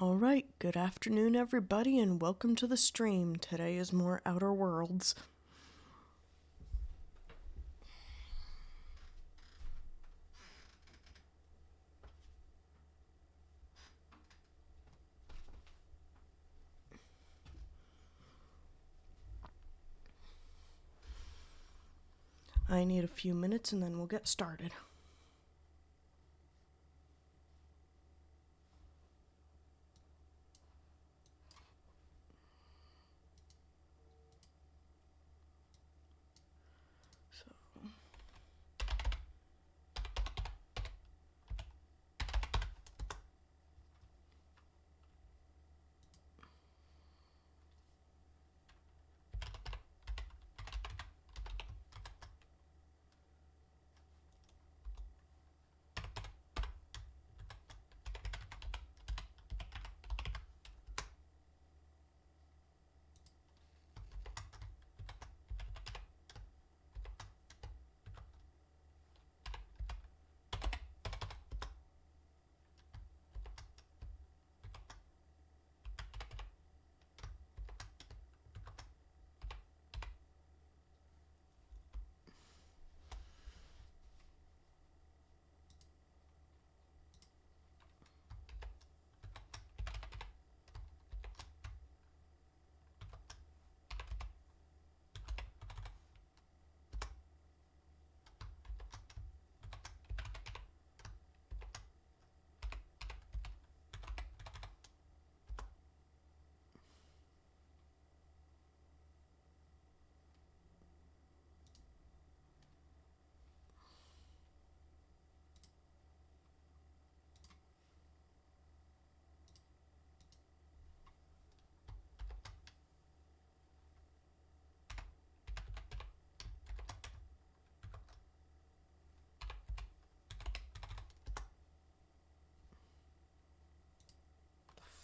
Alright, good afternoon everybody and welcome to the stream. Today is more Outer Worlds. I need a few minutes and then we'll get started.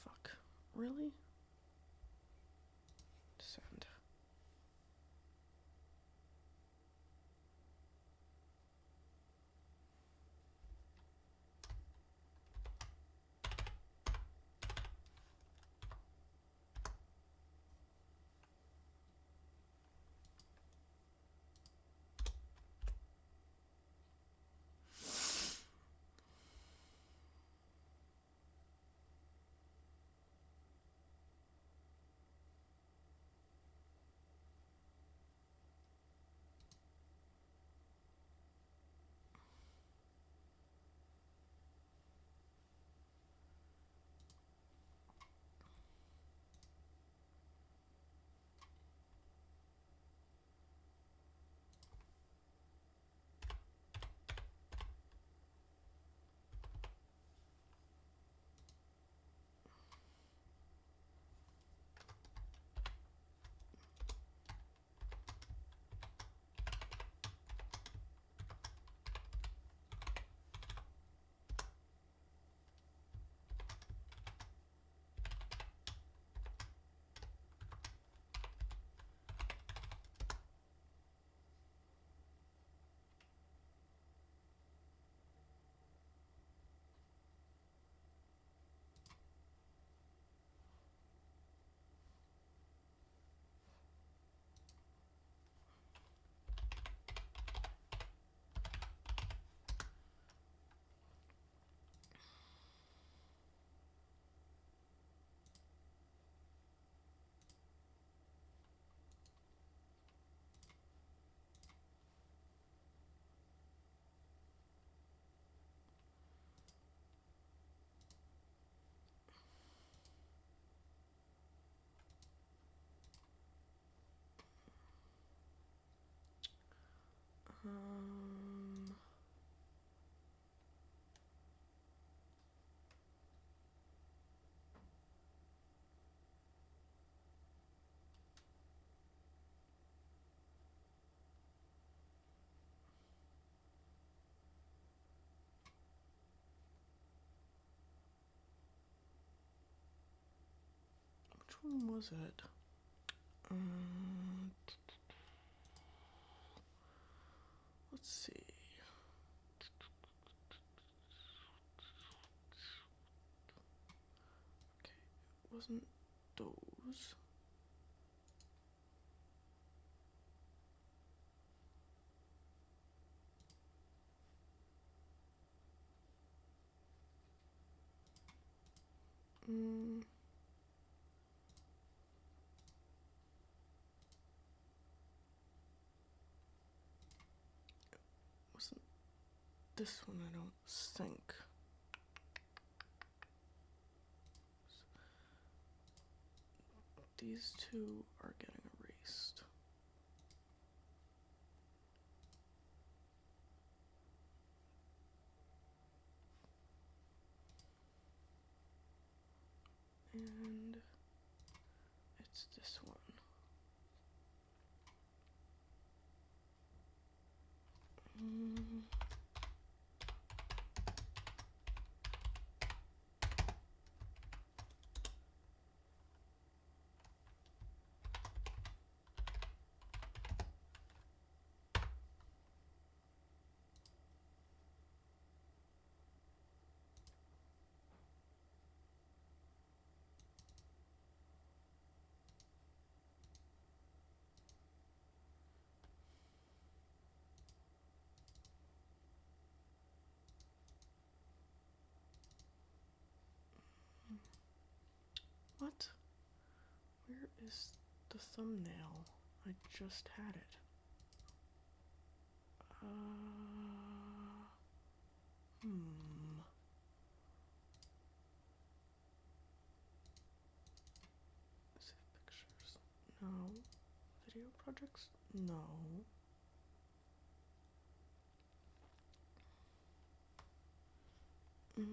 Fuck. Really? Send. Um... Which one was it? Let's see. Okay. wasn't those. Wasn't this one, I don't think. These two are getting erased. And it's this one. What? Where is the thumbnail? I just had it. Save pictures. No. Video projects? No. Where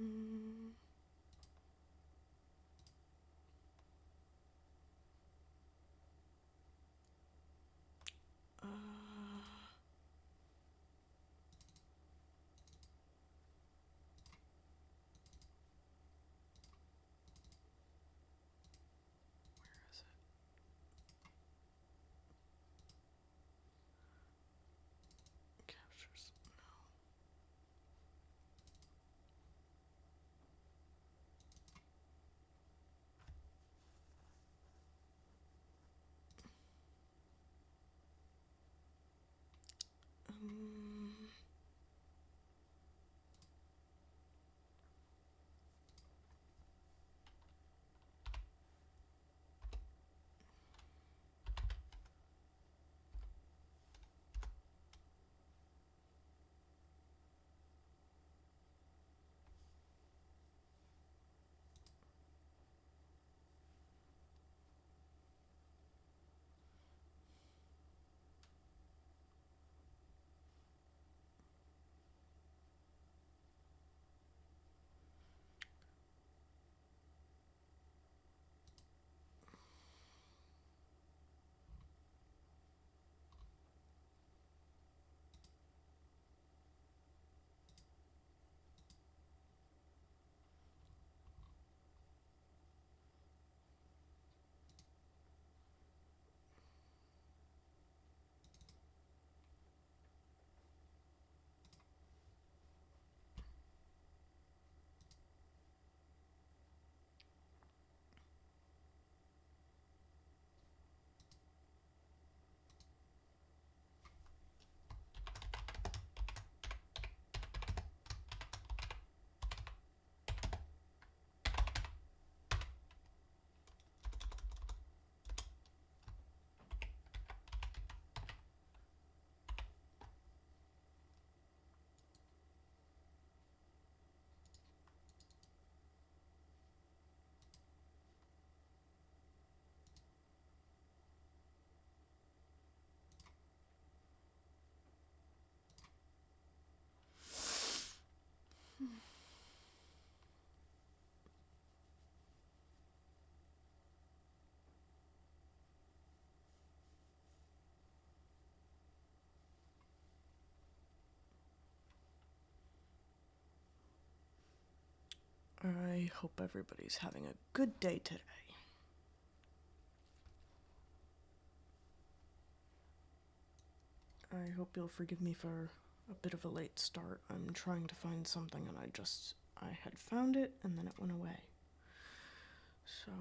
is it? Captures? No. I hope everybody's having a good day today. I hope you'll forgive me for a bit of a late start. I'm trying to find something and I had found it and then it went away. So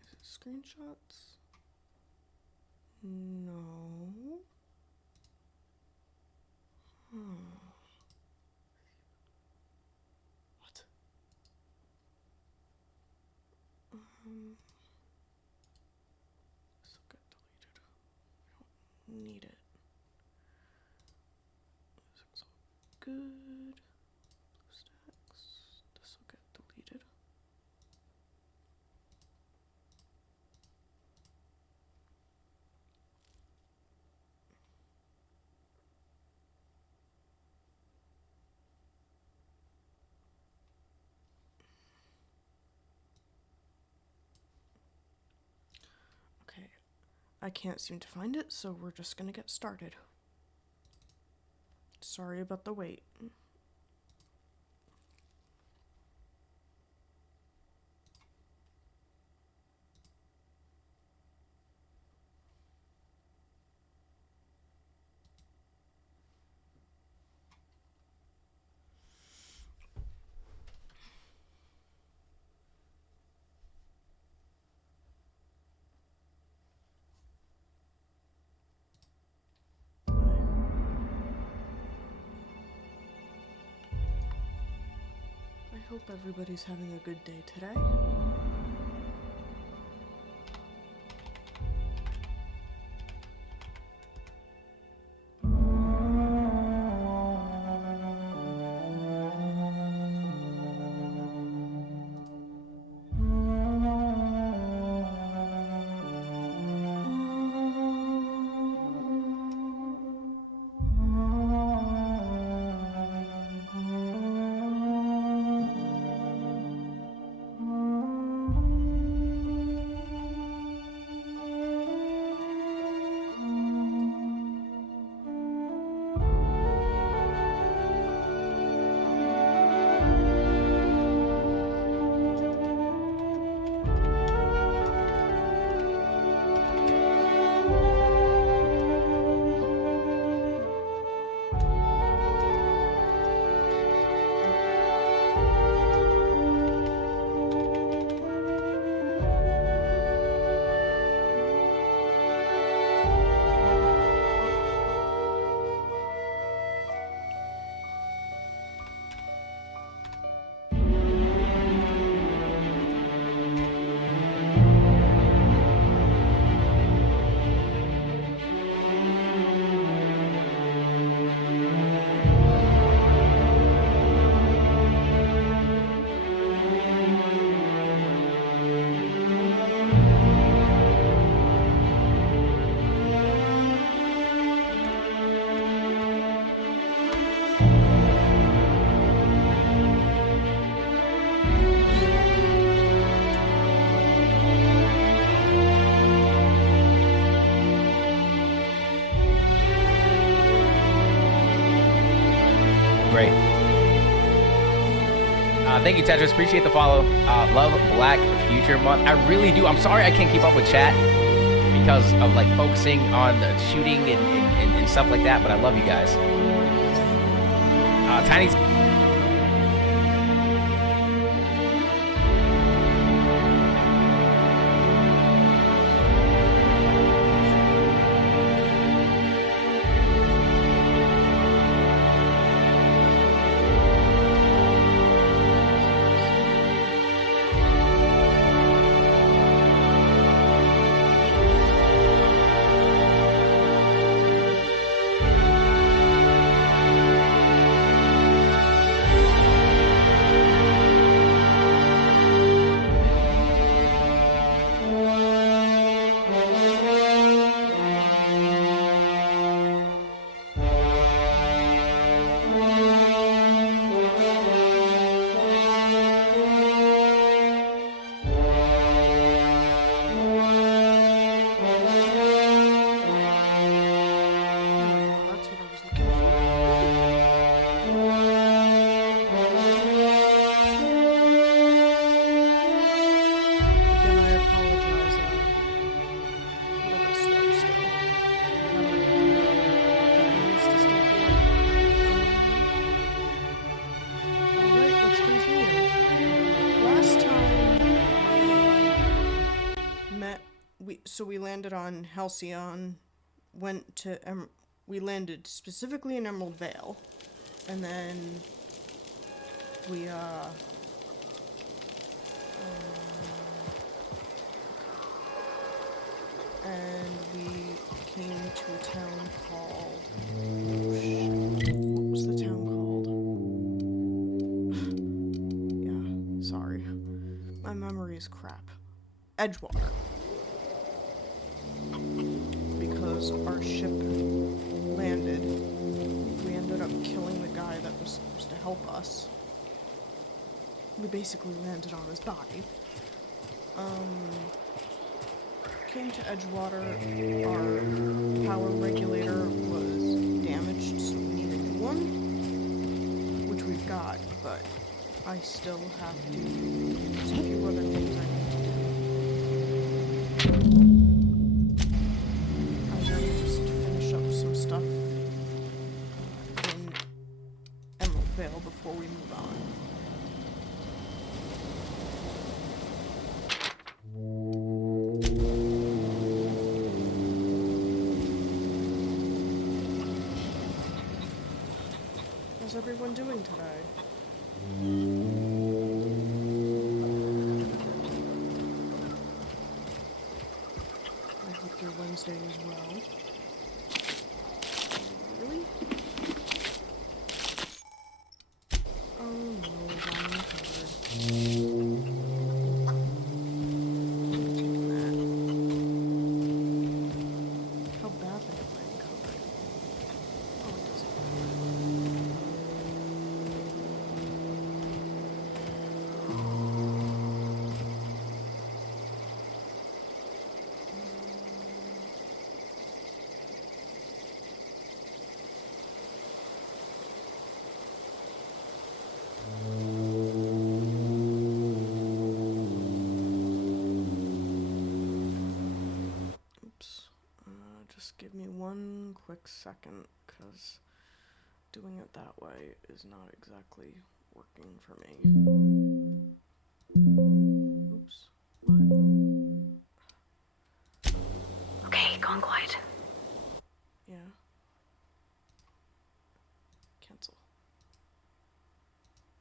is it screenshots? No. What? This will get deleted. I don't need it. This looks all good. Stacks. This will get deleted. Okay, I can't seem to find it, so we're just gonna get started. Sorry about the wait. I hope everybody's having a good day today. Great. Thank you, Tetris. Appreciate the follow. Love Black Future Month. I really do. I'm sorry I can't keep up with chat because of like focusing on the shooting and stuff like that, but I love you guys. Tiny. So we landed on Halcyon, went to we landed specifically in Emerald Vale, and then we and we came to a town called, what was the town called? Yeah, sorry. My memory is crap. Edgewater. Because our ship landed, we ended up killing the guy that was supposed to help us. We basically landed on his body. Came to Edgewater, our power regulator was damaged, so we needed a new one, which we've got, but I still have to, there's a few other things I need to do. I gotta just finish up some stuff in Emerald Vale before we move on. How's everyone doing today? I hope your Wednesday is well. Really? Oh no, wrong cupboard. Taking that. How badly am I covered? Oh, it doesn't matter. Oops. Just give me one quick second, because doing it that way is not exactly working for me. Oops. What? Okay, gone quiet. Yeah. Cancel.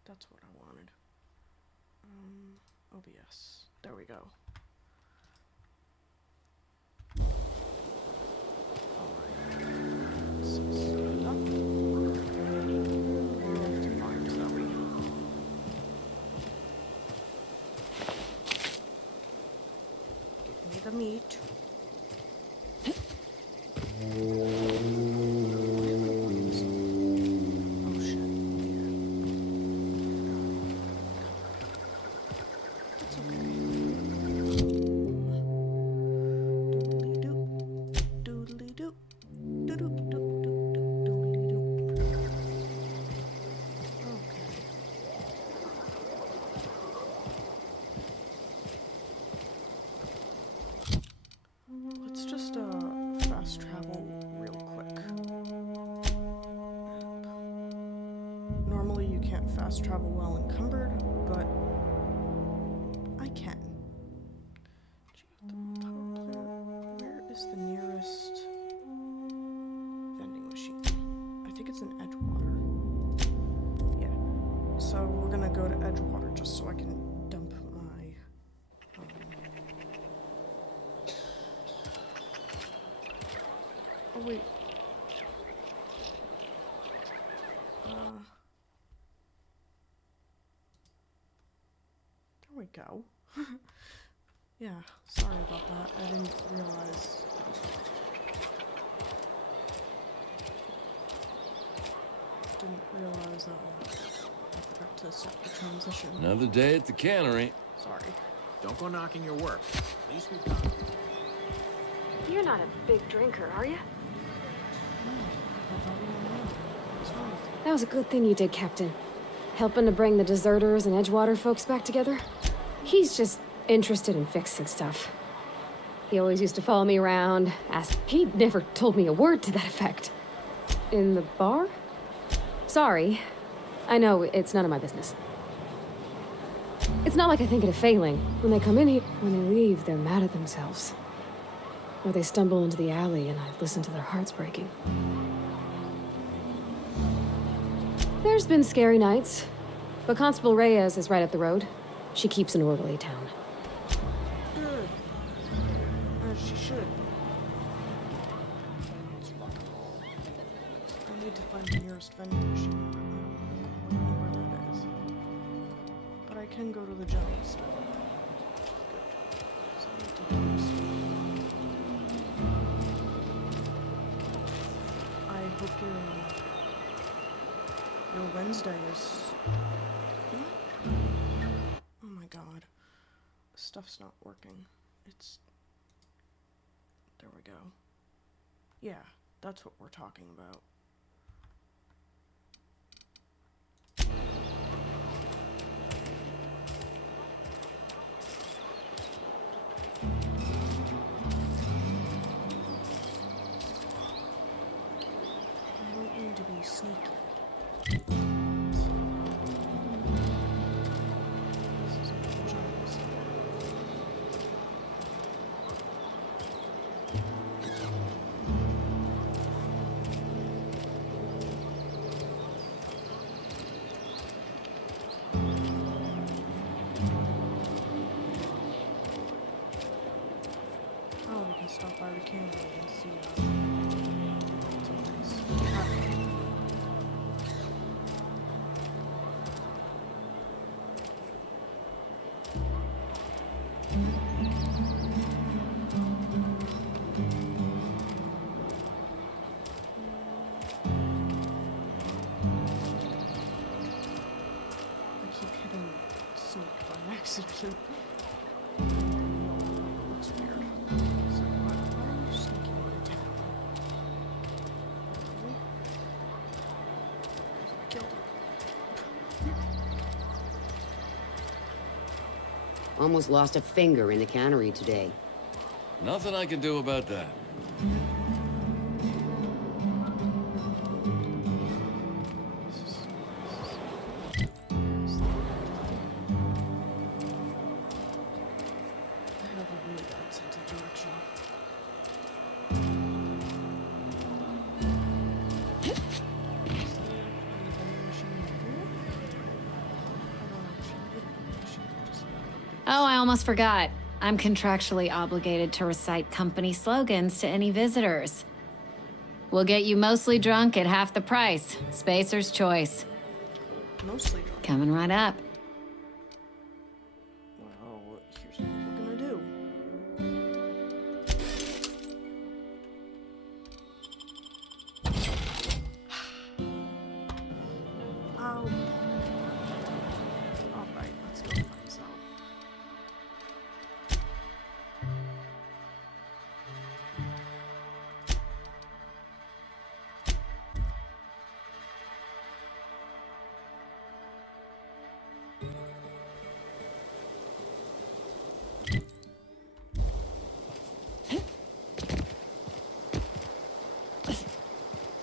That's what I wanted. OBS. There we go. Alright. So stand up. We're off to farm, Zoe. Give me the meat. Oh shit. That's okay. Doodly-doo. Doodly-doo. Doo-doo-doo-doo-doo. Doodly-doo. Okay. Let's just fast travel real quick. Normally you can't fast travel while encumbered, but I can. Where is the nearest vending machine? I think it's in Edgewater. Yeah. So we're gonna go to Edgewater just so I can dump my oh wait. There we go. Yeah, sorry about that. I didn't realize. I forgot to set the transition. Another day at the cannery. Sorry. Don't go knocking your work. At least we've got... You're not a big drinker, are you? That was a good thing you did, Captain. Helping to bring the deserters and Edgewater folks back together. He's just interested in fixing stuff. He always used to follow me around, ask. He never told me a word to that effect. In the bar? Sorry. I know, it's none of my business. It's not like I think it a failing. When they come in here, when they leave, they're mad at themselves. Or they stumble into the alley and I listen to their hearts breaking. There's been scary nights, but Constable Reyes is right up the road. She keeps an orderly town. Good. As she should. Let's rock and roll. I need to find the nearest vending machine. I don't know where that is. But I can go to the general store. Good. So I need to do this. I hope your Wednesday is... Oh my god. Stuff's not working. It's... There we go. Yeah, that's what we're talking about. I don't mean to be sneaky. This is a general store. Oh, we can stop by the cannery and see what's happening. I keep hitting sneak by accident. Looks weird. So why are you sneaking into town? Really? 'Cause I killed him. Almost lost a finger in the cannery today. Nothing I can do about that. I have a really bad sense of direction. Oh, I almost forgot. I'm contractually obligated to recite company slogans to any visitors. We'll get you mostly drunk at half the price. Spacer's choice. Mostly drunk. Coming right up. Well, here's what we're gonna do. Ow. Alright, let's go find some.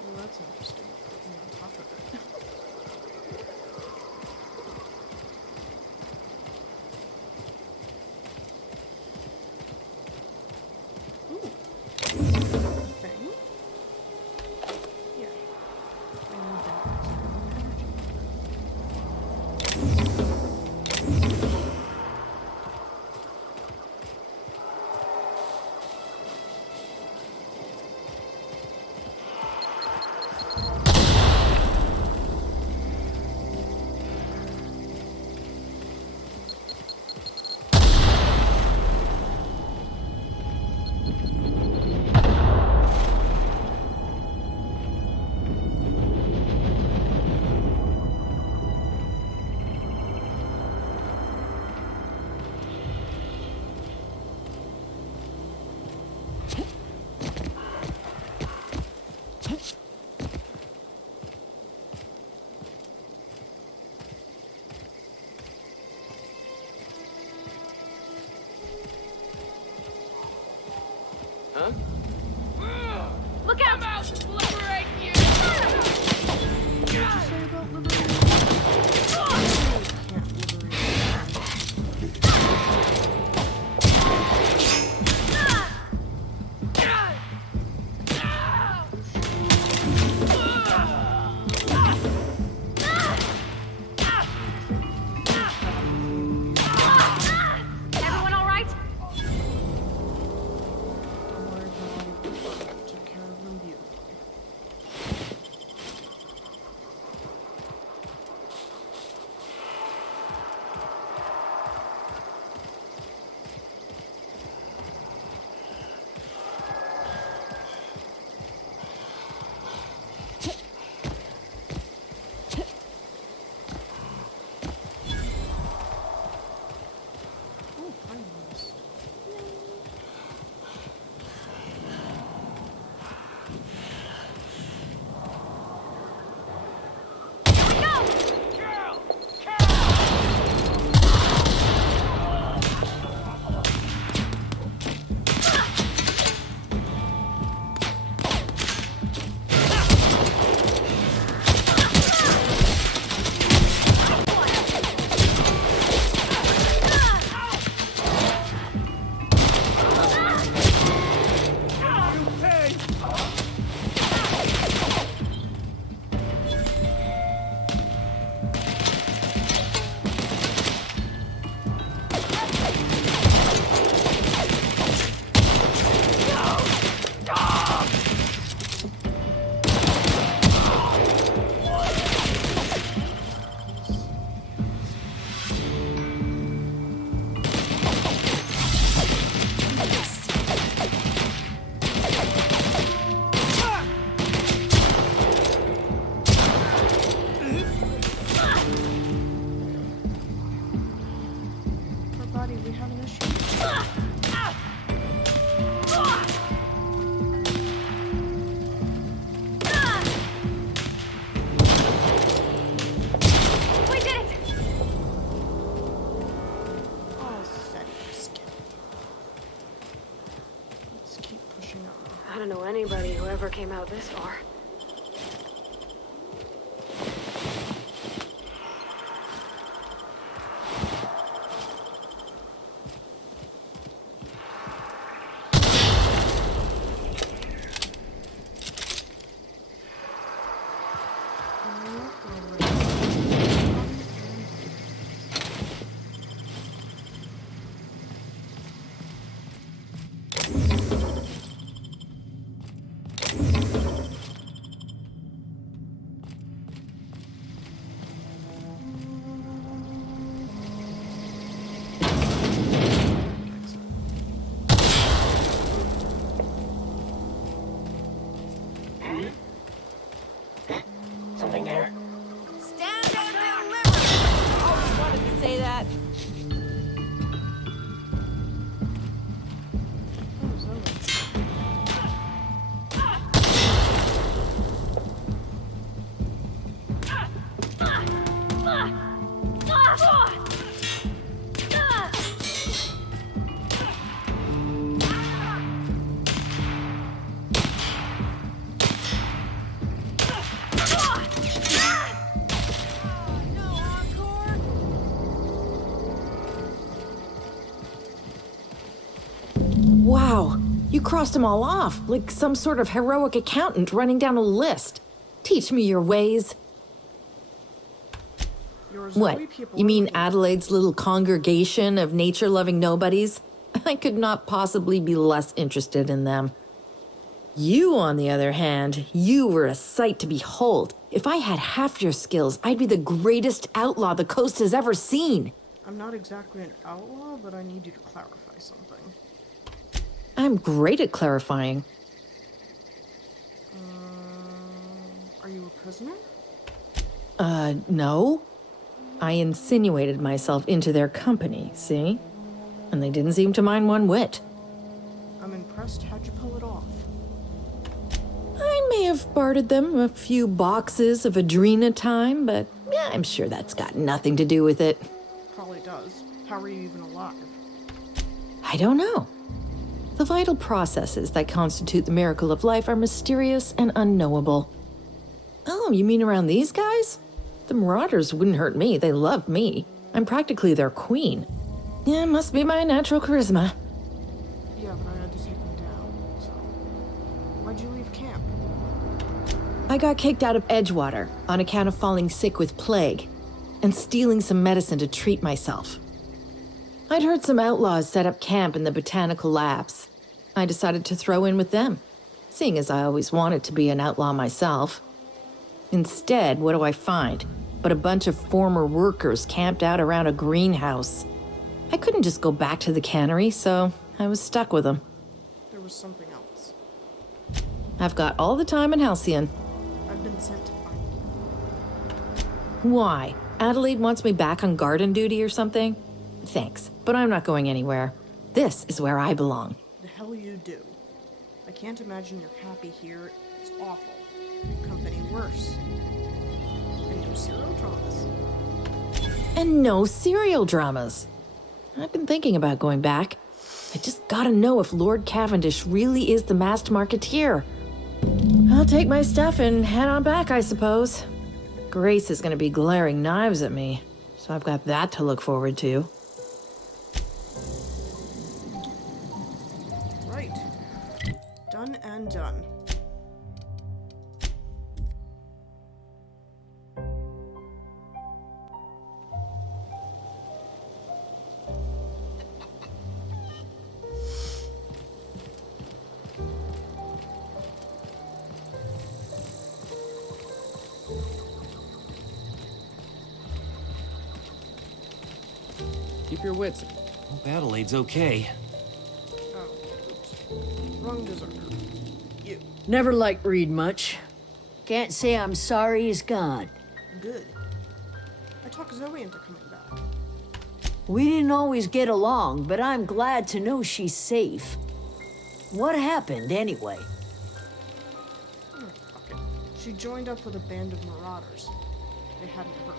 Well, that's interesting. Putting on top of it. Ooh. Thing? Yeah. I need that. Huh? Look out! I'm out! Liberate you! What did you say about liberating? Can't liberate. don't know anybody who ever came out this far. Something there. Stand and deliver! Always wanted to say that. Wow, you crossed them all off, like some sort of heroic accountant running down a list. Teach me your ways. What? You mean Adelaide's little congregation of nature-loving nobodies? I could not possibly be less interested in them. You, on the other hand, you were a sight to behold. If I had half your skills, I'd be the greatest outlaw the coast has ever seen. I'm not exactly an outlaw, but I need you to clarify something. I'm great at clarifying. Are you a prisoner? No. I insinuated myself into their company, see? And they didn't seem to mind one whit. I'm impressed. How'd you pull it off? I may have bartered them a few boxes of Adrena time, but yeah, I'm sure that's got nothing to do with it. Probably does. How are you even alive? I don't know. The vital processes that constitute the miracle of life are mysterious and unknowable. Oh, you mean around these guys? The Marauders wouldn't hurt me. They love me. I'm practically their queen. Yeah, must be my natural charisma. Yeah, but I had to take them down, so... Why'd you leave camp? I got kicked out of Edgewater on account of falling sick with plague and stealing some medicine to treat myself. I'd heard some outlaws set up camp in the botanical labs. I decided to throw in with them, seeing as I always wanted to be an outlaw myself. Instead, what do I find? But a bunch of former workers camped out around a greenhouse. I couldn't just go back to the cannery, so I was stuck with them. There was something else. I've got all the time in Halcyon. I've been sent to find Why? Adelaide wants me back on garden duty or something? Thanks, but I'm not going anywhere. This is where I belong. you. The hell you do. I can't imagine you're happy here. It's awful. Company worse. And no serial dramas. And no serial dramas. I've been thinking about going back. I just gotta know if Lord Cavendish really is the masked marketeer. I'll take my stuff and head on back, I suppose. Grace is gonna be glaring knives at me, so I've got that to look forward to. Right. Done and done. Keep your wits. Hope Adelaide's okay. Oh, oops. Wrong deserter. You. Never liked Reed much. Can't say I'm sorry he's gone. Good. I talked Zoe into coming back. We didn't always get along, but I'm glad to know she's safe. What happened, anyway? Fuck it. She joined up with a band of marauders. They hadn't hurt her.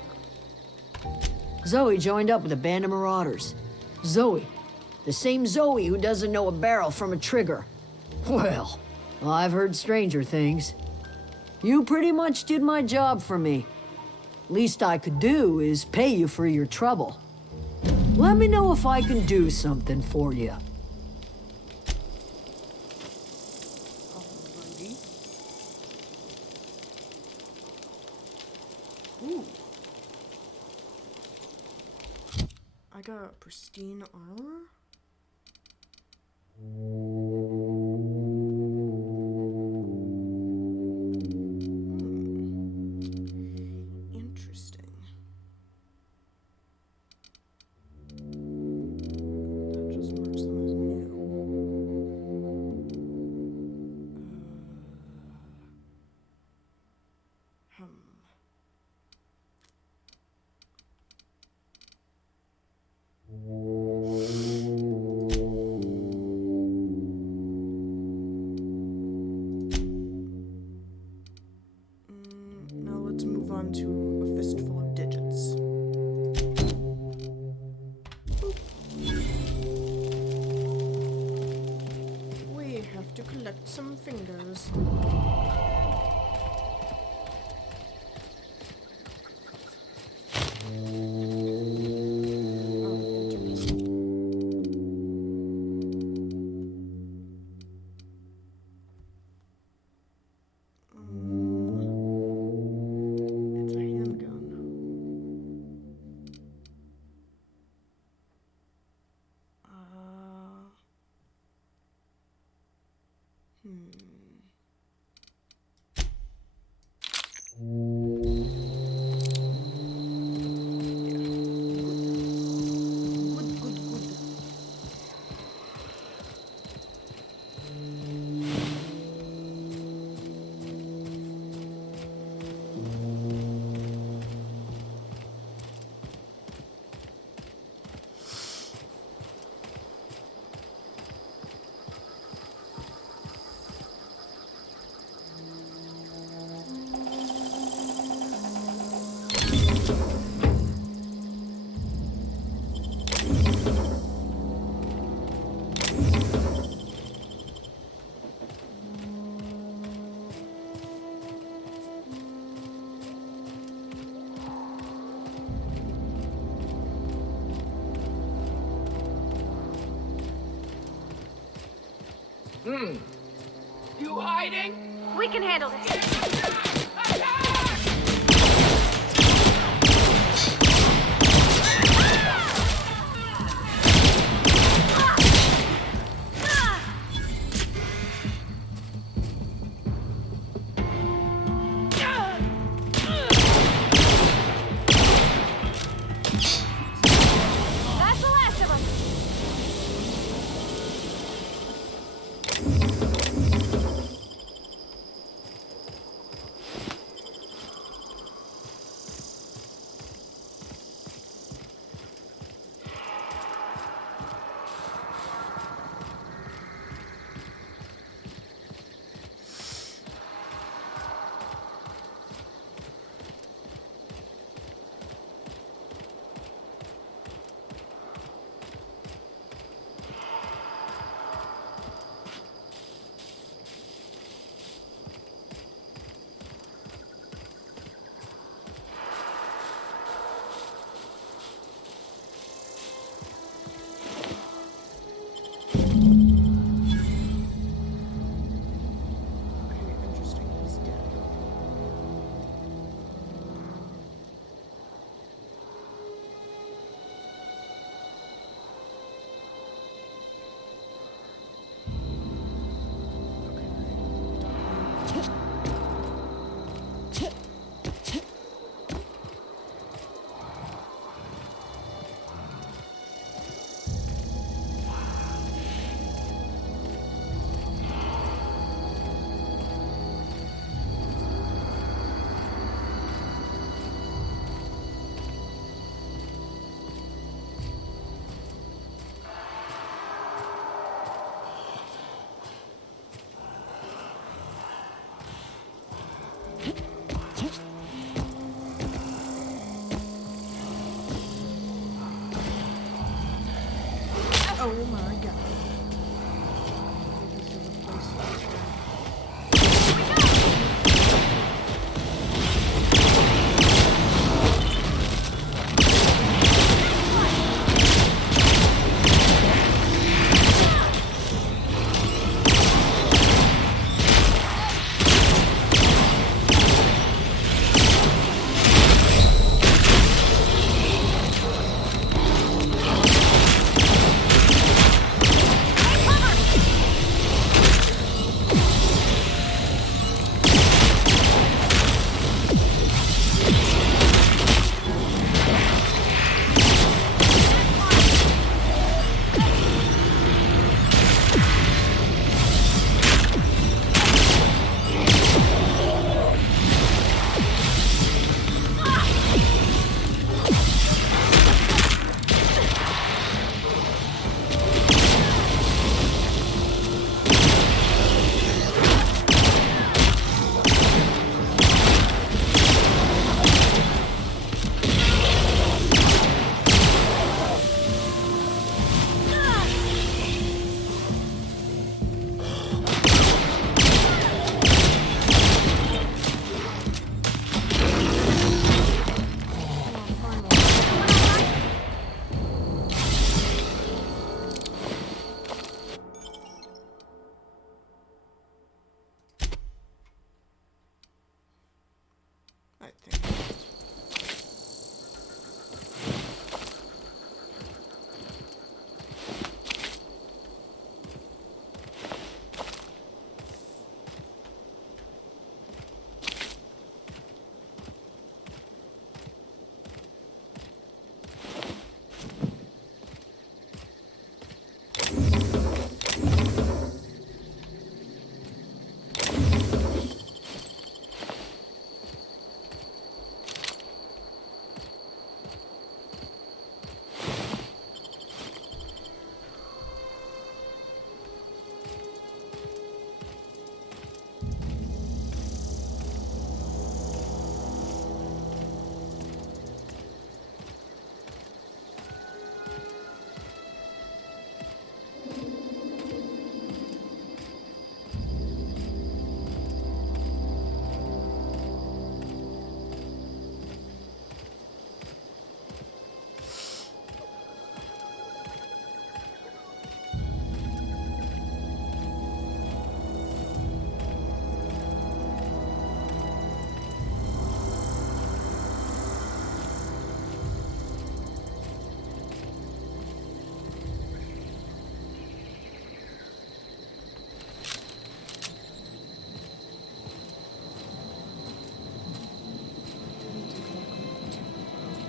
Zoe joined up with a band of marauders. Zoe. The same Zoe who doesn't know a barrel from a trigger. Well, Well, I've heard stranger things. You pretty much did my job for me. Least I could do is pay you for your trouble. Let me know if I can do something for you. Alrighty. Ooh. I got pristine armor. Interesting. That just marks them as new. Hmm. Now let's move on to a fistful of digits. Boop. We have to collect some fingers. It's a handgun. Yeah. Good. You hiding? We can handle this. That's the last of them. I think.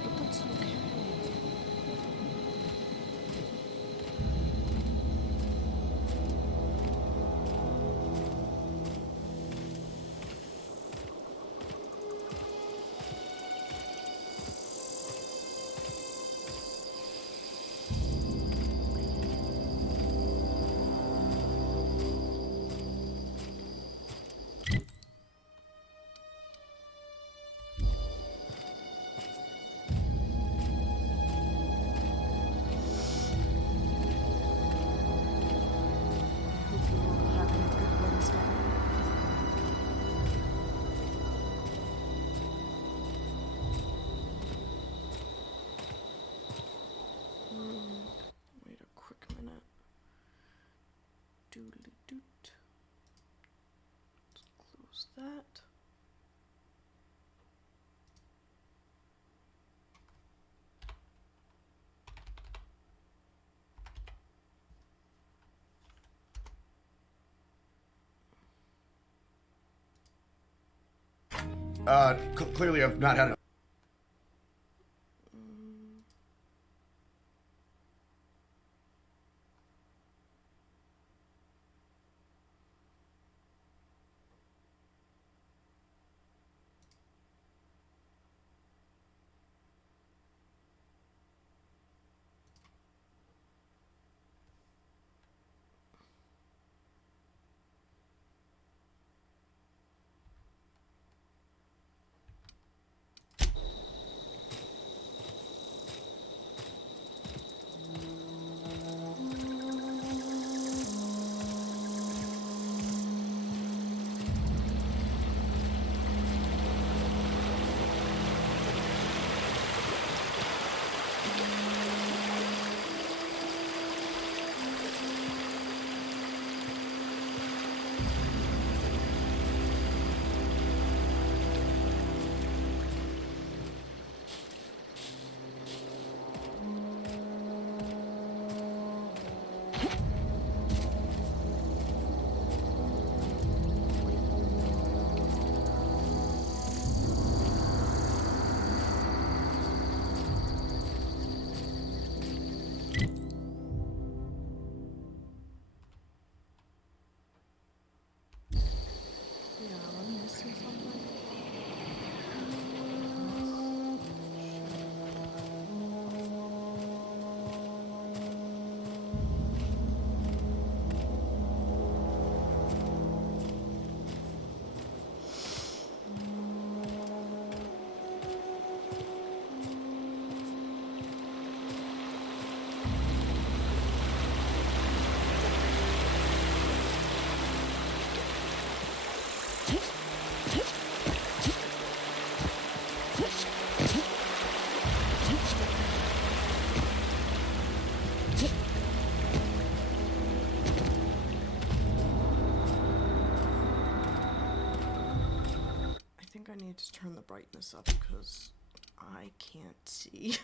But that's okay. Hope you're all having a good Wednesday. Wait a quick minute. Doodly doot. Let's close that. Clearly I've not had a... Yeah, I'm missing something. I need to turn the brightness up because I can't see.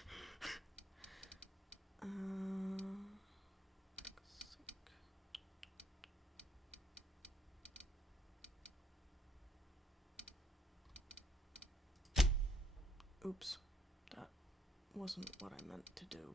Oops, that wasn't what I meant to do.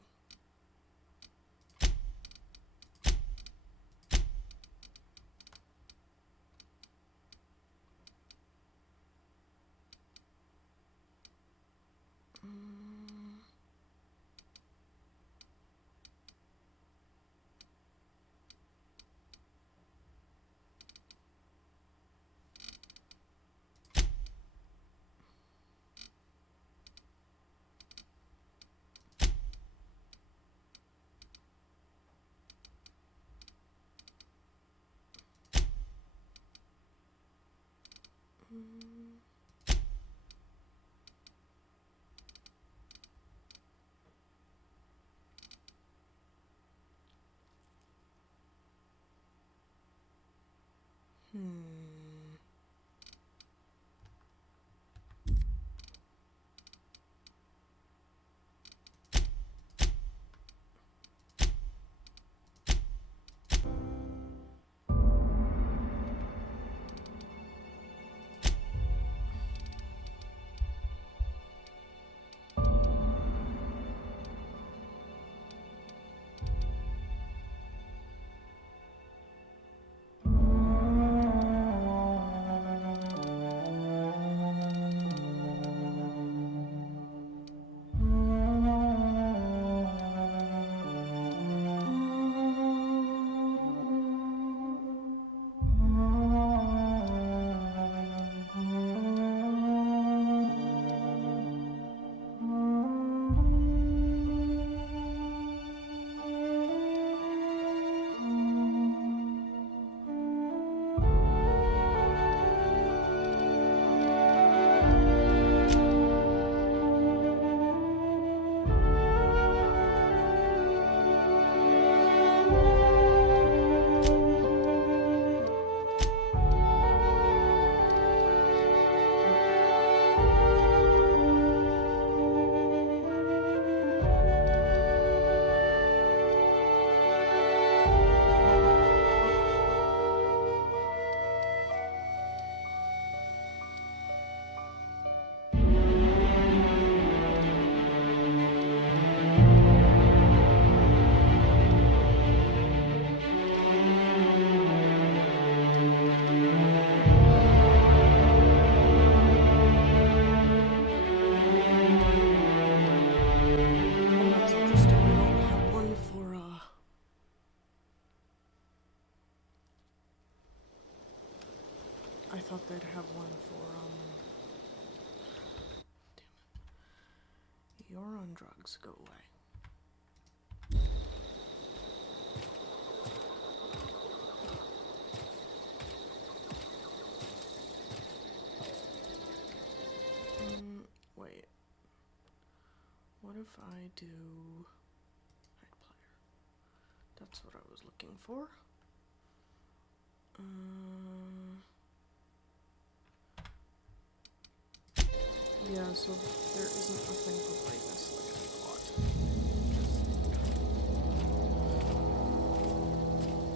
I thought they'd have one for, damn it. You're on drugs, go away. Wait. What if I do hide player? That's what I was looking for. Yeah, so there isn't a thing for brightness like I thought.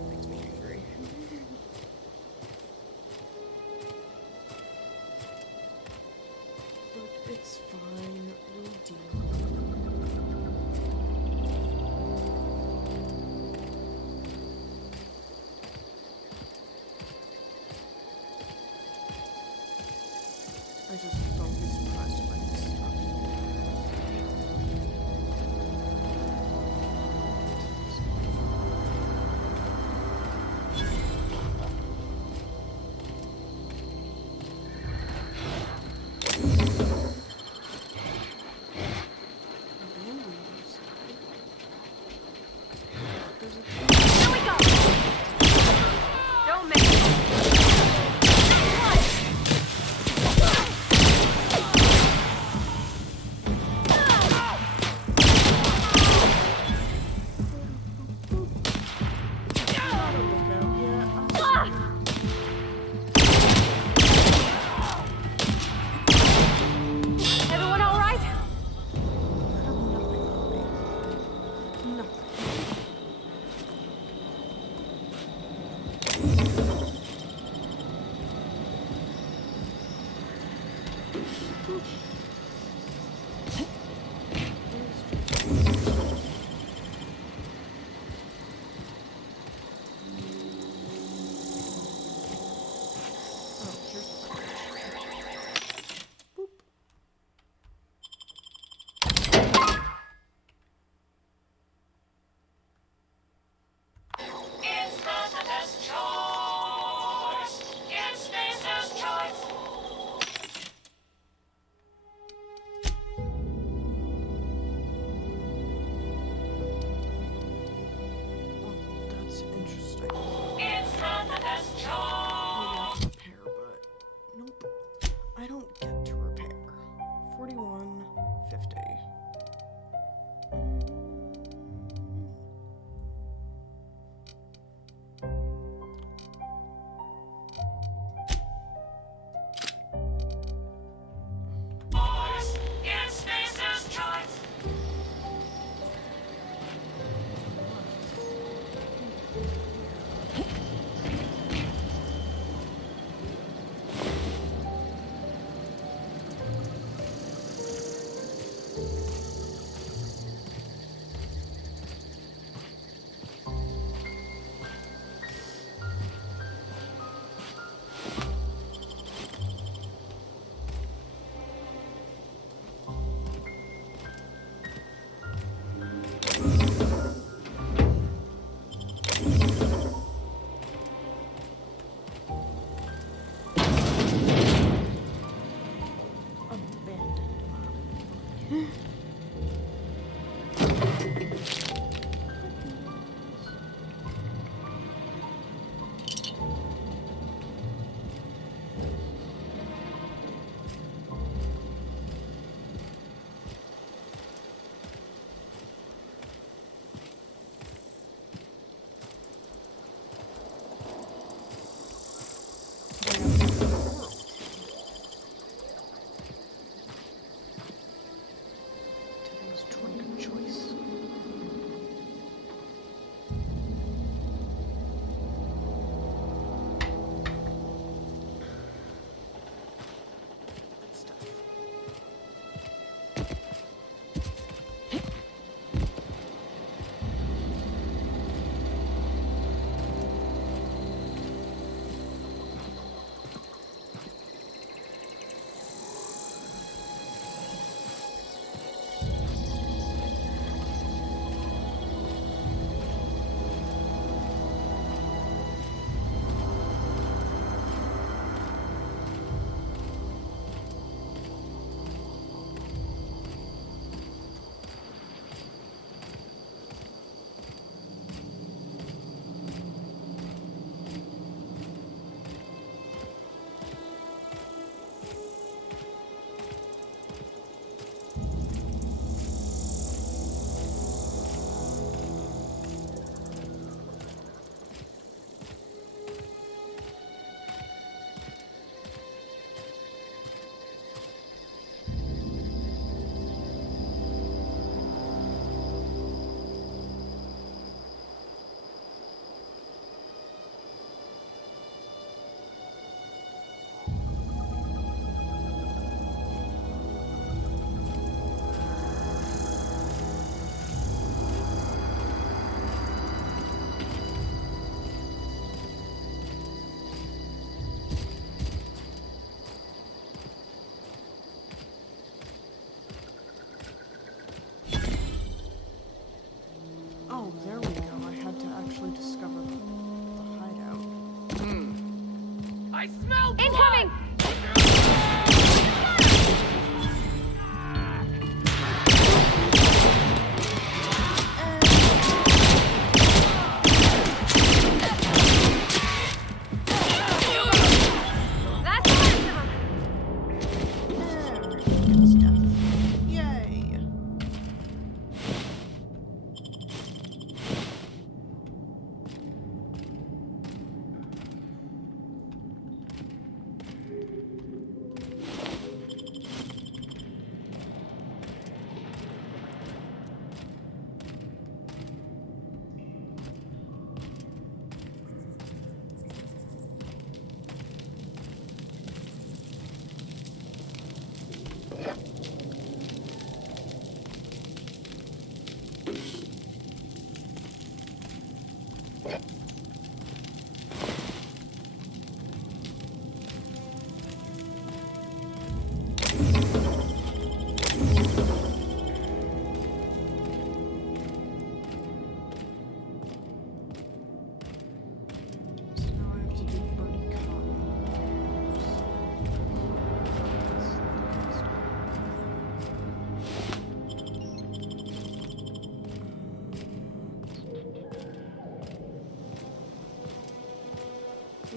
Makes me angry. But it's fine, we'll deal. I just don't be surprised by this stuff. Here we go! Don't miss!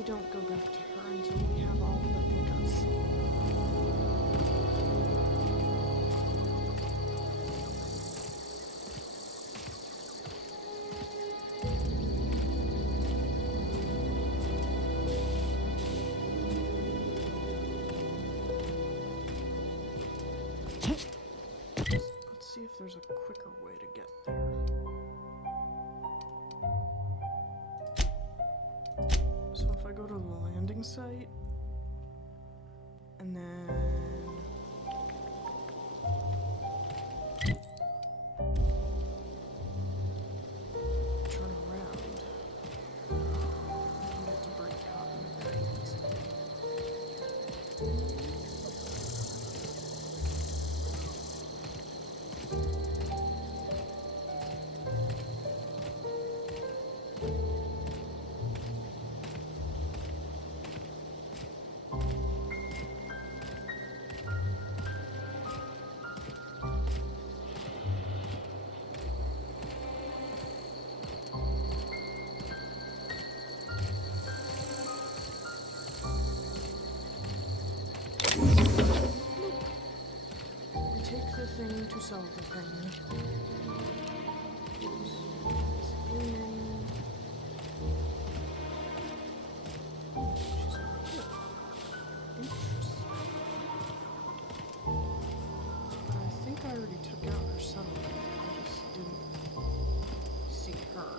we don't go back to her until we have all of the fingers. Let's see if there's a quicker way to get there. So if I go to the landing site, and then turn around, I can get to break cotton very easily. Take the thing to sell the thing. Spinning. Oh, she's over here. Interesting. But I think I already took out her settlement. I just didn't see her.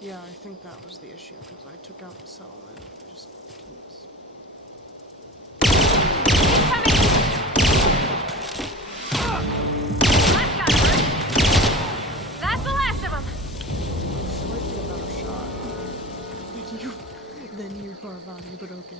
Yeah, I think that was the issue, because I took out the settlement. I just didn't see. Then you Parvati broken.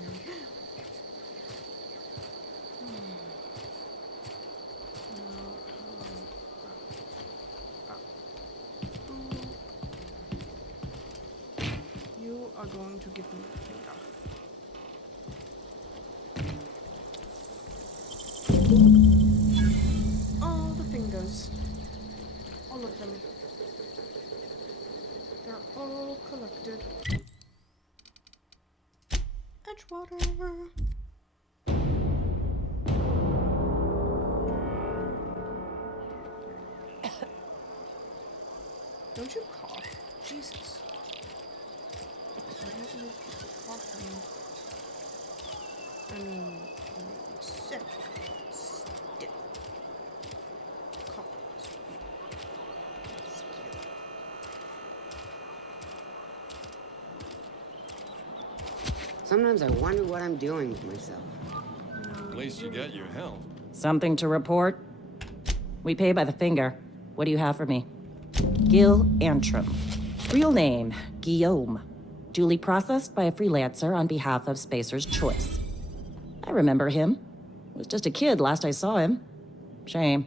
You are going to give me the finger. All the fingers. All of them. They're all collected. Edgewater. Don't you cough? Jesus. I don't know if you're coughing. I mean, you make me sick. Still. Cough. Sometimes I wonder what I'm doing with myself. At least you get your health. Something to report? We pay by the finger. What do you have for me? Gil Antrim. Real name, Guillaume. Duly processed by a freelancer on behalf of Spacer's Choice. I remember him. Was just a kid last I saw him. Shame.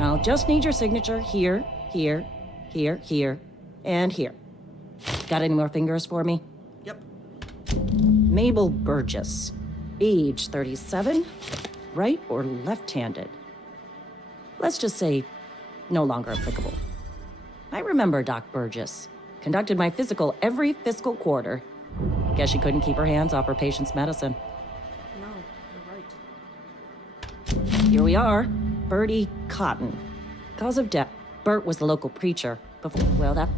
I'll just need your signature here, here, here, here, and here. Got any more fingers for me? Yep. Mabel Burgess. Age 37. Right or left-handed? Let's just say no longer applicable. I remember Doc Burgess. Conducted my physical every fiscal quarter. Guess she couldn't keep her hands off her patient's medicine. No, you're right. Here we are. Bertie Cotton. Cause of death. Bert was the local preacher. Before, well, that...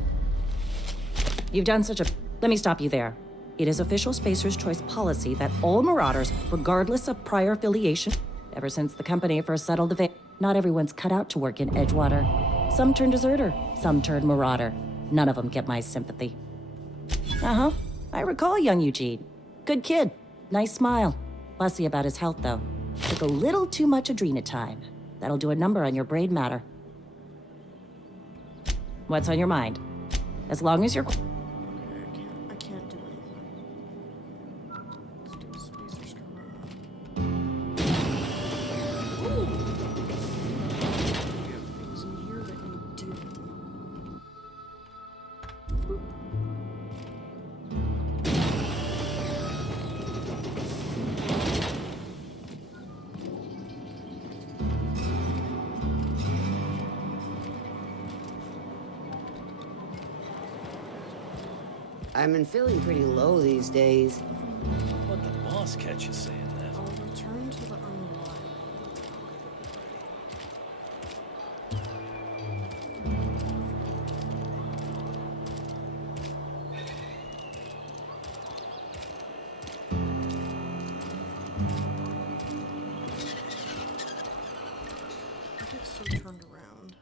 You've done such a... Let me stop you there. It is official Spacer's Choice policy that all marauders, regardless of prior affiliation, ever since the company first settled the not everyone's cut out to work in Edgewater. Some turn deserter, some turn marauder. None of them get my sympathy. Uh-huh. I recall young Eugene. Good kid. Nice smile. Fussy about his health, though. Took a little too much adrenatime. That'll do a number on your brain matter. What's on your mind? As long as you're... Okay, I can't do anything. Let's do Spacer's Corona. Ooh! You have things in here that need doing. I've been feeling pretty low these days. Let the boss catch you saying that. I'll return to the unreliable. I get so turned around.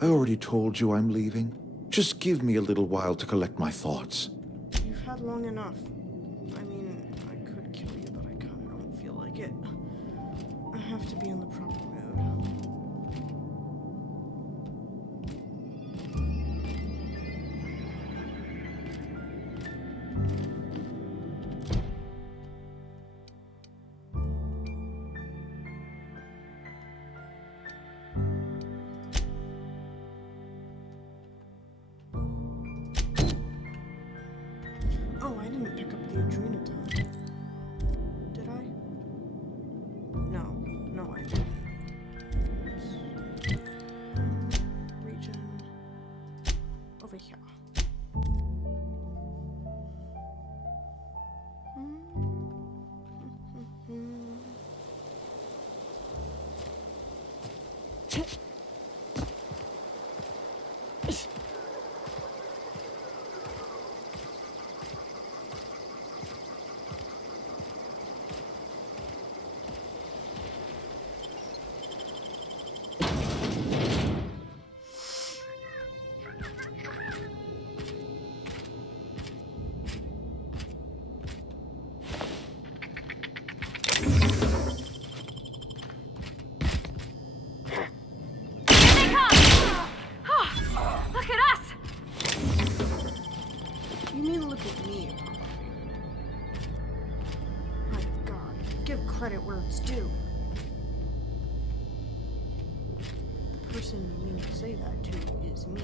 I already told you I'm leaving. Just give me a little while to collect my thoughts. You've had long enough. I mean, I could kill you, but I kinda don't feel like it. I have to be in the proper mood. Oh, I didn't pick up the adrenatine. Did I? No, I didn't. Oops. Region. Over here. give me a coffee. My God, give credit where it's due. The person you mean to say that to is me.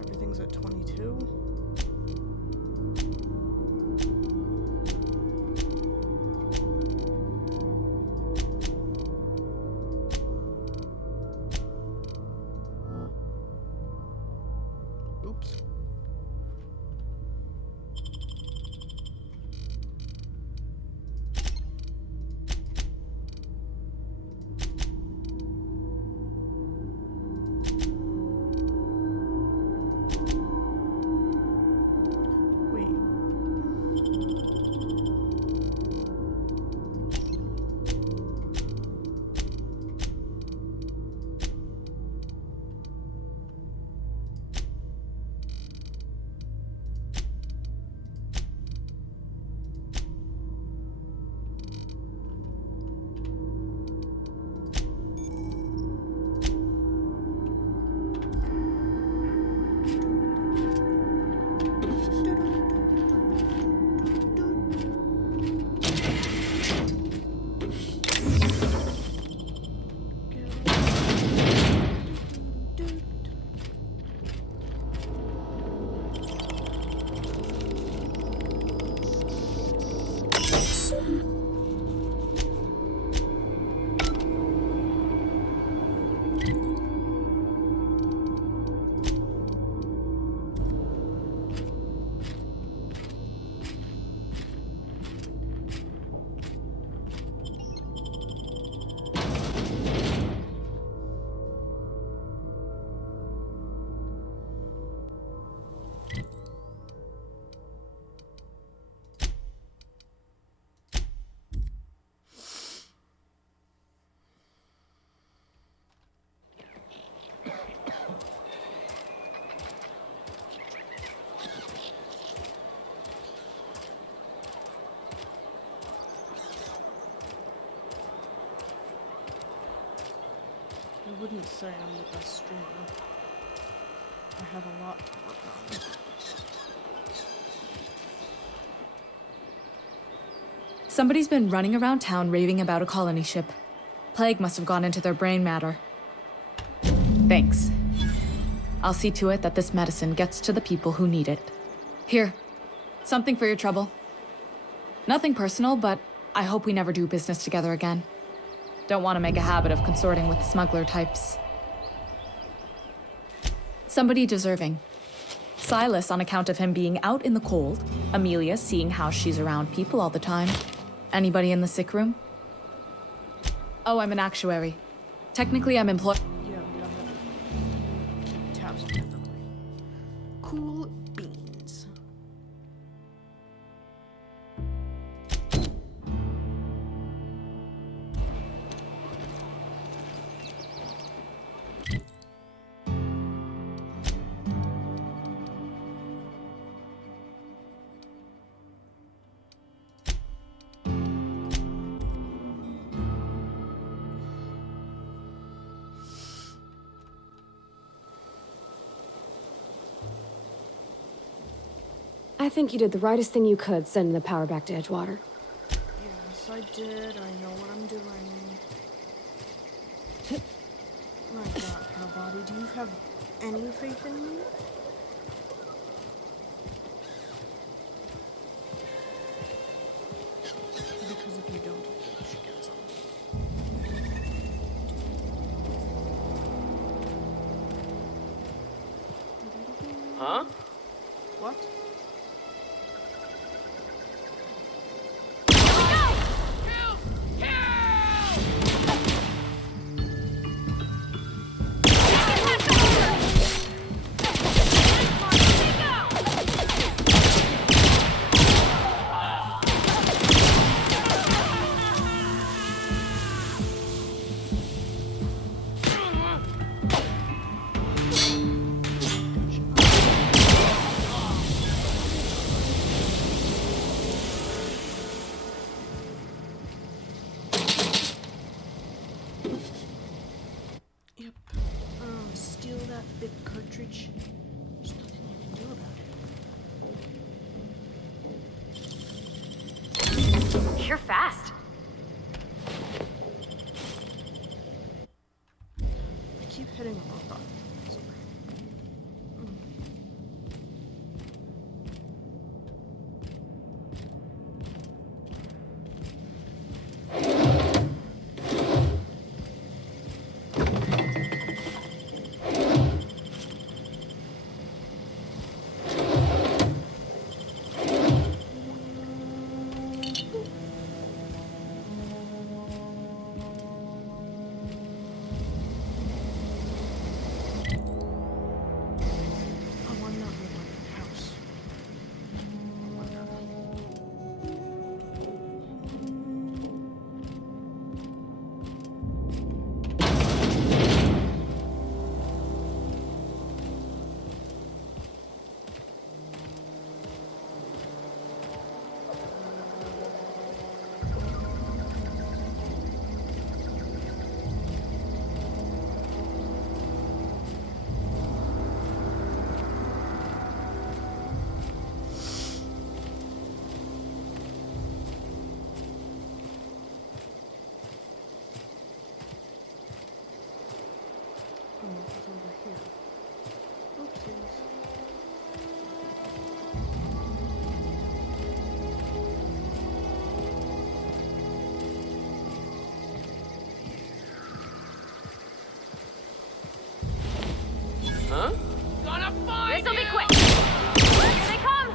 Everything's at 22. Oops. I wouldn't say I'm the best streamer. I have a lot to work on. Somebody's been running around town raving about a colony ship. Plague must have gone into their brain matter. Thanks. I'll see to it that this medicine gets to the people who need it. Here, something for your trouble. Nothing personal, but I hope we never do business together again. Don't want to make a habit of consorting with smuggler types. Somebody deserving. Silas on account of him being out in the cold. Amelia seeing how she's around people all the time. Anybody in the sick room? Oh, I'm an actuary. Technically, I'm employed. Yeah, tabs on everybody. Cool beans. I think you did the rightest thing you could sending the power back to Edgewater. Yes, I did. I know what I'm doing. My God, Cowbody, do you have any faith in me? Because if you don't, you should get some. Huh? What? Yep. Steal that big cartridge. There's nothing you can do about it. You're fast. I keep hitting the wrong button. Sorry. This'll be quick. Here they come.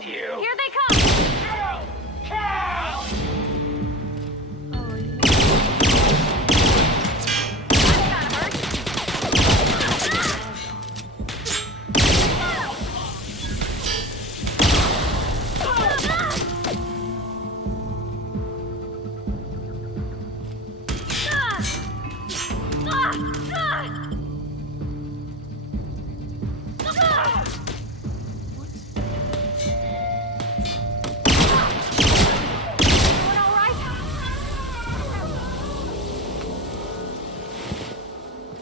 find you! Here they come!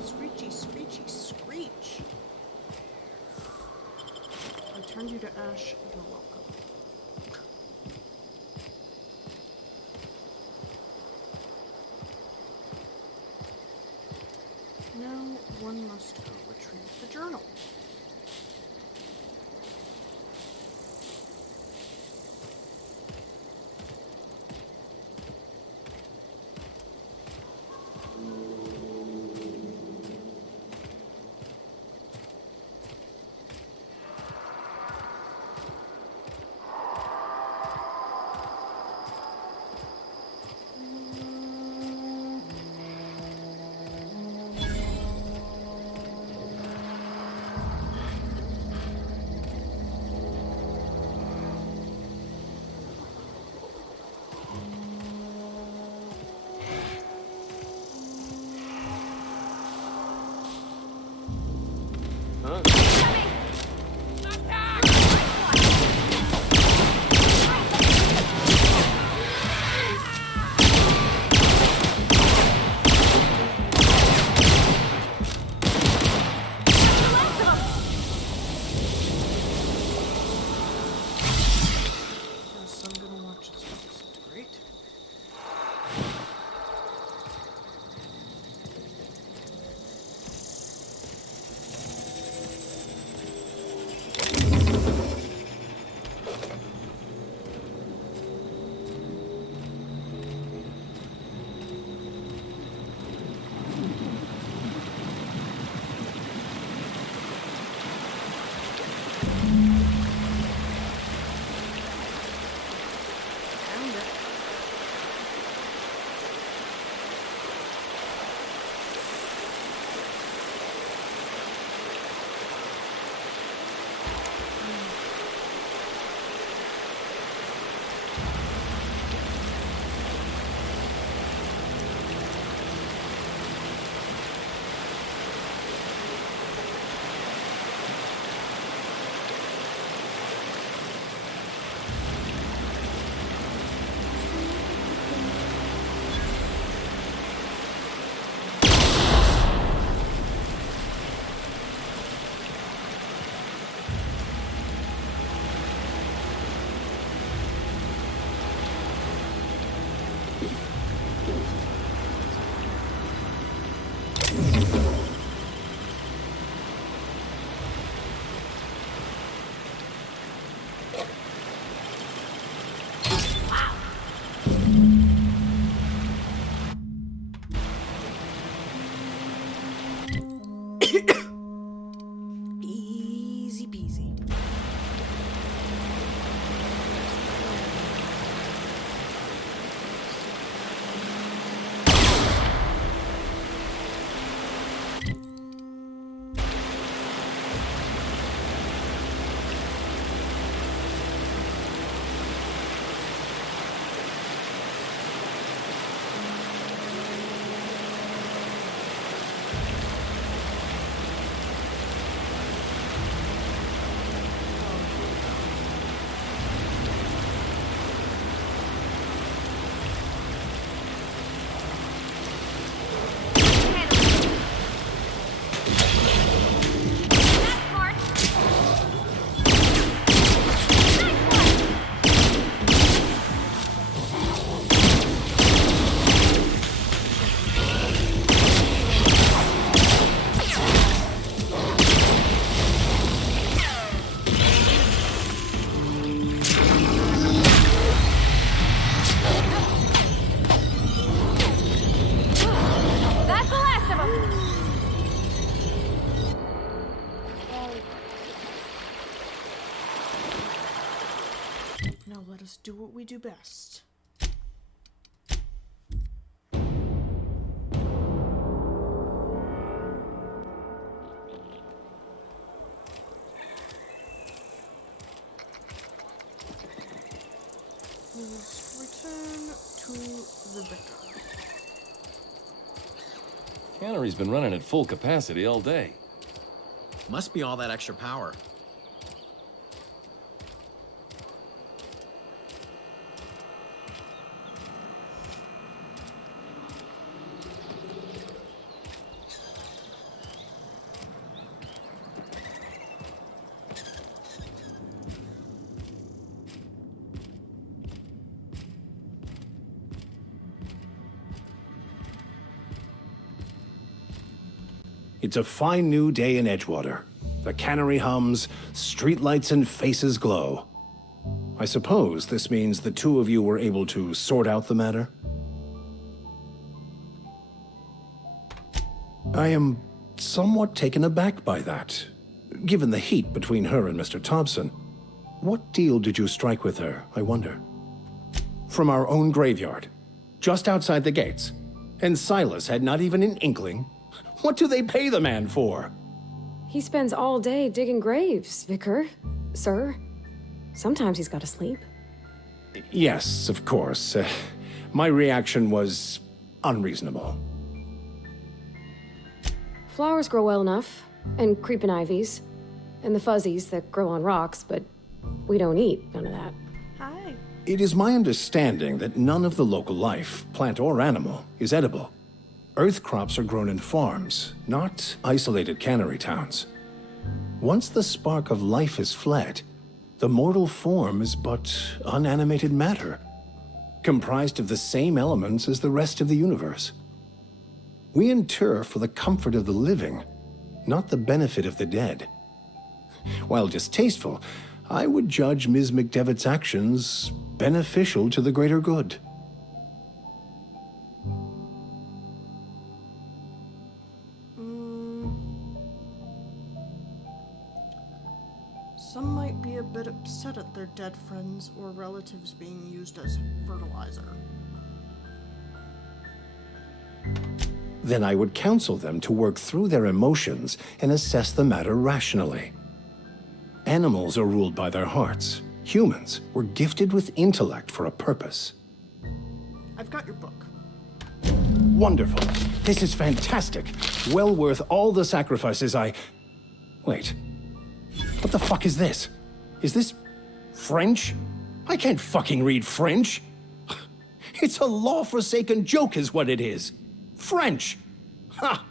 Screechy, screechy, screech. I turned you to ash. You're welcome. Now one must go retrieve the journal. Easy peasy. do what we do best. Let's return to the Vicar. Cannery's been running at full capacity all day. Must be all that extra power. It's a fine new day in Edgewater. The cannery hums, streetlights and faces glow. I suppose this means the two of you were able to sort out the matter? I am somewhat taken aback by that, given the heat between her and Mr. Thompson. What deal did you strike with her, I wonder? From our own graveyard, just outside the gates. And Silas had not even an inkling. What do they pay the man for? He spends all day digging graves, Vicar. Sir. Sometimes he's got to sleep. Yes, of course. My reaction was unreasonable. Flowers grow well enough, and creeping ivies, and the fuzzies that grow on rocks, but we don't eat none of that. Hi. It is my understanding that none of the local life, plant or animal, is edible. Earth crops are grown in farms, not isolated cannery towns. Once the spark of life is fled, the mortal form is but unanimated matter, comprised of the same elements as the rest of the universe. We inter for the comfort of the living, not the benefit of the dead. While distasteful, I would judge Ms. McDevitt's actions beneficial to the greater good. Some might be a bit upset at their dead friends or relatives being used as fertilizer. Then I would counsel them to work through their emotions and assess the matter rationally. Animals are ruled by their hearts. Humans were gifted with intellect for a purpose. I've got your book. Wonderful. This is fantastic. Well worth all the sacrifices I... Wait. What the fuck is this? Is this French? I can't fucking read French. It's a law-forsaken joke is what it is. French. Ha!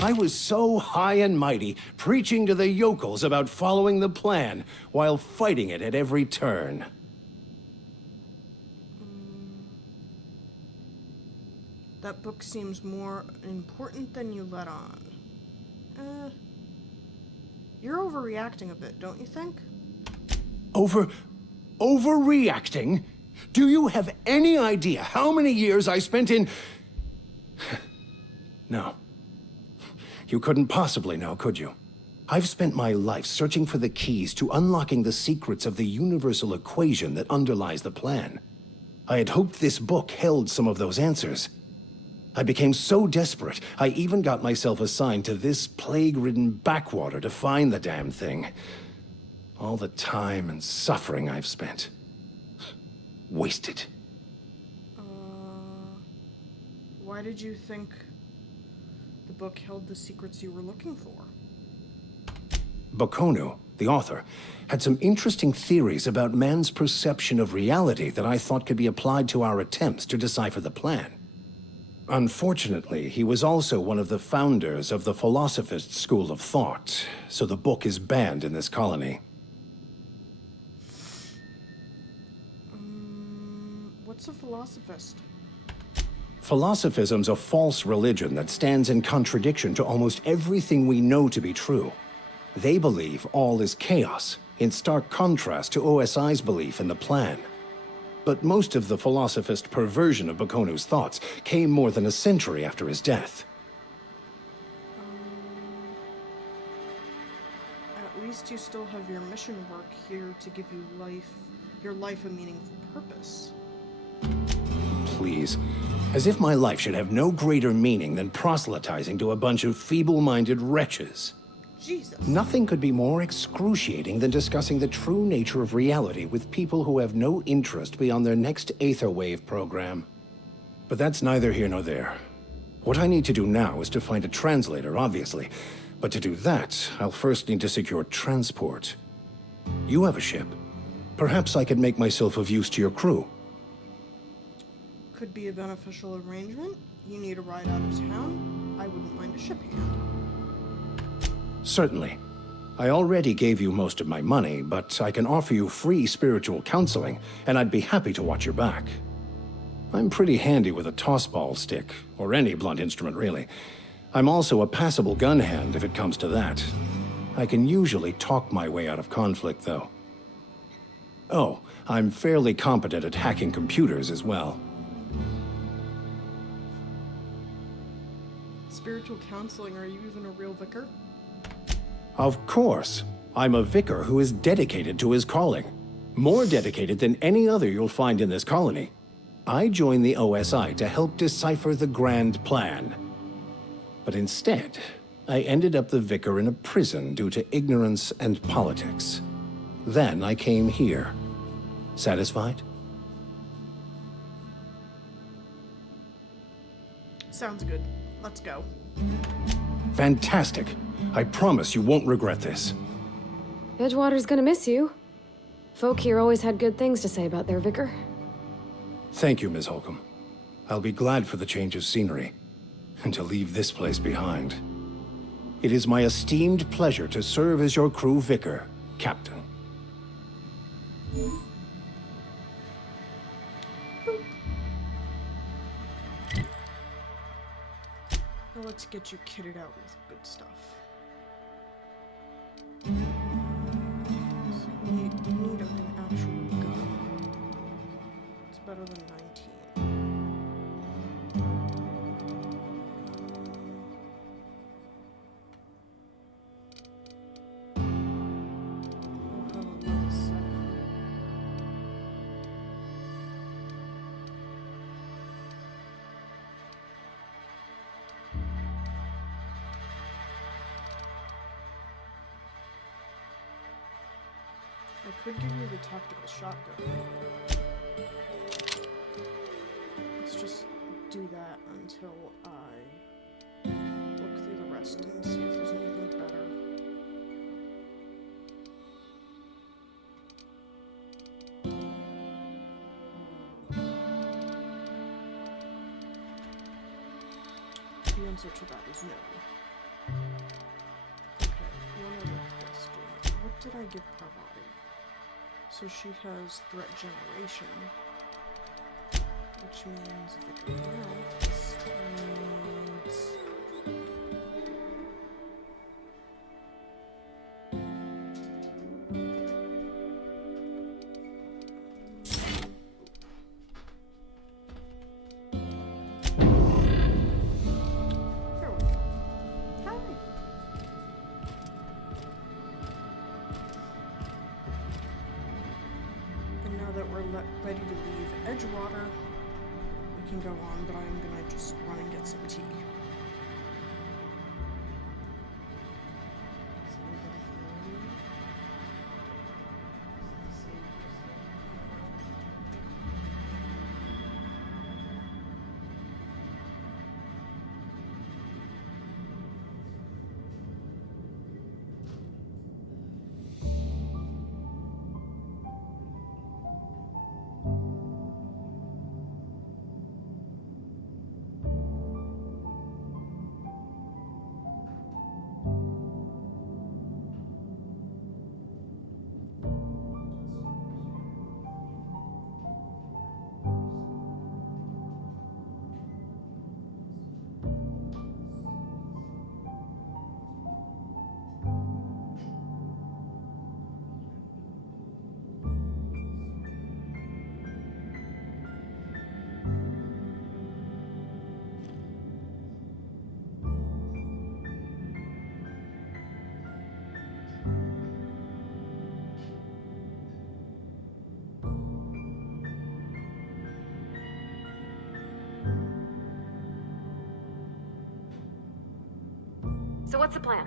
I was so high and mighty, preaching to the yokels about following the plan, while fighting it at every turn. That book seems more important than you let on. You're overreacting a bit, don't you think? Overreacting? Do you have any idea how many years I spent in... No. You couldn't possibly know, could you? I've spent my life searching for the keys to unlocking the secrets of the universal equation that underlies the plan. I had hoped this book held some of those answers. I became so desperate, I even got myself assigned to this plague-ridden backwater to find the damn thing. All the time and suffering I've spent. Wasted. Why did you think the book held the secrets you were looking for? Bakonu, the author, had some interesting theories about man's perception of reality that I thought could be applied to our attempts to decipher the plan. Unfortunately, he was also one of the founders of the Philosophist school of thought, so the book is banned in this colony. What's a philosophist? Philosophism's a false religion that stands in contradiction to almost everything we know to be true. They believe all is chaos, in stark contrast to OSI's belief in the plan. But most of the philosophist perversion of Bakonu's thoughts came more than a century after his death. At least you still have your mission work here to give you life your life a meaningful purpose. Please. As if my life should have no greater meaning than proselytizing to a bunch of feeble-minded wretches. Jesus. Nothing could be more excruciating than discussing the true nature of reality with people who have no interest beyond their next Aetherwave program. But that's neither here nor there. What I need to do now is to find a translator, obviously. But to do that, I'll first need to secure transport. You have a ship. Perhaps I could make myself of use to your crew. Could be a beneficial arrangement. You need a ride out of town. I wouldn't mind a ship hand. Certainly. I already gave you most of my money, but I can offer you free spiritual counseling, and I'd be happy to watch your back. I'm pretty handy with a tossball stick, or any blunt instrument, really. I'm also a passable gun hand if it comes to that. I can usually talk my way out of conflict, though. Oh, I'm fairly competent at hacking computers as well. Spiritual counseling, are you even a real vicar? Of course. I'm a vicar who is dedicated to his calling. More dedicated than any other you'll find in this colony. I joined the OSI to help decipher the grand plan. But instead, I ended up the vicar in a prison due to ignorance and politics. Then I came here. Satisfied? Sounds good. Let's go. Fantastic. I promise you won't regret this. Edgewater's gonna miss you. Folk here always had good things to say about their vicar. Thank you, Ms. Holcomb. I'll be glad for the change of scenery, and to leave this place behind. It is my esteemed pleasure to serve as your crew vicar, Captain. Now let's get you kitted out with good stuff. So we need an actual gun. It's better than 19. We'll have a level 7. I could give you the tactical shotgun. Let's just do that until I look through the rest and see if there's anything better. The answer to that is no. Okay, one other question. What did I give Parvati? So she has threat generation, which means Vicar Max needs... There we go. Hi! And now that we're ready to leave Edgewater, we can go on, but I'm gonna just run and get some tea. So what's the plan?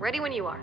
Ready when you are.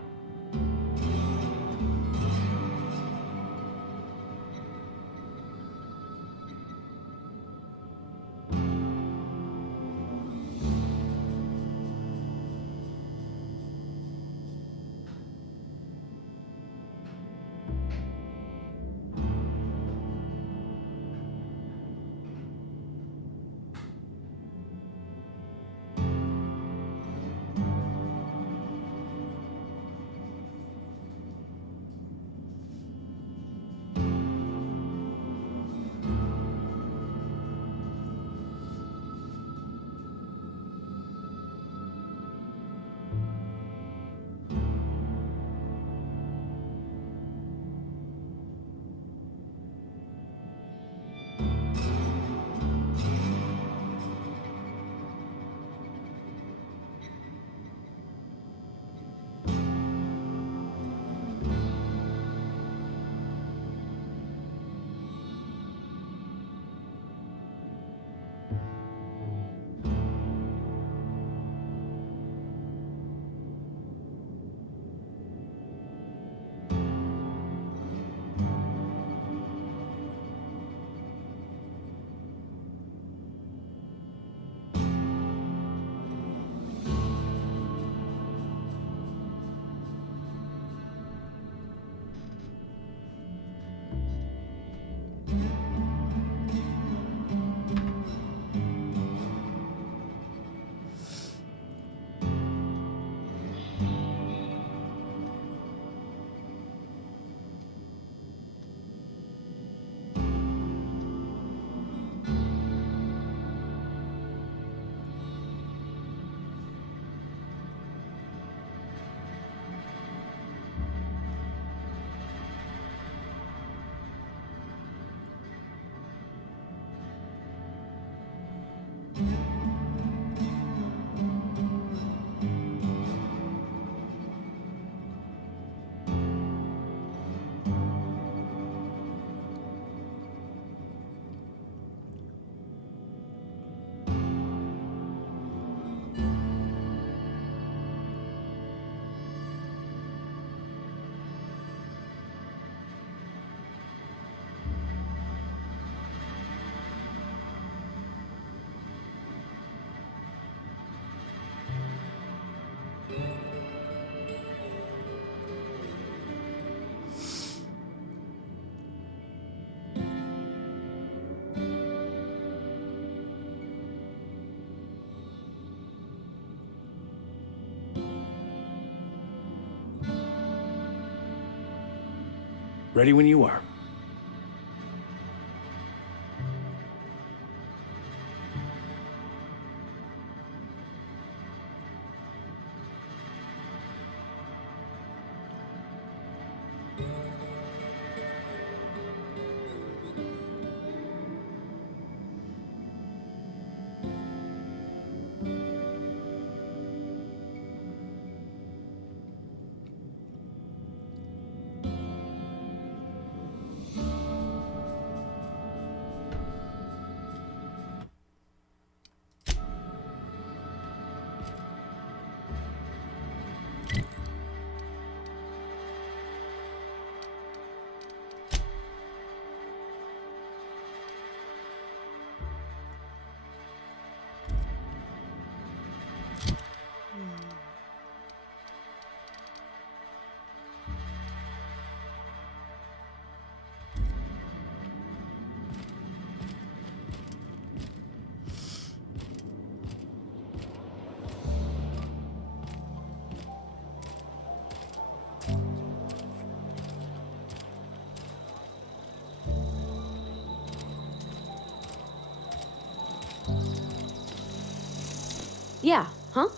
Ready when you are. Yeah, huh?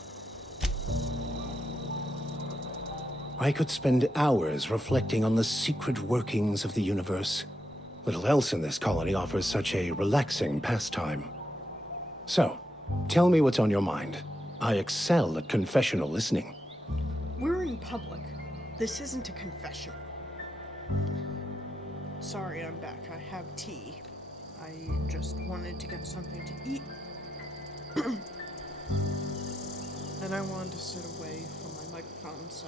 I could spend hours reflecting on the secret workings of the universe. Little else in this colony offers such a relaxing pastime. So, tell me what's on your mind. I excel at confessional listening. We're in public. This isn't a confession. Sorry, I'm back. I have tea. I just wanted to get something to eat. And I wanted to sit away from my microphone so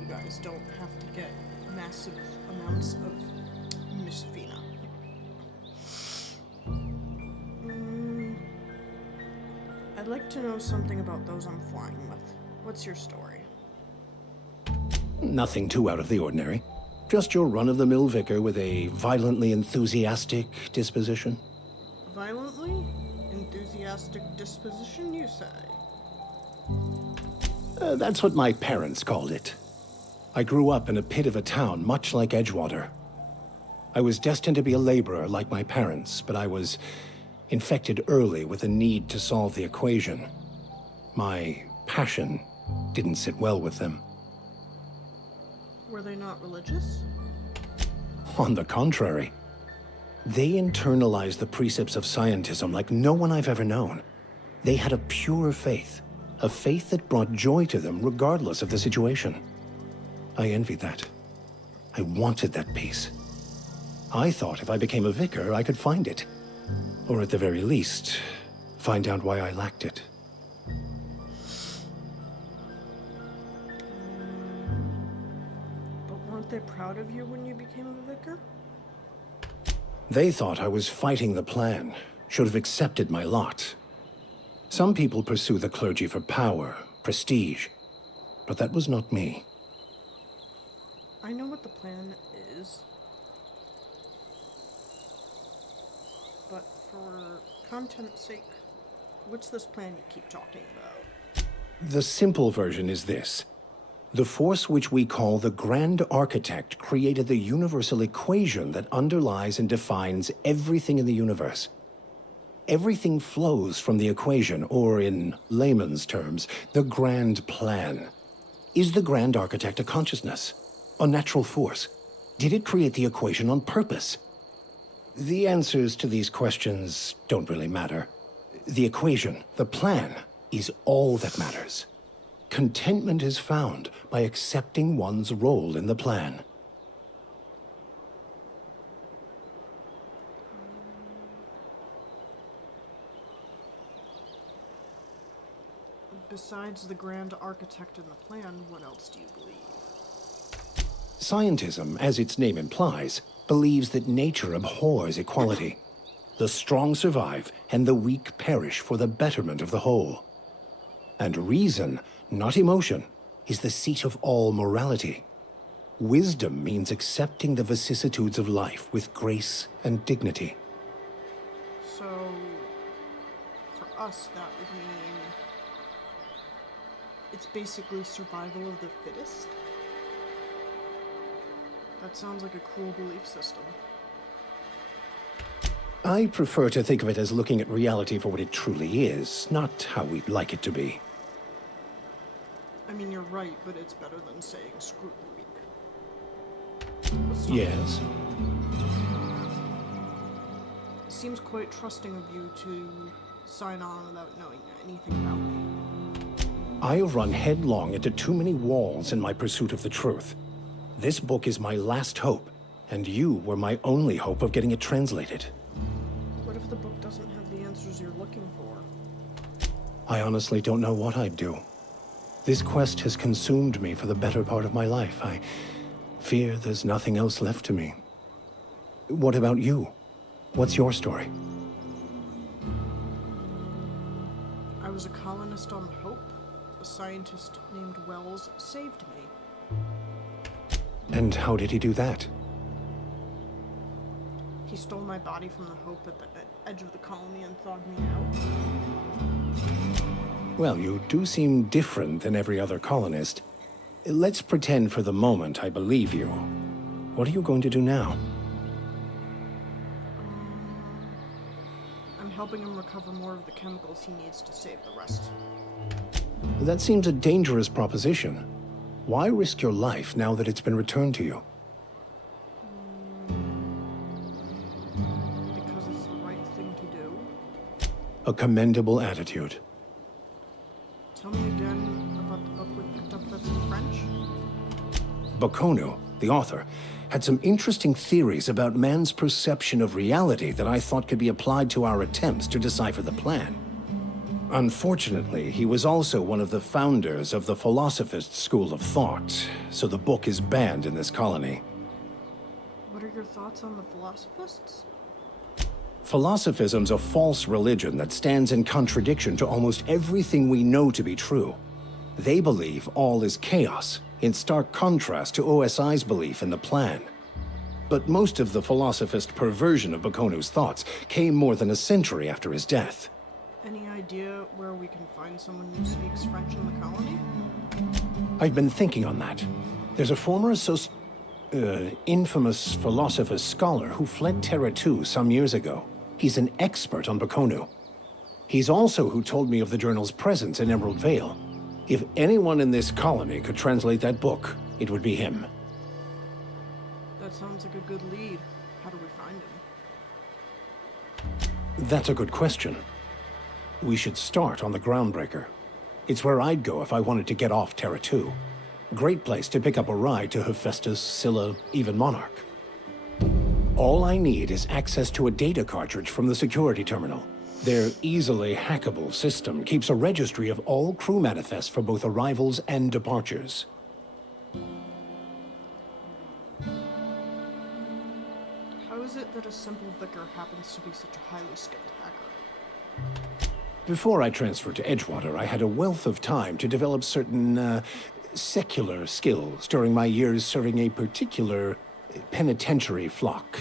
you guys don't have to get massive amounts of Miss Vina. I'd like to know something about those I'm flying with. What's your story? Nothing too out of the ordinary. Just your run-of-the-mill vicar with a violently enthusiastic disposition. Violently enthusiastic disposition, you say? That's what my parents called it. I grew up in a pit of a town much like Edgewater. I was destined to be a laborer like my parents, but I was infected early with a need to solve the equation. My passion didn't sit well with them. Were they not religious? On the contrary. They internalized the precepts of scientism like no one I've ever known. They had a pure faith, a faith that brought joy to them regardless of the situation. I envied that. I wanted that peace. I thought if I became a vicar, I could find it. Or at the very least, find out why I lacked it. But weren't they proud of you when you became a vicar? They thought I was fighting the plan, should have accepted my lot. Some people pursue the clergy for power, prestige, but that was not me. I know what the plan is. But for content's sake, what's this plan you keep talking about? The simple version is this. The force which we call the Grand Architect created the universal equation that underlies and defines everything in the universe. Everything flows from the equation, or in layman's terms, the grand plan. Is the Grand Architect a consciousness? A natural force? Did it create the equation on purpose? The answers to these questions don't really matter. The equation, the plan, is all that matters. Contentment is found by accepting one's role in the plan. Besides the grand architect in the plan, what else do you believe? Scientism, as its name implies, believes that nature abhors equality. The strong survive, and the weak perish for the betterment of the whole. And reason, not emotion, is the seat of all morality. Wisdom means accepting the vicissitudes of life with grace and dignity. So, for us, that would mean it's basically survival of the fittest? That sounds like a cruel belief system. I prefer to think of it as looking at reality for what it truly is, not how we'd like it to be. I mean, you're right, but it's better than saying screw the weak. Yes. It seems quite trusting of you to sign on without knowing anything about me. I have run headlong into too many walls in my pursuit of the truth. This book is my last hope, and you were my only hope of getting it translated. What if the book doesn't have the answers you're looking for? I honestly don't know what I'd do. This quest has consumed me for the better part of my life. I fear there's nothing else left to me. What about you? What's your story? I was a colonist on the Hope. A scientist named Wells saved me. And how did he do that? He stole my body from the Hope at the edge of the colony and thawed me out. Well, you do seem different than every other colonist. Let's pretend for the moment I believe you. What are you going to do now? I'm helping him recover more of the chemicals he needs to save the rest. That seems a dangerous proposition. Why risk your life now that it's been returned to you? Because it's the right thing to do. A commendable attitude. Tell me again about the book we picked up that's in French. Baconu, the author, had some interesting theories about man's perception of reality that I thought could be applied to our attempts to decipher the plan. Unfortunately, he was also one of the founders of the Philosophist school of thought, so the book is banned in this colony. What are your thoughts on the Philosophists? Philosophism's a false religion that stands in contradiction to almost everything we know to be true. They believe all is chaos, in stark contrast to OSI's belief in the plan. But most of the Philosophist perversion of Bakonu's thoughts came more than a century after his death. Any idea where we can find someone who speaks French in the colony? I've been thinking on that. There's a former infamous Philosophist scholar who fled Terra 2 some years ago. He's an expert on Baconu. He's also who told me of the journal's presence in Emerald Vale. If anyone in this colony could translate that book, it would be him. That sounds like a good lead. How do we find him? That's a good question. We should start on the Groundbreaker. It's where I'd go if I wanted to get off Terra 2. Great place to pick up a ride to Hephaestus, Scylla, even Monarch. All I need is access to a data cartridge from the security terminal. Their easily hackable system keeps a registry of all crew manifests for both arrivals and departures. How is it that a simple vicar happens to be such a highly skilled hacker? Before I transferred to Edgewater, I had a wealth of time to develop certain, secular skills during my years serving a particular penitentiary flock.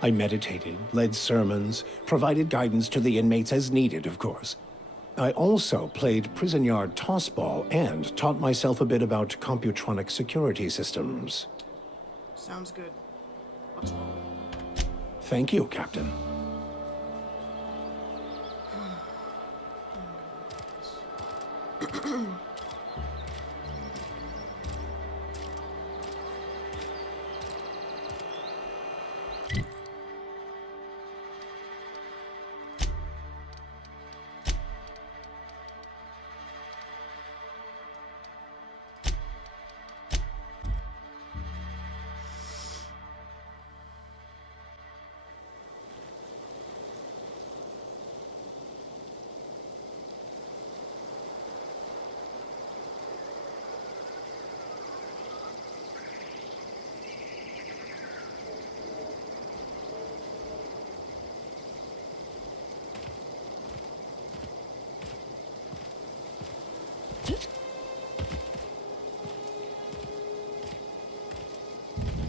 I meditated, led sermons, provided guidance to the inmates as needed, of course. I also played prison yard tossball and taught myself a bit about computronic security systems. Sounds good. Let's roll. Thank you, Captain.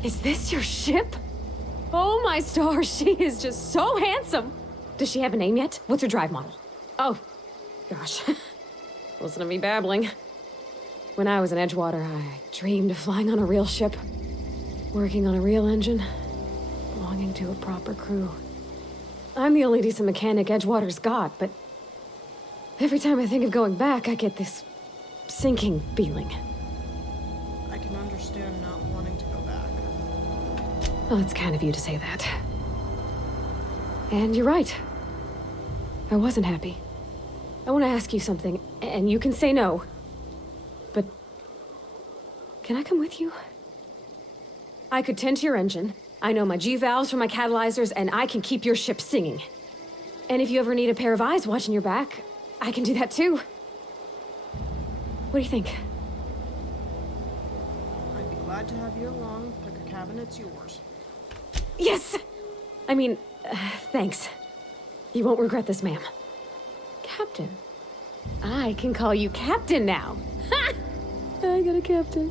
Is this your ship? Oh my stars, she is just so handsome. Does she have a name yet? What's her drive model? Oh, gosh. Listen to me babbling. When I was in Edgewater, I dreamed of flying on a real ship, working on a real engine, belonging to a proper crew. I'm the only decent mechanic Edgewater's got, but every time I think of going back, I get this sinking feeling. I can understand not wanting to go back. Well, it's kind of you to say that. And you're right. I wasn't happy. I want to ask you something, and you can say no. But can I come with you? I could tend to your engine. I know my G-valves from my catalyzers, and I can keep your ship singing. And if you ever need a pair of eyes watching your back, I can do that too. What do you think? I'd be glad to have you along. Pick a cabin, it's yours. Yes! I mean, thanks. You won't regret this, ma'am. Captain. I can call you Captain now. Ha! I got a captain.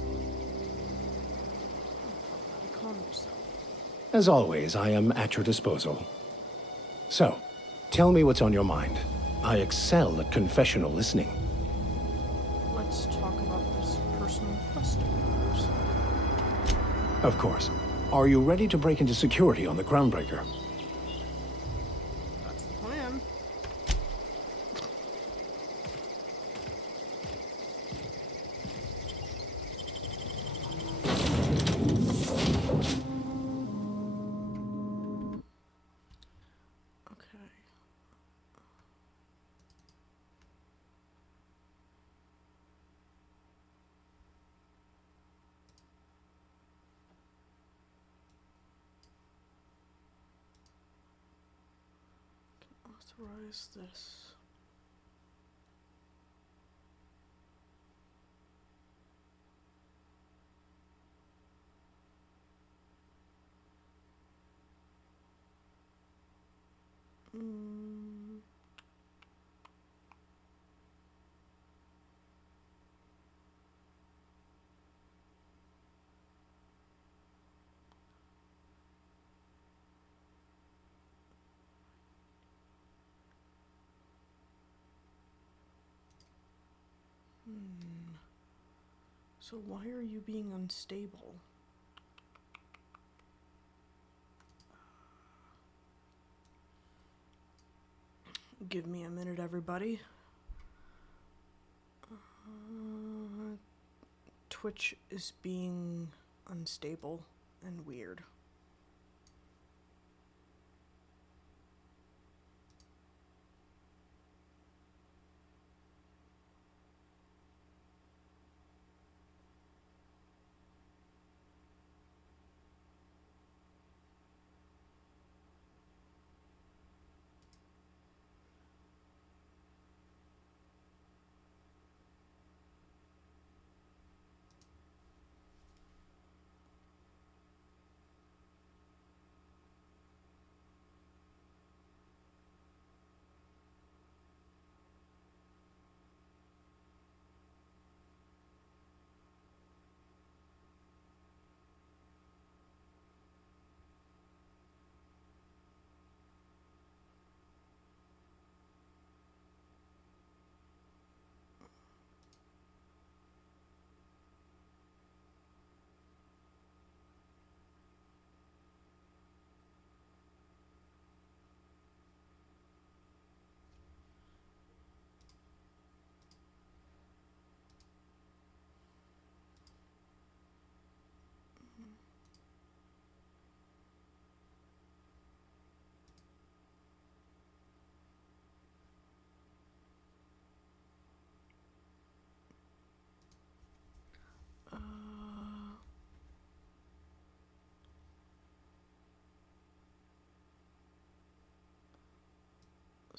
Calm yourself. As always, I am at your disposal. So, tell me what's on your mind. I excel at confessional listening. Let's talk about this personal quest of yours. Of course. Are you ready to break into security on the Groundbreaker? That's the plan. Okay. Authorize this. So why are you being unstable? Give me a minute, everybody. Twitch is being unstable and weird.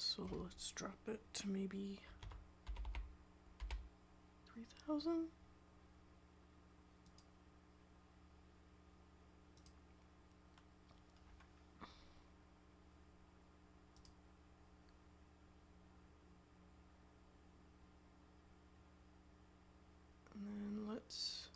So let's drop it to maybe 3,000. And then let's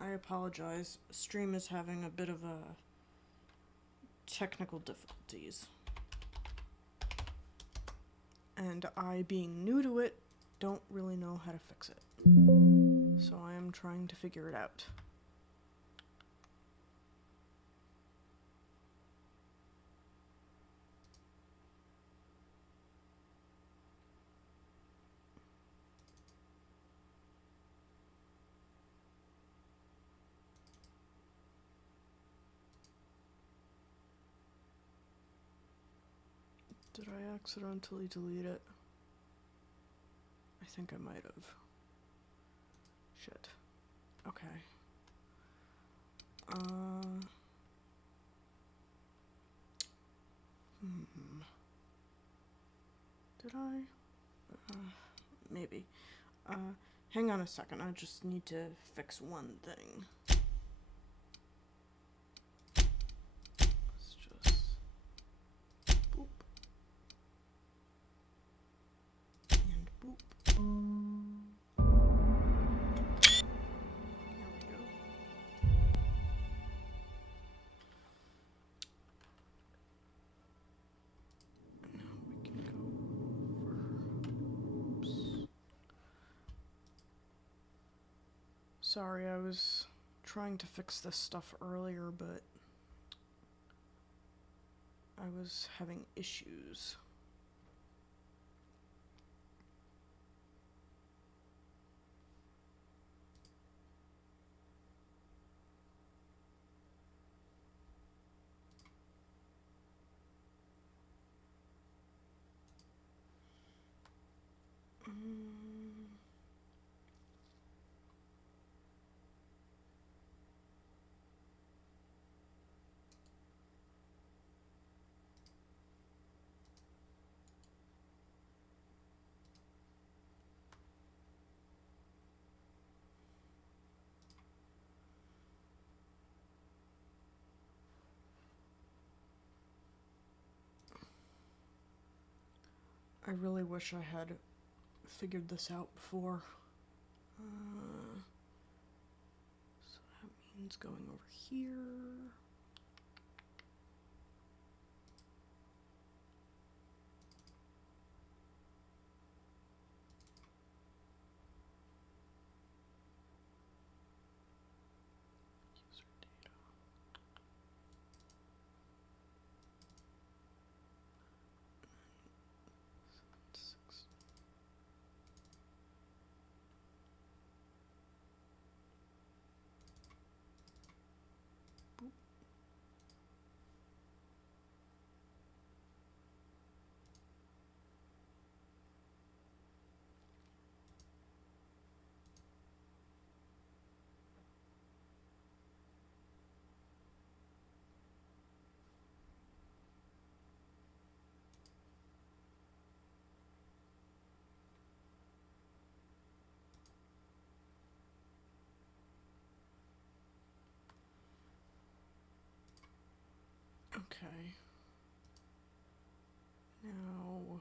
I apologize. Stream is having a bit of a technical difficulties. And I, being new to it, don't really know how to fix it. So I am trying to figure it out. Did I accidentally delete it? I think I might have. Shit. Okay. Did I? Maybe. Hang on a second. I just need to fix one thing. Let's just... boop. And boop. There we go. Now we can go over. Oops. Sorry, I was trying to fix this stuff earlier, but I was having issues. I really wish I had figured this out before. So that means going over here. Okay. Now...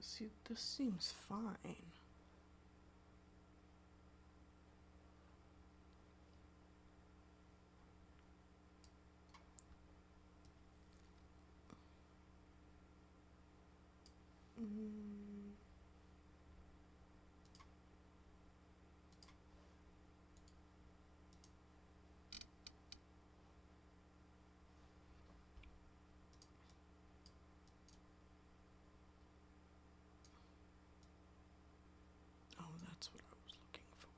see, this seems fine. Oh, that's what I was looking for.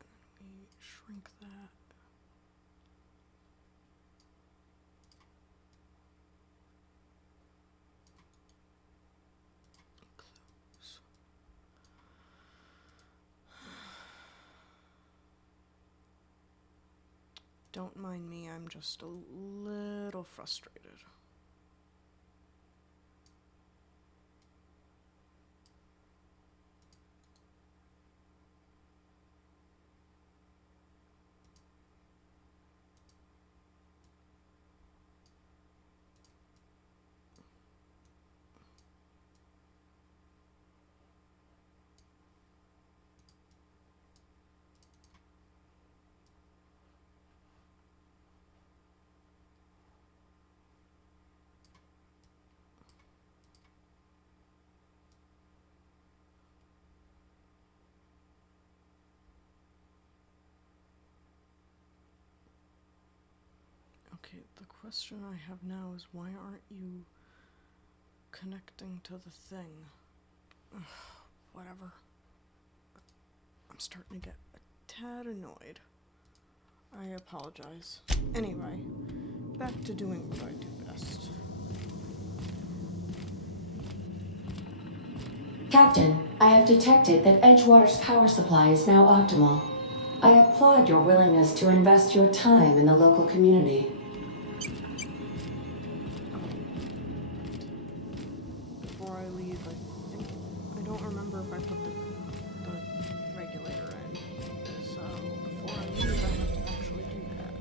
And then we shrink that. Close. Don't mind me, I'm just a little frustrated. Okay, the question I have now is why aren't you connecting to the thing? Ugh, whatever. I'm starting to get a tad annoyed. I apologize. Anyway, back to doing what I do best. Captain, I have detected that Edgewater's power supply is now optimal. I applaud your willingness to invest your time in the local community. Before I leave, I don't remember if I put the regulator in. So before I leave, I have to actually do that.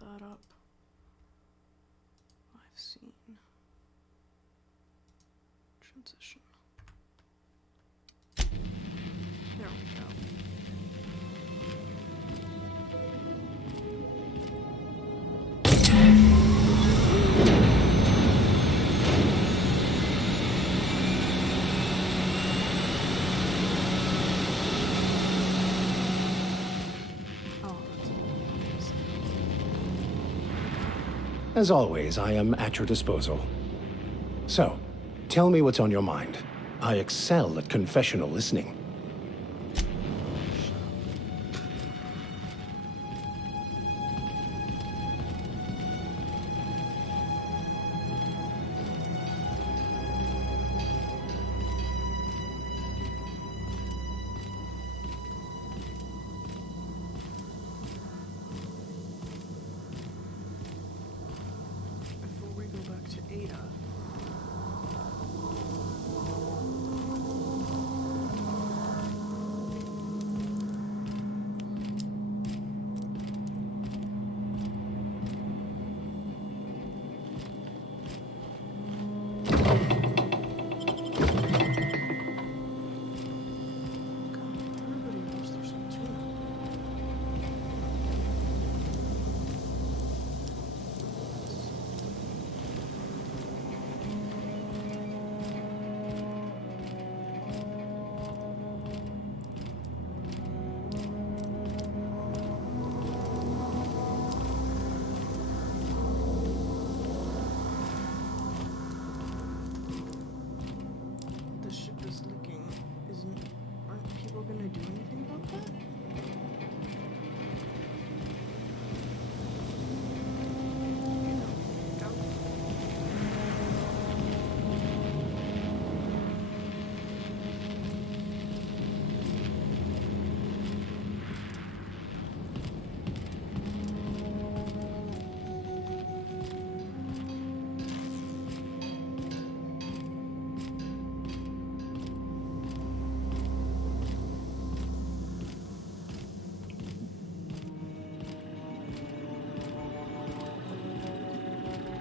That up. I've seen transition. There we go. As always, I am at your disposal. So, tell me what's on your mind. I excel at confessional listening.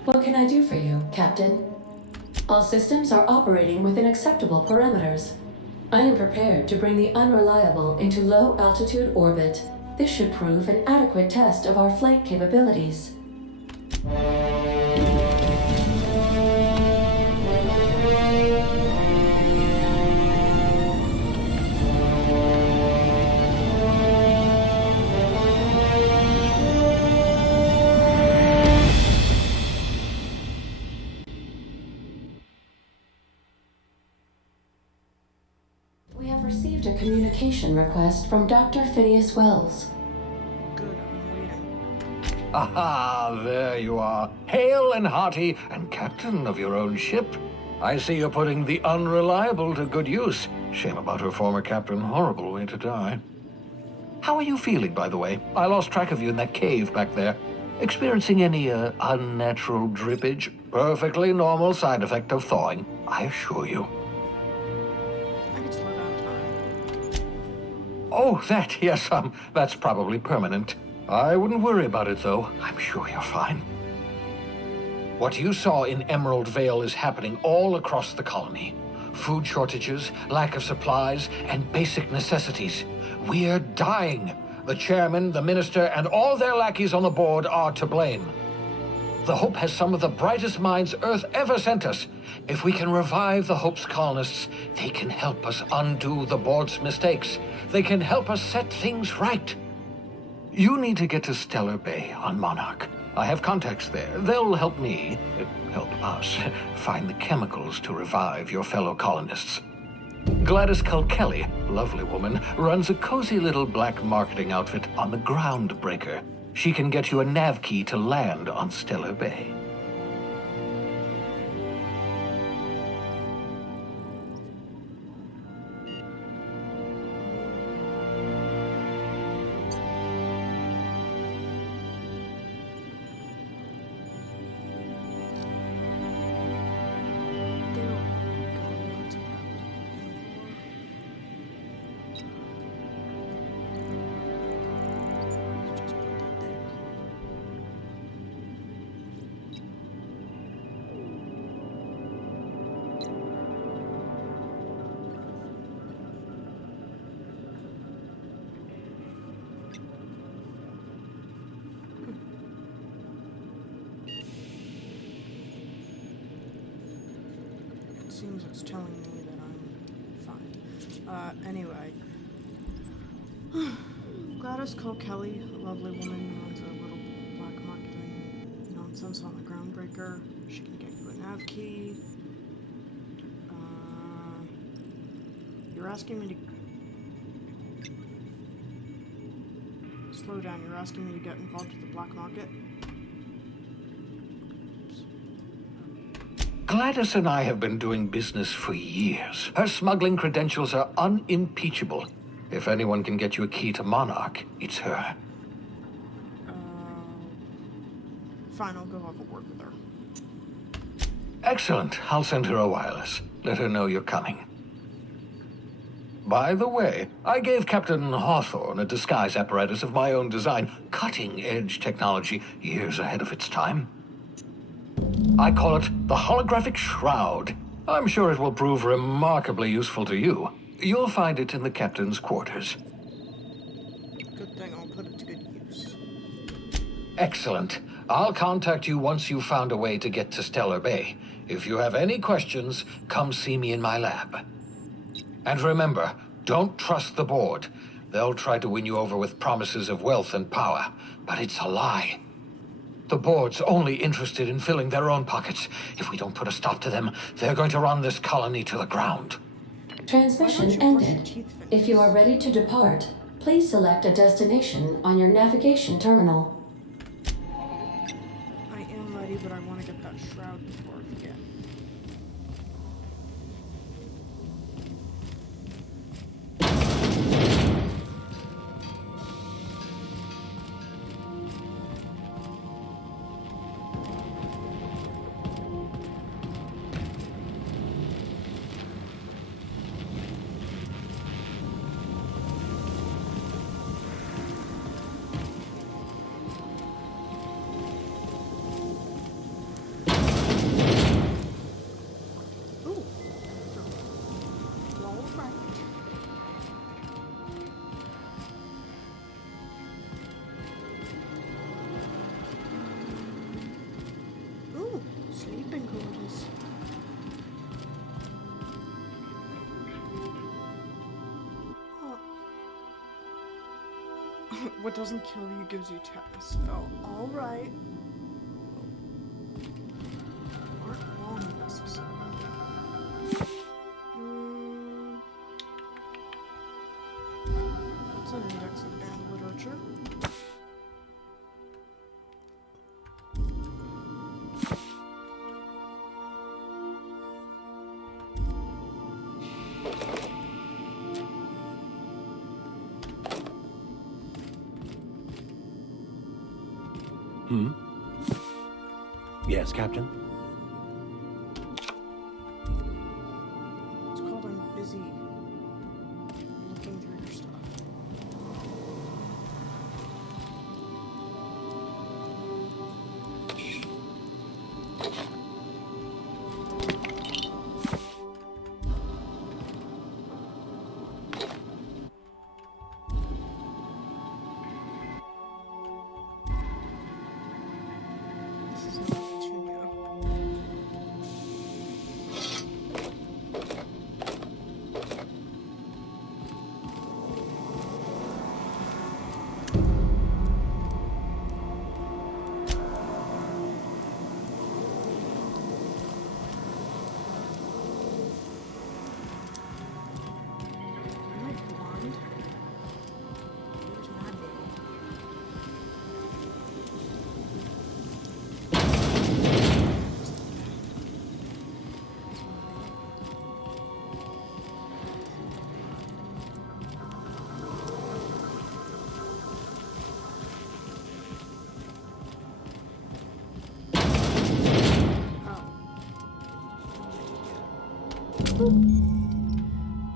What can I do for you, Captain? All systems are operating within acceptable parameters. I am prepared to bring the unreliable into low-altitude orbit. This should prove an adequate test of our flight capabilities. We have received a communication request from Dr. Phineas Wells. Aha, there you are. Hale and hearty, and captain of your own ship. I see you're putting the unreliable to good use. Shame about her former captain. Horrible way to die. How are you feeling, by the way? I lost track of you in that cave back there. Experiencing any, unnatural drippage? Perfectly normal side effect of thawing, I assure you. I could slow down time. Oh, that, yes, that's probably permanent. I wouldn't worry about it, though. I'm sure you're fine. What you saw in Emerald Vale is happening all across the colony. Food shortages, lack of supplies, and basic necessities. We're dying. The chairman, the minister, and all their lackeys on the board are to blame. The Hope has some of the brightest minds Earth ever sent us. If we can revive the Hope's colonists, they can help us undo the board's mistakes. They can help us set things right. You need to get to Stellar Bay on Monarch. I have contacts there. They'll help me, help us, find the chemicals to revive your fellow colonists. Gladys Kelly, lovely woman, runs a cozy little black marketing outfit on the Groundbreaker. She can get you a nav key to land on Stellar Bay. Seems it's telling me that I'm fine. Anyway. Gladys Kelly, a lovely woman, runs a little black marketing nonsense on the Groundbreaker. She can get you a nav key. You're asking me to... Slow down, you're asking me to get involved with the black market? Gladys and I have been doing business for years. Her smuggling credentials are unimpeachable. If anyone can get you a key to Monarch, it's her. Fine, I'll go have a word with her. Excellent. I'll send her a wireless. Let her know you're coming. By the way, I gave Captain Hawthorne a disguise apparatus of my own design, cutting-edge technology, years ahead of its time. I call it the Holographic Shroud. I'm sure it will prove remarkably useful to you. You'll find it in the captain's quarters. Good thing I'll put it to good use. Excellent. I'll contact you once you've found a way to get to Stellar Bay. If you have any questions, come see me in my lab. And remember, don't trust the board. They'll try to win you over with promises of wealth and power, but it's a lie. The board's only interested in filling their own pockets. If we don't put a stop to them, they're going to run this colony to the ground. Transmission ended. If you are ready to depart, please select a destination on your navigation terminal. I am ready, but I want to get that shroud before I forget. What doesn't kill you gives you tetanus. Oh, alright. Aren't long necessary. That's an index of banned literature. Yes, Captain? It's called I'm busy looking through your stuff. This is not Petunia. Am I blonde? Where's my baby?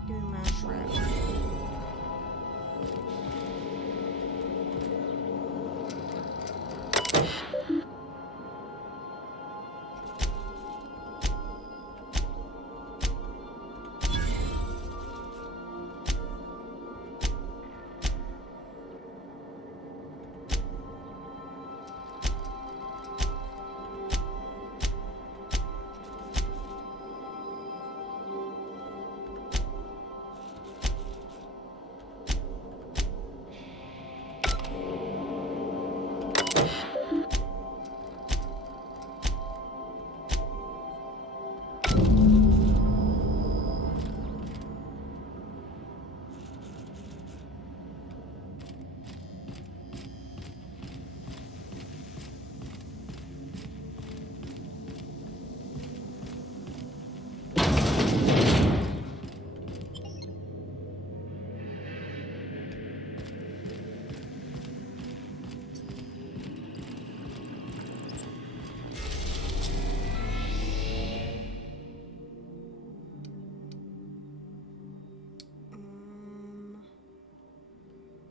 Give me my shroud.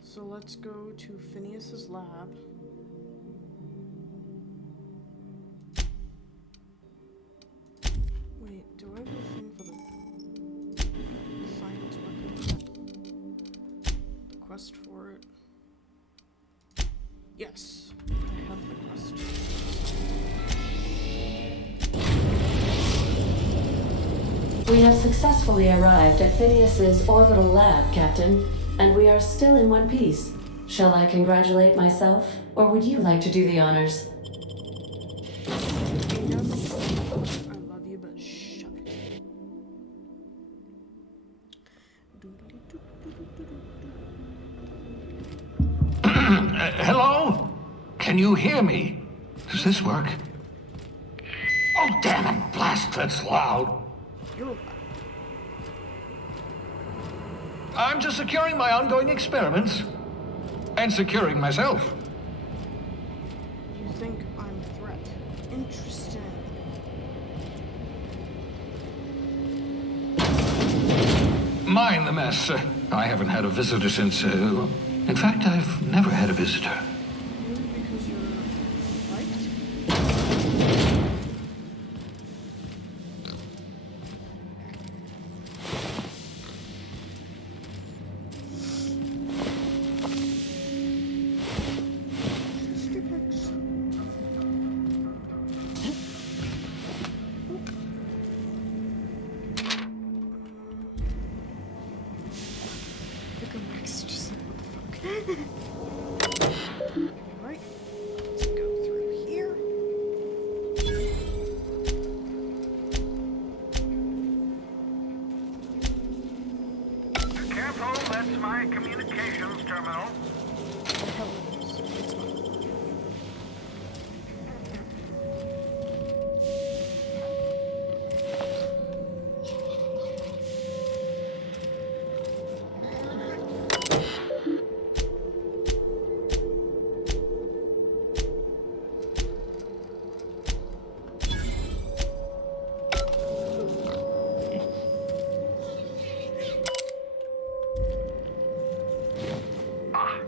So let's go to Phineas's lab. Wait, do I have a thing for the science weapon? The quest for it? Yes, I have the quest. We have successfully arrived at Phineas's orbital lab, Captain, and we are still in one piece. Shall I congratulate myself, or would you like to do the honors? I love you, but shut it. Hello? Can you hear me? Does this work? Oh, damn it, blast, that's loud. I'm just securing my ongoing experiments. And securing myself. You think I'm a threat? Interesting. Mind the mess. I haven't had a visitor since, in fact, I've never had a visitor. Maybe because you're liked? Vicar Max just said, what the fuck? Right. Let's go through here. Careful, that's my communications terminal.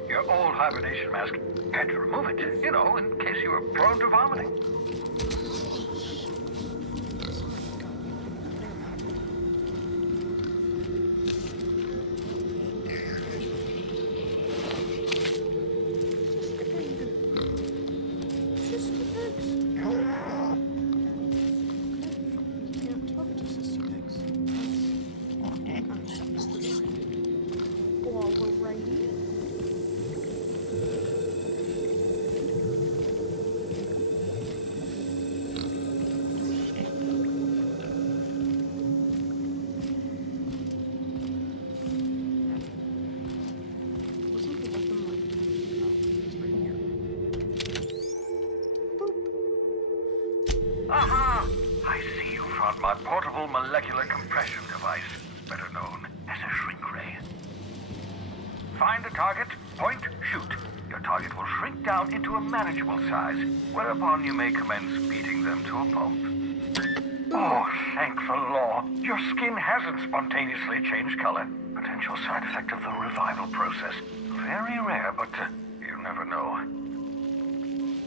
Your old hibernation mask. Had to remove it, you know, in case you were prone to vomiting. Aha! I see you found my portable molecular compression device, better known as a shrink ray. Find a target, point, shoot. Your target will shrink down into a manageable size, whereupon you may commence beating them to a pulp. Oh, thank the law. Your skin hasn't spontaneously changed color. Potential side effect of the revival process. Very rare, but you never know.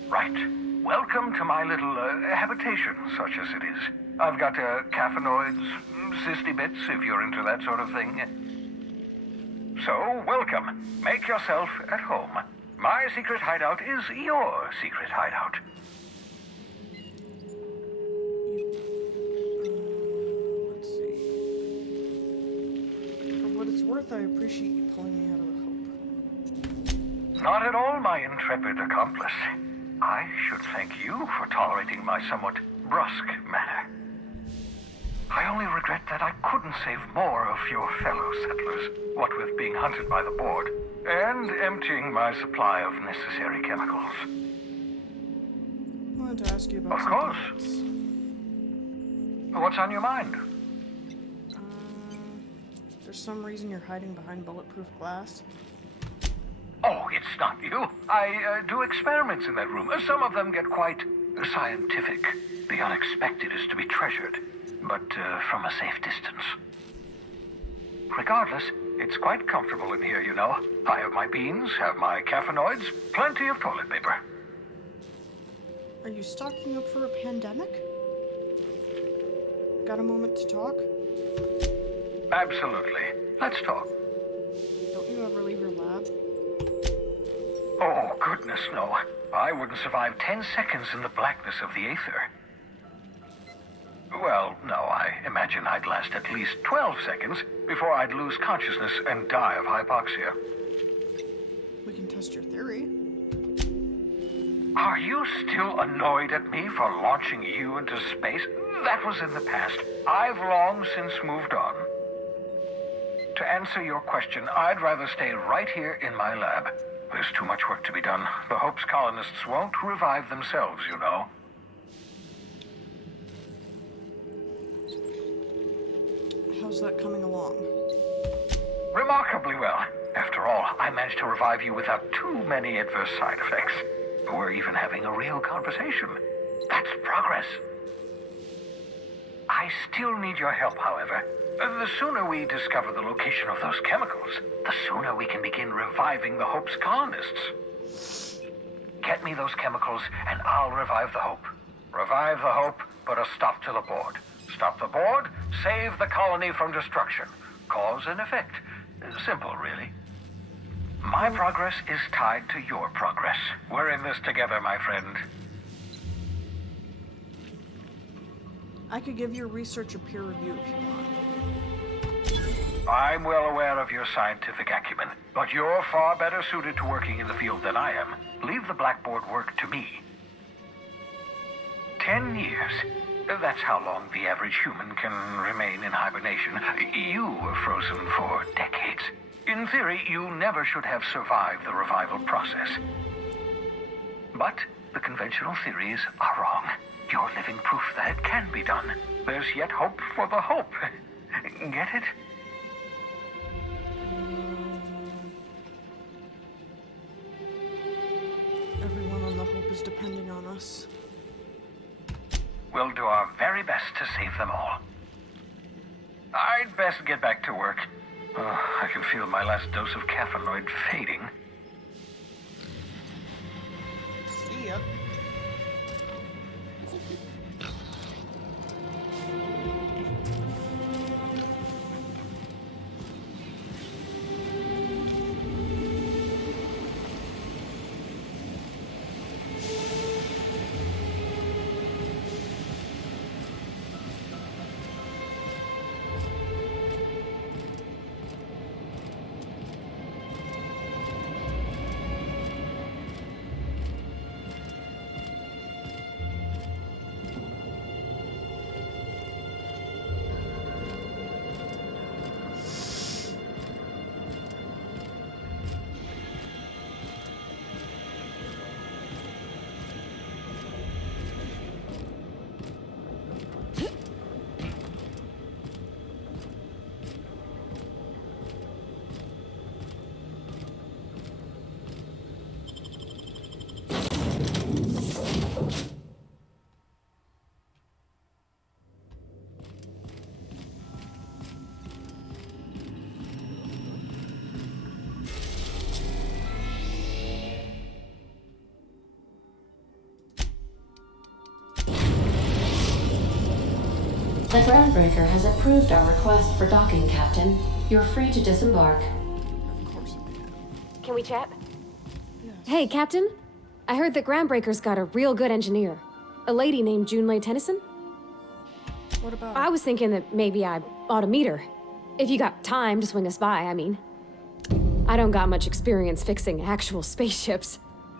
Right. Welcome to my little habitation, such as it is. I've got caffeinoids, cysty bits, if you're into that sort of thing. So, welcome. Make yourself at home. My secret hideout is your secret hideout. Let's see. For what it's worth, I appreciate you pulling me out of the hope. Not at all, my intrepid accomplice. I should thank you for tolerating my somewhat brusque manner. I only regret that I couldn't save more of your fellow settlers, what with being hunted by the board, and emptying my supply of necessary chemicals. I wanted to ask you about Of course. What's on your mind? There's some reason you're hiding behind bulletproof glass. Oh, it's not you. I do experiments in that room. Some of them get quite scientific. The unexpected is to be treasured, but from a safe distance. Regardless, it's quite comfortable in here, you know. I have my beans, have my caffeinoids, plenty of toilet paper. Are you stocking up for a pandemic? Got a moment to talk? Absolutely. Let's talk. Don't you ever leave your lab? Oh, goodness, no. I wouldn't survive 10 seconds in the blackness of the aether. Well, no, I imagine I'd last at least 12 seconds before I'd lose consciousness and die of hypoxia. We can test your theory. Are you still annoyed at me for launching you into space? That was in the past. I've long since moved on. To answer your question, I'd rather stay right here in my lab. There's too much work to be done. The Hope's colonists won't revive themselves, you know. How's that coming along? Remarkably well. After all, I managed to revive you without too many adverse side effects. We're even having a real conversation. That's progress. I still need your help, however. The sooner we discover the location of those chemicals, the sooner we can begin reviving the Hope's colonists. Get me those chemicals, and I'll revive the Hope. Revive the Hope, put a stop to the board. Stop the board, save the colony from destruction. Cause and effect. Simple, really. My progress is tied to your progress. We're in this together, my friend. I could give your research a peer review if you want. I'm well aware of your scientific acumen, but you're far better suited to working in the field than I am. Leave the blackboard work to me. 10 years. That's how long the average human can remain in hibernation. You were frozen for decades. In theory, you never should have survived the revival process. But the conventional theories are wrong. You're living proof that it can be done. There's yet hope for the hope. Get it? Everyone on the Hope is depending on us. We'll do our very best to save them all. I'd best get back to work. Oh, I can feel my last dose of caffeinoid fading. See ya. The Groundbreaker has approved our request for docking, Captain. You're free to disembark. Can we chat? Hey, Captain. I heard that Groundbreaker's got a real good engineer. A lady named Junlei Tennyson. What about? I was thinking that maybe I ought to meet her. If you got time to swing us by, I mean. I don't got much experience fixing actual spaceships.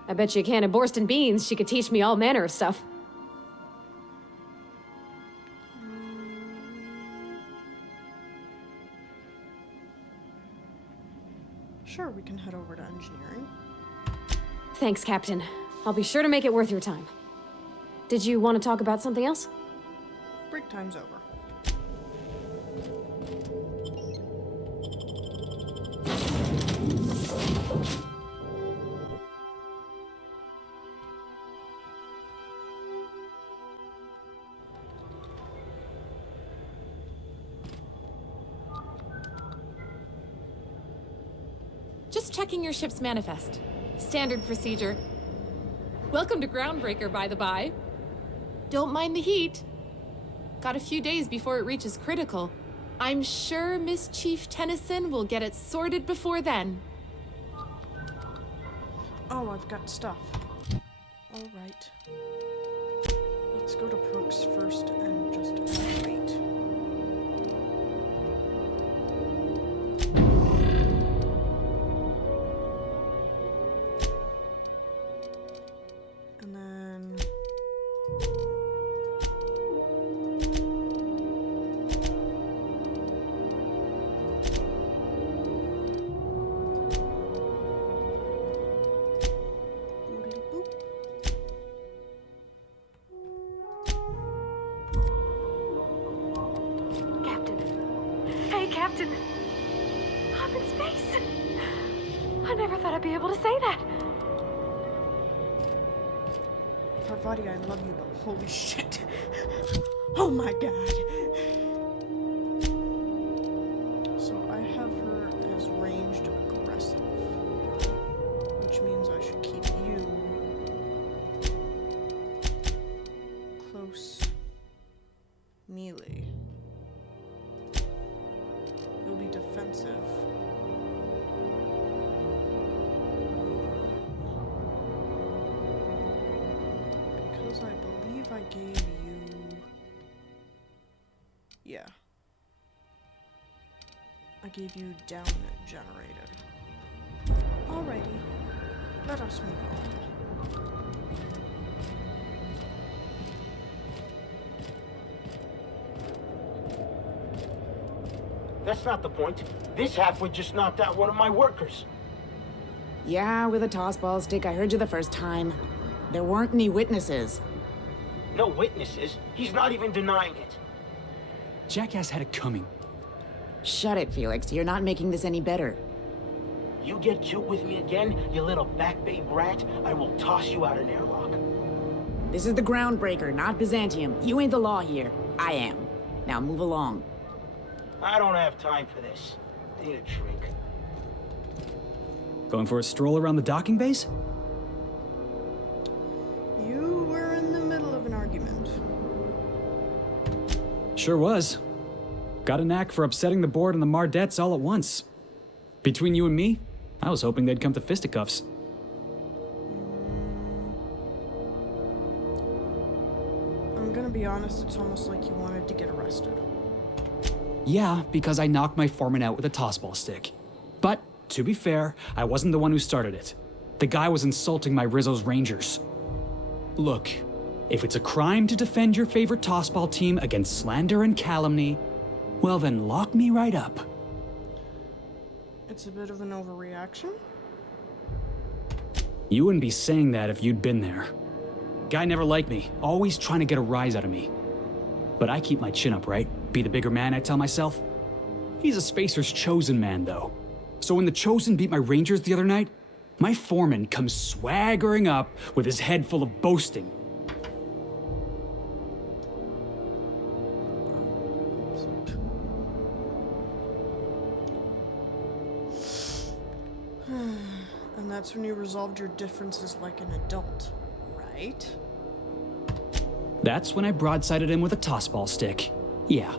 I bet you a can of Borston beans she could teach me all manner of stuff. Sure, we can head over to engineering. Thanks, Captain. I'll be sure to make it worth your time. Did you want to talk about something else? Break time's over. Just checking your ship's manifest. Standard procedure. Welcome to Groundbreaker, by the by. Don't mind the heat. Got a few days before it reaches critical. I'm sure Miss Chief Tennyson will get it sorted before then. Oh, I've got stuff. All right. Let's go to perks first and just wait. And then... Hey, Captain. I'm in space. I never thought I'd be able to say that. Parvati, I love you, but holy shit. Oh my god. So I have her as ranged aggressive, which means I should keep you close melee. You'll be defensive. Because I believe I gave you... Yeah. I gave you down generated. Alrighty, let us move on. That's not the point. This halfwit just knocked out one of my workers. Yeah, with a tossball stick. I heard you the first time. There weren't any witnesses. No witnesses? He's not even denying it. Jackass had it coming. Shut it, Felix. You're not making this any better. You get cute with me again, you little back bay brat, I will toss you out an airlock. This is the Groundbreaker, not Byzantium. You ain't the law here. I am. Now move along. I don't have time for this. I need a drink. Going for a stroll around the docking base? You were in the middle of an argument. Sure was. Got a knack for upsetting the board and the Mardettes all at once. Between you and me, I was hoping they'd come to fisticuffs. I'm gonna be honest, it's almost like you wanted to get arrested. Yeah, because I knocked my foreman out with a tossball stick. But, to be fair, I wasn't the one who started it. The guy was insulting my Rizzo's Rangers. Look, if it's a crime to defend your favorite tossball team against slander and calumny, well then lock me right up. It's a bit of an overreaction. You wouldn't be saying that if you'd been there. Guy never liked me, always trying to get a rise out of me. But I keep my chin up, right? Be the bigger man, I tell myself. He's a Spacer's chosen man, though. So when the Chosen beat my Rangers the other night, my foreman comes swaggering up with his head full of boasting. And that's when you resolved your differences like an adult, right? That's when I broadsided him with a tossball stick. Yeah.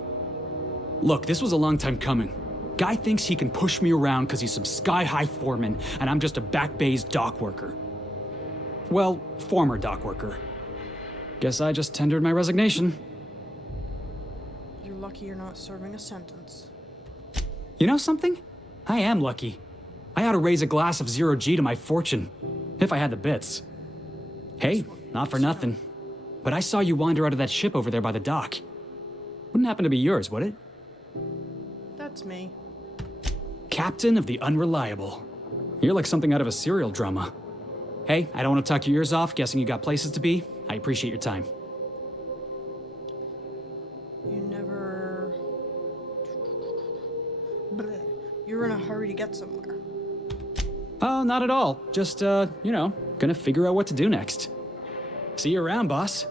Look, this was a long time coming. Guy thinks he can push me around because he's some sky-high foreman, and I'm just a back bay's dock worker. Well, former dock worker. Guess I just tendered my resignation. You're lucky you're not serving a sentence. You know something? I am lucky. I ought to raise a glass of 0G to my fortune, if I had the bits. Hey, not for nothing, but I saw you wander out of that ship over there by the dock. Wouldn't happen to be yours, would it? That's me. Captain of the Unreliable. You're like something out of a serial drama. Hey, I don't want to talk your ears off, guessing you got places to be. I appreciate your time. You never... Bleh. You're in a hurry to get somewhere. Oh, not at all. Just, gonna figure out what to do next. See you around, boss.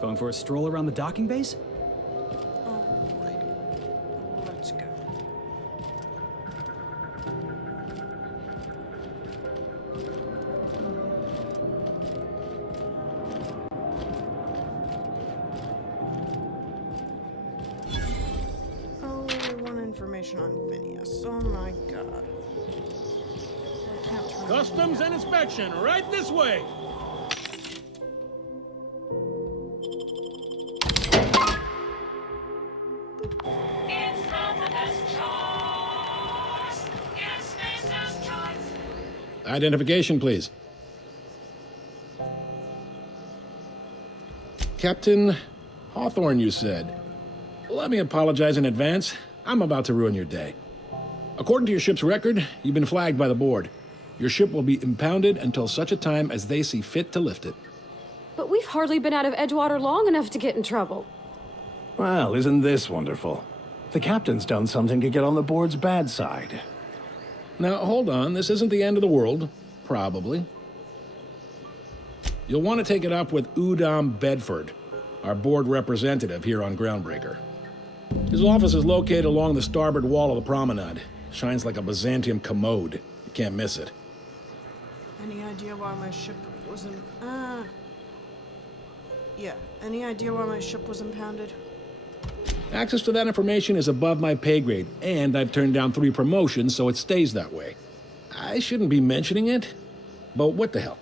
Going for a stroll around the docking base? Let's go. Oh, we want information on Phineas. Oh my god. I can't turn Customs and inspection, right this way. Identification, please. Captain Hawthorne, you said. Let me apologize in advance. I'm about to ruin your day. According to your ship's record, you've been flagged by the board. Your ship will be impounded until such a time as they see fit to lift it. But we've hardly been out of Edgewater long enough to get in trouble. Well, isn't this wonderful? The captain's done something to get on the board's bad side. Now, hold on. This isn't the end of the world. Probably. You'll want to take it up with Udom Bedford, our board representative here on Groundbreaker. His office is located along the starboard wall of the promenade. Shines like a Byzantium commode. You can't miss it. Any idea why my ship wasn't... Yeah, any idea why my ship was impounded? Access to that information is above my pay grade, and I've turned down 3 promotions, so it stays that way. I shouldn't be mentioning it, but what the hell?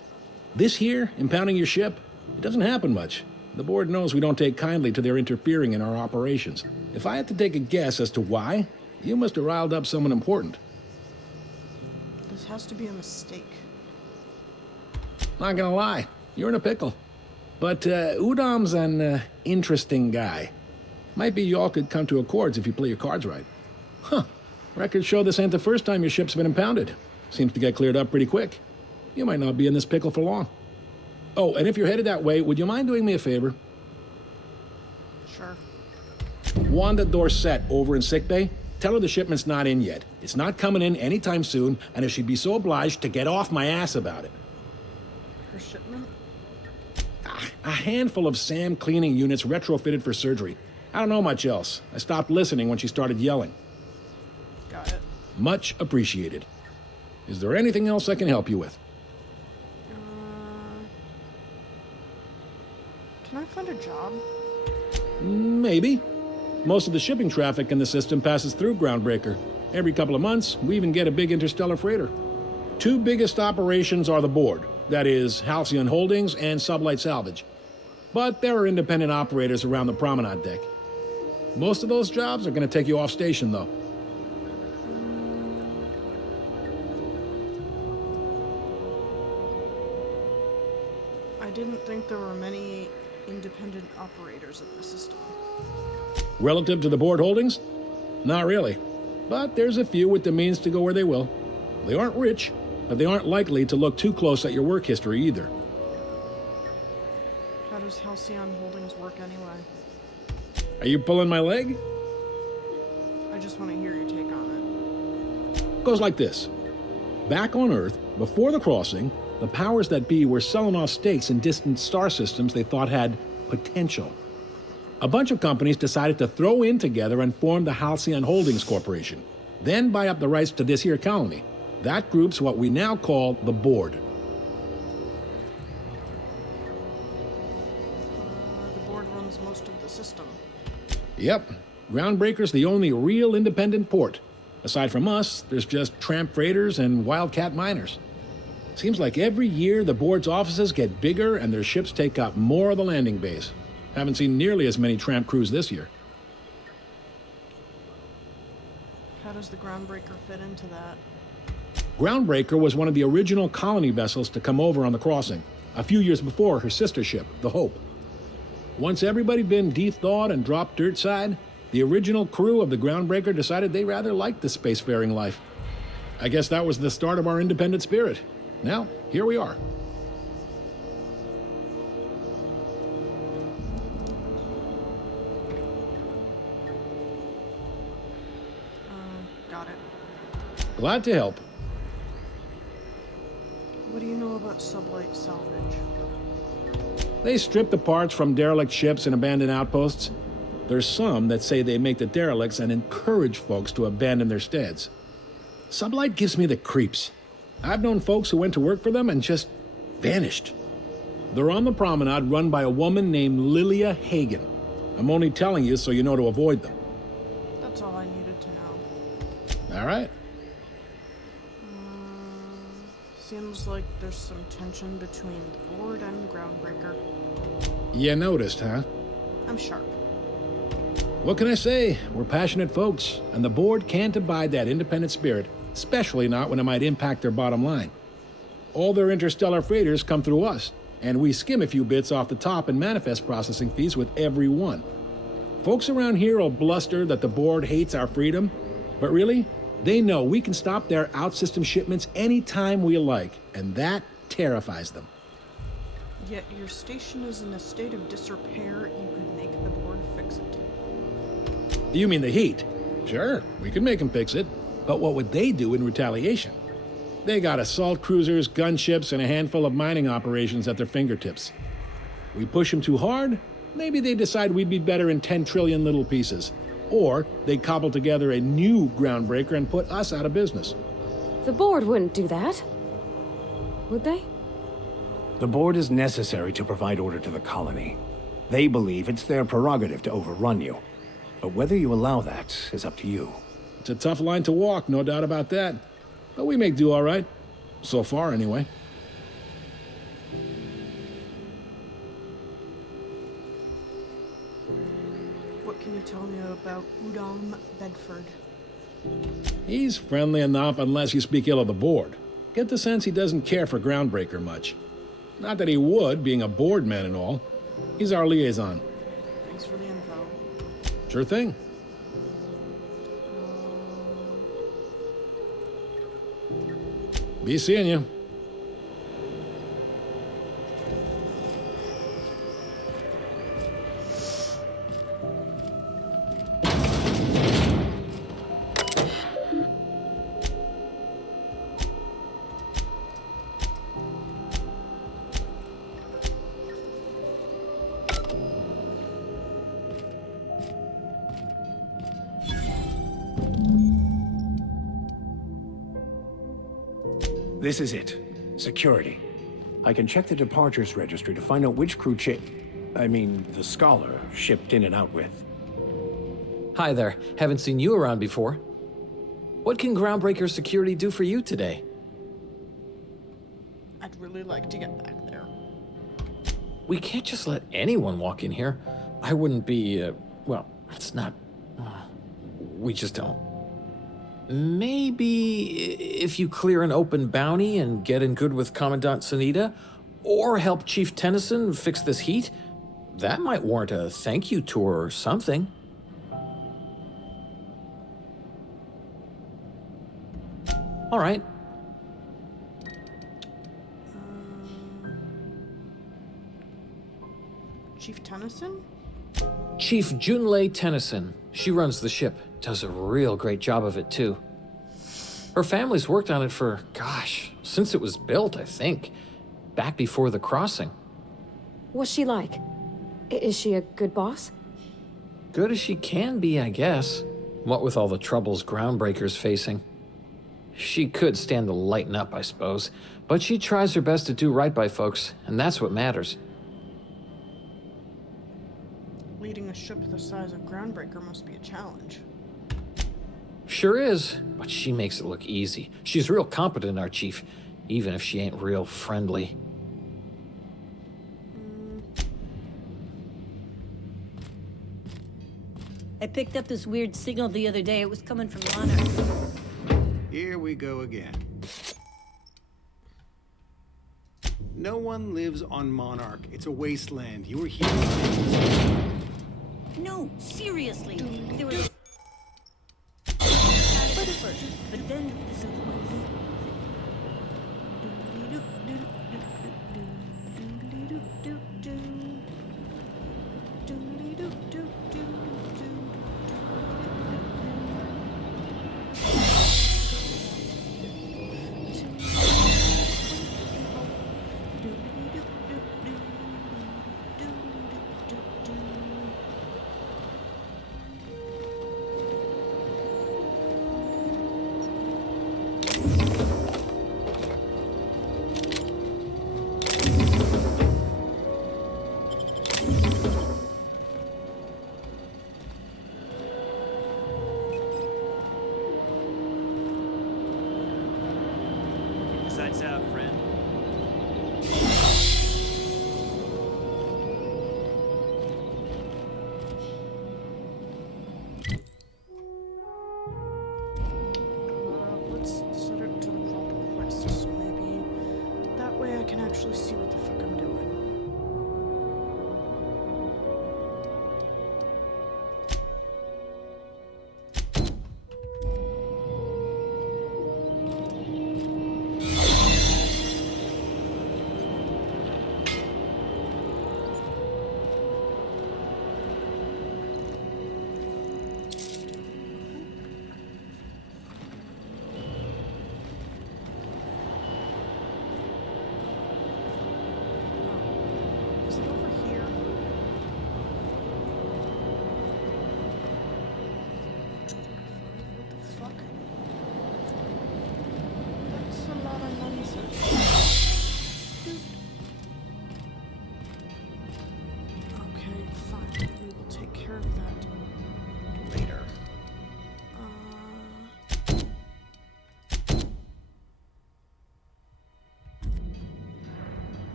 This here, impounding your ship, it doesn't happen much. The board knows we don't take kindly to their interfering in our operations. If I had to take a guess as to why, you must have riled up someone important. This has to be a mistake. Not gonna lie, you're in a pickle. But Udam's an interesting guy. Might be y'all could come to accords if you play your cards right. Huh. Records show this ain't the first time your ship's been impounded. Seems to get cleared up pretty quick. You might not be in this pickle for long. Oh, and if you're headed that way, would you mind doing me a favor? Sure. Wanda Dorset over in sickbay, tell her the shipment's not in yet. It's not coming in anytime soon, and if she'd be so obliged to get off my ass about it. Her shipment? A handful of SAM cleaning units retrofitted for surgery. I don't know much else. I stopped listening when she started yelling. Got it. Much appreciated. Is there anything else I can help you with? Can I find a job? Maybe. Most of the shipping traffic in the system passes through Groundbreaker. Every couple of months, we even get a big interstellar freighter. Two biggest operations are the board. That is, Halcyon Holdings and Sublight Salvage. But there are independent operators around the promenade deck. Most of those jobs are going to take you off station, though. I didn't think there were many independent operators in the system. Relative to the board holdings? Not really. But there's a few with the means to go where they will. They aren't rich, but they aren't likely to look too close at your work history either. How does Halcyon Holdings work anyway? Are you pulling my leg? I just want to hear your take on it. Goes like this. Back on Earth, before the crossing, the powers that be were selling off stakes in distant star systems they thought had potential. A bunch of companies decided to throw in together and form the Halcyon Holdings Corporation, then buy up the rights to this here colony. That group's what we now call the board. The board runs most of the system. Yep. Groundbreaker's the only real independent port. Aside from us, there's just tramp freighters and wildcat miners. Seems like every year the board's offices get bigger and their ships take up more of the landing base. Haven't seen nearly as many tramp crews this year. How does the Groundbreaker fit into that? Groundbreaker was one of the original colony vessels to come over on the crossing, a few years before her sister ship, the Hope. Once everybody been de-thawed and dropped dirt side, the original crew of the Groundbreaker decided they rather liked the spacefaring life. I guess that was the start of our independent spirit. Now, here we are. Got it. Glad to help. What do you know about Sublight Salvage? They strip the parts from derelict ships and abandoned outposts. There's some that say they make the derelicts and encourage folks to abandon their steads. Sublight gives me the creeps. I've known folks who went to work for them and just vanished. They're on the promenade run by a woman named Lilia Hagen. I'm only telling you so you know to avoid them. That's all I needed to know. All right. Seems like there's some tension between the board and Groundbreaker. You noticed, huh? I'm sharp. What can I say? We're passionate folks, and the board can't abide that independent spirit, especially not when it might impact their bottom line. All their interstellar freighters come through us, and we skim a few bits off the top in manifest processing fees with every one. Folks around here will bluster that the board hates our freedom, but really, they know we can stop their out-system shipments anytime we like, and that terrifies them. Yet your station is in a state of disrepair. You could make the board fix it. You mean the heat? Sure, we could make them fix it, but what would they do in retaliation? They got assault cruisers, gunships, and a handful of mining operations at their fingertips. We push them too hard, maybe they decide we'd be better in 10 trillion little pieces. Or they cobble together a new Groundbreaker and put us out of business. The board wouldn't do that. Would they? The board is necessary to provide order to the colony. They believe it's their prerogative to overrun you. But whether you allow that is up to you. It's a tough line to walk, no doubt about that. But we make do all right. So far, anyway. can you tell me about Udom Bedford? He's friendly enough unless you speak ill of the board. Get the sense he doesn't care for Groundbreaker much. Not that he would, being a board man and all. He's our liaison. Thanks for the info. Sure thing. Be seeing you. This is it. Security. I can check the departures registry to find out which crew the scholar shipped in and out with. Hi there. Haven't seen you around before. What can Groundbreaker Security do for you today? I'd really like to get back there. We can't just let anyone walk in here. I wouldn't be, well, it's not... we just don't. Maybe if you clear an open bounty and get in good with Commandant Sunita, or help Chief Tennyson fix this heat, that might warrant a thank you tour or something. All right. Chief Tennyson? Chief Junlei Tennyson. She runs the ship. Does a real great job of it, too. Her family's worked on it for, gosh, since it was built, I think. Back before the crossing. What's she like? Is she a good boss? Good as she can be, I guess. What with all the troubles Groundbreaker's facing. She could stand to lighten up, I suppose. But she tries her best to do right by folks, and that's what matters. Leading a ship the size of Groundbreaker must be a challenge. Sure is, but she makes it look easy. She's real competent, our chief, even if she ain't real friendly. I picked up this weird signal the other day. It was coming from Monarch. Here we go again. No one lives on Monarch. It's a wasteland. You were here. No, seriously. There was... But then this is... Sights out, friend. Let's set it to the proper quest, so maybe that way I can actually see what the fuck I'm doing.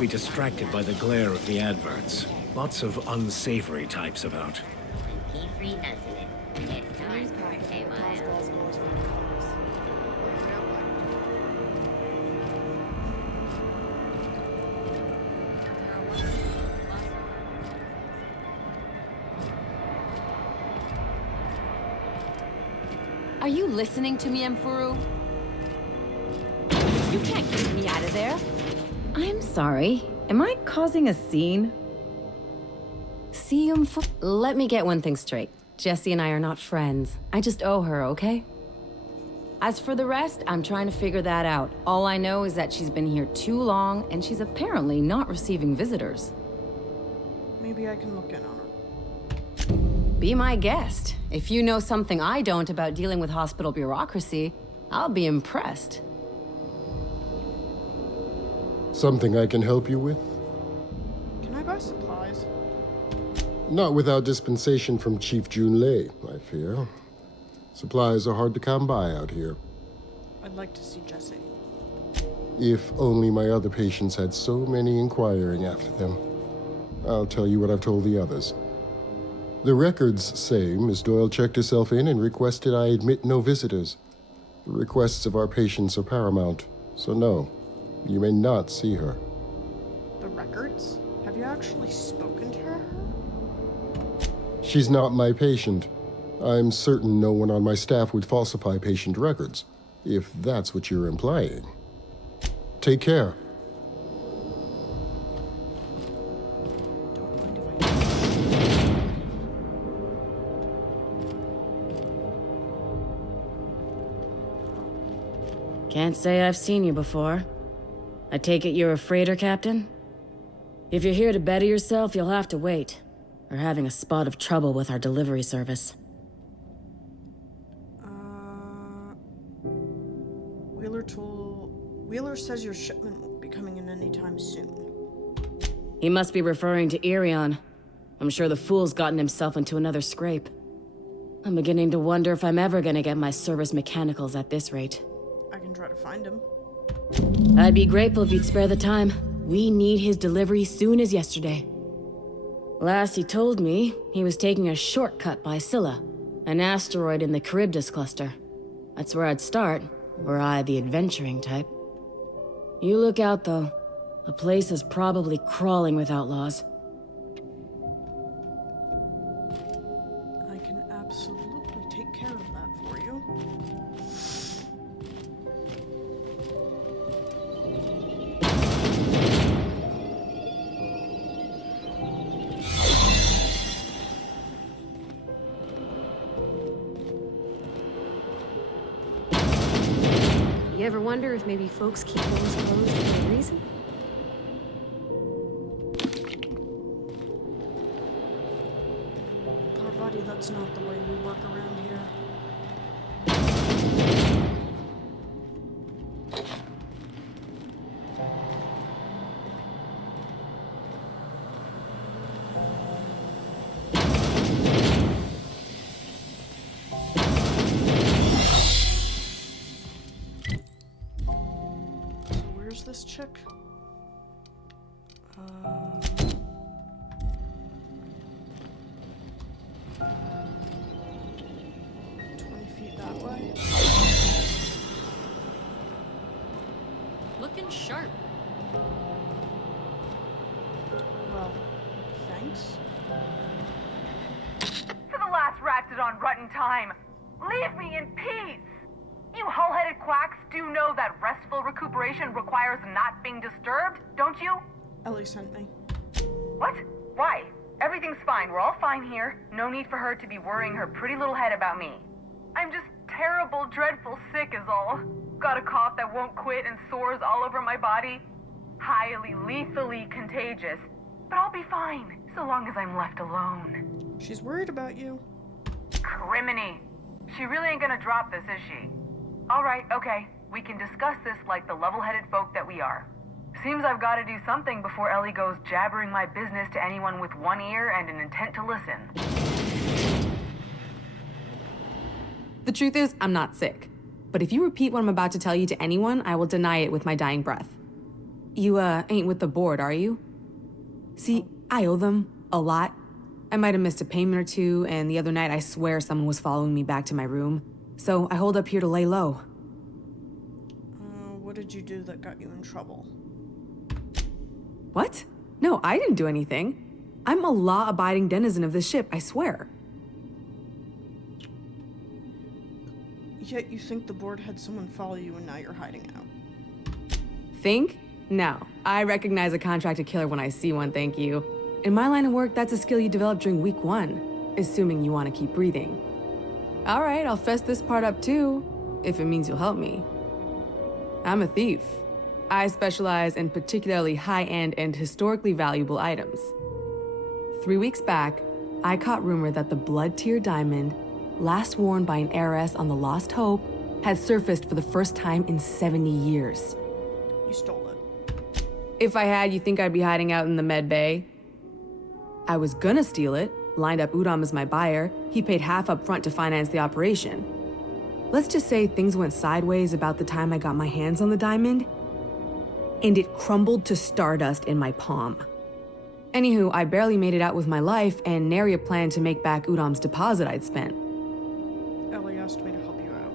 be distracted by the glare of the adverts. Lots of unsavory types about. Free doesn't it? It's time for a KYL. Are you listening to me, Emfuru? You can't keep me out of there. I'm sorry. Am I causing a scene? See, let me get one thing straight. Jessie and I are not friends. I just owe her, okay? As for the rest, I'm trying to figure that out. All I know is that she's been here too long, and she's apparently not receiving visitors. Maybe I can look in on her. Be my guest. If you know something I don't about dealing with hospital bureaucracy, I'll be impressed. Something I can help you with? Can I buy supplies? Not without dispensation from Chief Junlei, I fear. Supplies are hard to come by out here. I'd like to see Jessie. If only my other patients had so many inquiring after them. I'll tell you what I've told the others. The records say Miss Doyle checked herself in and requested I admit no visitors. The requests of our patients are paramount, so no, you may not see her. The records? Have you actually spoken to her? She's not my patient. I'm certain no one on my staff would falsify patient records, if that's what you're implying. Take care. Can't say I've seen you before. I take it you're a freighter captain? If you're here to better yourself, you'll have to wait. We're having a spot of trouble with our delivery service. Wheeler says your shipment won't be coming in anytime soon. He must be referring to Irion. I'm sure the fool's gotten himself into another scrape. I'm beginning to wonder if I'm ever gonna get my service mechanicals at this rate. I can try to find him. I'd be grateful if you'd spare the time. We need his delivery soon as yesterday. Last he told me, he was taking a shortcut by Scylla, an asteroid in the Charybdis cluster. That's where I'd start, were I the adventuring type. You look out, though. The place is probably crawling with outlaws. I can absolutely take care of that for you. You ever wonder if maybe folks keep doors closed for a reason? Parvati, that's not the way we work around here. This chick? 20 feet that way. Looking sharp. Well, thanks. For the last Raptidon rotten time, leave me in peace! You hull-headed quacks do know that restful recuperation requires not being disturbed, don't you? Ellie sent me. What? Why? Everything's fine. We're all fine here. No need for her to be worrying her pretty little head about me. I'm just terrible, dreadful sick is all. Got a cough that won't quit and sores all over my body. Highly, lethally contagious. But I'll be fine, so long as I'm left alone. She's worried about you. Criminy. She really ain't gonna drop this, is she? All right, okay. We can discuss this like the level-headed folk that we are. Seems I've got to do something before Ellie goes jabbering my business to anyone with one ear and an intent to listen. The truth is, I'm not sick. But if you repeat what I'm about to tell you to anyone, I will deny it with my dying breath. You, ain't with the board, are you? See, I owe them a lot. I might have missed a payment or two, and the other night I swear someone was following me back to my room. So I hold up here to lay low. What did you do that got you in trouble? What? No, I didn't do anything. I'm a law-abiding denizen of this ship, I swear. Yet you think the board had someone follow you and now you're hiding out. Think? No. I recognize a contracted killer when I see one, thank you. In my line of work, that's a skill you develop during week 1, assuming you want to keep breathing. All right, I'll fess this part up too, if it means you'll help me. I'm a thief. I specialize in particularly high-end and historically valuable items. 3 weeks back, I caught rumor that the blood-tier diamond, last worn by an heiress on the Lost Hope, had surfaced for the first time in 70 years. You stole it. If I had, you think I'd be hiding out in the med bay? I was gonna steal it, lined up Udom as my buyer. He paid half up front to finance the operation. Let's just say things went sideways about the time I got my hands on the diamond, and it crumbled to stardust in my palm. Anywho, I barely made it out with my life, and nary a plan to make back Udom's deposit I'd spent. Ellie asked me to help you out.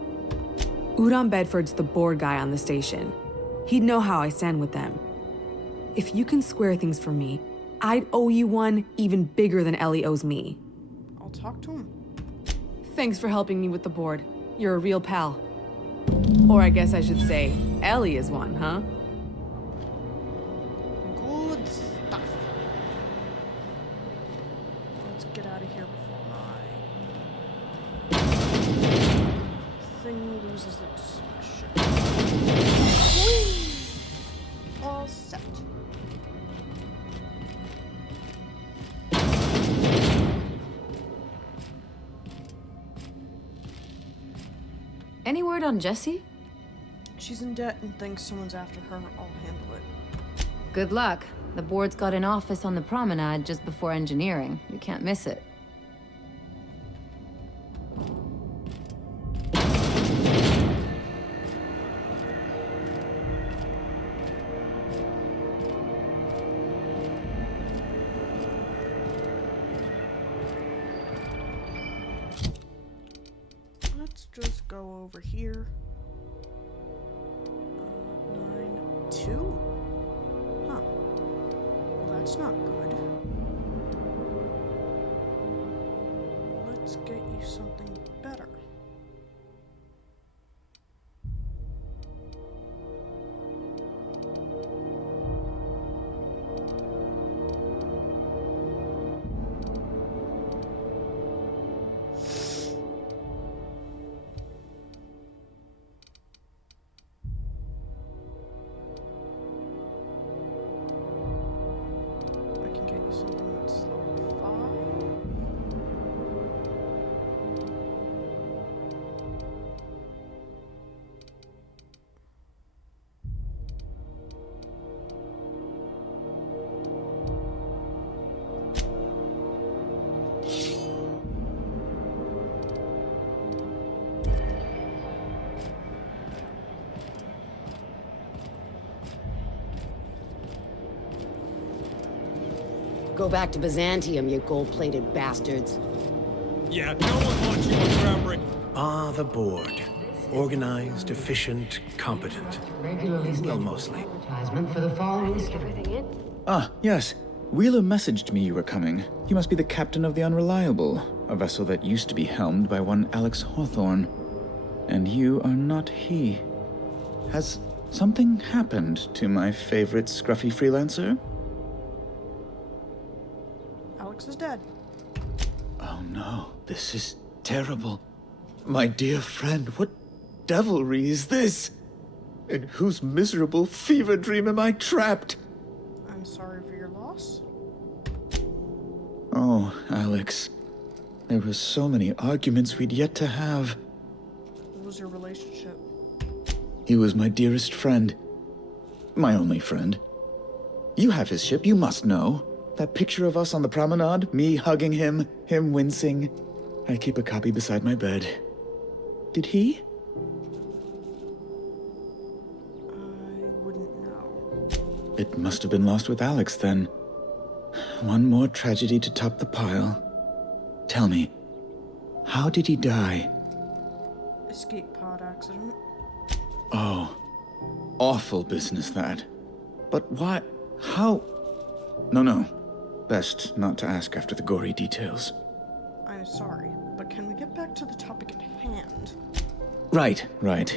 Udom Bedford's the board guy on the station. He'd know how I stand with them. If you can square things for me, I'd owe you one even bigger than Ellie owes me. I'll talk to him. Thanks for helping me with the board. You're a real pal. Or I guess I should say, Ellie is one, huh? Good stuff. Let's get out of here before my thing loses its shit. Whee! All set. Any word on Jessie? She's in debt and thinks someone's after her. I'll handle it. Good luck. The board's got an office on the promenade just before engineering. You can't miss it. Let's just go over here. 9-2? Huh. Well, that's not good. Let's get you something better. Go back to Byzantium, you gold-plated bastards. Yeah, no one wants you on groundbreak. Ah, the board. Organized, efficient, competent. Well, mostly. Advertisement for the following story. Ah, yes. Wheeler messaged me you were coming. You must be the captain of the Unreliable, a vessel that used to be helmed by one Alex Hawthorne. And you are not he. Has something happened to my favorite scruffy freelancer? Alex is dead. Oh no, this is terrible. My dear friend, what devilry is this? In whose miserable fever dream am I trapped? I'm sorry for your loss. Oh, Alex. There were so many arguments we'd yet to have. What was your relationship? He was my dearest friend. My only friend. You have his ship, you must know. That picture of us on the promenade, me hugging him, him wincing. I keep a copy beside my bed. Did he? I wouldn't know. It must have been lost with Alex then. One more tragedy to top the pile. Tell me, how did he die? Escape pod accident. Oh, awful business that. But why? How? No. Best not to ask after the gory details. I'm sorry, but can we get back to the topic at hand? Right.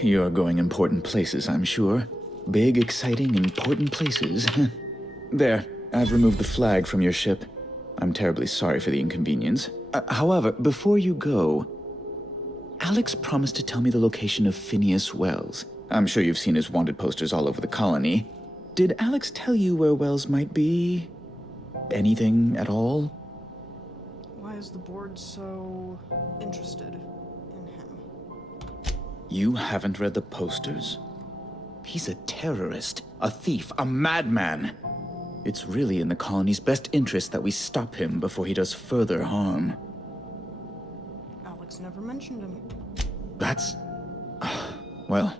You're going important places, I'm sure. Big, exciting, important places. There, I've removed the flag from your ship. I'm terribly sorry for the inconvenience. However, before you go, Alex promised to tell me the location of Phineas Wells. I'm sure you've seen his wanted posters all over the colony. Did Alex tell you where Wells might be? Anything at all? Why is the board so interested in him? You haven't read the posters? He's a terrorist, a thief, a madman. It's really in the colony's best interest that we stop him before he does further harm. Alex never mentioned him. That's... well,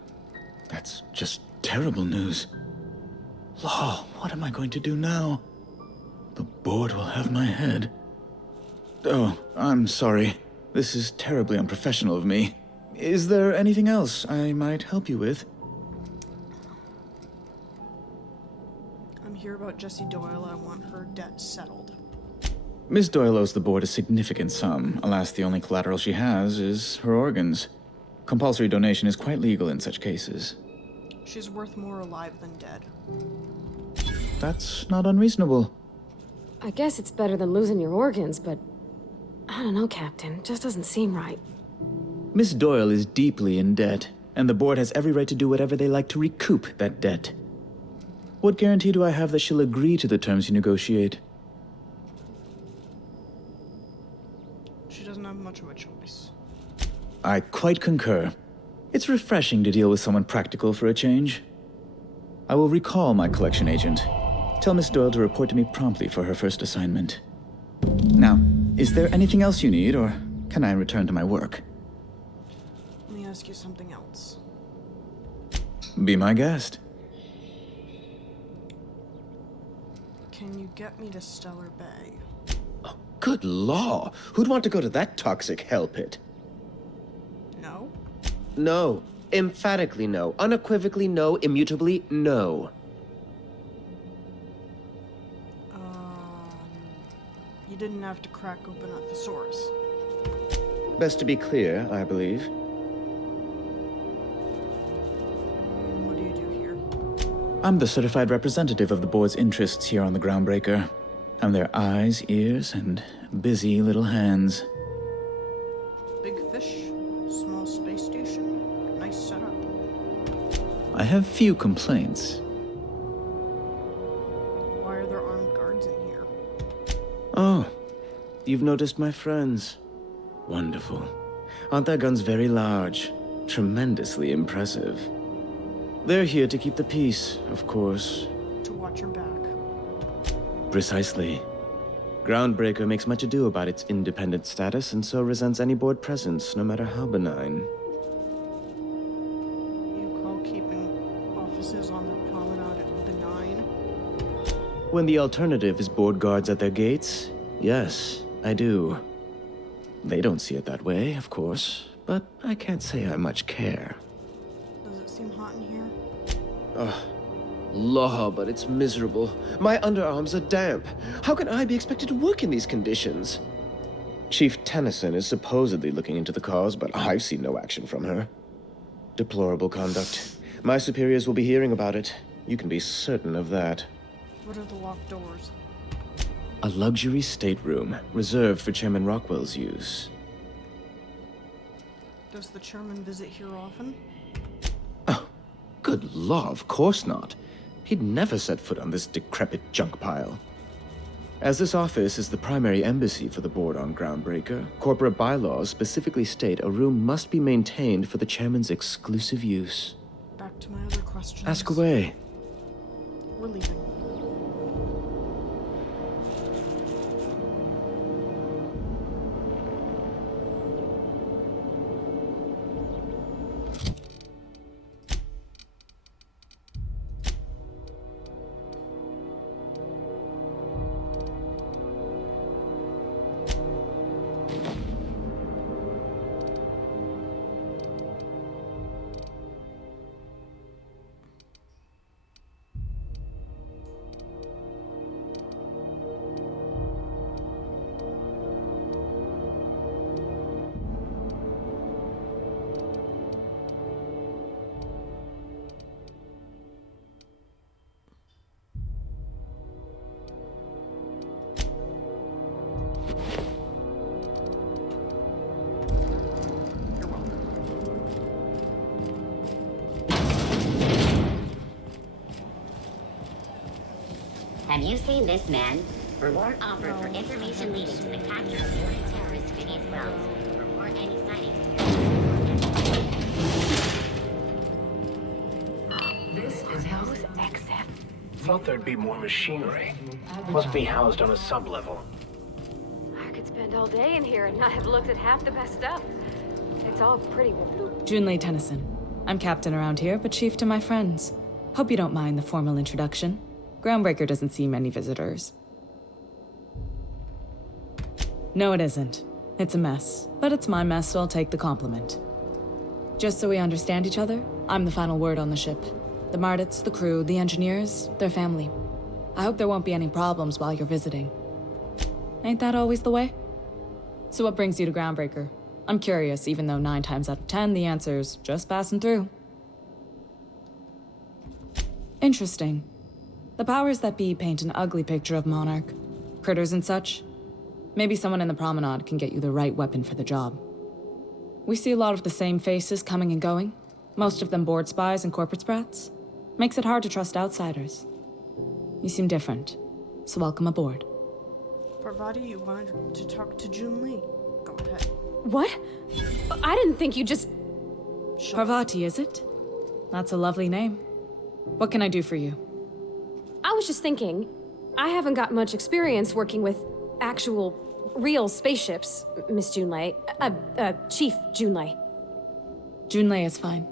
that's just terrible news. Law, what am I going to do now? The board will have my head. Oh, I'm sorry. This is terribly unprofessional of me. Is there anything else I might help you with? I'm here about Jessie Doyle. I want her debt settled. Miss Doyle owes the board a significant sum. Alas, the only collateral she has is her organs. Compulsory donation is quite legal in such cases. She's worth more alive than dead. That's not unreasonable. I guess it's better than losing your organs, but I don't know, Captain. It just doesn't seem right. Miss Doyle is deeply in debt, and the board has every right to do whatever they like to recoup that debt. What guarantee do I have that she'll agree to the terms you negotiate? She doesn't have much of a choice. I quite concur. It's refreshing to deal with someone practical for a change. I will recall my collection agent. Tell Miss Doyle to report to me promptly for her first assignment. Now, is there anything else you need, or can I return to my work? Let me ask you something else. Be my guest. Can you get me to Stellar Bay? Good law! Who'd want to go to that toxic hell pit? No? No. Emphatically no. Unequivocally no. Immutably no. You didn't have to crack open a thesaurus. Best to be clear, I believe. What do you do here? I'm the certified representative of the board's interests here on the Groundbreaker. I'm their eyes, ears, and busy little hands. Big fish, small space station, nice setup. I have few complaints. Why are there armed guards in here? Oh, you've noticed my friends. Wonderful. Aren't their guns very large? Tremendously impressive. They're here to keep the peace, of course. To watch your back. Precisely. Groundbreaker makes much ado about its independent status and so resents any board presence, no matter how benign. You call keeping offices on the promenade benign? When the alternative is board guards at their gates, yes, I do. They don't see it that way, of course, but I can't say I much care. Does it seem hot in here? Ugh. Law, but it's miserable. My underarms are damp. How can I be expected to work in these conditions? Chief Tennyson is supposedly looking into the cause, but I've seen no action from her. Deplorable conduct. My superiors will be hearing about it. You can be certain of that. What are the locked doors? A luxury stateroom, reserved for Chairman Rockwell's use. Does the chairman visit here often? Good law, of course not. He'd never set foot on this decrepit junk pile. As this office is the primary embassy for the board on Groundbreaker, corporate bylaws specifically state a room must be maintained for the chairman's exclusive use. Back to my other questions. Ask away. We're leaving. Have you seen this man? Reward offered for information leading to the capture of wanted terrorist Phineas Wells. Report any sightings to your... This is House XF. Thought there'd be more machinery. Must be housed on a sub-level. I could spend all day in here and not have looked at half the best stuff. It's all pretty blue. Junlei Tennyson. I'm captain around here, but chief to my friends. Hope you don't mind the formal introduction. Groundbreaker doesn't see many visitors. No, it isn't. It's a mess. But it's my mess, so I'll take the compliment. Just so we understand each other, I'm the final word on the ship. The Mardits, the crew, the engineers, their family. I hope there won't be any problems while you're visiting. Ain't that always the way? So what brings you to Groundbreaker? I'm curious, even though 9 times out of 10 the answer's just passing through. Interesting. The powers that be paint an ugly picture of Monarch. Critters and such. Maybe someone in the promenade can get you the right weapon for the job. We see a lot of the same faces coming and going. Most of them board spies and corporate sprats. Makes it hard to trust outsiders. You seem different, so welcome aboard. Parvati, you wanted to talk to Junlei. Go ahead. What? I didn't think you just... Parvati, is it? That's a lovely name. What can I do for you? I was just thinking, I haven't got much experience working with actual, real spaceships, Miss Junlei. Chief Junlei. Junlei is fine.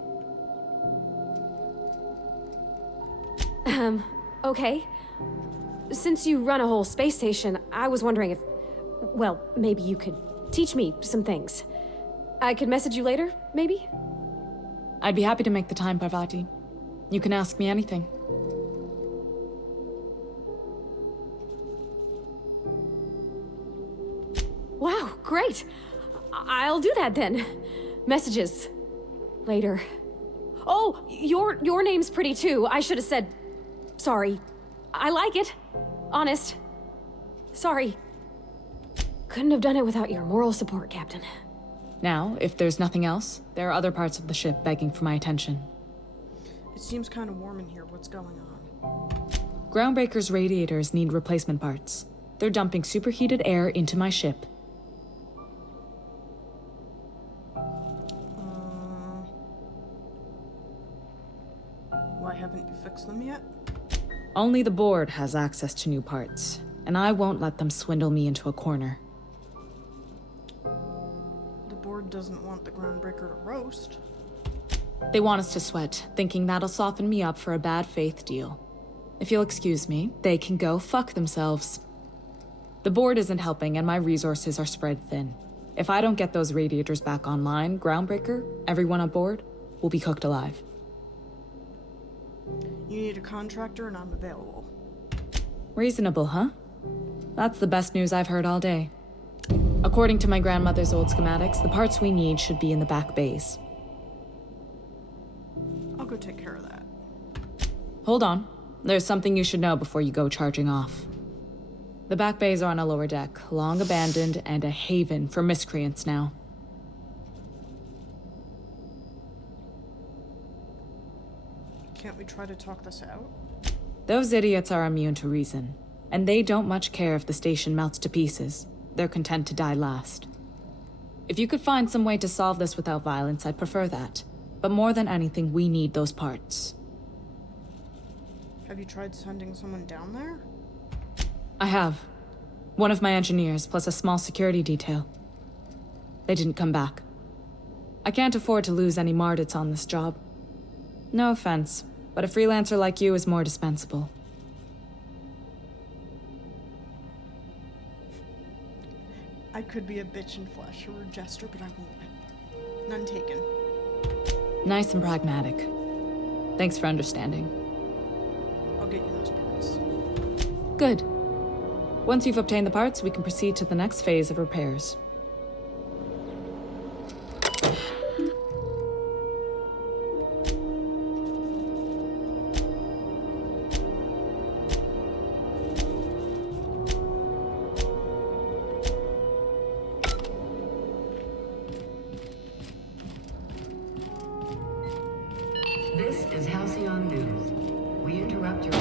Okay. Since you run a whole space station, I was wondering if... Well, maybe you could teach me some things. I could message you later, maybe? I'd be happy to make the time, Parvati. You can ask me anything. Wow, great. I'll do that then. Messages. Later. Oh, your name's pretty too. I should have said... Sorry. I like it. Honest. Sorry. Couldn't have done it without your moral support, Captain. Now, if there's nothing else, there are other parts of the ship begging for my attention. It seems kind of warm in here. What's going on? Groundbreaker's radiators need replacement parts. They're dumping superheated air into my ship. Why haven't you fixed them yet? Only the board has access to new parts, and I won't let them swindle me into a corner. The board doesn't want the Groundbreaker to roast. They want us to sweat, thinking that'll soften me up for a bad faith deal. If you'll excuse me, they can go fuck themselves. The board isn't helping, and my resources are spread thin. If I don't get those radiators back online, Groundbreaker, everyone on board, will be cooked alive. You need a contractor, and I'm available. Reasonable, huh? That's the best news I've heard all day. According to my grandmother's old schematics, the parts we need should be in the back bays. I'll go take care of that. Hold on. There's something you should know before you go charging off. The back bays are on a lower deck, long abandoned and a haven for miscreants now. Can't we try to talk this out? Those idiots are immune to reason, and they don't much care if the station melts to pieces. They're content to die last. If you could find some way to solve this without violence, I'd prefer that. But more than anything, we need those parts. Have you tried sending someone down there? I have. One of my engineers, plus a small security detail. They didn't come back. I can't afford to lose any Mardits on this job. No offense, but a freelancer like you is more dispensable. I could be a bitch in flesh or a jester, but I won't. None taken. Nice and pragmatic. Thanks for understanding. I'll get you those parts. Good. Once you've obtained the parts, we can proceed to the next phase of repairs. This is Halcyon News. We interrupt your...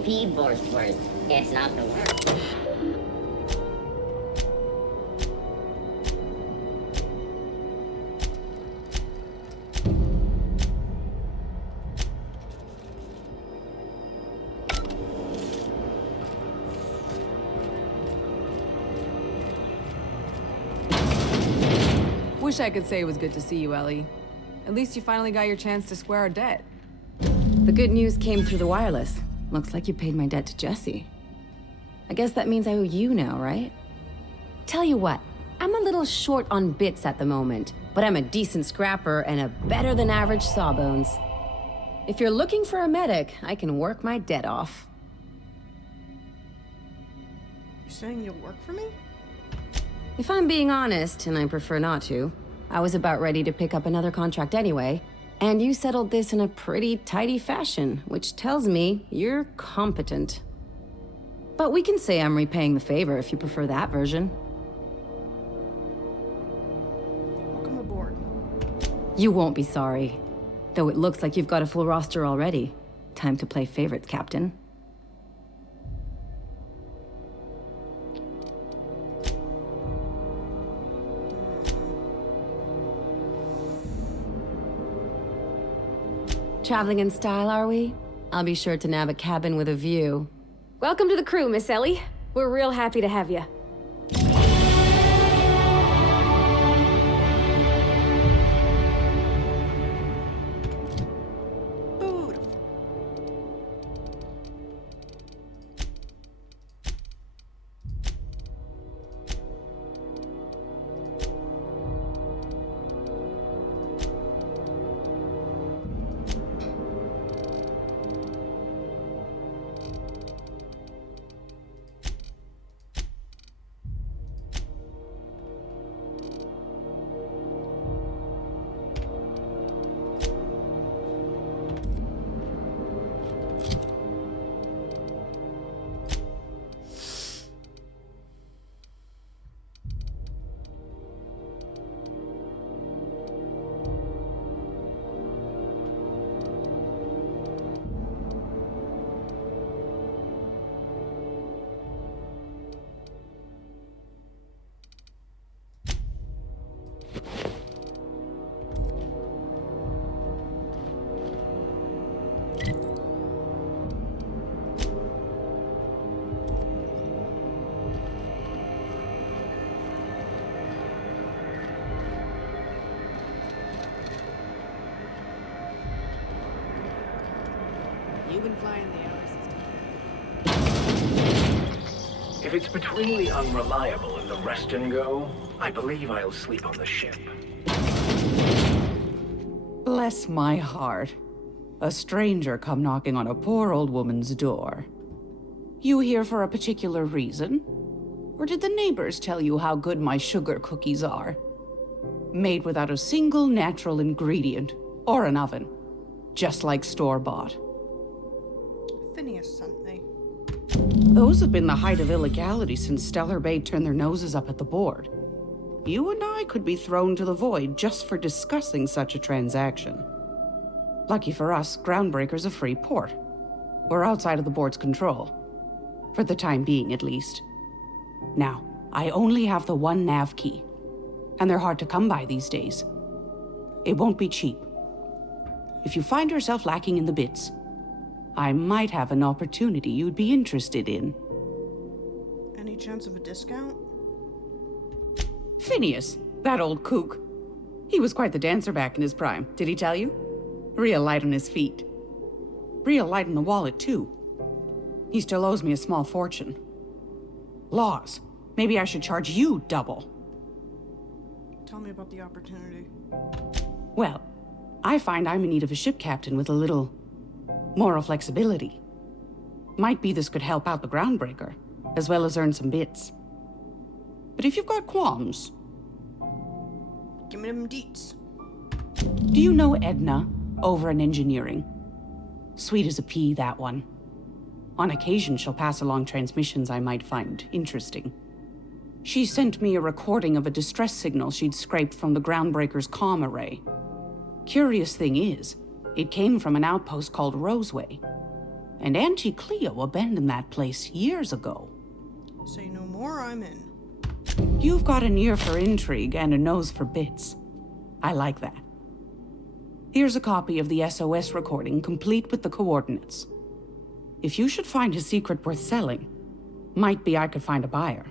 be Borstwurst. It's not the worst. Wish I could say it was good to see you, Ellie. At least you finally got your chance to square our debt. The good news came through the wireless. Looks like you paid my debt to Jesse. I guess that means I owe you now, right? Tell you what, I'm a little short on bits at the moment, but I'm a decent scrapper and a better-than-average sawbones. If you're looking for a medic, I can work my debt off. You're saying you'll work for me? If I'm being honest, and I prefer not to, I was about ready to pick up another contract anyway, and you settled this in a pretty tidy fashion, which tells me you're competent. But we can say I'm repaying the favor if you prefer that version. Welcome aboard. You won't be sorry. Though it looks like you've got a full roster already. Time to play favorites, Captain. Traveling in style, are we? I'll be sure to nab a cabin with a view. Welcome to the crew, Miss Ellie. We're real happy to have you. You've been flying the outer system. If it's between the unreliable and the rest and go, I believe I'll sleep on the ship. Bless my heart. A stranger come knocking on a poor old woman's door. You here for a particular reason? Or did the neighbors tell you how good my sugar cookies are? Made without a single natural ingredient, or an oven. Just like store-bought. Phineas sent me. Those have been the height of illegality since Stellar Bay turned their noses up at the board. You and I could be thrown to the void just for discussing such a transaction. Lucky for us, Groundbreaker's a free port. We're outside of the board's control. For the time being, at least. Now, I only have the one nav key. And they're hard to come by these days. It won't be cheap. If you find yourself lacking in the bits, I might have an opportunity you'd be interested in. Any chance of a discount? Phineas, that old kook. He was quite the dancer back in his prime, did he tell you? Real light on his feet. Real light in the wallet, too. He still owes me a small fortune. Laws. Maybe I should charge you double. Tell me about the opportunity. Well, I find I'm in need of a ship captain with a little moral flexibility. Might be this could help out the Groundbreaker, as well as earn some bits. But if you've got qualms... Give me them deets. Do you know Edna, over in engineering? Sweet as a pea, that one. On occasion, she'll pass along transmissions I might find interesting. She sent me a recording of a distress signal she'd scraped from the Groundbreaker's comm array. Curious thing is, it came from an outpost called Roseway. And Auntie Cleo abandoned that place years ago. Say no more, I'm in. You've got an ear for intrigue and a nose for bits. I like that. Here's a copy of the SOS recording, complete with the coordinates. If you should find a secret worth selling, might be I could find a buyer.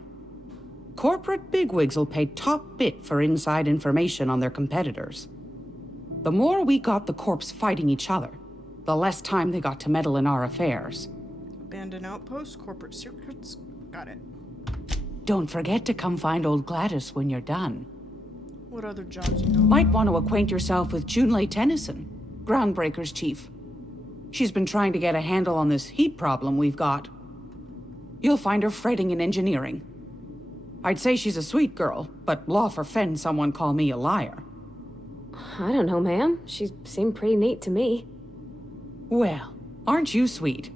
Corporate bigwigs will pay top bit for inside information on their competitors. The more we got the corps fighting each other, the less time they got to meddle in our affairs. Abandoned outposts, corporate secrets. Got it. Don't forget to come find old Gladys when you're done. What other jobs you know? Might want to acquaint yourself with Junlei Tennyson, Groundbreaker's chief. She's been trying to get a handle on this heat problem we've got. You'll find her fretting in engineering. I'd say she's a sweet girl, but law forfend someone call me a liar. I don't know, ma'am. She seemed pretty neat to me. Well, aren't you sweet?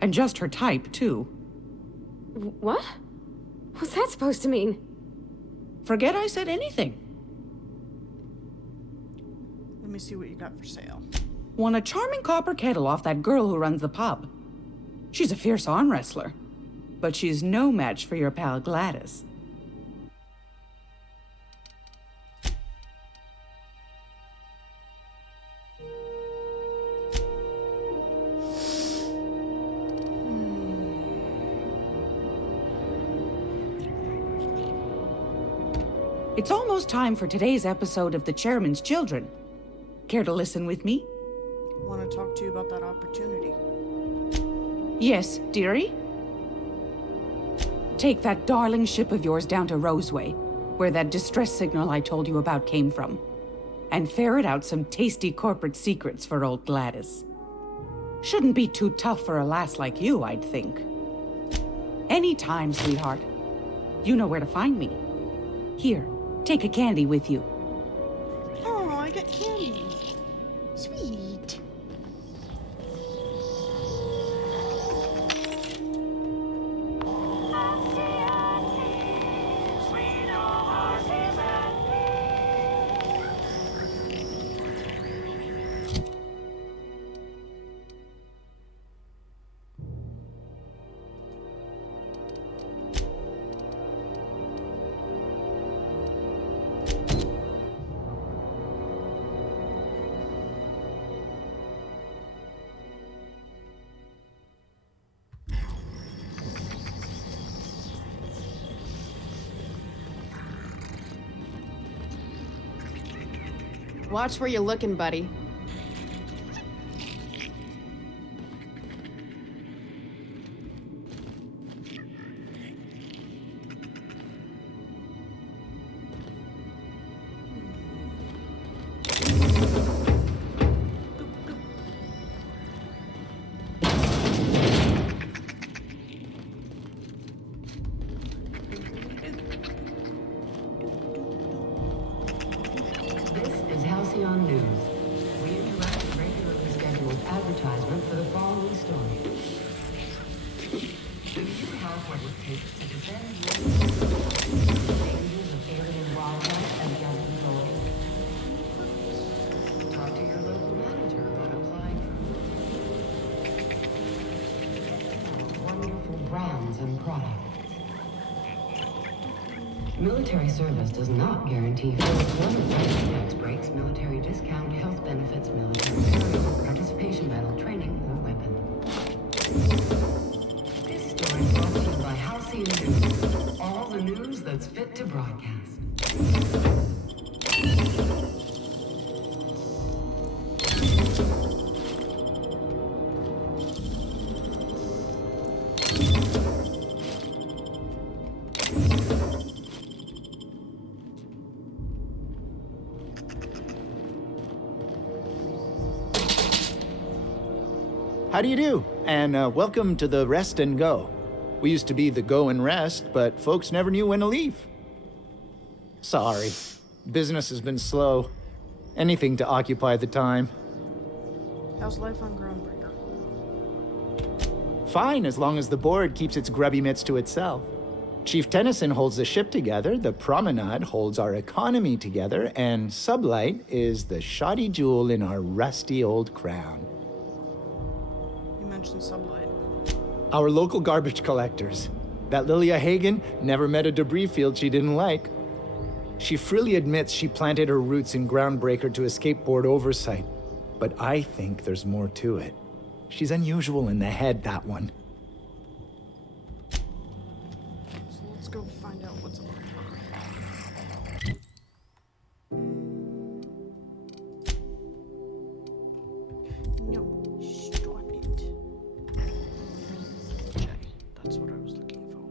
And just her type, too. What? What's that supposed to mean? Forget I said anything. Let me see what you got for sale. Won a charming copper kettle off that girl who runs the pub. She's a fierce arm wrestler, but she's no match for your pal Gladys. It's almost time for today's episode of The Chairman's Children. Care to listen with me? Want to talk to you about that opportunity. Yes, dearie? Take that darling ship of yours down to Roseway, where that distress signal I told you about came from, and ferret out some tasty corporate secrets for old Gladys. Shouldn't be too tough for a lass like you, I'd think. Anytime, sweetheart. You know where to find me. Here, take a candy with you. Oh, I got candy. Sweet. Watch where you're looking, buddy. Military service does not guarantee full employment rights, tax breaks, military discount, health benefits, military burial, participation medal, training, or weapon. This story is brought to you by Halcyon News. All the news that's fit to broadcast. How do you do? And welcome to the Rest and Go. We used to be the Go and Rest, but folks never knew when to leave. Sorry. Business has been slow. Anything to occupy the time. How's life on Groundbreaker? Fine, as long as the board keeps its grubby mitts to itself. Chief Tennyson holds the ship together, the Promenade holds our economy together, and Sublight is the shoddy jewel in our rusty old crown. mention Sublight. Our local garbage collectors. That Lilia Hagen never met a debris field she didn't like. She freely admits she planted her roots in Groundbreaker to escape board oversight. But I think there's more to it. She's unusual in the head, that one. So let's go find out what's up with her. No, stop it. J, that's what I was looking for.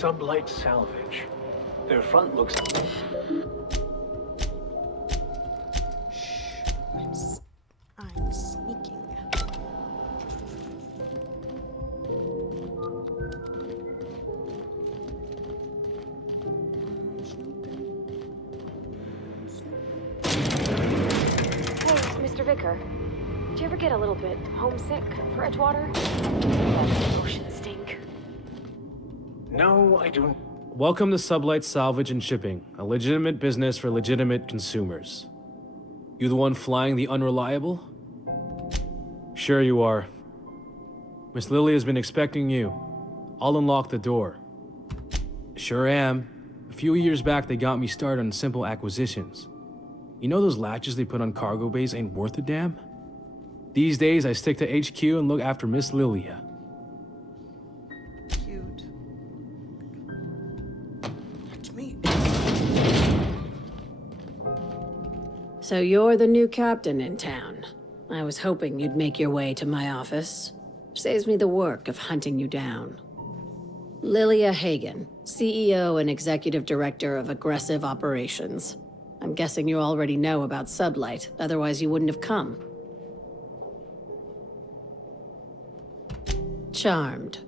Sublight salvage. Their front looks... I'm sneaking. Hey, Mr. Vicar. Do you ever get a little bit homesick for Edgewater? That ocean stink. No, I don't. Welcome to Sublight Salvage and Shipping, a legitimate business for legitimate consumers. You the one flying the Unreliable? Sure you are. Miss Lily has been expecting you. I'll unlock the door. Sure am. A few years back, they got me started on simple acquisitions. You know those latches they put on cargo bays ain't worth a damn? These days, I stick to HQ and look after Miss Lilia. Cute. It's me. So you're the new captain in town. I was hoping you'd make your way to my office. Saves me the work of hunting you down. Lilia Hagen, CEO and Executive Director of Aggressive Operations. I'm guessing you already know about Sublight, otherwise you wouldn't have come. Charmed.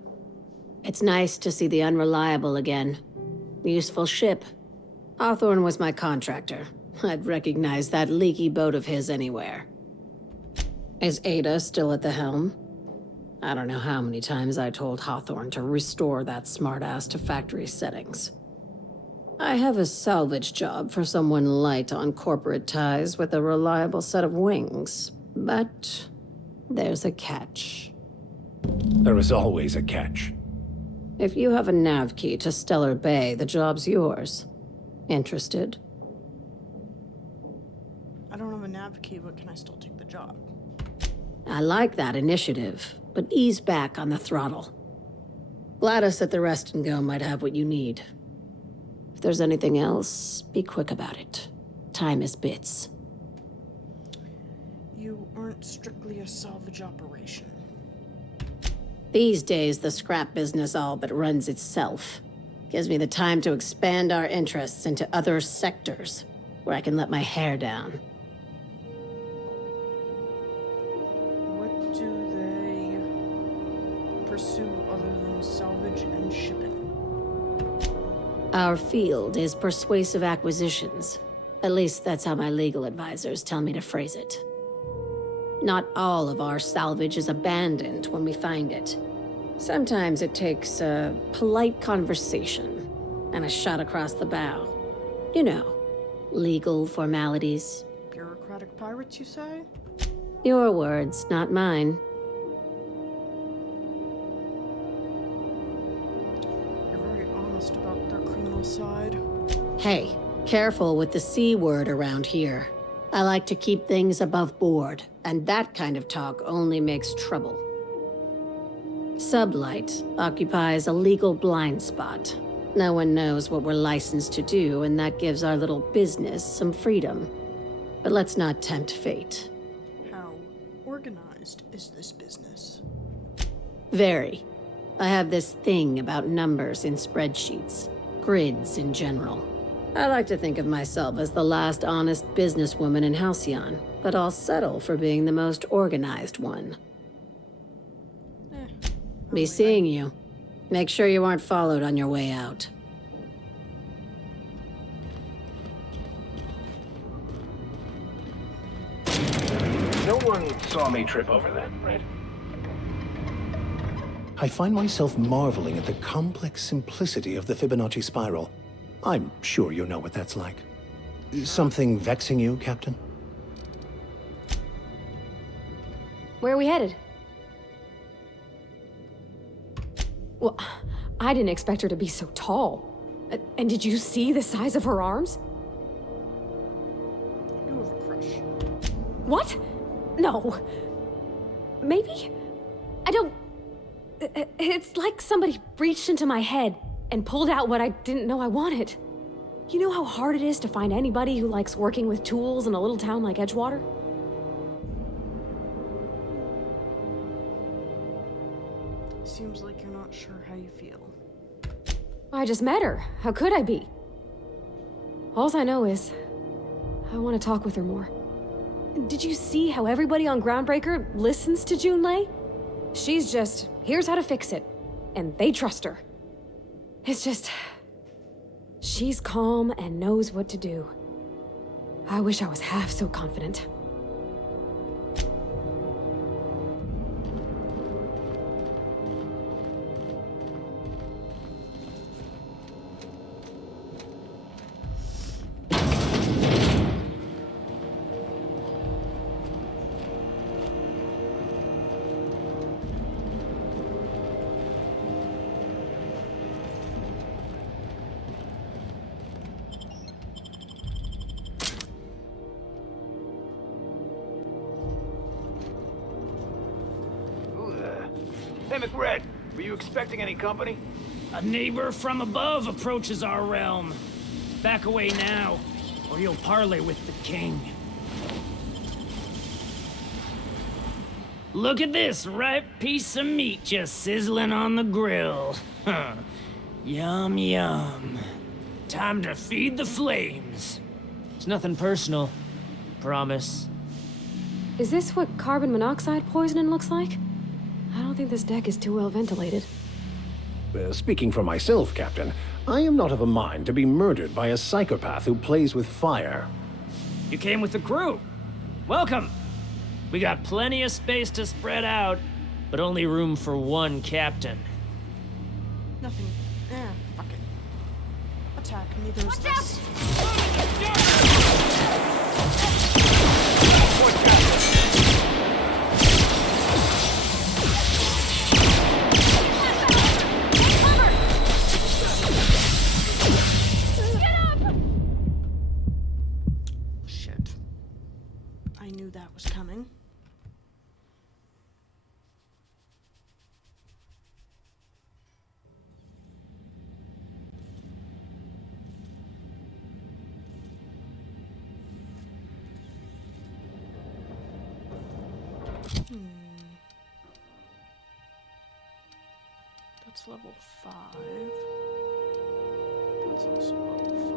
It's nice to see the Unreliable again. Useful ship. Hawthorne was my contractor. I'd recognize that leaky boat of his anywhere. Is Ada still at the helm? I don't know how many times I told Hawthorne to restore that smartass to factory settings. I have a salvage job for someone light on corporate ties with a reliable set of wings, but there's a catch. There is always a catch. If you have a nav key to Stellar Bay, the job's yours. Interested? I don't have a nav key, but can I still take the job? I like that initiative, but ease back on the throttle. Gladys at the Rest and Go might have what you need. If there's anything else, be quick about it. Time is bits. You aren't strictly a salvage operation. These days, the scrap business all but runs itself. Gives me the time to expand our interests into other sectors, where I can let my hair down. What do they pursue other than salvage and shipping? Our field is persuasive acquisitions. At least that's how my legal advisors tell me to phrase it. Not all of our salvage is abandoned when we find it. Sometimes it takes a polite conversation and a shot across the bow. You know, legal formalities. Bureaucratic pirates, you say? Your words, not mine. You're very honest about their criminal side. Hey, careful with the C word around here. I like to keep things above board, and that kind of talk only makes trouble. Sublight occupies a legal blind spot. No one knows what we're licensed to do, and that gives our little business some freedom. But let's not tempt fate. How organized is this business? Very. I have this thing about numbers in spreadsheets, grids in general. I like to think of myself as the last honest businesswoman in Halcyon, but I'll settle for being the most organized one. Be seeing you. Make sure you aren't followed on your way out. No one saw me trip over that, right? I find myself marveling at the complex simplicity of the Fibonacci spiral. I'm sure you know what that's like. Something vexing you, Captain? Where are we headed? Well, I didn't expect her to be so tall. And did you see the size of her arms? You have a crush. What? No. Maybe? I don't... It's like somebody reached into my head and pulled out what I didn't know I wanted. You know how hard it is to find anybody who likes working with tools in a little town like Edgewater? Seems like you're not sure how you feel. I just met her. How could I be? Alls I know is, I want to talk with her more. Did you see how everybody on Groundbreaker listens to Junlei? She's just, here's how to fix it. And they trust her. It's just... she's calm and knows what to do. I wish I was half so confident. Hey, McRed, were you expecting any company? A neighbor from above approaches our realm. Back away now, or you'll parley with the king. Look at this ripe piece of meat just sizzling on the grill. Yum, yum. Time to feed the flames. It's nothing personal. Promise. Is this what carbon monoxide poisoning looks like? I don't think this deck is too well ventilated. Speaking for myself, Captain, I am not of a mind to be murdered by a psychopath who plays with fire. You came with the crew. Welcome. We got plenty of space to spread out, but only room for one captain. Nothing. Fuck it. Attack, neither is this. Shit. I knew that was coming. That's level 5. That's also level 5.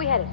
we headed?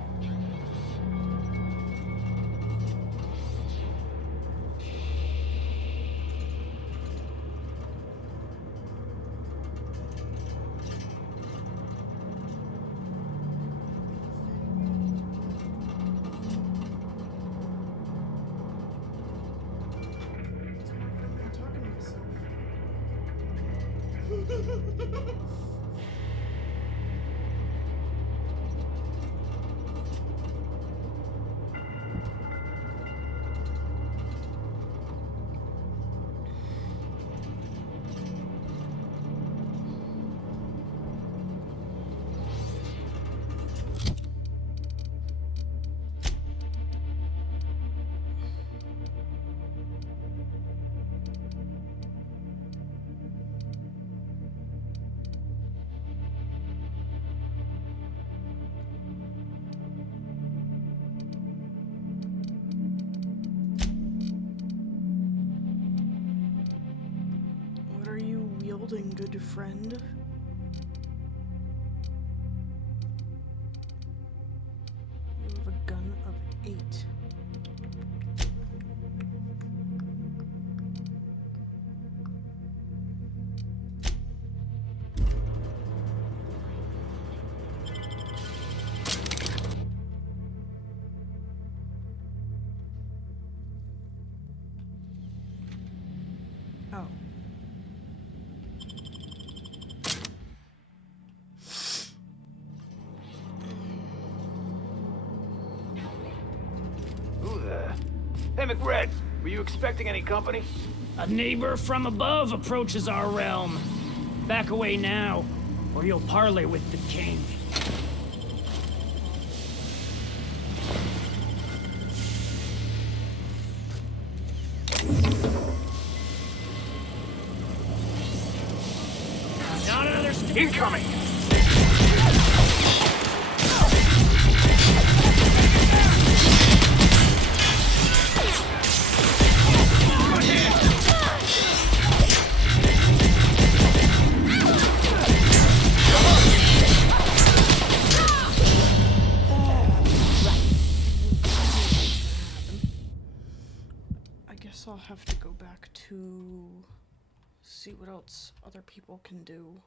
What are you wielding, good friend? You have a gun of 8. Oh. Who the... Hey, McRed, were you expecting any company? A neighbor from above approaches our realm. Back away now, or you'll parley with the king. Not another incoming! I guess I'll have to go back to see what else other people can do.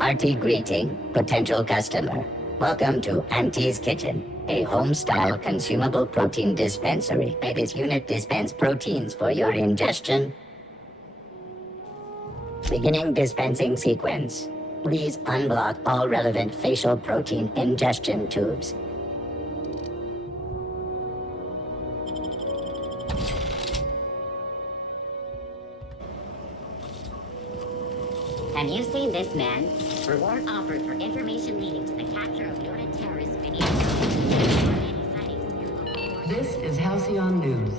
Hearty greeting, potential customer. Welcome to Auntie's Kitchen, a home-style consumable protein dispensary. May this unit dispense proteins for your ingestion. Beginning dispensing sequence. Please unblock all relevant facial protein ingestion tubes. Have you seen this man? Reward offered for information leading to the capture of noted terrorist Phineas Wells. This is Halcyon News.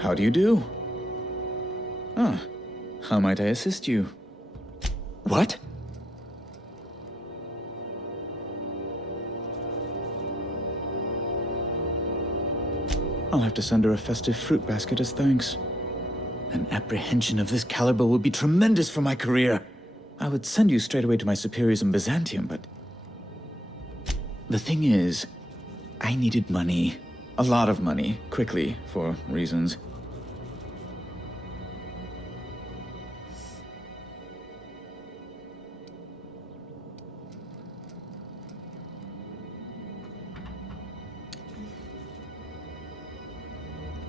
How do you do? Ah, how might I assist you? What? I'll have to send her a festive fruit basket as thanks. An apprehension of this caliber would be tremendous for my career. I would send you straight away to my superiors in Byzantium, but... The thing is, I needed money. A lot of money, quickly, for reasons.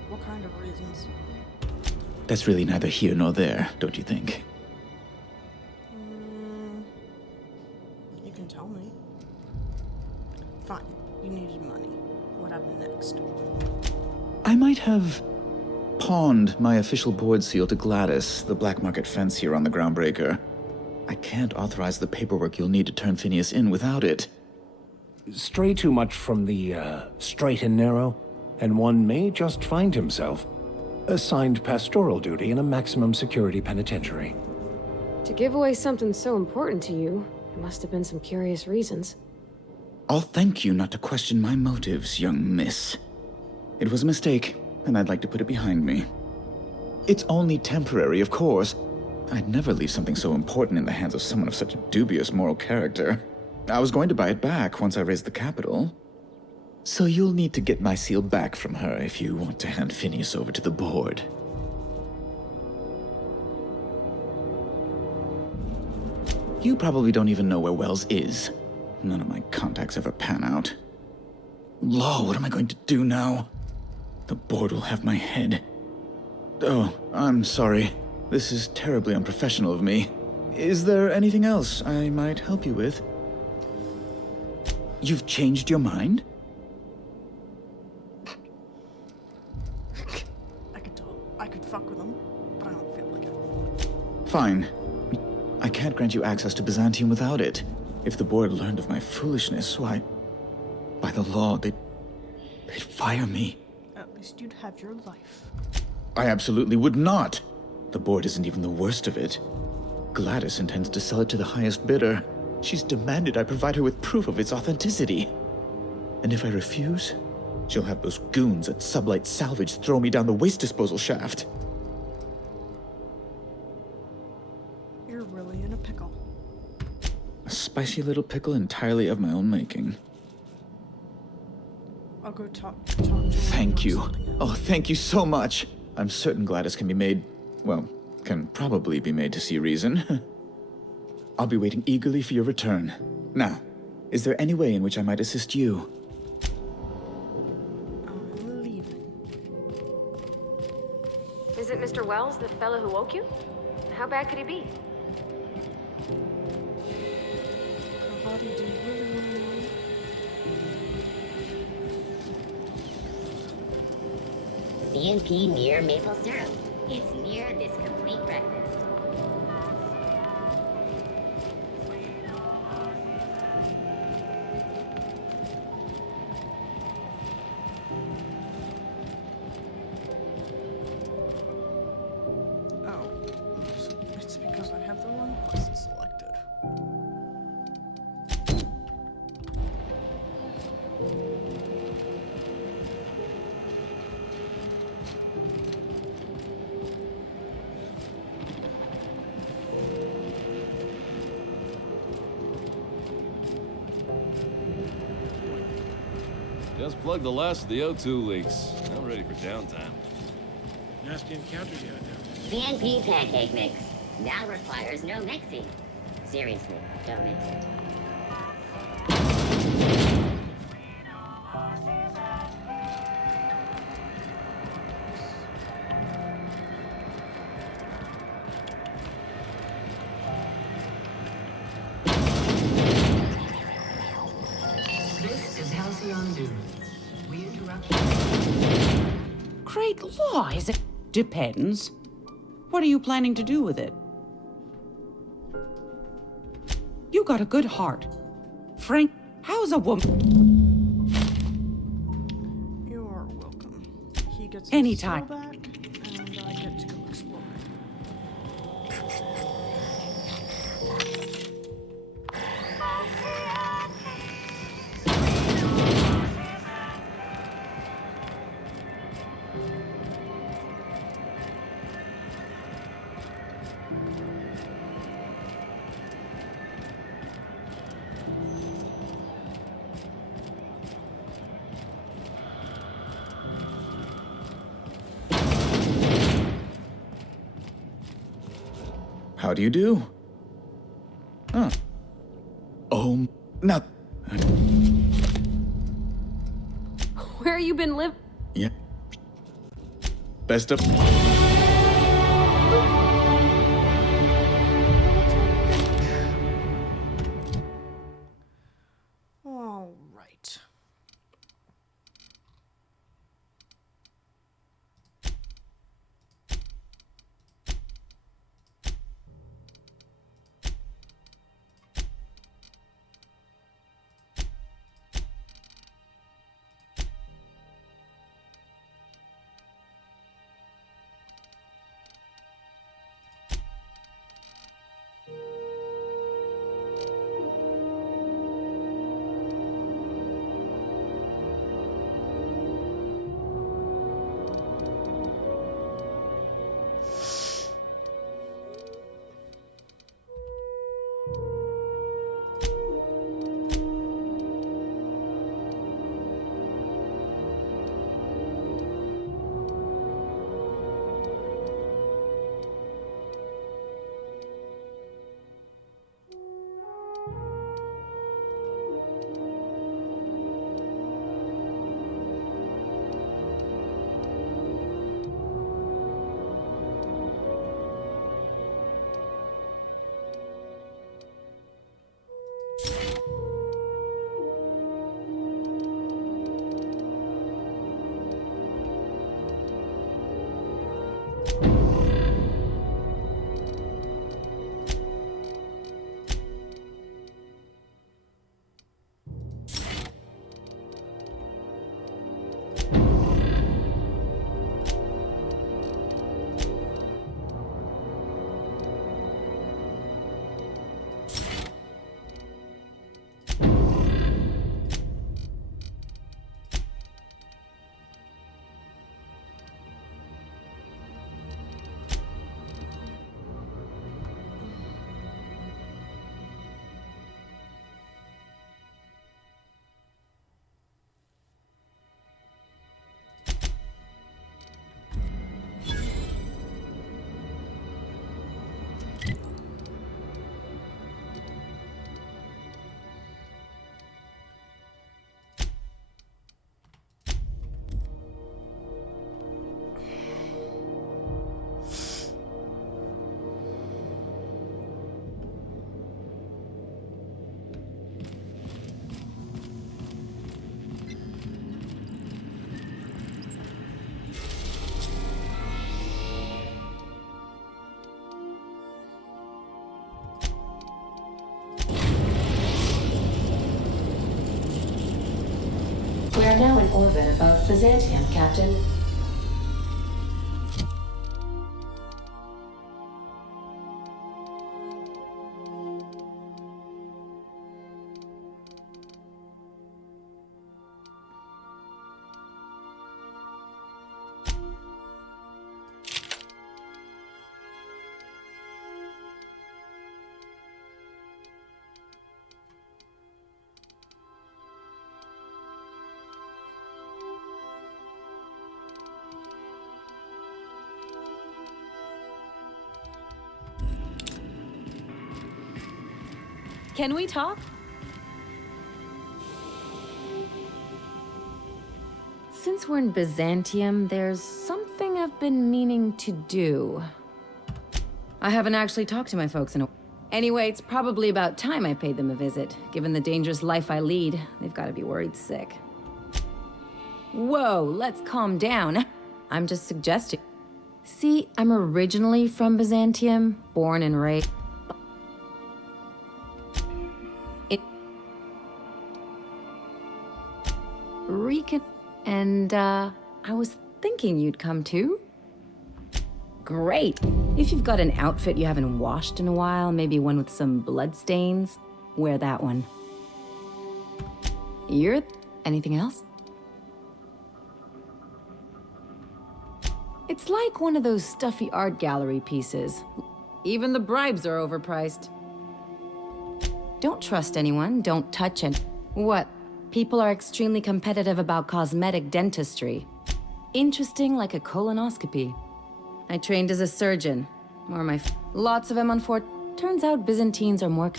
What kind of reasons? That's really neither here nor there, don't you think? You can tell me. Fine, you needed money. What happened next? I might have pawned my official board seal to Gladys, the black market fence here on the Groundbreaker. I can't authorize the paperwork you'll need to turn Phineas in without it. Stray too much from the straight and narrow, and one may just find himself assigned pastoral duty in a maximum security penitentiary. To give away something so important to you, there must have been some curious reasons. I'll thank you not to question my motives, young miss. It was a mistake, and I'd like to put it behind me. It's only temporary, of course. I'd never leave something so important in the hands of someone of such a dubious moral character. I was going to buy it back once I raised the capital. So you'll need to get my seal back from her if you want to hand Phineas over to the board. You probably don't even know where Wells is. None of my contacts ever pan out. Law, what am I going to do now? The board will have my head. Oh, I'm sorry. This is terribly unprofessional of me. Is there anything else I might help you with? You've changed your mind? I could fuck with them, but I don't feel like it. Fine. I can't grant you access to Byzantium without it. If the board learned of my foolishness, why, by the law, they'd fire me. At least you'd have your life. I absolutely would not. The board isn't even the worst of it. Gladys intends to sell it to the highest bidder. She's demanded I provide her with proof of its authenticity. And if I refuse, she'll have those goons at Sublight Salvage throw me down the waste disposal shaft. You're really in a pickle. A spicy little pickle entirely of my own making. I'll go talk to her. Thank you. Oh, thank you so much. I'm certain Gladys can be made, well, can probably be made to see reason. I'll be waiting eagerly for your return. Now, is there any way in which I might assist you? I'm leaving. Is it Mr. Wells, the fellow who woke you? How bad could he be? Parvati, do you really want to know? CNP near maple syrup. It's near this complete breakfast. Oh, oops. It's because I have the wrong quest selected. Just plugged the last of the O2 leaks. Now ready for downtime. Nasty encounters you had down CNP pancake mix. Now requires no mixing. Seriously, don't mix it. This is Halcyon Dune. We interrupt you. Great law, is it? Depends. What are you planning to do with it? You got a good heart. Frank, how's a woman? You are welcome. He gets Anytime. his soul back, and I get to go exploring. How do you do? Huh. Oh, now... Where you been living? Yeah. Best of... All right. are now in orbit above Byzantium, Captain. Can we talk? Since we're in Byzantium, there's something I've been meaning to do. I haven't actually talked to my folks in a... Anyway, it's probably about time I paid them a visit. Given the dangerous life I lead, they've got to be worried sick. Whoa, let's calm down. I'm just suggesting. See, I'm originally from Byzantium, born and raised. And, I was thinking you'd come too. Great. If you've got an outfit you haven't washed in a while, maybe one with some bloodstains, wear that one. Anything else? It's like one of those stuffy art gallery pieces. Even the bribes are overpriced. Don't trust anyone, don't touch it. What? People are extremely competitive about cosmetic dentistry. Interesting like a colonoscopy. I trained as a surgeon. Lots of them on Fort. Turns out Byzantines are more...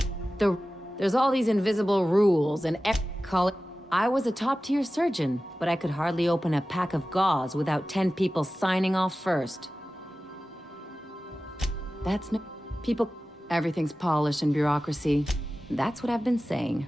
There's all these invisible rules and call it... I was a top-tier surgeon, but I could hardly open a pack of gauze without 10 people signing off first. That's no... People... Everything's polished and bureaucracy. That's what I've been saying.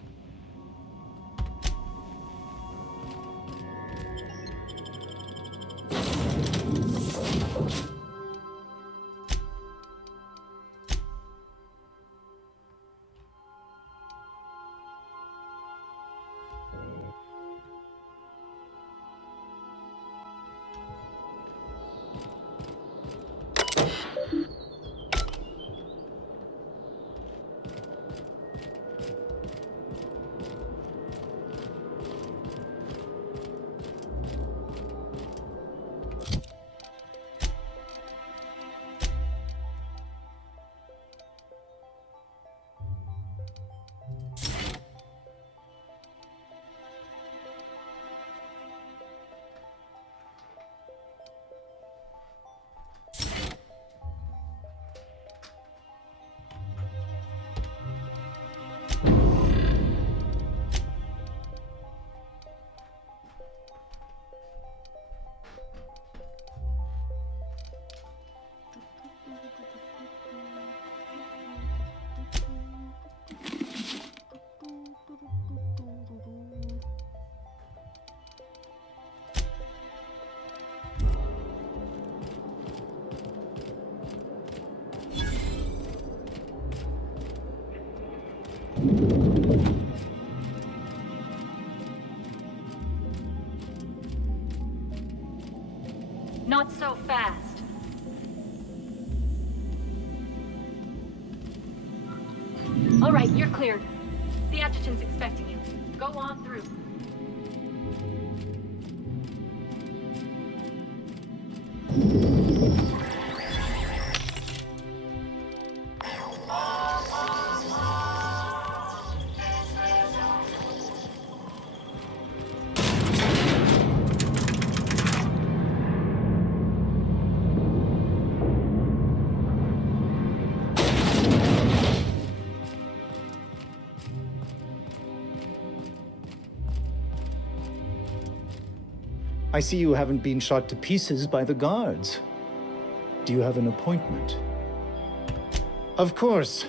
Not so fast. All right, you're cleared. The adjutant's expecting you. Go on through. I see you haven't been shot to pieces by the guards. Do you have an appointment? Of course.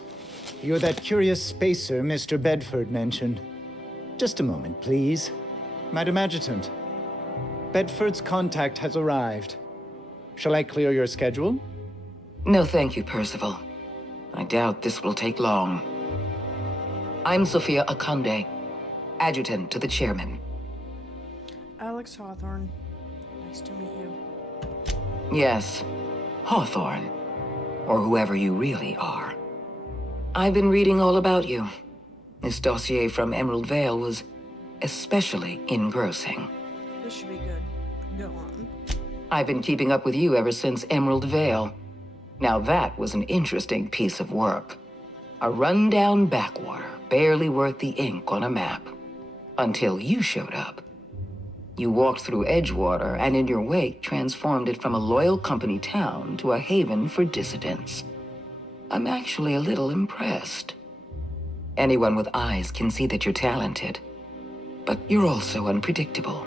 You're that curious spacer Mr. Bedford mentioned. Just a moment, please. Madam Adjutant, Bedford's contact has arrived. Shall I clear your schedule? No, thank you, Percival. I doubt this will take long. I'm Sophia Akonde, adjutant to the chairman. Alex Hawthorne. Nice to meet you. Yes, Hawthorne. Or whoever you really are. I've been reading all about you. This dossier from Emerald Vale was especially engrossing. This should be good. Go on. I've been keeping up with you ever since Emerald Vale. Now that was an interesting piece of work. A rundown backwater, barely worth the ink on a map. Until you showed up. You walked through Edgewater and in your wake transformed it from a loyal company town to a haven for dissidents. I'm actually a little impressed. Anyone with eyes can see that you're talented. But you're also unpredictable.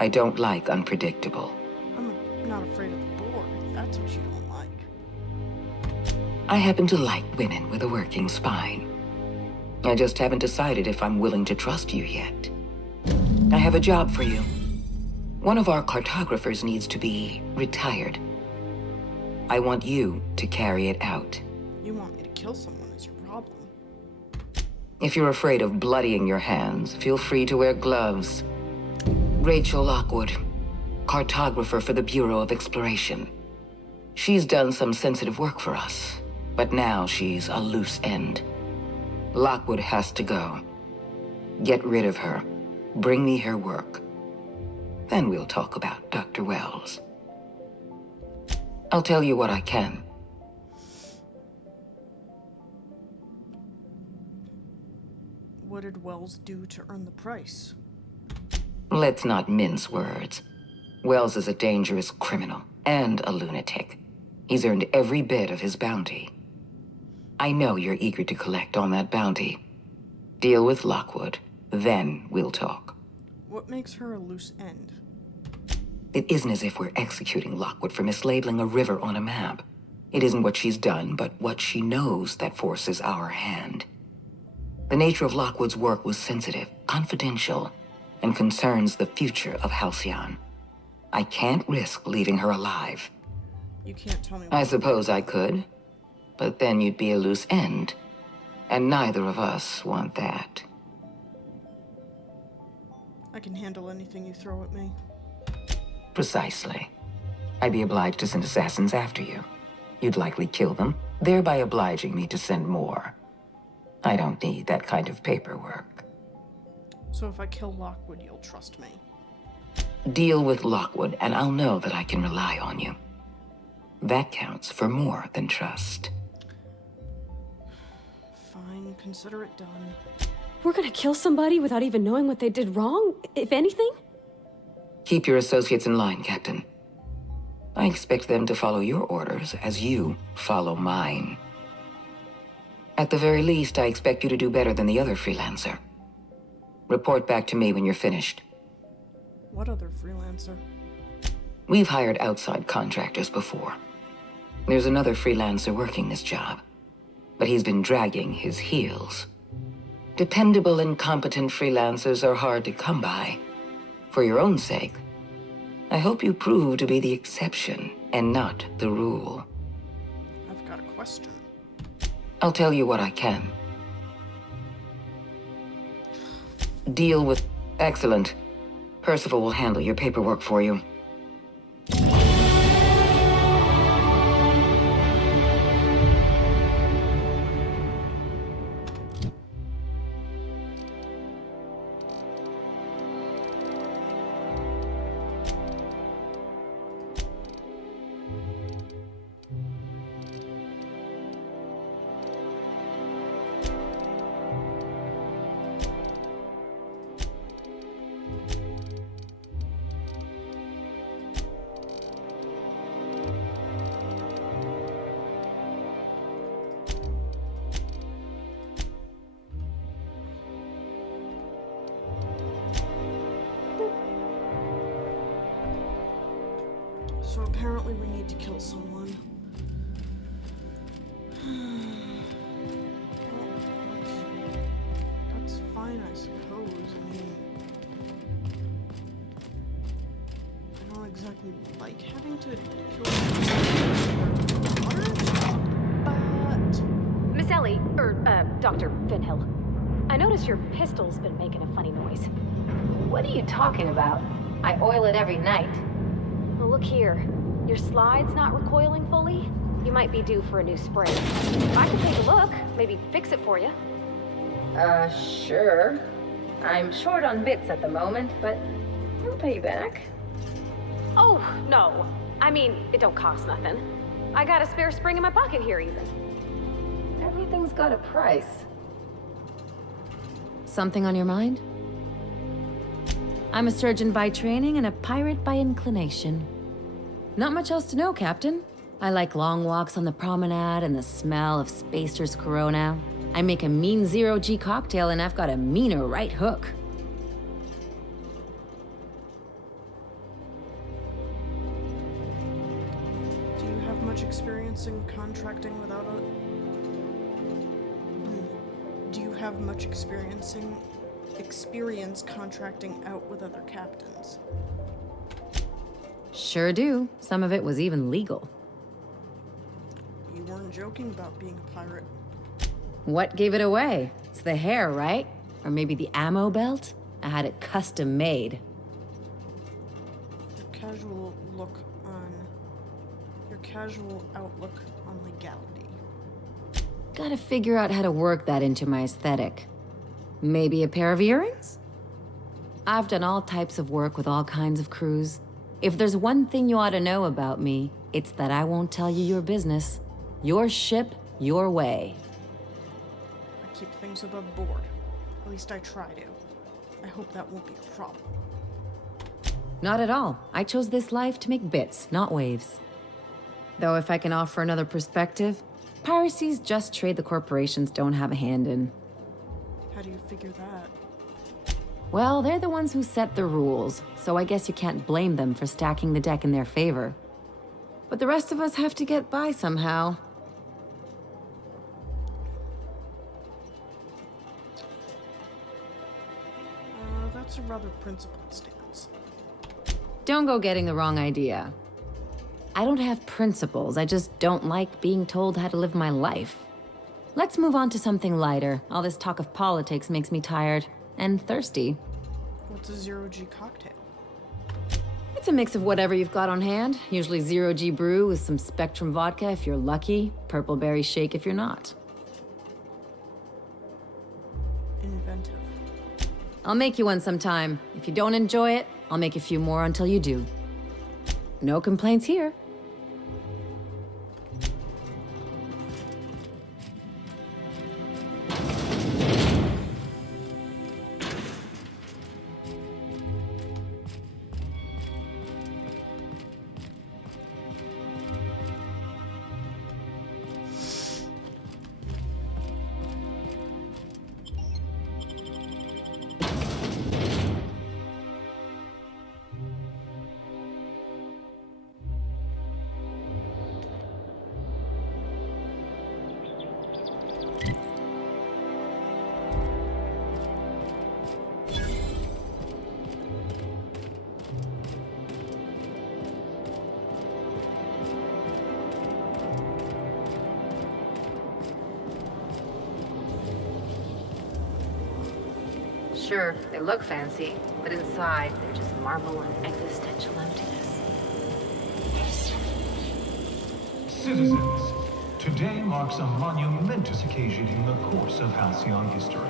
I don't like unpredictable. I'm not afraid of the board. That's what you don't like. I happen to like women with a working spine. I just haven't decided if I'm willing to trust you yet. I have a job for you. One of our cartographers needs to be retired. I want you to carry it out. You want me to kill someone is your problem. If you're afraid of bloodying your hands, feel free to wear gloves. Rachel Lockwood, cartographer for the Bureau of Exploration. She's done some sensitive work for us, but now she's a loose end. Lockwood has to go. Get rid of her. Bring me her work. Then we'll talk about Dr. Wells. I'll tell you what I can. What did Wells do to earn the price? Let's not mince words. Wells is a dangerous criminal and a lunatic. He's earned every bit of his bounty. I know you're eager to collect on that bounty. Deal with Lockwood, then we'll talk. What makes her a loose end? It isn't as if we're executing Lockwood for mislabeling a river on a map. It isn't what she's done, but what she knows that forces our hand. The nature of Lockwood's work was sensitive, confidential, and concerns the future of Halcyon. I can't risk leaving her alive. You can't tell me. I suppose I could, but then you'd be a loose end, and neither of us want that. I can handle anything you throw at me. Precisely. I'd be obliged to send assassins after you. You'd likely kill them, thereby obliging me to send more. I don't need that kind of paperwork. So if I kill Lockwood, you'll trust me? Deal with Lockwood, and I'll know that I can rely on you. That counts for more than trust. Fine, consider it done. We're gonna kill somebody without even knowing what they did wrong, if anything? Keep your associates in line, Captain. I expect them to follow your orders as you follow mine. At the very least, I expect you to do better than the other freelancer. Report back to me when you're finished. What other freelancer? We've hired outside contractors before. There's another freelancer working this job, but he's been dragging his heels. Dependable and competent freelancers are hard to come by. For your own sake, I hope you prove to be the exception and not the rule. I've got a question. I'll tell you what I can. Deal with... Excellent. Percival will handle your paperwork for you. So apparently we need to kill someone. Well, that's fine, I suppose. I mean, I don't exactly like having to kill but... Miss Ellie, Dr. Finhill. I noticed your pistol's been making a funny noise. What are you talking about? I oil it every night. Well, look here. Your slide's not recoiling fully? You might be due for a new spring. I could take a look, maybe fix it for you. Sure. I'm short on bits at the moment, but I'll pay you back. Oh, no. I mean, it don't cost nothing. I got a spare spring in my pocket here, even. Everything's got a price. Something on your mind? I'm a surgeon by training and a pirate by inclination. Not much else to know, Captain. I like long walks on the promenade and the smell of Spacer's Corona. I make a mean zero-G cocktail and I've got a meaner right hook. Do you have much experience in contracting without a... Do you have much experience contracting out with other captains? Sure do. Some of it was even legal. You weren't joking about being a pirate. What gave it away? It's the hair, right? Or maybe the ammo belt? I had it custom made. Your casual outlook on legality. Gotta figure out how to work that into my aesthetic. Maybe a pair of earrings? I've done all types of work with all kinds of crews. If there's one thing you ought to know about me, it's that I won't tell you your business. Your ship, your way. I keep things above board. At least I try to. I hope that won't be a problem. Not at all. I chose this life to make bits, not waves. Though if I can offer another perspective, piracy's just trade the corporations don't have a hand in. How do you figure that? Well, they're the ones who set the rules, so I guess you can't blame them for stacking the deck in their favor. But the rest of us have to get by somehow. That's a rather principled stance. Don't go getting the wrong idea. I don't have principles, I just don't like being told how to live my life. Let's move on to something lighter. All this talk of politics makes me tired and thirsty. What's a zero-G cocktail? It's a mix of whatever you've got on hand. Usually zero-G brew with some Spectrum vodka if you're lucky, purple berry shake if you're not. Inventive. I'll make you one sometime. If you don't enjoy it, I'll make a few more until you do. No complaints here. Sure, they look fancy, but inside, they're just marble and existential emptiness. Citizens, today marks a monumentous occasion in the course of Halcyon history.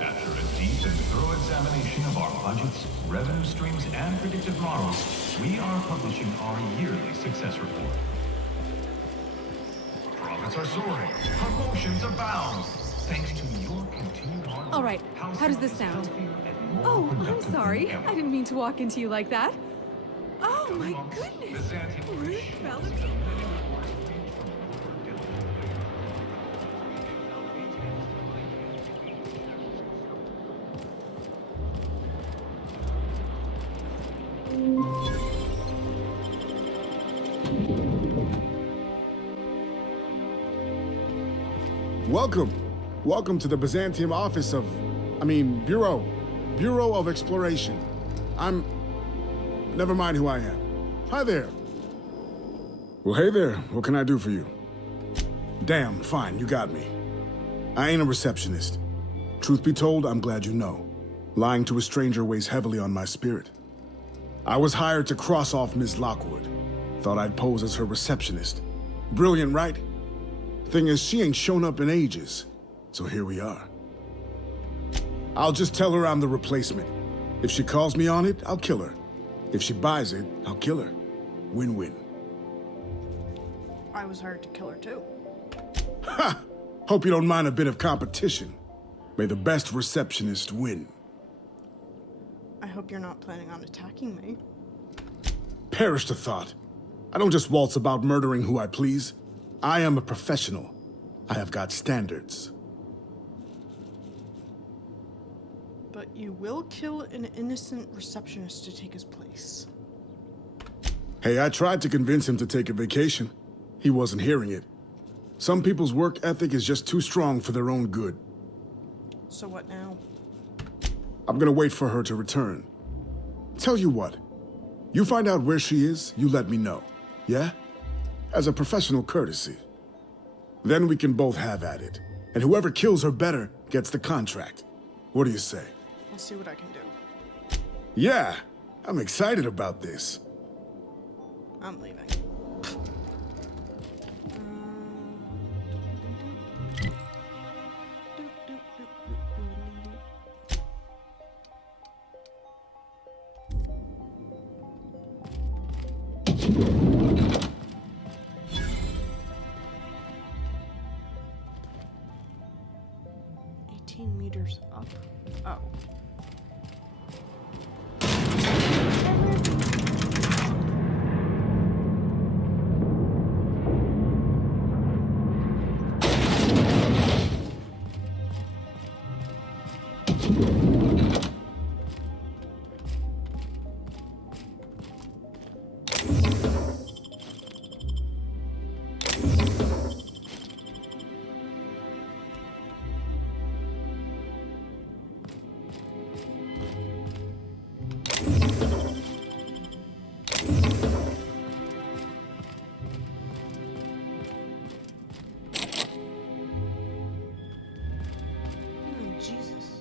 After a deep and thorough examination of our budgets, revenue streams, and predictive models, we are publishing our yearly success report. Profits are soaring, promotions abound, thanks to your continued hard work. All right, how does this sound? Oh, I'm sorry. I didn't mean to walk into you like that. Oh my goodness! Ruth Bellamy. Welcome to the Byzantium office of, Bureau of Exploration. Never mind who I am. Hi there. Well, hey there. What can I do for you? Damn, fine, you got me. I ain't a receptionist. Truth be told, I'm glad you know. Lying to a stranger weighs heavily on my spirit. I was hired to cross off Miss Lockwood. Thought I'd pose as her receptionist. Brilliant, right? Thing is, she ain't shown up in ages. So here we are. I'll just tell her I'm the replacement. If she calls me on it, I'll kill her. If she buys it, I'll kill her. Win-win. I was hired to kill her too. Ha! Hope you don't mind a bit of competition. May the best receptionist win. I hope you're not planning on attacking me. Perish the thought. I don't just waltz about murdering who I please. I am a professional. I have got standards. But you will kill an innocent receptionist to take his place. Hey, I tried to convince him to take a vacation. He wasn't hearing it. Some people's work ethic is just too strong for their own good. So what now? I'm gonna wait for her to return. Tell you what, you find out where she is, you let me know, yeah? As a professional courtesy. Then we can both have at it, and whoever kills her better gets the contract. What do you say? I'll see what I can do. Yeah, I'm excited about this. I'm leaving. 18 meters up. Oh. Jesus.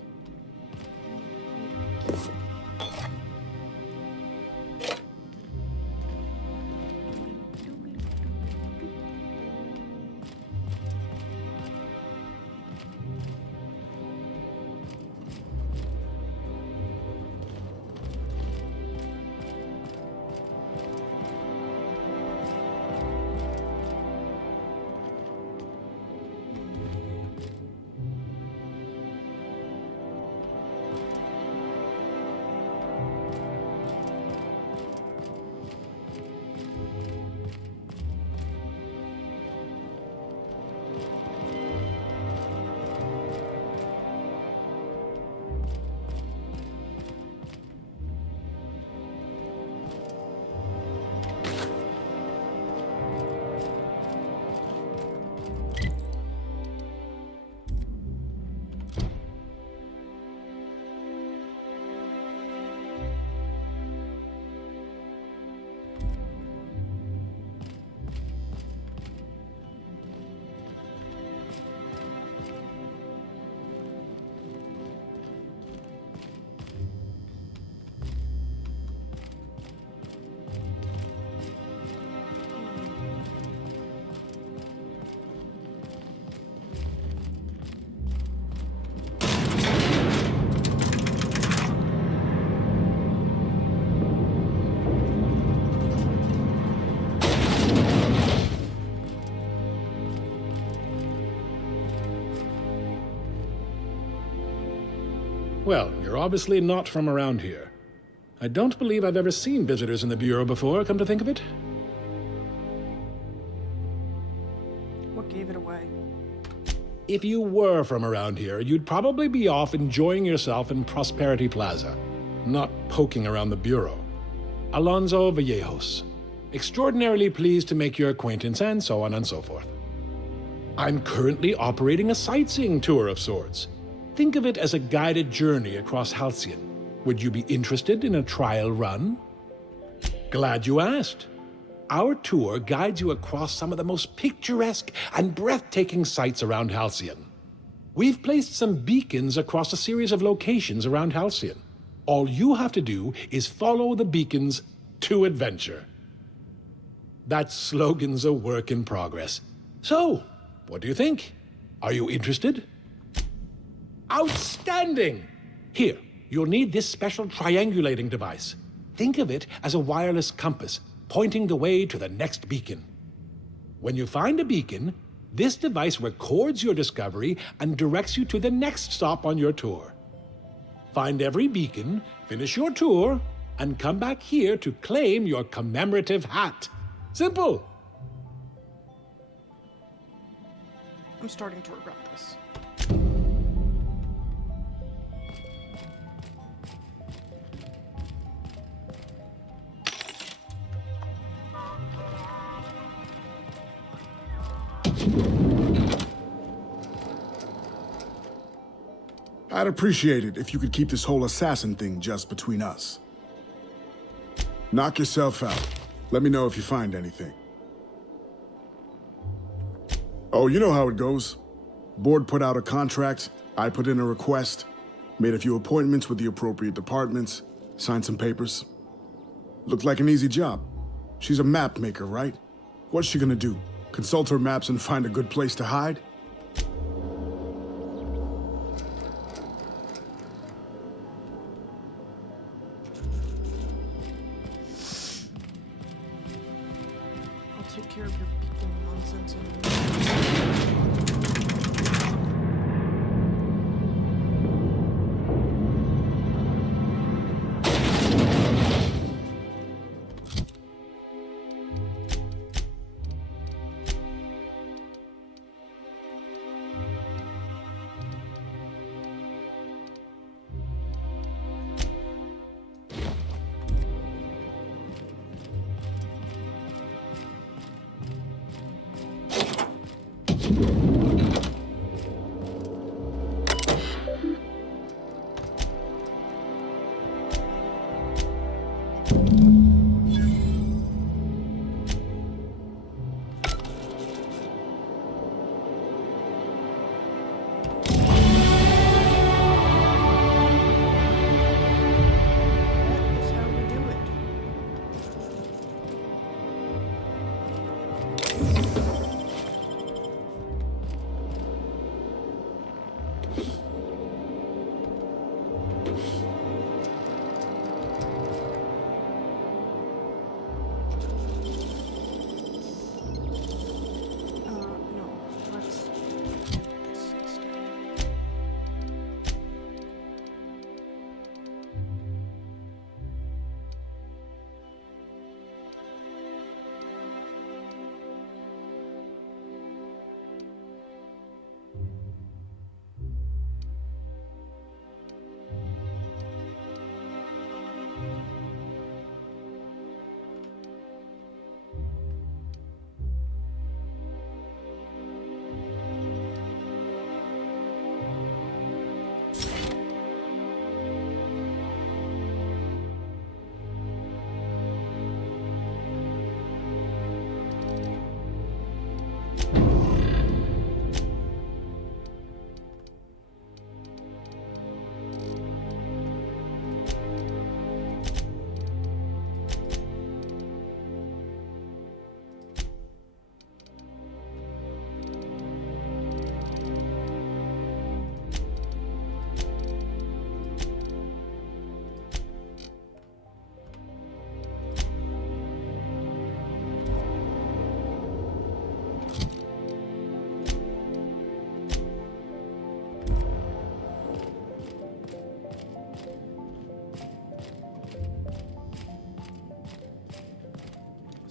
Well, you're obviously not from around here. I don't believe I've ever seen visitors in the Bureau before, come to think of it. What gave it away? If you were from around here, you'd probably be off enjoying yourself in Prosperity Plaza, not poking around the Bureau. Alonso Vallejos. Extraordinarily pleased to make your acquaintance, and so on and so forth. I'm currently operating a sightseeing tour of sorts. Think of it as a guided journey across Halcyon. Would you be interested in a trial run? Glad you asked. Our tour guides you across some of the most picturesque and breathtaking sights around Halcyon. We've placed some beacons across a series of locations around Halcyon. All you have to do is follow the beacons to adventure. That slogan's a work in progress. So, what do you think? Are you interested? Outstanding! Here, you'll need this special triangulating device. Think of it as a wireless compass, pointing the way to the next beacon. When you find a beacon, this device records your discovery and directs you to the next stop on your tour. Find every beacon, finish your tour, and come back here to claim your commemorative hat. Simple! I'm starting to regret this. I'd appreciate it if you could keep this whole assassin thing just between us. Knock yourself out. Let me know if you find anything. Oh, you know how it goes. Board put out a contract, I put in a request, made a few appointments with the appropriate departments, signed some papers. Looked like an easy job. She's a map maker, right? What's she gonna do? Consult her maps and find a good place to hide? I'll take care of your beacon nonsense and...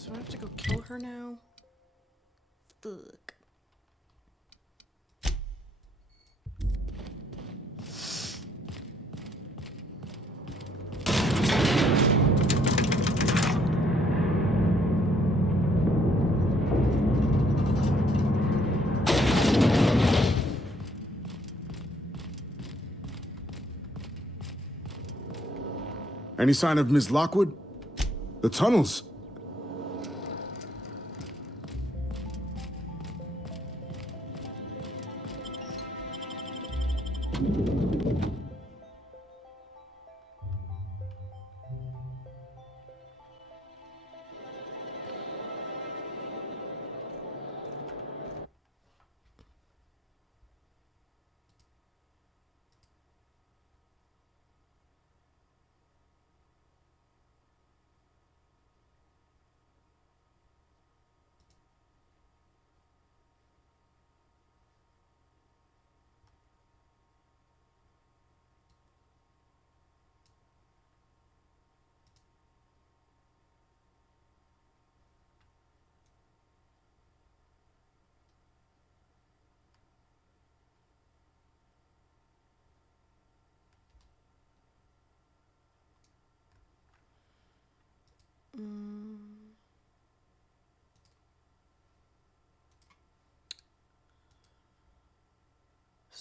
So I have to go kill her now? Fuck. Any sign of Miss Lockwood? The tunnels.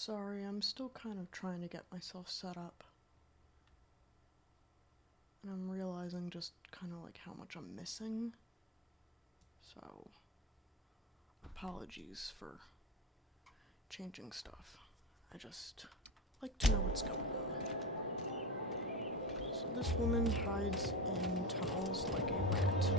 Sorry, I'm still kind of trying to get myself set up. And I'm realizing just kind of like how much I'm missing. So, apologies for changing stuff. I just like to know what's going on. So this woman hides in tunnels like a rat.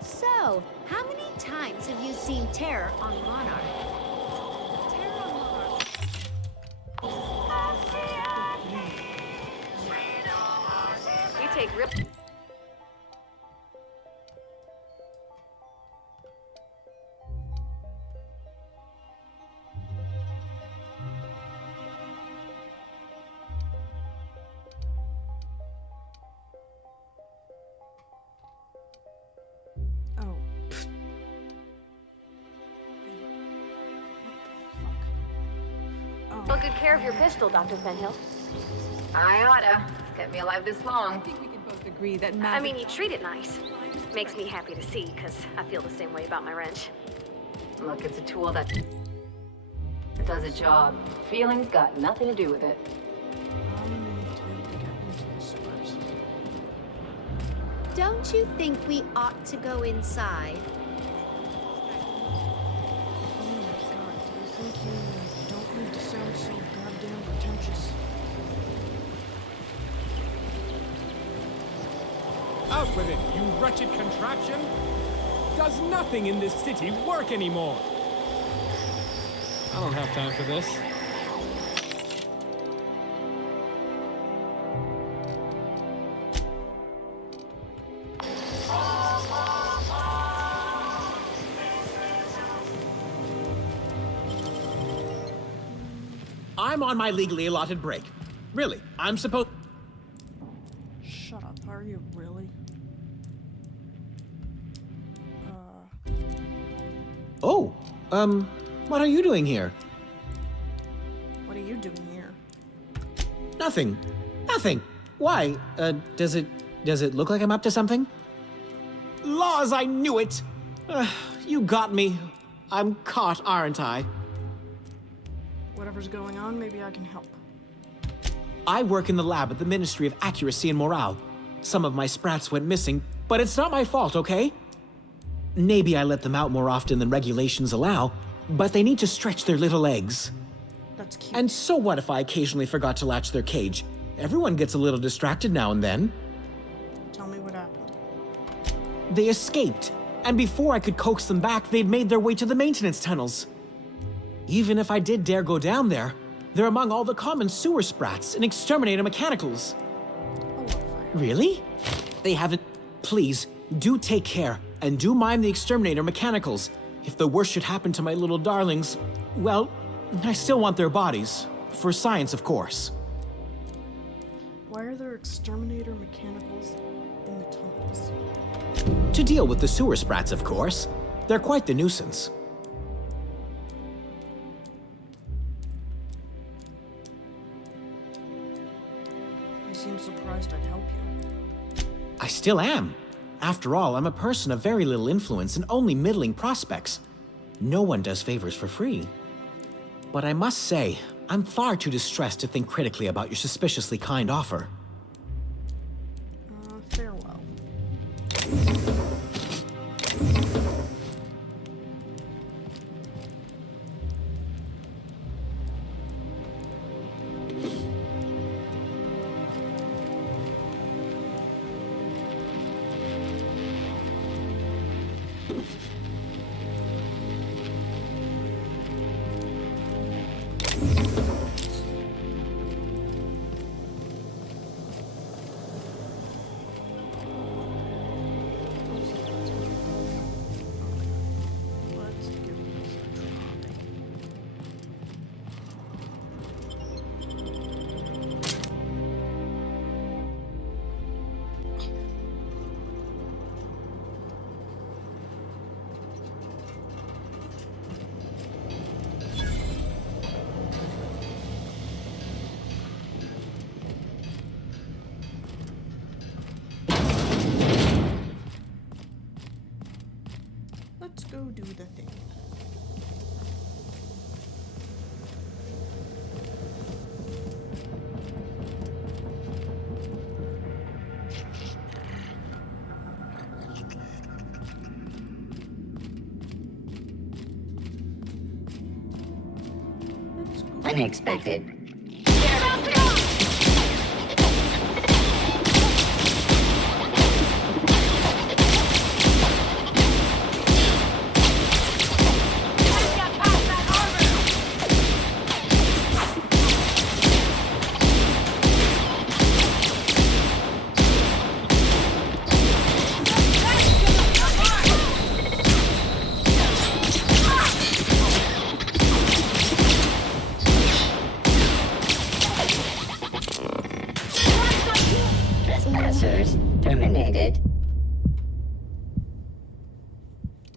So, how many times have you seen Terror on Monarch? Terror on Monarch. You take real. Oh. Took good care of your pistol, Dr. Fenhill. I oughta. It's kept me alive this long. I think we can both agree that I mean, you treat it nice. Makes me happy to see, because I feel the same way about my wrench. Look, it's a tool that does a job. Feelings got nothing to do with it. Don't you think we ought to go inside? Oh my god, do you think you don't need to sound so goddamn pretentious? Out with it, you wretched contraption! Does nothing in this city work anymore? I don't have time for this. I'm on my legally allotted break. Really, I'm supposed... Shut up, are you really? Oh, what are you doing here? What are you doing here? Nothing. Nothing. Why? Does it look like I'm up to something? Laws, I knew it! You got me. I'm caught, aren't I? Whatever's going on, maybe I can help. I work in the lab at the Ministry of Accuracy and Morale. Some of my sprats went missing, but it's not my fault, okay? Maybe I let them out more often than regulations allow, but they need to stretch their little legs. That's cute. And so what if I occasionally forgot to latch their cage? Everyone gets a little distracted now and then. Tell me what happened. They escaped, and before I could coax them back, they'd made their way to the maintenance tunnels. Even if I did dare go down there, they're among all the common sewer sprats and exterminator mechanicals. Really? They haven't... Please, do take care, and do mind the exterminator mechanicals. If the worst should happen to my little darlings, well, I still want their bodies. For science, of course. Why are there exterminator mechanicals in the tunnels? To deal with the sewer sprats, of course. They're quite the nuisance. You seem surprised I'd help you. I still am. After all, I'm a person of very little influence and only middling prospects. No one does favors for free. But I must say, I'm far too distressed to think critically about your suspiciously kind offer. Farewell. do the thing. Unexpected. Trespassers terminated.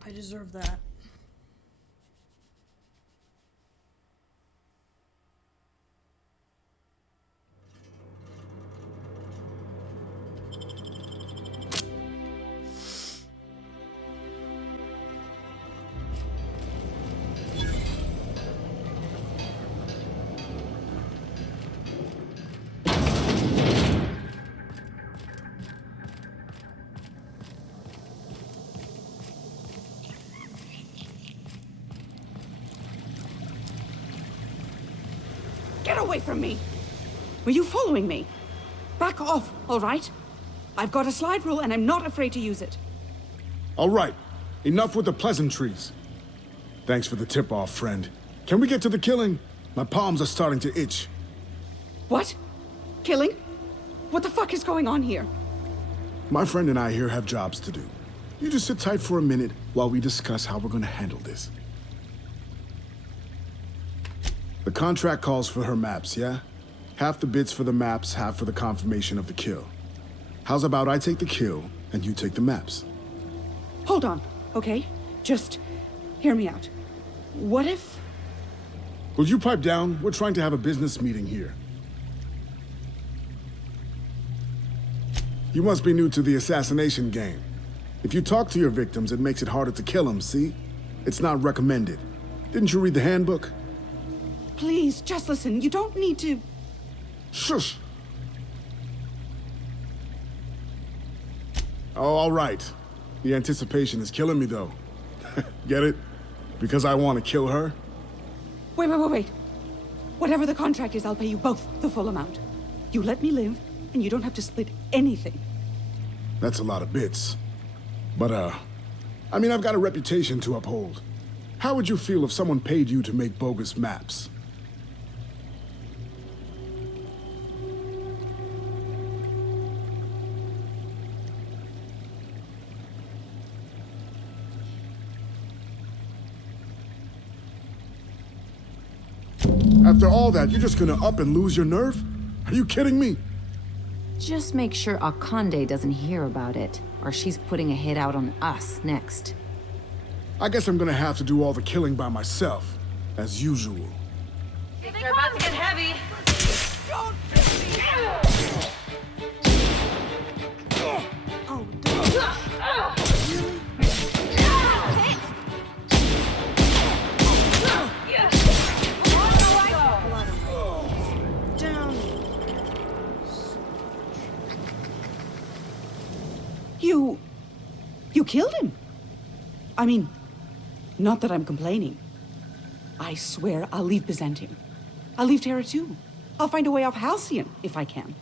I deserve that. Get away from me! Were you following me? Back off, all right? I've got a slide rule and I'm not afraid to use it. All right, enough with the pleasantries. Thanks for the tip-off, friend. Can we get to the killing? My palms are starting to itch. What? Killing? What the fuck is going on here? My friend and I here have jobs to do. You just sit tight for a minute while we discuss how we're gonna handle this. The contract calls for her maps, yeah? Half the bits for the maps, half for the confirmation of the kill. How's about I take the kill, and you take the maps? Hold on, okay? Just hear me out. What if... Will you pipe down? We're trying to have a business meeting here. You must be new to the assassination game. If you talk to your victims, it makes it harder to kill them, see? It's not recommended. Didn't you read the handbook? Please, just listen. You don't need to... Shush! Oh, all right. The anticipation is killing me, though. Get it? Because I want to kill her? Wait. Whatever the contract is, I'll pay you both the full amount. You let me live, and you don't have to split anything. That's a lot of bits. But, I mean, I've got a reputation to uphold. How would you feel if someone paid you to make bogus maps? After all that, you're just gonna up and lose your nerve? Are you kidding me? Just make sure Akande doesn't hear about it, or she's putting a hit out on us next. I guess I'm gonna have to do all the killing by myself, as usual. They're about to get heavy. Oh, really? Down. You killed him? I mean, not that I'm complaining. I swear I'll leave Byzantium. I'll leave Terra too. I'll find a way off Halcyon, if I can.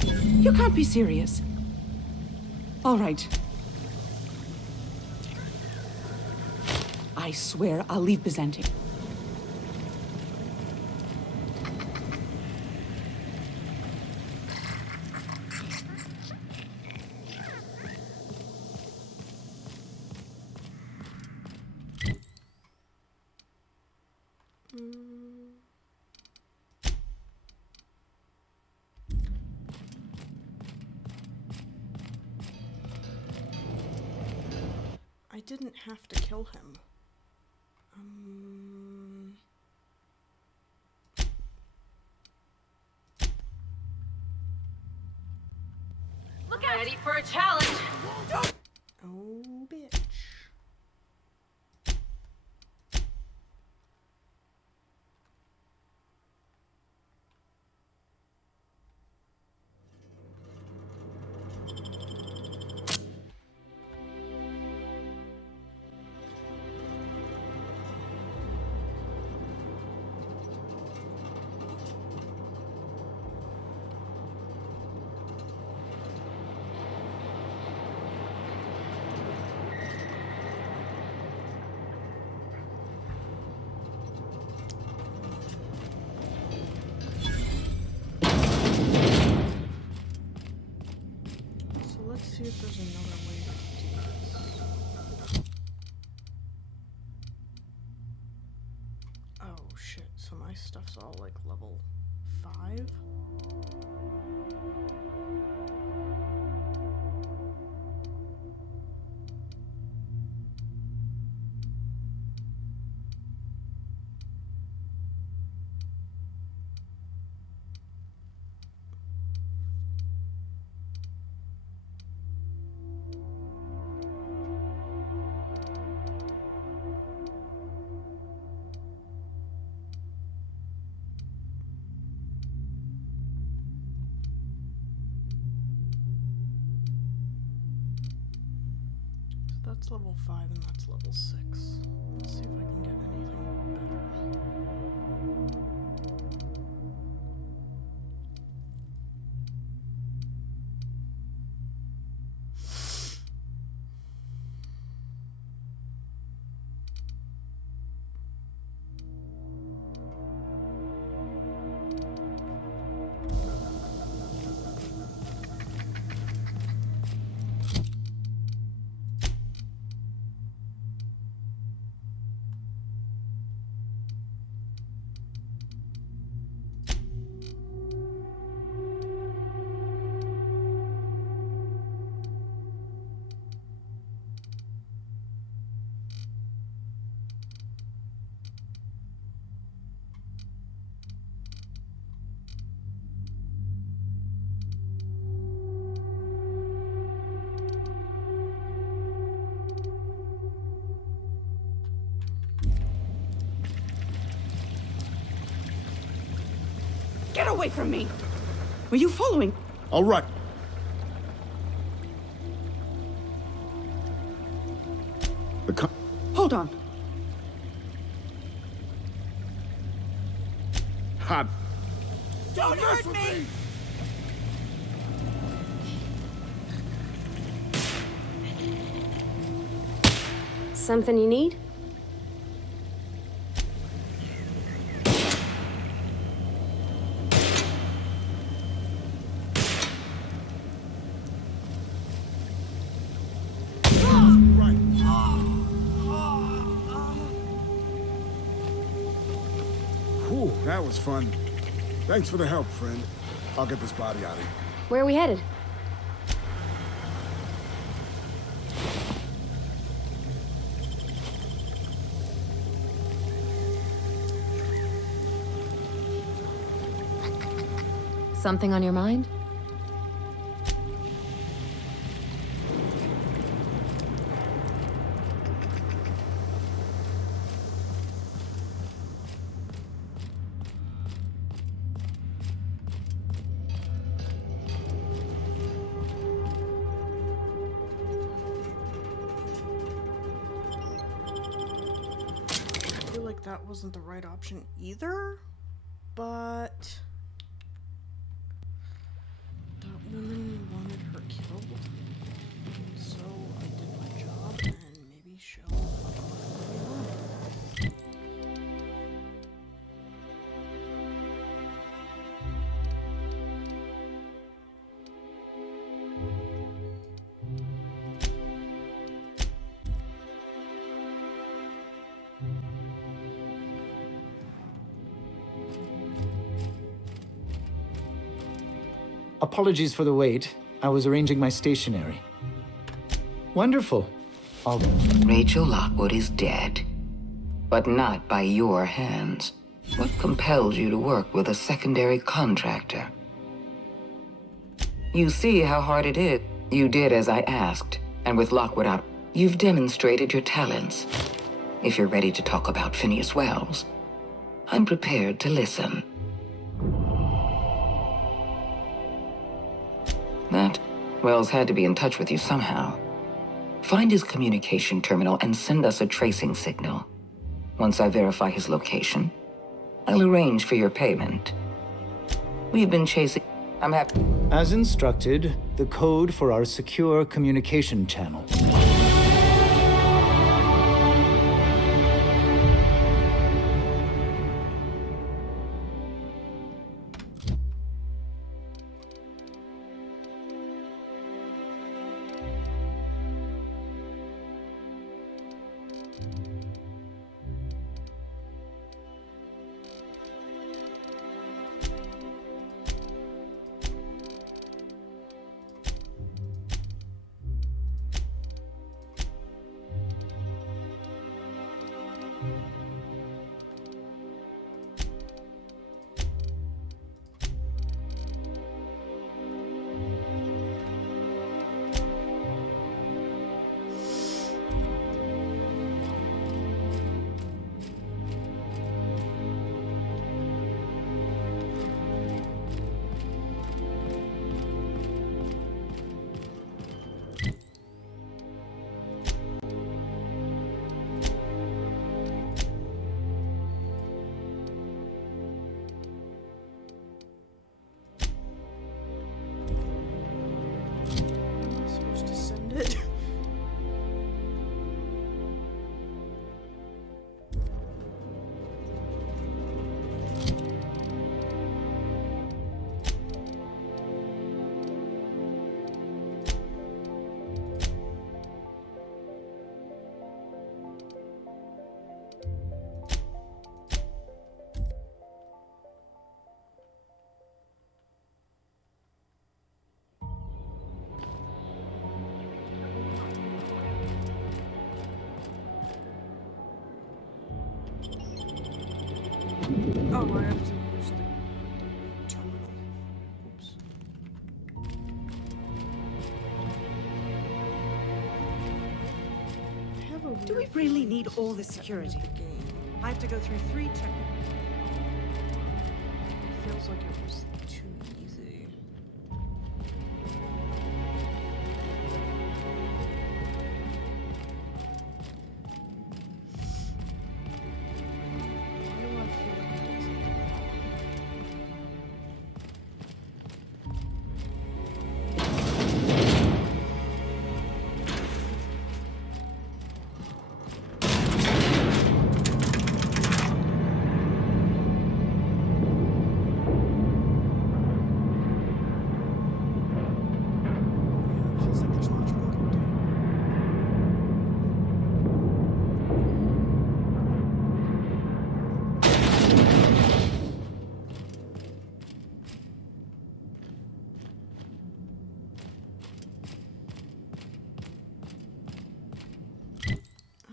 You can't be serious. All right. I swear I'll leave Byzantium. I didn't have to kill him. Look out! Ready for a challenge? Oh, bitch. that's level 5 and that's level 6. Let's see if I can get anything better. Get away from me! Were you following? All right. Hold on. Hot. Don't hurt me! Something you need? Whew, that was fun. Thanks for the help, friend. I'll get this body out of here. Where are we headed? Something on your mind? I feel like that wasn't the right option either, but that woman wanted her killed, and so I did my job, and maybe she'll fuck off later on. Apologies for the wait. I was arranging my stationery. Wonderful. Rachel Lockwood is dead. But not by your hands. What compelled you to work with a secondary contractor? You see how hard it is. You did as I asked, and with Lockwood out, you've demonstrated your talents. If you're ready to talk about Phineas Wells, I'm prepared to listen. That Wells had to be in touch with you somehow. Find his communication terminal and send us a tracing signal. Once I verify his location, I'll arrange for your payment. We've been chasing... I'm happy... As instructed, the code for our secure communication channel. Do we really need all this security? I have to go through 3 check. Feels like it was too easy. Why do I feel like I did something wrong?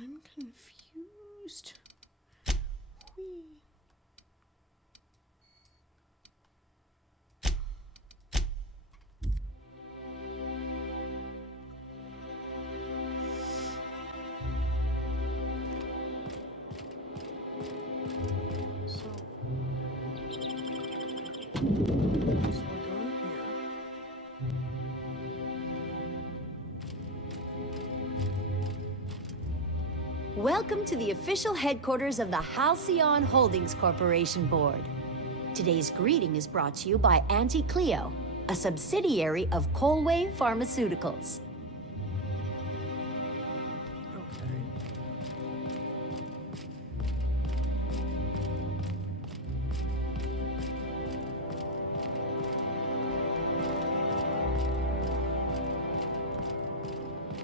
I'm confused. Whee. So, I go in here. Welcome to the official headquarters of the Halcyon Holdings Corporation Board. Today's greeting is brought to you by Auntie Cleo, a subsidiary of Colway Pharmaceuticals.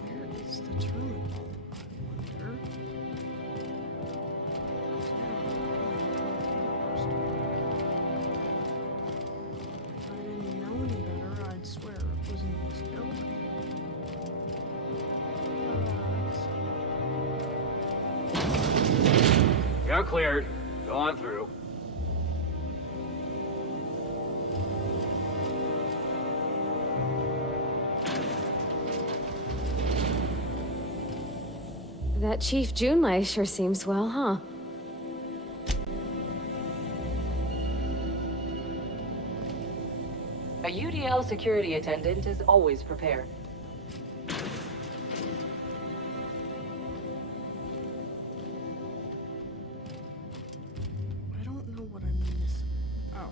Where is the terminal? I wonder. If I didn't know any better, I'd swear it was in this building. You're cleared. Go on through. That Chief Junlei sure seems well, huh? A UDL security attendant is always prepared. I don't know what I'm missing. Oh.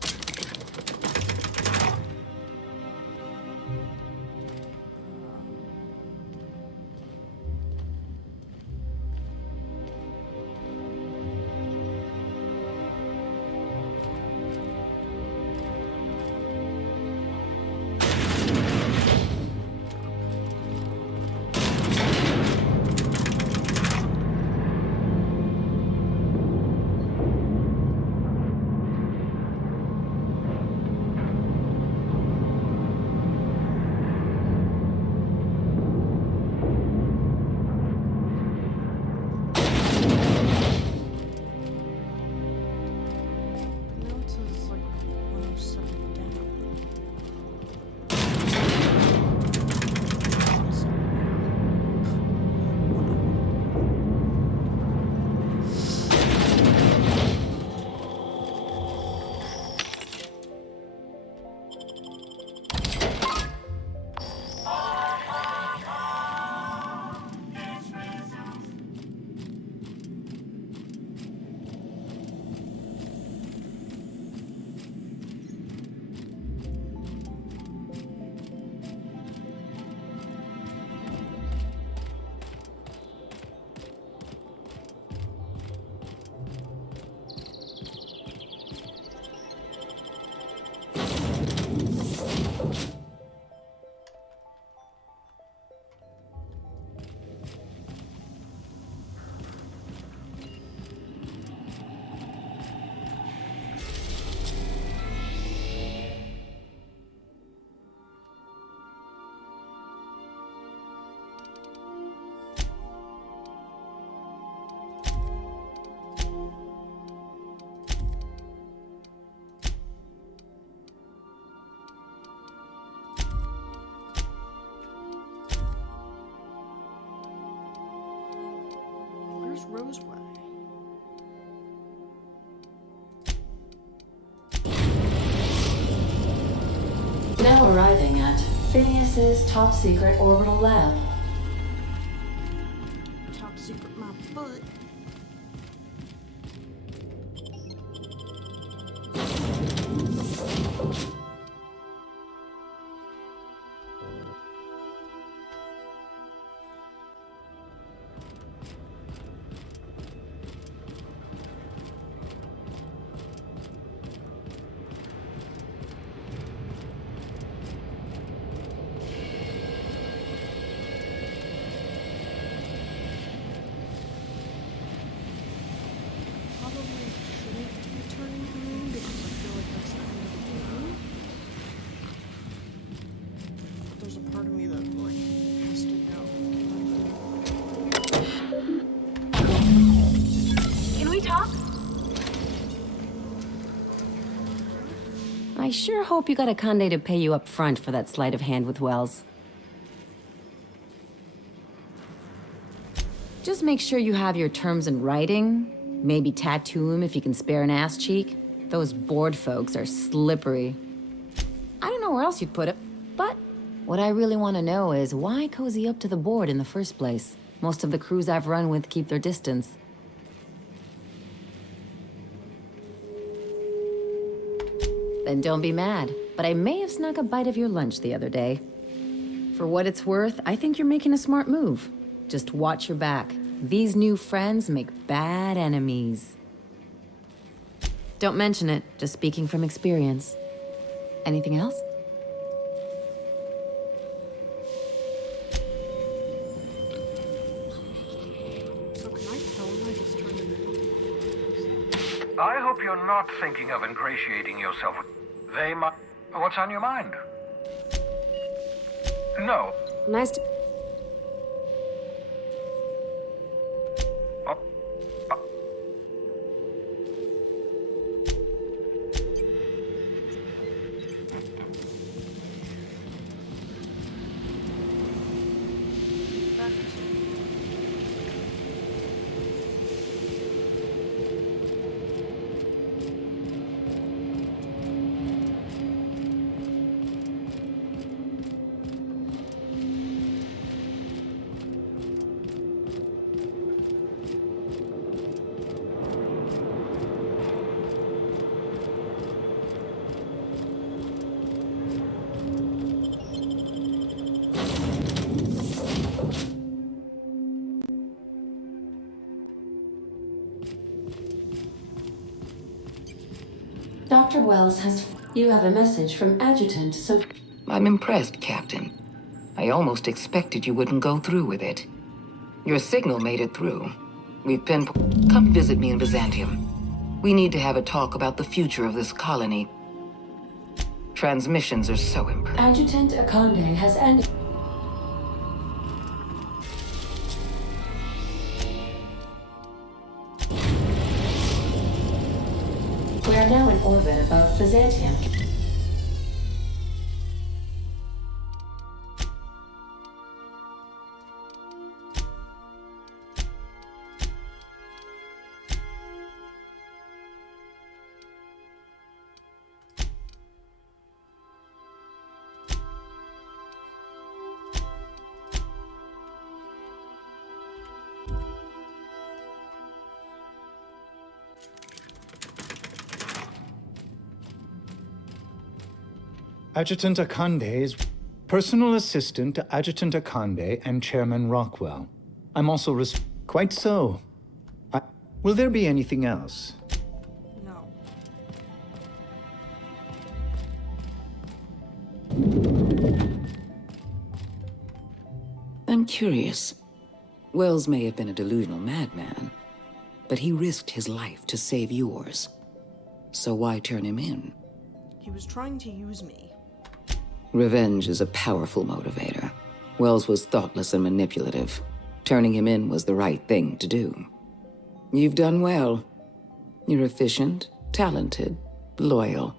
this way. Now arriving at Phineas's top secret orbital lab. Top secret, my butt. There's a part of me that like has to go. Can we talk? I sure hope you got a Conde to pay you up front for that sleight of hand with Wells. Just make sure you have your terms in writing. Maybe tattoo him if you can spare an ass cheek. Those board folks are slippery. I don't know where else you'd put it, but what I really want to know is why cozy up to the board in the first place? Most of the crews I've run with keep their distance. Then don't be mad, but I may have snuck a bite of your lunch the other day. For what it's worth, I think you're making a smart move. Just watch your back. These new friends make bad enemies. Don't mention it, just speaking from experience. Anything else? So can I tell him I just turned it in? I hope you're not thinking of ingratiating yourself with... They might... What's on your mind? No. Nice to... Dr. Wells has... You have a message from Adjutant, so... I'm impressed, Captain. I almost expected you wouldn't go through with it. Your signal made it through. We've been... Come visit me in Byzantium. We need to have a talk about the future of this colony. Transmissions are so important. Adjutant Akande has ended... We are now in orbit above Byzantium. Adjutant Akande's personal assistant to Adjutant Akande and Chairman Rockwell. I'm also quite so. Will there be anything else? No. I'm curious. Wells may have been a delusional madman, but he risked his life to save yours. So why turn him in? He was trying to use me. Revenge is a powerful motivator. Wells was thoughtless and manipulative. Turning him in was the right thing to do. You've done well. You're efficient, talented, loyal.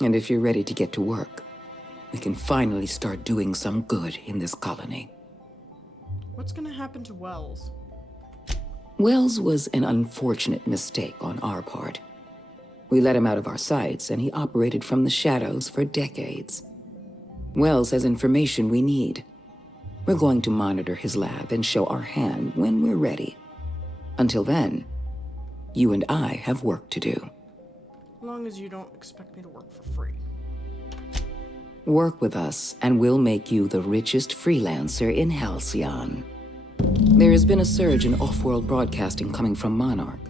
And if you're ready to get to work, we can finally start doing some good in this colony. What's gonna happen to Wells? Wells was an unfortunate mistake on our part. We let him out of our sights, and he operated from the shadows for decades. Wells has information we need. We're going to monitor his lab and show our hand when we're ready. Until then, you and I have work to do. As long as you don't expect me to work for free. Work with us, and we'll make you the richest freelancer in Halcyon. There has been a surge in off-world broadcasting coming from Monarch.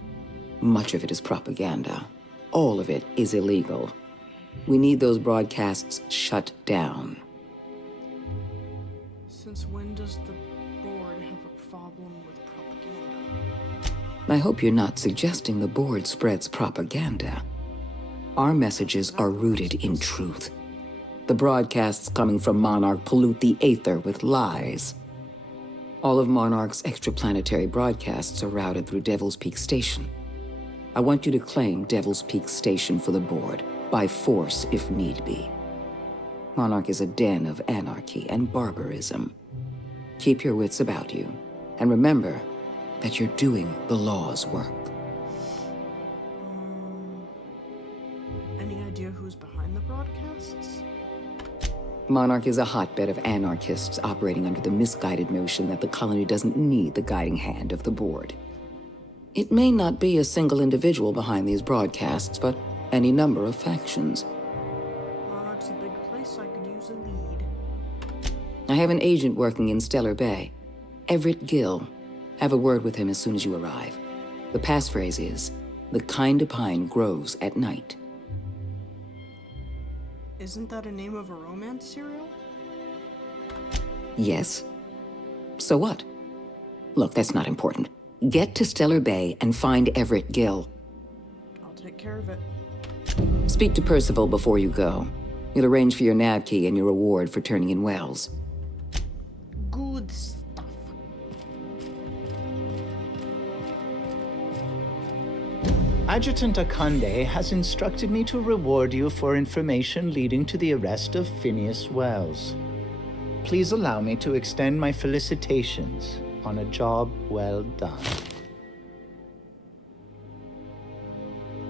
Much of it is propaganda. All of it is illegal. We need those broadcasts shut down. Since when does the board have a problem with propaganda? I hope you're not suggesting the board spreads propaganda. Our messages are rooted in truth. The broadcasts coming from Monarch pollute the aether with lies. All of Monarch's extraplanetary broadcasts are routed through Devil's Peak Station. I want you to claim Devil's Peak Station for the board, by force if need be. Monarch is a den of anarchy and barbarism. Keep your wits about you, and remember that you're doing the law's work. Any idea who's behind the broadcasts? Monarch is a hotbed of anarchists operating under the misguided notion that the colony doesn't need the guiding hand of the board. It may not be a single individual behind these broadcasts, but any number of factions. Monarch's a big place, I could use a lead. I have an agent working in Stellar Bay, Everett Gill. Have a word with him as soon as you arrive. The passphrase is, "The kind of pine grows at night." Isn't that a name of a romance serial? Yes. So what? Look, that's not important. Get to Stellar Bay and find Everett Gill. I'll take care of it. Speak to Percival before you go. He'll arrange for your nav key and your reward for turning in Wells. Good stuff. Adjutant Akande has instructed me to reward you for information leading to the arrest of Phineas Wells. Please allow me to extend my felicitations on a job well done.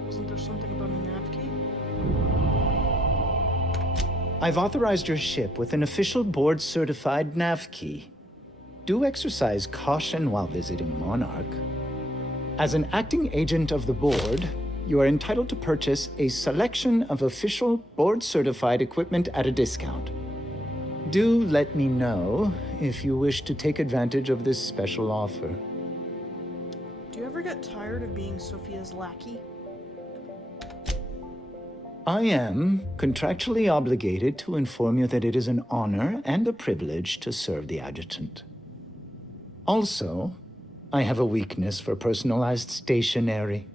Wasn't there something about a nav key? I've authorized your ship with an official board-certified nav key. Do exercise caution while visiting Monarch. As an acting agent of the board, you are entitled to purchase a selection of official board-certified equipment at a discount. Do let me know if you wish to take advantage of this special offer. Do you ever get tired of being Sophia's lackey? I am contractually obligated to inform you that it is an honor and a privilege to serve the adjutant. Also, I have a weakness for personalized stationery.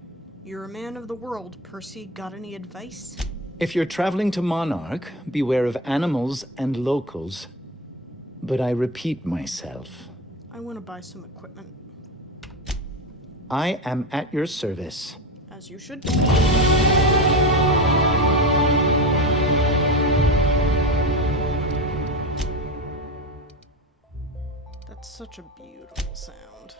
You're a man of the world, Percy. Got any advice? If you're traveling to Monarch, beware of animals and locals. But I repeat myself. I want to buy some equipment. I am at your service. As you should be. That's such a beautiful sound.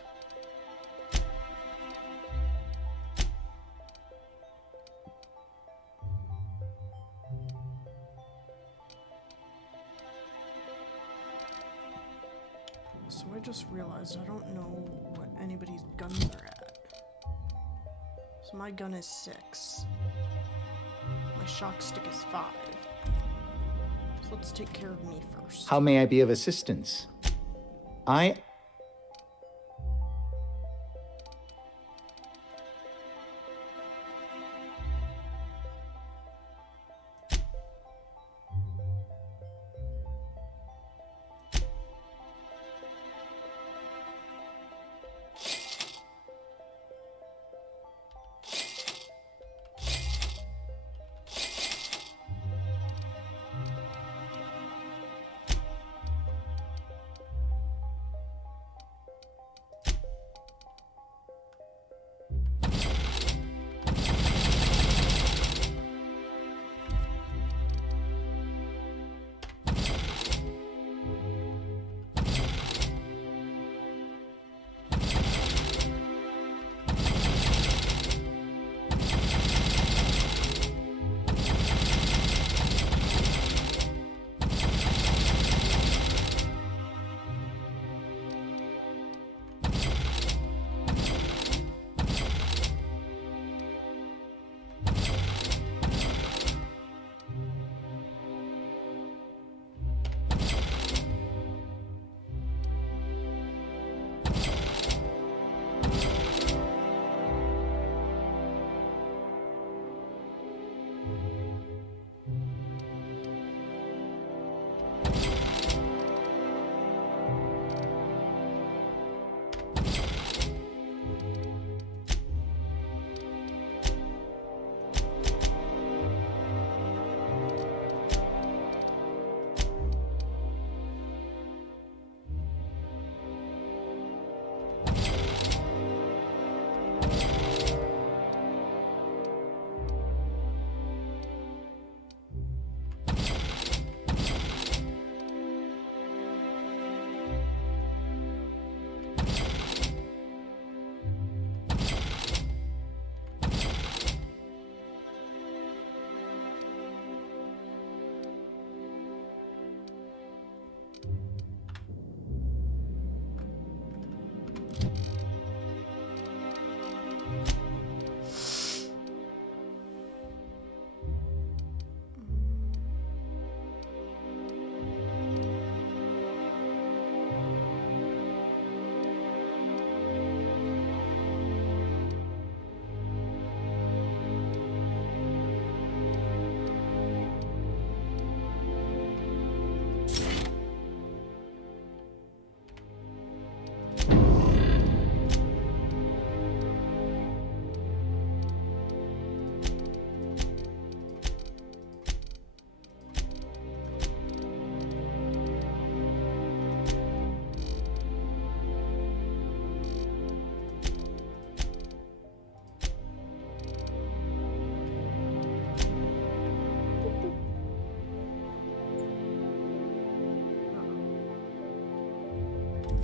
So I just realized I don't know what anybody's guns are at. So my gun is 6. My shock stick is 5. So let's take care of me first. How may I be of assistance?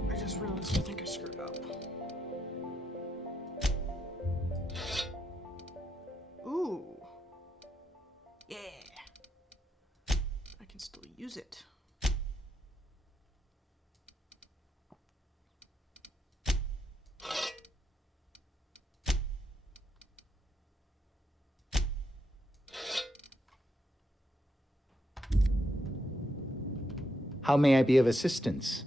I just realized I think I screwed up. Ooh. Yeah. I can still use it. How may I be of assistance?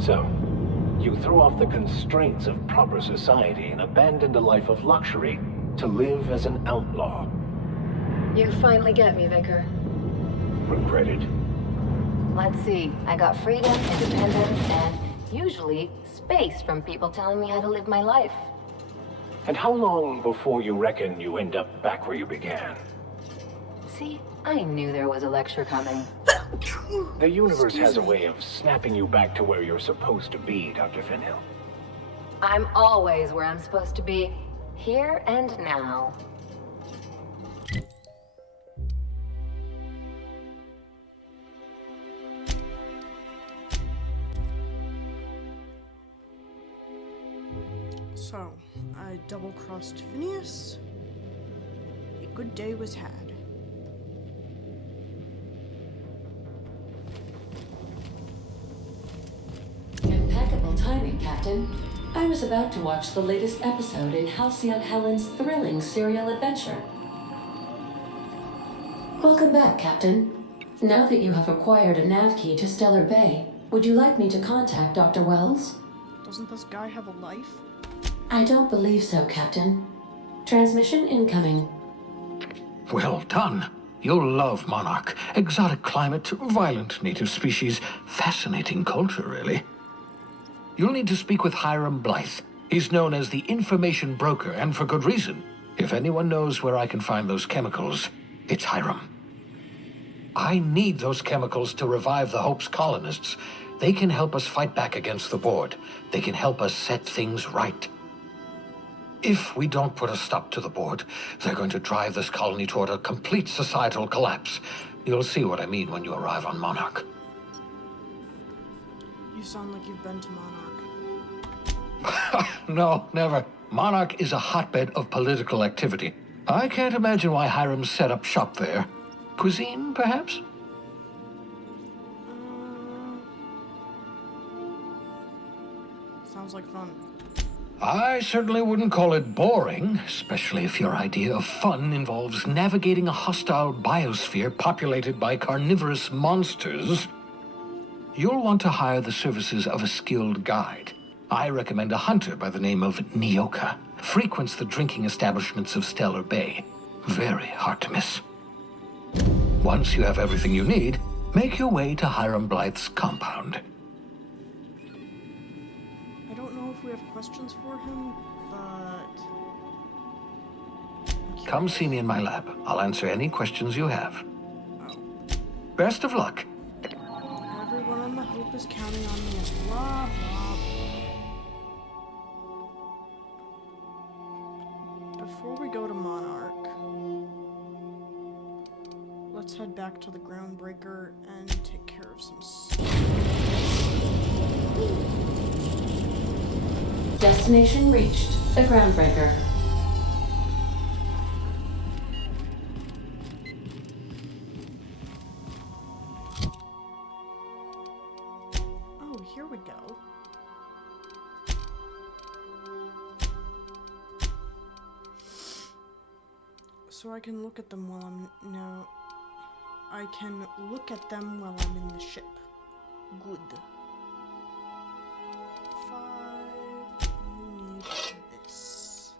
So, you threw off the constraints of proper society and abandoned a life of luxury to live as an outlaw. You finally get me, Vicar. Regretted? Let's see. I got freedom, independence, and usually space from people telling me how to live my life. And how long before you reckon you end up back where you began? See, I knew there was a lecture coming. The universe has a way of snapping you back to where you're supposed to be, Dr. Finhill. I'm always where I'm supposed to be. Here and now. So, I double-crossed Phineas. A good day was had. Impeccable timing, Captain. I was about to watch the latest episode in Halcyon Helen's thrilling serial adventure. Welcome back, Captain. Now that you have acquired a nav key to Stellar Bay, would you like me to contact Dr. Wells? Doesn't this guy have a life? I don't believe so, Captain. Transmission incoming. Well done. You'll love Monarch. Exotic climate, violent native species, fascinating culture, really. You'll need to speak with Hiram Blythe. He's known as the information broker, and for good reason. If anyone knows where I can find those chemicals, it's Hiram. I need those chemicals to revive the Hope's colonists. They can help us fight back against the board. They can help us set things right. If we don't put a stop to the board, they're going to drive this colony toward a complete societal collapse. You'll see what I mean when you arrive on Monarch. You sound like you've been to Monarch. No, never. Monarch is a hotbed of political activity. I can't imagine why Hiram set up shop there. Cuisine, perhaps? Sounds like fun. I certainly wouldn't call it boring, especially if your idea of fun involves navigating a hostile biosphere populated by carnivorous monsters. You'll want to hire the services of a skilled guide. I recommend a hunter by the name of Nyoka. Frequents the drinking establishments of Stellar Bay. Very hard to miss. Once you have everything you need, make your way to Hiram Blythe's compound. I don't know if we have questions for him, but... Come see me in my lab. I'll answer any questions you have. Best of luck. Everyone on the Hope is counting on me as blah, blah, blah. Before we go to Monarch, let's head back to the Groundbreaker and take care of some stuff. Destination reached. The Groundbreaker. Oh, here we go. So I can look at them while I'm now. I can look at them while I'm in the ship. Good. 5. You need this.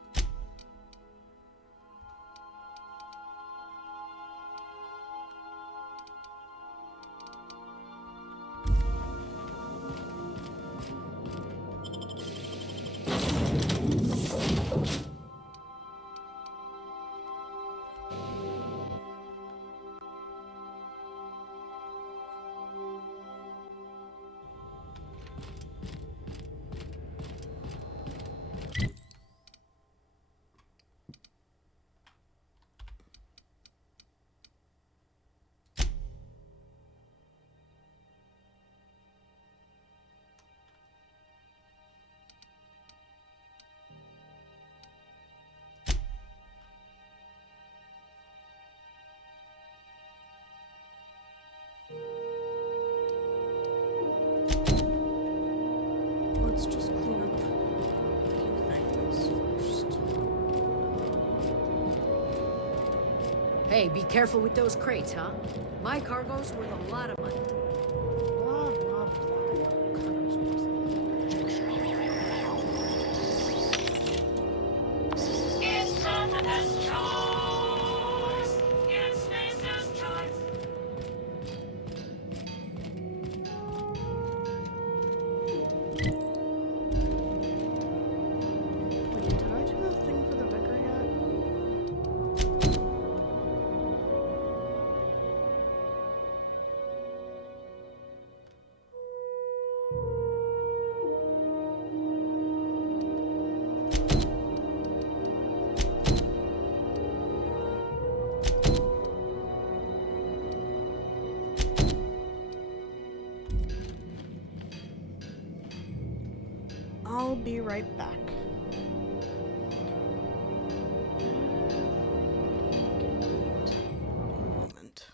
Hey, be careful with those crates, huh? My cargo's worth a lot of money. Blah, blah, blah. It's Confidence Choice! It's Face's Choice! Wait, did I do the thing for the vicar yet? I'll be right back. Moment.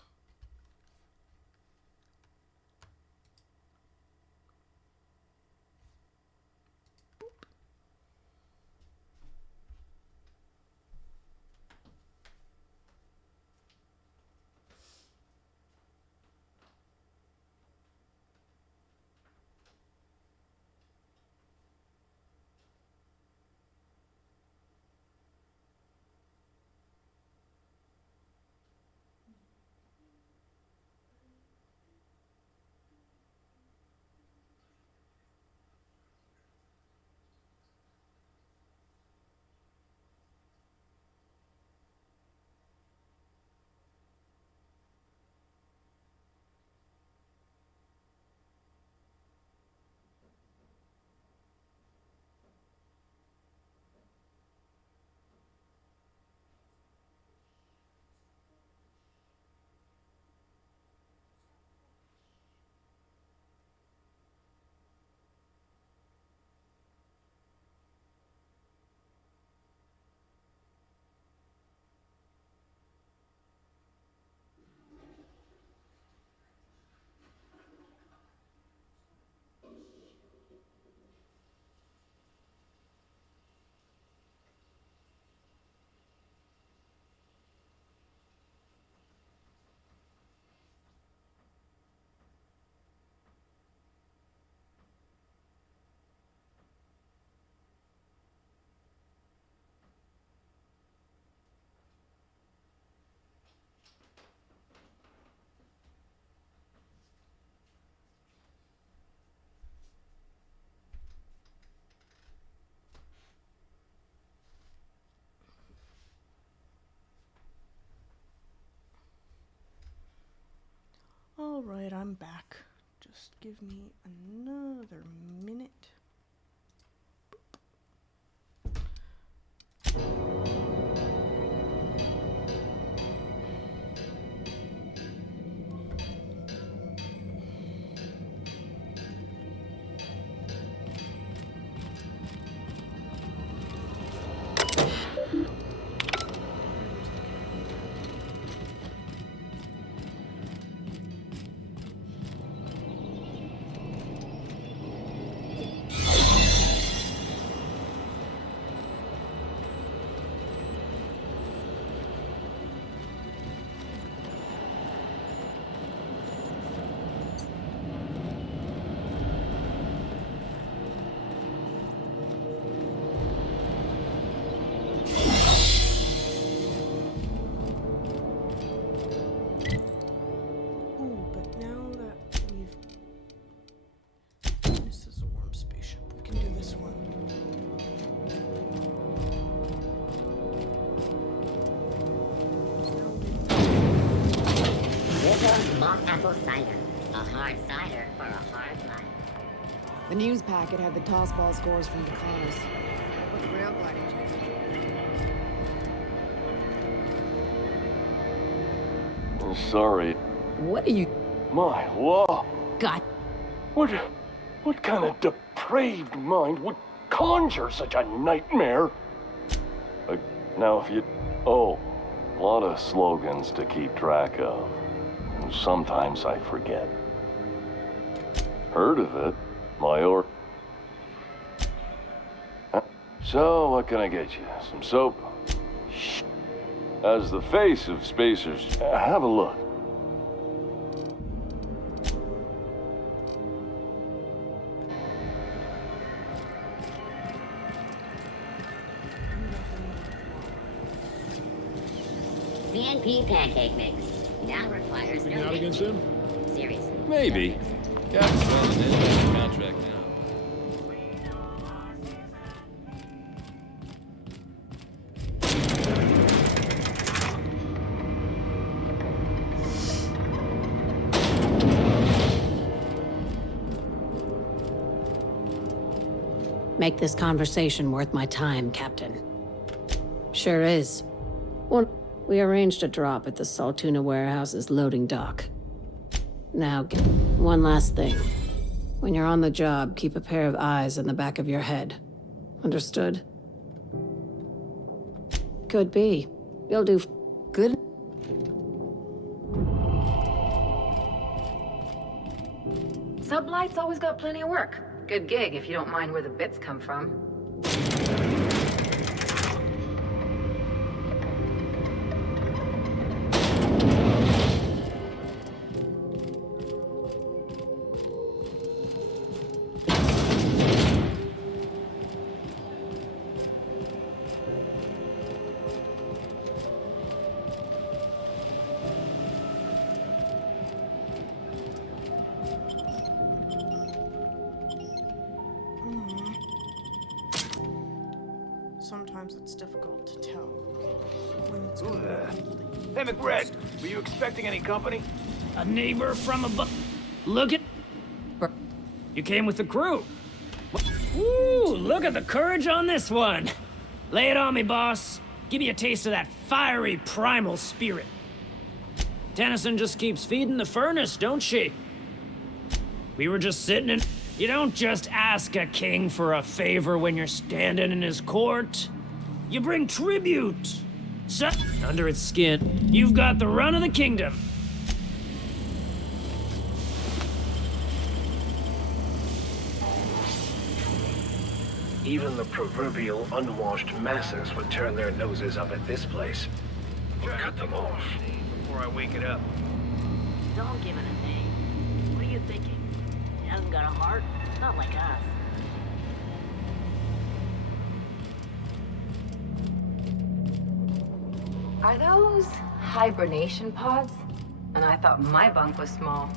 Alright, I'm back. Just give me another minute. Apple cider. A hard cider for a hard life. The news packet had the tossball scores from the Connors. What the rail gliding I'm sorry. What are you... My, whoa. God. What kind of depraved mind would conjure such a nightmare? Now if you... Oh, a lot of slogans to keep track of. Sometimes I forget. Heard of it? So, what can I get you? Some soap? Shh. As the face of Spacers, have a look. CNP pancake mix. Now requires Moving no out again soon? Seriously. Maybe. Captain's filling in the contract now. Make this conversation worth my time, Captain. Sure is. We arranged a drop at the Saltuna warehouse's loading dock. Now, one last thing. When you're on the job, keep a pair of eyes in the back of your head. Understood? Could be. You'll do good. Sublight's always got plenty of work. Good gig if you don't mind where the bits come from. Sometimes it's difficult to tell when it's Hey, McBride, were you expecting any company? A neighbor from above. Look at. You came with the crew. Ooh, look at the courage on this one. Lay it on me, boss. Give me a taste of that fiery primal spirit. Tennyson just keeps feeding the furnace, don't she? We were just sitting in. You don't just ask a king for a favor when you're standing in his court. You bring tribute. So, under its skin, you've got the run of the kingdom. Even the proverbial unwashed masses would turn their noses up at this place. Or cut them off. Before I wake it up. Don't give it a name. What are you thinking? He hasn't got a heart? Not like us. Are those hibernation pods? And I thought my bunk was small.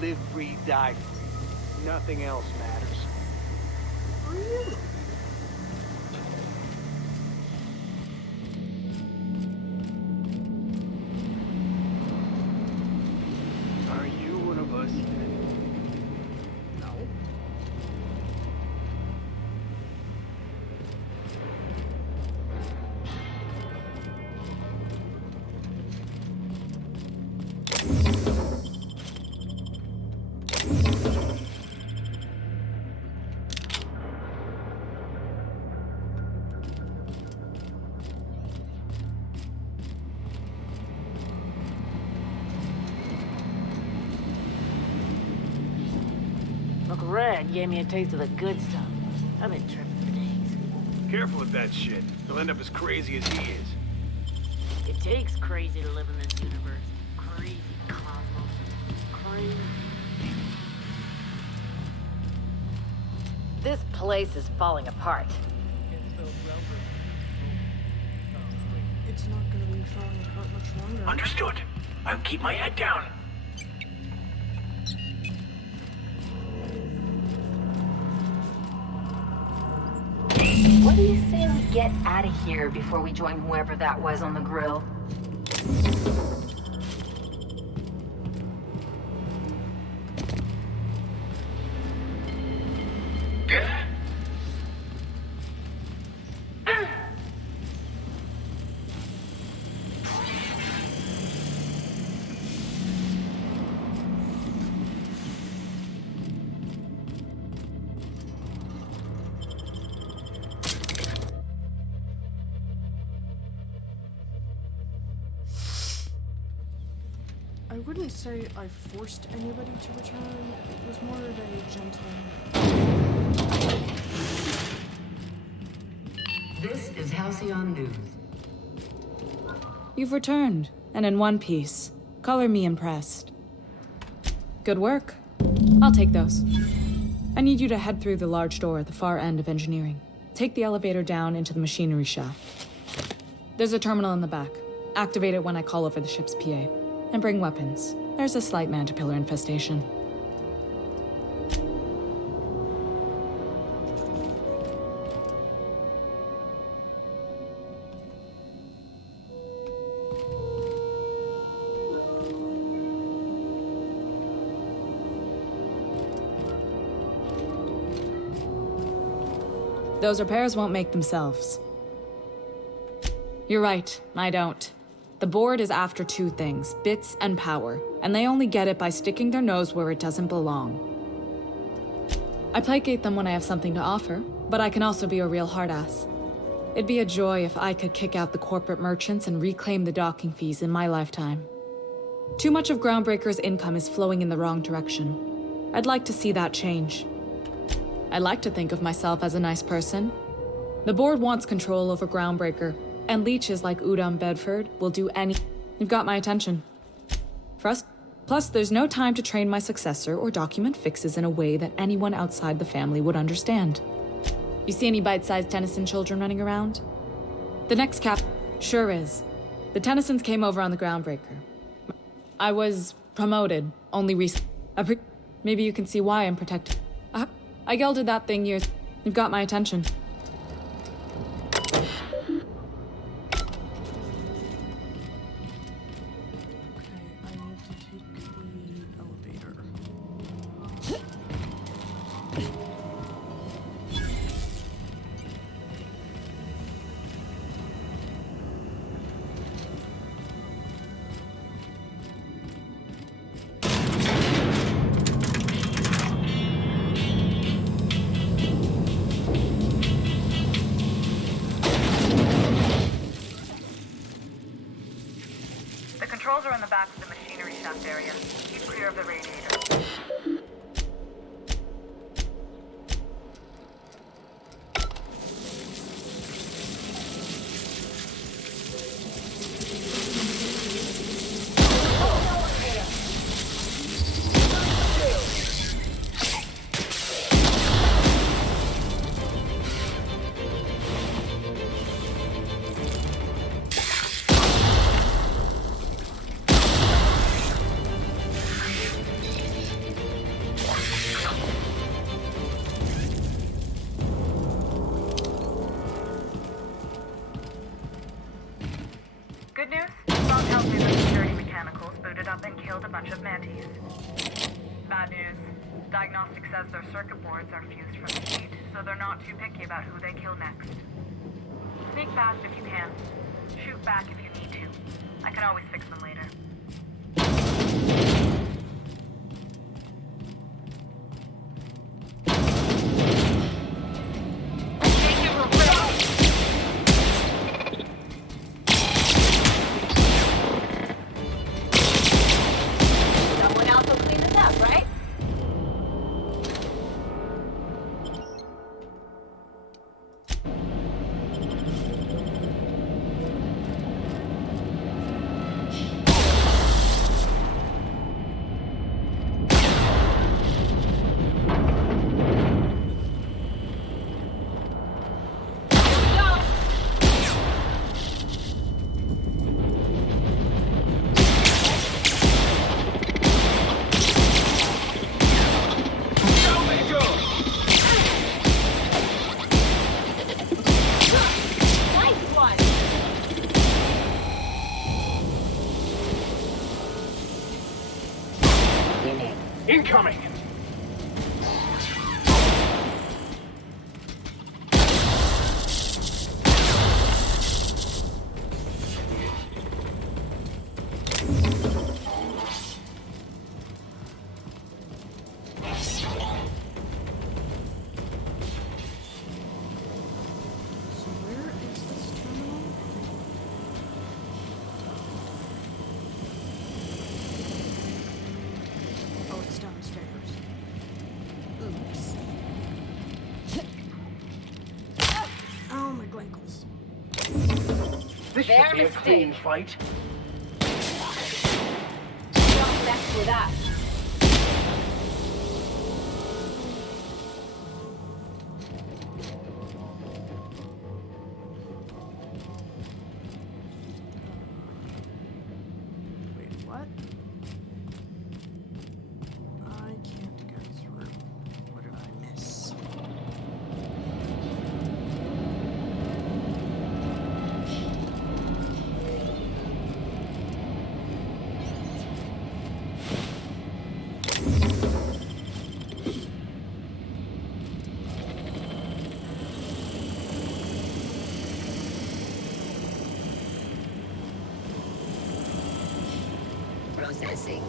Live free, die free. Nothing else matters. Really? Are you one of us? No. Uncle Red gave me a taste of the good stuff. I've been tripping for days. Careful with that shit. He'll end up as crazy as he is. It takes crazy to live in this universe. Crazy cosmos. This place is falling apart. It's not gonna be falling apart much longer. Understood. I'll keep my head down. What do you say we get out of here before we join whoever that was on the grill? I wouldn't say I forced anybody to return. It was more of a gentle... This is Halcyon News. You've returned, and in one piece. Color me impressed. Good work. I'll take those. I need you to head through the large door at the far end of engineering. Take the elevator down into the machinery shaft. There's a terminal in the back. Activate it when I call over the ship's PA. And bring weapons. There's a slight mantipillar infestation. Those repairs won't make themselves. You're right, I don't. The board is after two things, bits and power, and they only get it by sticking their nose where it doesn't belong. I placate them when I have something to offer, but I can also be a real hard-ass. It'd be a joy if I could kick out the corporate merchants and reclaim the docking fees in my lifetime. Too much of Groundbreaker's income is flowing in the wrong direction. I'd like to see that change. I like to think of myself as a nice person. The board wants control over Groundbreaker, and leeches like Udom Bedford will do any... You've got my attention. Plus, there's no time to train my successor or document fixes in a way that anyone outside the family would understand. You see any bite-sized Tennyson children running around? The next cap... Sure is. The Tennysons came over on the Groundbreaker. I was promoted, only recently. Maybe you can see why I'm protected. I gelded that thing years... You've got my attention. Controls are in the back of the machinery shaft area. Keep clear of the radiator. Good news? Bob tells me the security mechanicals booted up and killed a bunch of mantis. Bad news. Diagnostic says their circuit boards are fused from the heat, so they're not too picky about who they kill next. Sneak past if you can. Shoot back if you need to. I can always fix them later. Someone else will clean this up, right? Incoming! So where is this terminal? Oh, it's downstairs. Oops. Oh, my ankles. This should be a clean fight. Don't mess with us. Wait, what? I can't get through. What did I miss? Processing.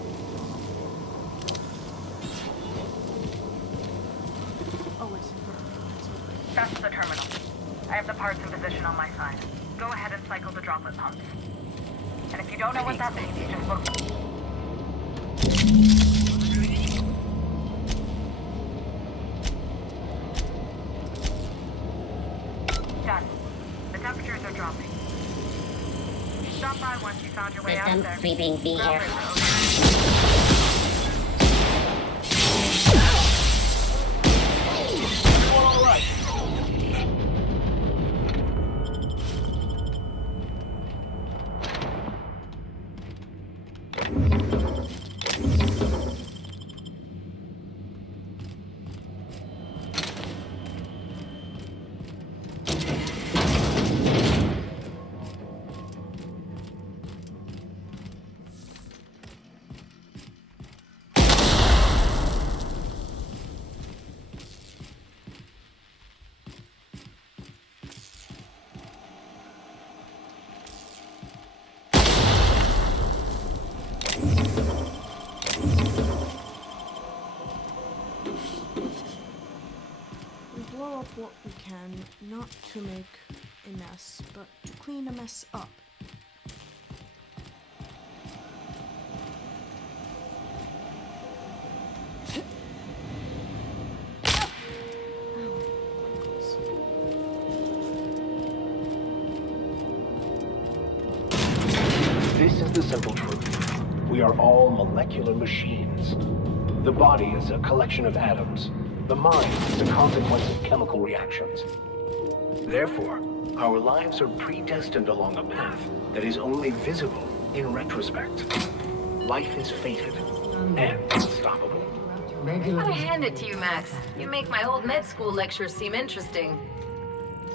Oh, it's over. That's the terminal. I have the parts in position on my side. Go ahead and cycle the droplet pumps. And if you don't know what that means, just look. Done. The temperatures are dropping. Stop by once you found your way out System there. sweeping the air. All right. We blow up what we can, not to make a mess, but to clean a mess up. This is the simple truth. We are all molecular machines. The body is a collection of atoms. The mind is a consequence of chemical reactions. Therefore, our lives are predestined along a path that is only visible in retrospect. Life is fated and unstoppable. Gotta hand it to you, Max. You make my old med school lectures seem interesting.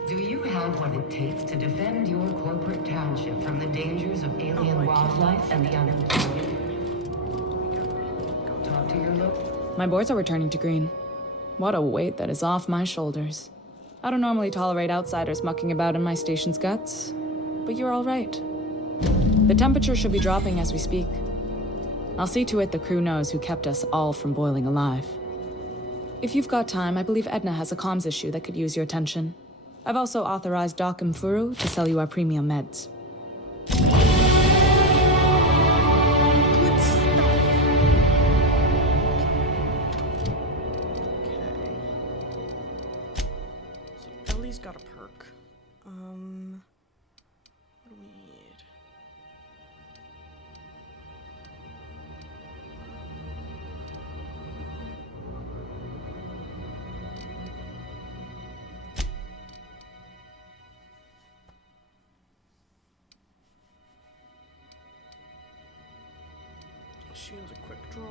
Do you have what it takes to defend your corporate township from the dangers of alien wildlife and the unemployed? Talk to your look. My boards are returning to green. What a weight that is off my shoulders. I don't normally tolerate outsiders mucking about in my station's guts, but you're all right. The temperature should be dropping as we speak. I'll see to it the crew knows who kept us all from boiling alive. If you've got time, I believe Edna has a comms issue that could use your attention. I've also authorized Doc and Furu to sell you our premium meds. So Ellie's got a perk. What do we need? She has a quick draw.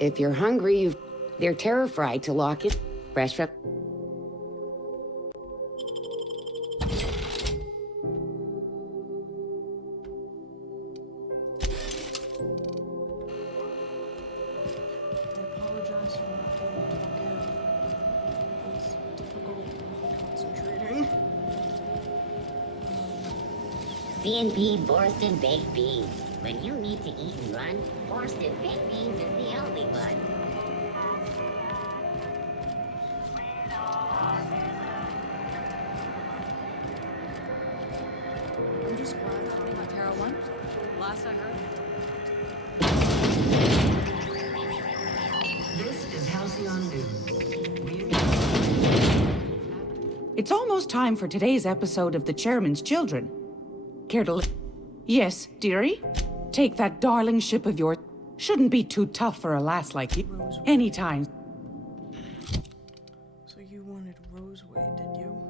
If you're hungry, they're terror fried to lock it. Fresh from... Apologize for not being talkative. It's difficult concentrating. C&B Borston Baked Beans. When you need to eat and run, Borston Baked Beans is the only one. I'm just glad Tony Terra won. Last I heard. This is Halcyon News. It's almost time for today's episode of The Chairman's Children. Care to Yes, dearie? Take that darling ship of yours. Shouldn't be too tough for a lass like you. Anytime. So you wanted Roseway, did you?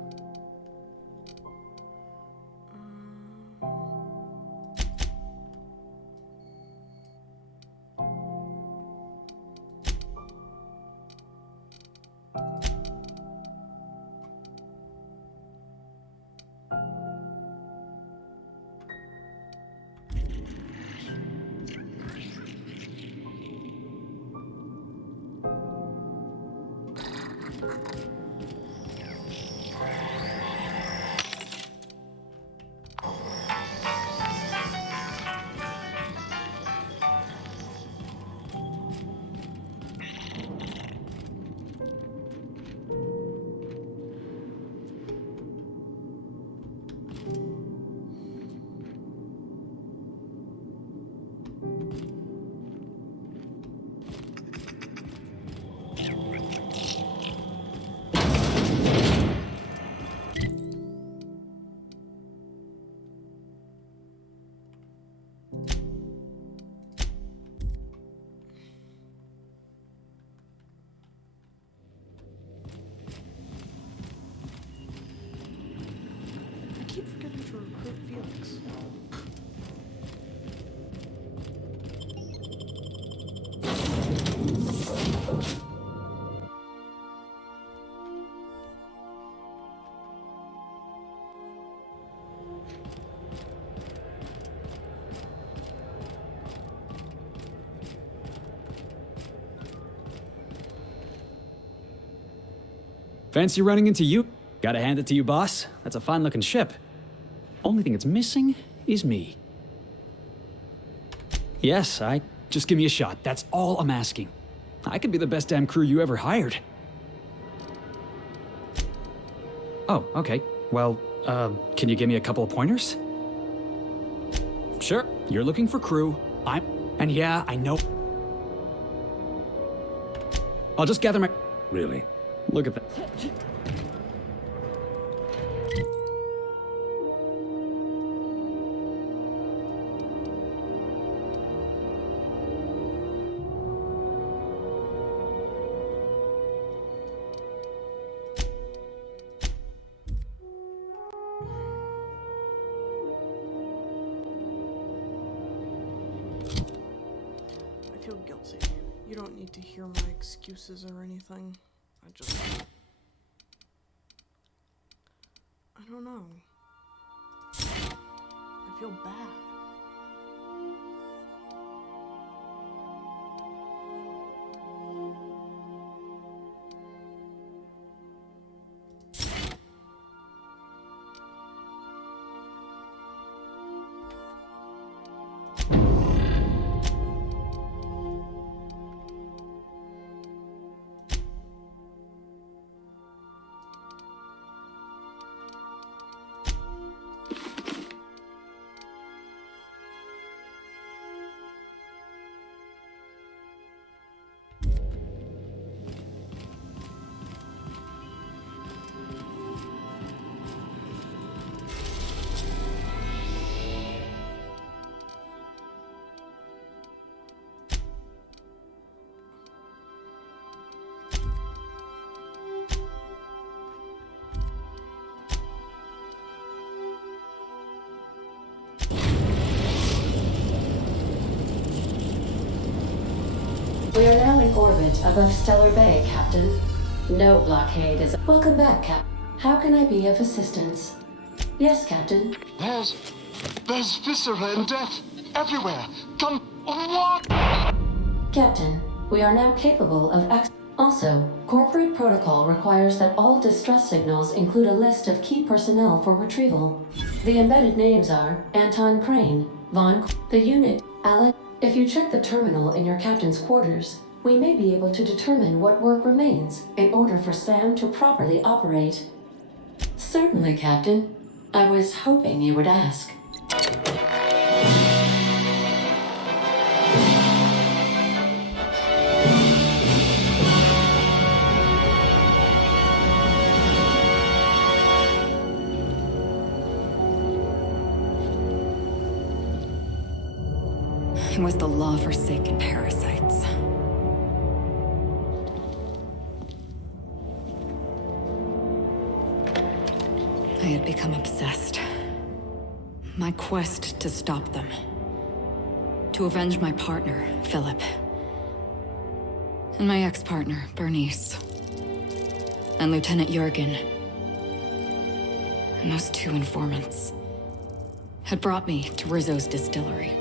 I keep forgetting to recruit Felix. Fancy running into you? Gotta hand it to you, boss. That's a fine-looking ship. Only thing it's missing is me. Yes, just give me a shot. That's all I'm asking. I could be the best damn crew you ever hired. Oh, okay. Well, can you give me a couple of pointers? Sure. You're looking for crew. And yeah, I know. I'll just gather my... Really? Look at that. I feel guilty. You don't need to hear my excuses or anything. I don't know. I feel bad. We are now in orbit above Stellar Bay, Captain. No blockade is... Welcome back, Cap. How can I be of assistance? Yes, Captain. There's viscera and death everywhere. Come, what? Captain, we are now capable of Also, corporate protocol requires that all distress signals include a list of key personnel for retrieval. The embedded names are Anton Crane, the unit, Alec. If you check the terminal in your captain's quarters, we may be able to determine what work remains in order for SAM to properly operate. Certainly, Captain. I was hoping you would ask. It was the law-forsaken parasites. I had become obsessed. My quest to stop them. To avenge my partner, Philip. And my ex-partner, Bernice. And Lieutenant Jurgen. And those two informants had brought me to Rizzo's distillery.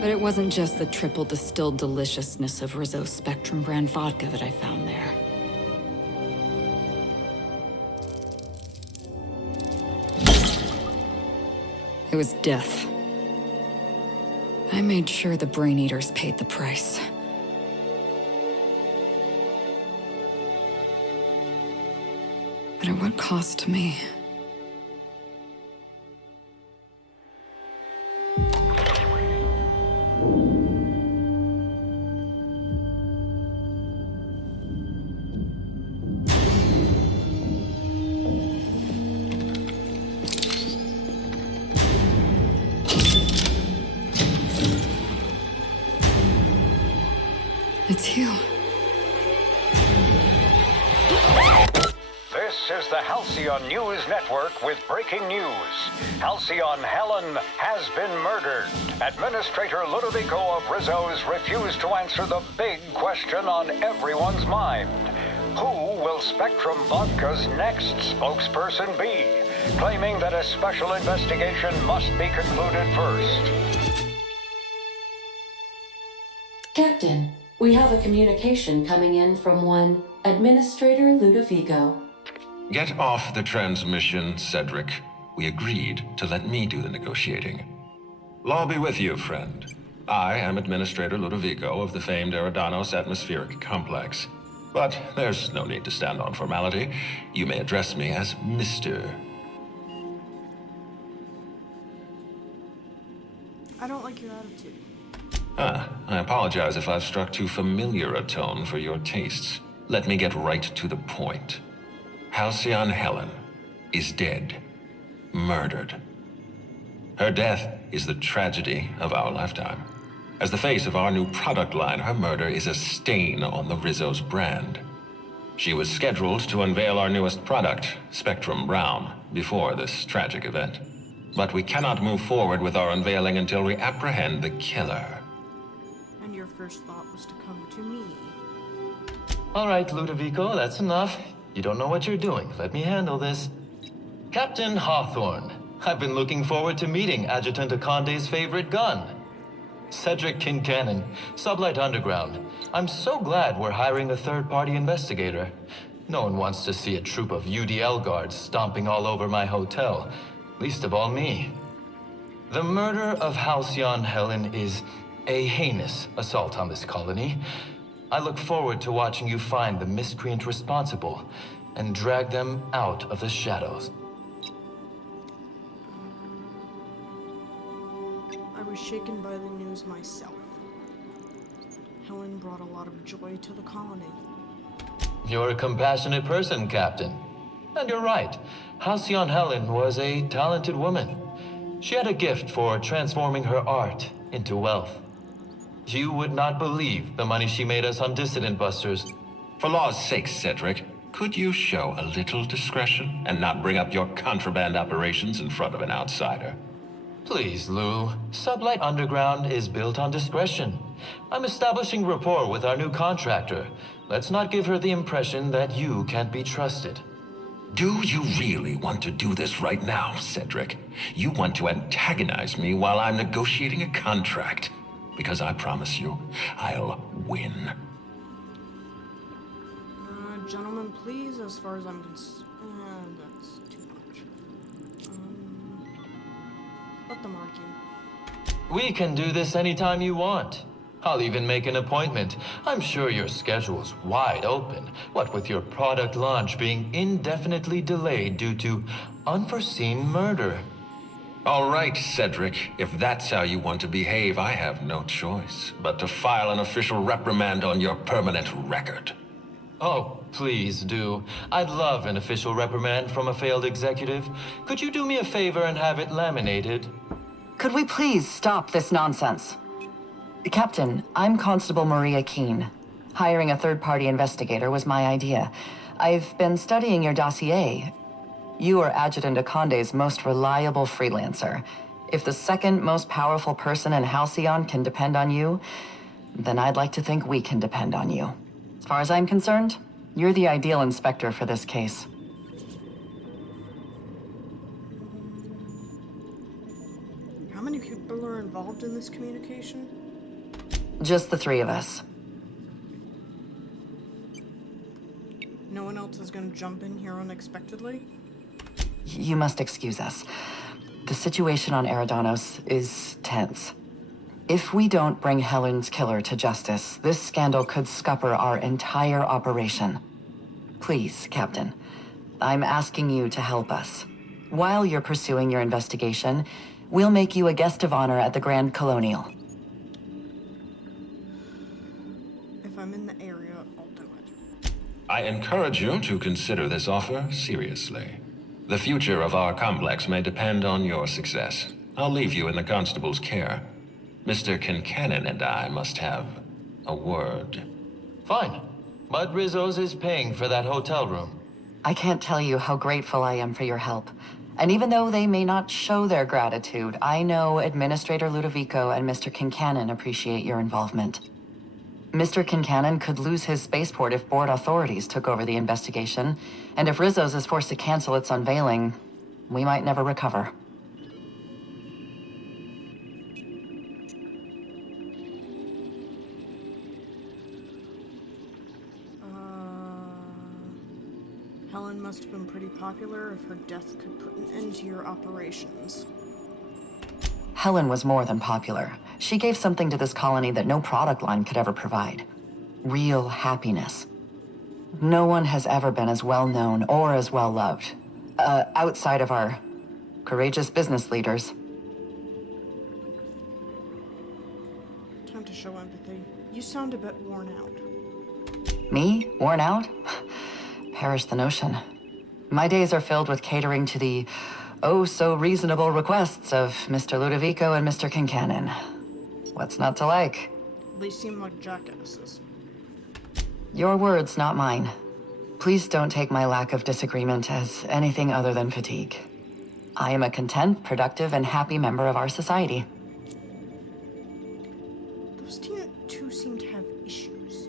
But it wasn't just the triple distilled deliciousness of Rizzo's Spectrum brand vodka that I found there. It was death. I made sure the Brain Eaters paid the price. But at what cost to me? It's you. This is the Halcyon News Network with breaking news. Halcyon Helen has been murdered. Administrator Ludovico of Rizzo's refused to answer the big question on everyone's mind. Who will Spectrum Vodka's next spokesperson be? Claiming that a special investigation must be concluded first. Captain, we have a communication coming in from one Administrator Ludovico. Get off the transmission, Cedric. We agreed to let me do the negotiating. Law be with you, friend. I am Administrator Ludovico of the famed Eridanos Atmospheric Complex. But there's no need to stand on formality. You may address me as Mr. I don't like your attitude. I apologize if I've struck too familiar a tone for your tastes. Let me get right to the point. Halcyon Helen is dead. Murdered. Her death is the tragedy of our lifetime. As the face of our new product line, her murder is a stain on the Rizzo's brand. She was scheduled to unveil our newest product, Spectrum Brown, before this tragic event. But we cannot move forward with our unveiling until we apprehend the killer. And your first thought was to come to me. All right, Ludovico, that's enough. You don't know what you're doing. Let me handle this. Captain Hawthorne, I've been looking forward to meeting Adjutant Akonde's favorite gun. Cedric Kincannon, Sublight Underground. I'm so glad we're hiring a third-party investigator. No one wants to see a troop of UDL guards stomping all over my hotel. Least of all me. The murder of Halcyon Helen is a heinous assault on this colony. I look forward to watching you find the miscreant responsible and drag them out of the shadows. I was shaken by the news myself. Helen brought a lot of joy to the colony. You're a compassionate person, Captain. And you're right. Halcyon Helen was a talented woman. She had a gift for transforming her art into wealth. You would not believe the money she made us on Dissident Busters. For law's sake, Cedric, could you show a little discretion and not bring up your contraband operations in front of an outsider? Please, Lou. Sublight Underground is built on discretion. I'm establishing rapport with our new contractor. Let's not give her the impression that you can't be trusted. Do you really want to do this right now, Cedric? You want to antagonize me while I'm negotiating a contract? Because I promise you, I'll win. Gentlemen, please, as far as I'm concerned, that's too much. Let them argue. We can do this anytime you want. I'll even make an appointment. I'm sure your schedule's wide open. What with your product launch being indefinitely delayed due to unforeseen murder. All right, Cedric. If that's how you want to behave, I have no choice but to file an official reprimand on your permanent record. Oh, please do. I'd love an official reprimand from a failed executive. Could you do me a favor and have it laminated? Could we please stop this nonsense? Captain, I'm Constable Maria Keene. Hiring a third-party investigator was my idea. I've been studying your dossier. You are Adjutant Akonde's most reliable freelancer. If the second most powerful person in Halcyon can depend on you, then I'd like to think we can depend on you. As far as I'm concerned, you're the ideal inspector for this case. How many people are involved in this communication? Just the three of us. No one else is gonna jump in here unexpectedly? You must excuse us. The situation on Eridanos is tense. If we don't bring Helen's killer to justice, this scandal could scupper our entire operation. Please, Captain, I'm asking you to help us. While you're pursuing your investigation, we'll make you a guest of honor at the Grand Colonial. If I'm in the area, I'll do it. I encourage you to consider this offer seriously. The future of our complex may depend on your success. I'll leave you in the constable's care. Mr. Kincannon and I must have a word. Fine. But Rizzo's is paying for that hotel room. I can't tell you how grateful I am for your help. And even though they may not show their gratitude, I know Administrator Ludovico and Mr. Kincannon appreciate your involvement. Mr. Kincannon could lose his spaceport if board authorities took over the investigation, and if Rizzo's is forced to cancel its unveiling, we might never recover. Helen must have been pretty popular if her death could put an end to your operations. Helen was more than popular. She gave something to this colony that no product line could ever provide. Real happiness. No one has ever been as well known or as well loved. Outside of our courageous business leaders. Time to show empathy. You sound a bit worn out. Me? Worn out? Perish the notion. My days are filled with catering to the oh-so-reasonable requests of Mr. Ludovico and Mr. Kincannon. What's not to like? They seem like jackasses. Your words, not mine. Please don't take my lack of disagreement as anything other than fatigue. I am a content, productive, and happy member of our society. Those two seem to have issues.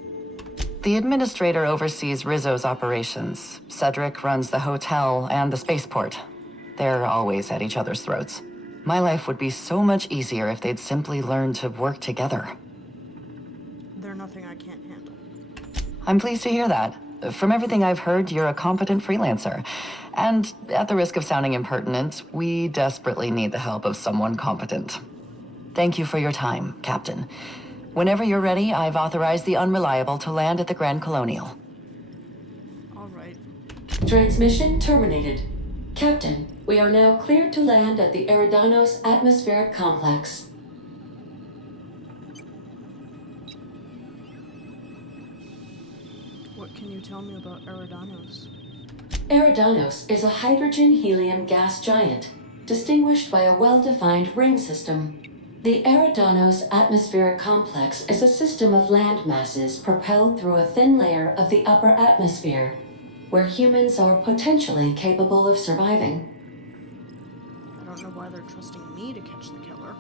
The administrator oversees Rizzo's operations. Cedric runs the hotel and the spaceport. They're always at each other's throats. My life would be so much easier if they'd simply learn to work together. They're nothing I can't handle. I'm pleased to hear that. From everything I've heard, you're a competent freelancer. And at the risk of sounding impertinent, we desperately need the help of someone competent. Thank you for your time, Captain. Whenever you're ready, I've authorized the Unreliable to land at the Grand Colonial. All right. Transmission terminated. Captain, we are now cleared to land at the Eridanos Atmospheric Complex. What can you tell me about Eridanos? Eridanos is a hydrogen-helium gas giant, distinguished by a well-defined ring system. The Eridanos Atmospheric Complex is a system of land masses propelled through a thin layer of the upper atmosphere, where humans are potentially capable of surviving. I don't know why they're trusting me to catch the killer.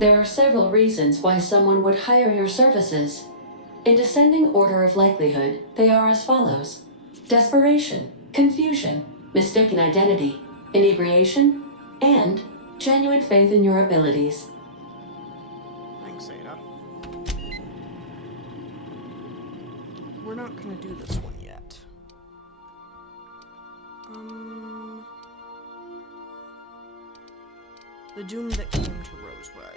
There are several reasons why someone would hire your services. In descending order of likelihood, they are as follows: desperation, confusion, mistaken identity, inebriation, and genuine faith in your abilities. Thanks, Ada. We're not gonna do this one yet. The doom that came to Roseway.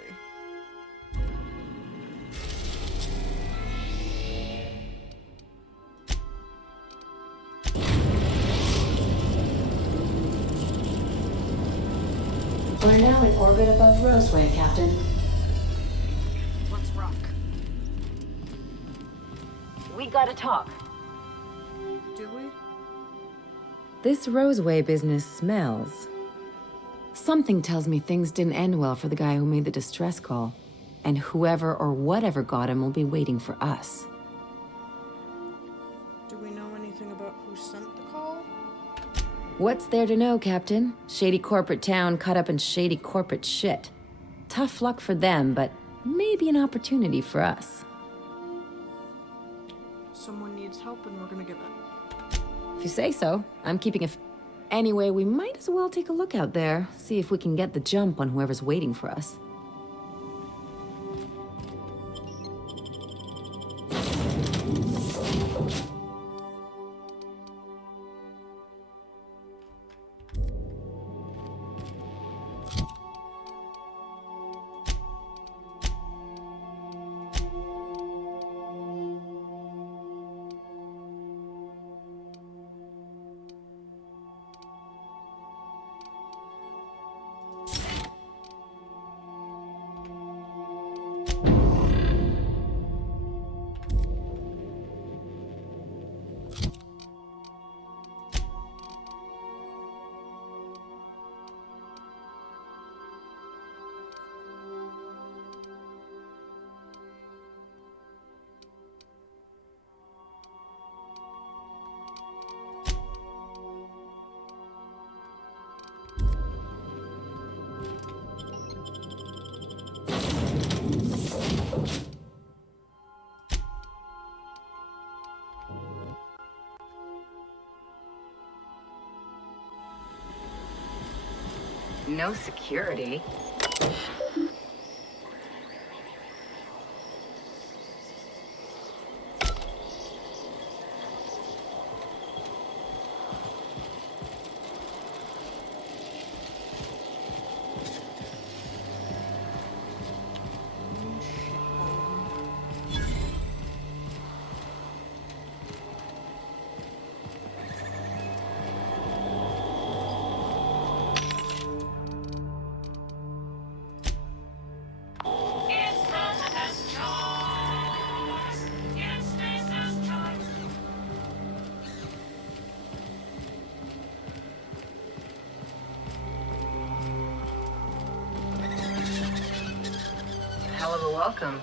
We're now in orbit above Roseway, Captain. Let's rock. We gotta talk. Do we? This Roseway business smells. Something tells me things didn't end well for the guy who made the distress call. And whoever or whatever got him will be waiting for us. Do we know anything about who sent the call? What's there to know, Captain? Shady corporate town caught up in shady corporate shit. Tough luck for them, but maybe an opportunity for us. Someone needs help and we're gonna give it. If you say so. I'm keeping Anyway, we might as well take a look out there, see if we can get the jump on whoever's waiting for us. No security. Hell of a welcome.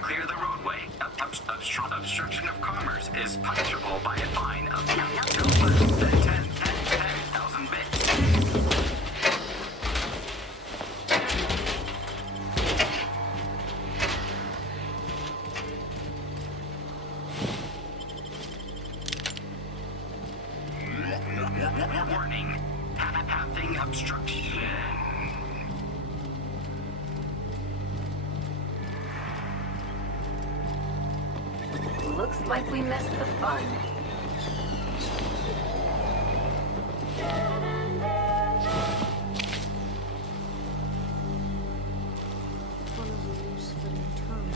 Clear the roadway. Obstruction of commerce is punishable by a fine of no less than 10,000 bits. Warning. Having obstruction. Looks like we missed the fun. Fun is a loose-fitting term.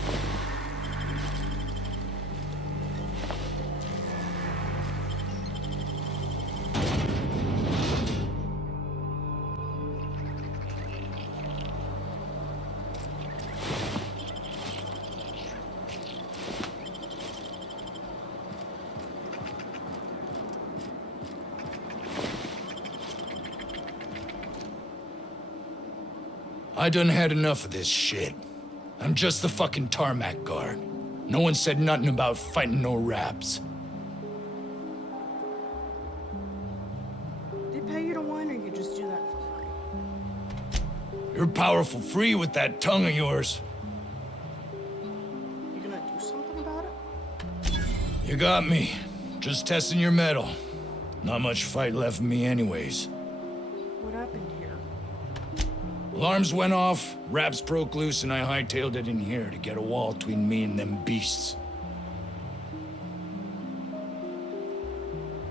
I done had enough of this shit. I'm just the fucking tarmac guard. No one said nothing about fighting no raps. They pay you to whine, or you just do that for free? You're powerful free with that tongue of yours. You gonna do something about it? You got me. Just testing your mettle. Not much fight left in me anyways. What happened here? Alarms went off, raps broke loose, and I hightailed it in here to get a wall between me and them beasts.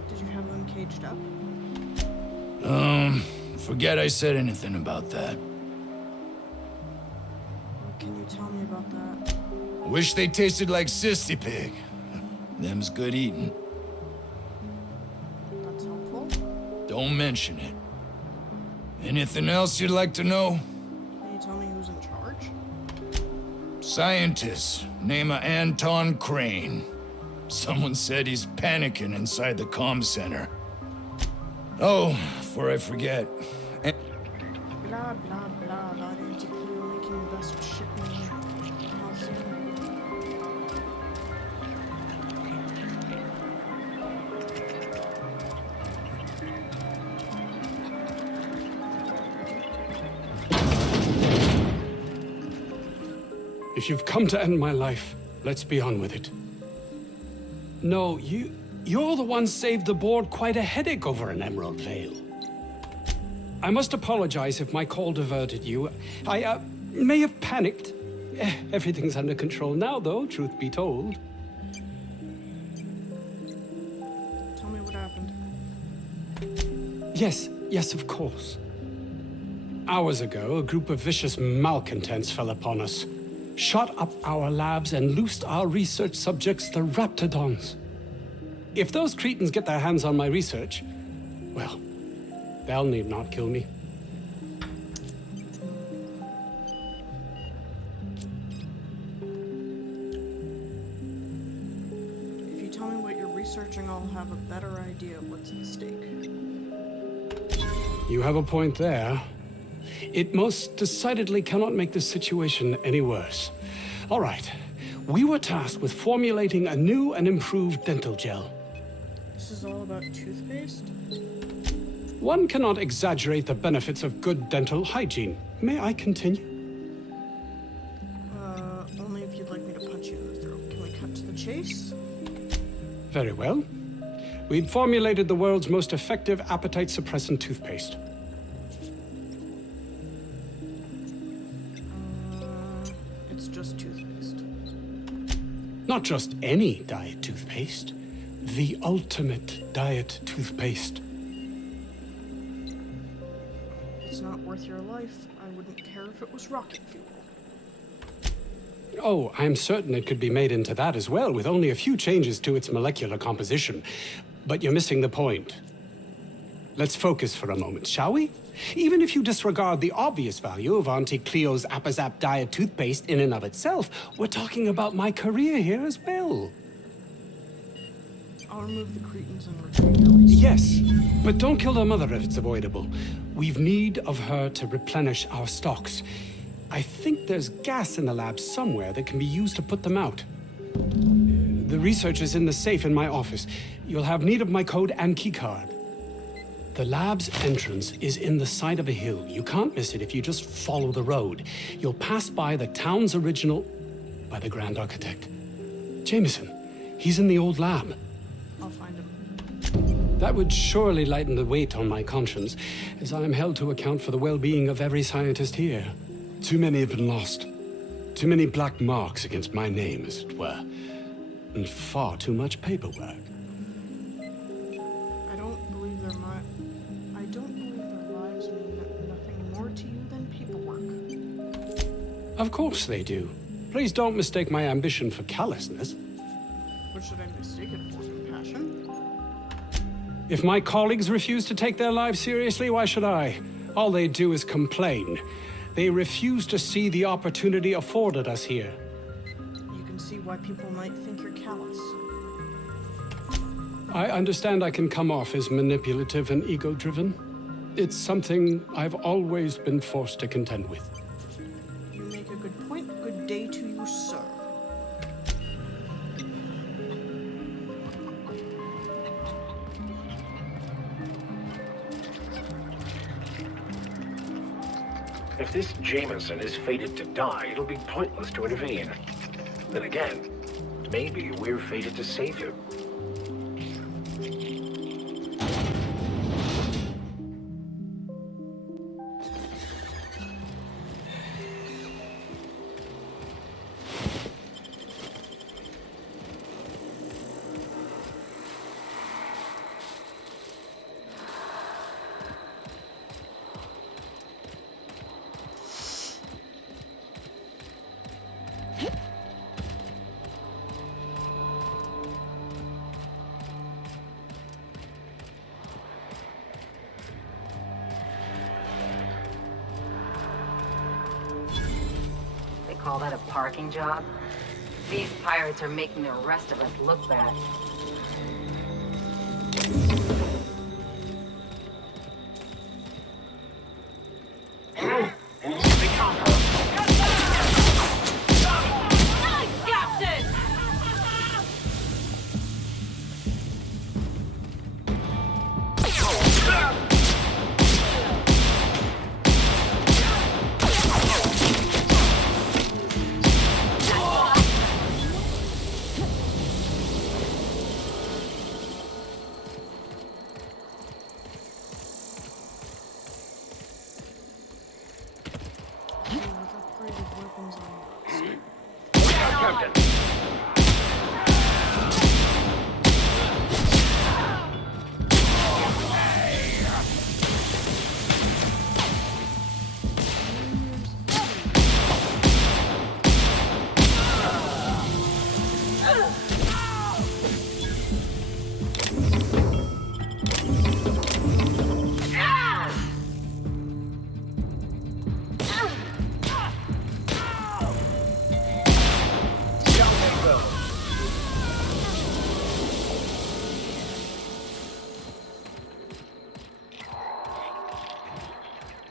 Did you have them caged up? Forget I said anything about that. What can you tell me about that? Wish they tasted like Sissy Pig. Them's good eating. That's helpful. Don't mention it. Anything else you'd like to know? Can you tell me who's in charge? Scientist, name of Anton Crane. Someone said he's panicking inside the comm center. Oh, before I forget. Blah, blah, blah, about Anti-Cleo making the best shipment in Halcyon. If you've come to end my life, let's be on with it. No, you're the one saved the board quite a headache over an Emerald Veil. I must apologize if my call diverted you. I may have panicked. Everything's under control now, though, truth be told. Tell me what happened. Yes, of course. Hours ago, a group of vicious malcontents fell upon us, shot up our labs, and loosed our research subjects, the Raptidons. If those cretins get their hands on my research, well, they'll need not kill me. If you tell me what you're researching, I'll have a better idea of what's at stake. You have a point there. It most decidedly cannot make this situation any worse. All right. We were tasked with formulating a new and improved dental gel. This is all about toothpaste? One cannot exaggerate the benefits of good dental hygiene. May I continue? Only if you'd like me to punch you in the throat. Can we cut to the chase? Very well. We'd formulated the world's most effective appetite suppressant toothpaste. It's just toothpaste. Not just any diet toothpaste. The ultimate diet toothpaste. It's not worth your life. I wouldn't care if it was rocket fuel. Oh, I'm certain it could be made into that as well, with only a few changes to its molecular composition. But you're missing the point. Let's focus for a moment, shall we? Even if you disregard the obvious value of Auntie Cleo's Appazap diet toothpaste in and of itself, we're talking about my career here as well. I'll remove the cretins and retrieve your research. Yes, but don't kill her mother if it's avoidable. We've need of her to replenish our stocks. I think there's gas in the lab somewhere that can be used to put them out. The research is in the safe in my office. You'll have need of my code and keycard. The lab's entrance is in the side of a hill. You can't miss it if you just follow the road. You'll pass by the town's original by the Grand Architect. Jameson, he's in the old lab. I'll find him. That would surely lighten the weight on my conscience, as I am held to account for the well-being of every scientist here. Too many have been lost. Too many black marks against my name, as it were. And far too much paperwork. I don't believe their lives mean nothing more to you than paperwork. Of course they do. Please don't mistake my ambition for callousness. What should I mistake it for? Compassion? If my colleagues refuse to take their lives seriously, why should I? All they do is complain. They refuse to see the opportunity afforded us here. You can see why people might think you're callous. I understand I can come off as manipulative and ego-driven. It's something I've always been forced to contend with. If this Jameson is fated to die, it'll be pointless to intervene. Then again, maybe we're fated to save him. Call that a parking job? These pirates are making the rest of us look bad.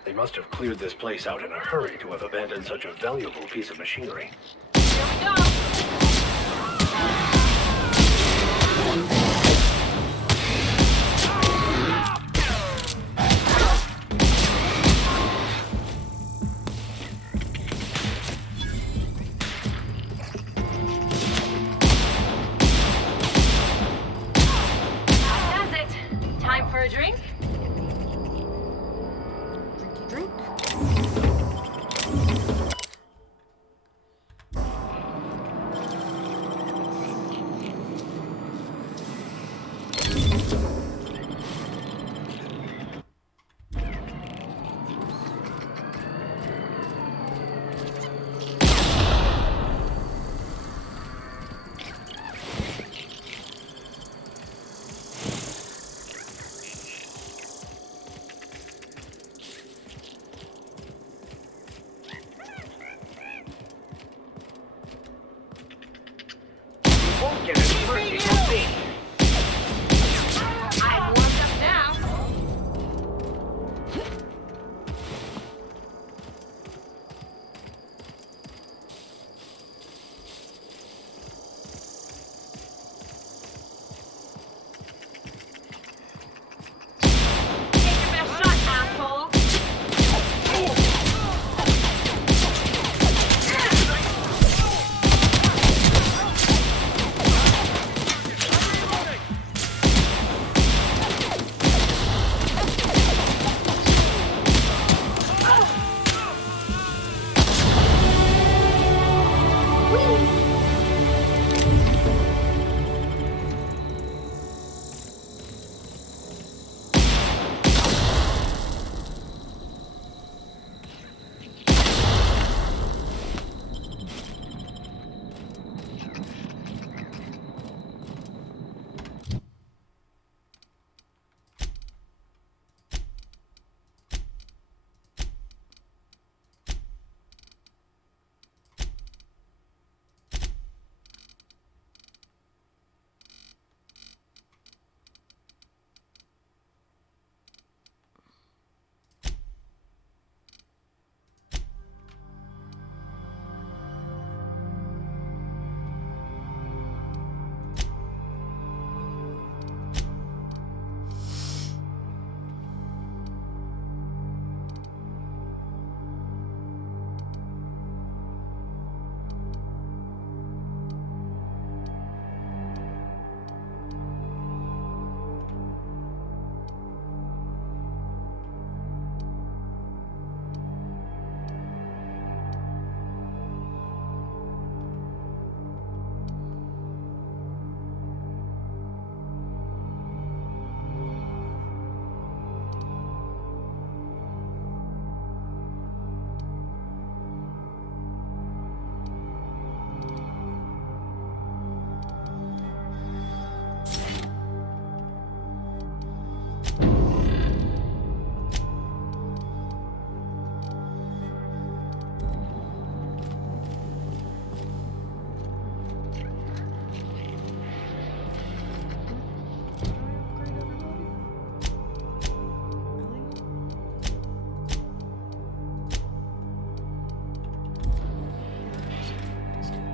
They must have cleared this place out in a hurry to have abandoned such a valuable piece of machinery. That's it. Time for a drink? Drink. Won't get any mercy from me. I'm warmed up now. Take your best shot, asshole.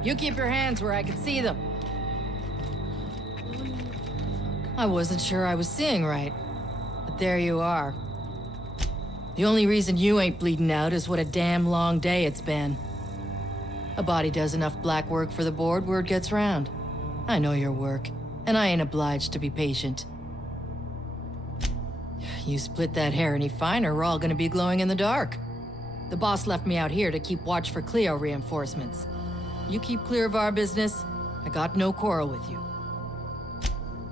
You keep your hands where I can see them. I wasn't sure I was seeing right, but there you are. The only reason you ain't bleeding out is what a damn long day it's been. A body does enough black work for the board, word gets round. I know your work, and I ain't obliged to be patient. You split that hair any finer, we're all gonna be glowing in the dark. The boss left me out here to keep watch for Cleo reinforcements. You keep clear of our business, I got no quarrel with you.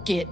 Get.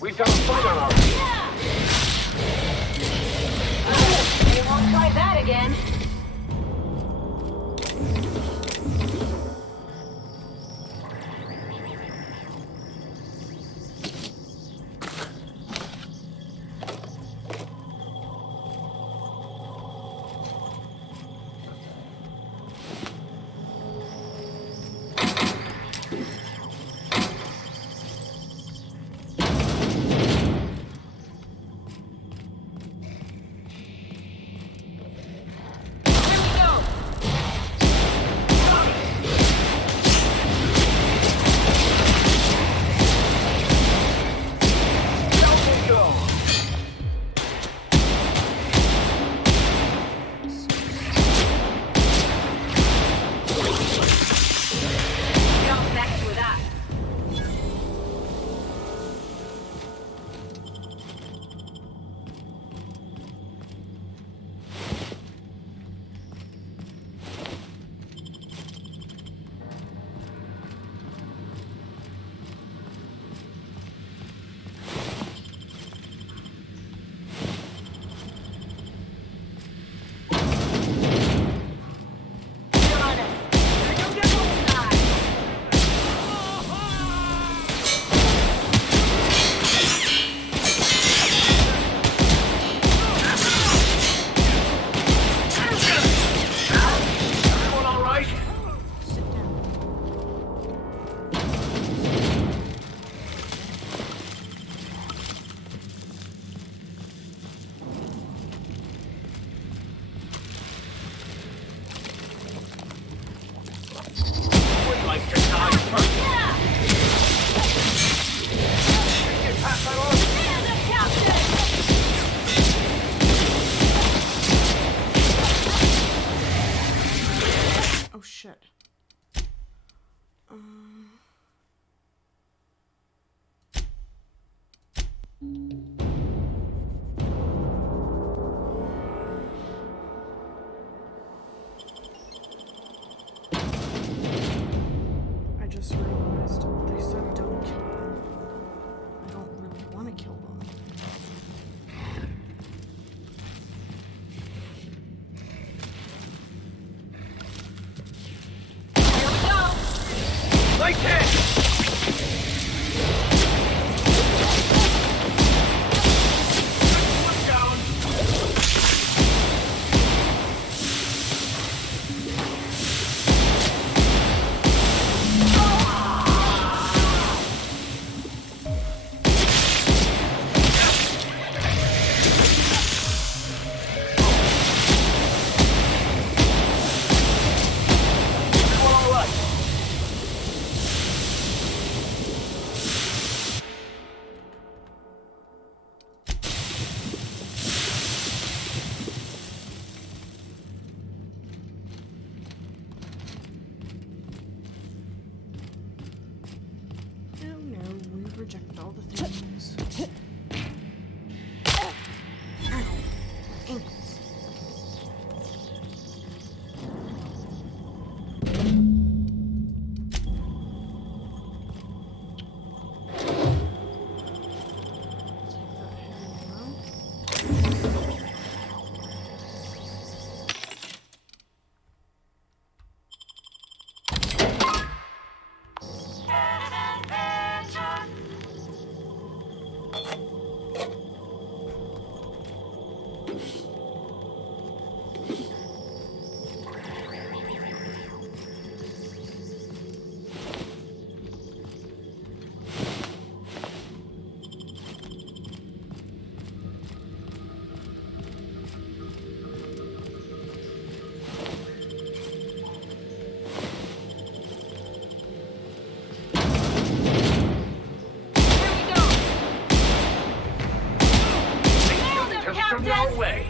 We've got a fight on our You won't try that again. I just realized they said don't kill them. I don't really want to kill them. Light hit! No way!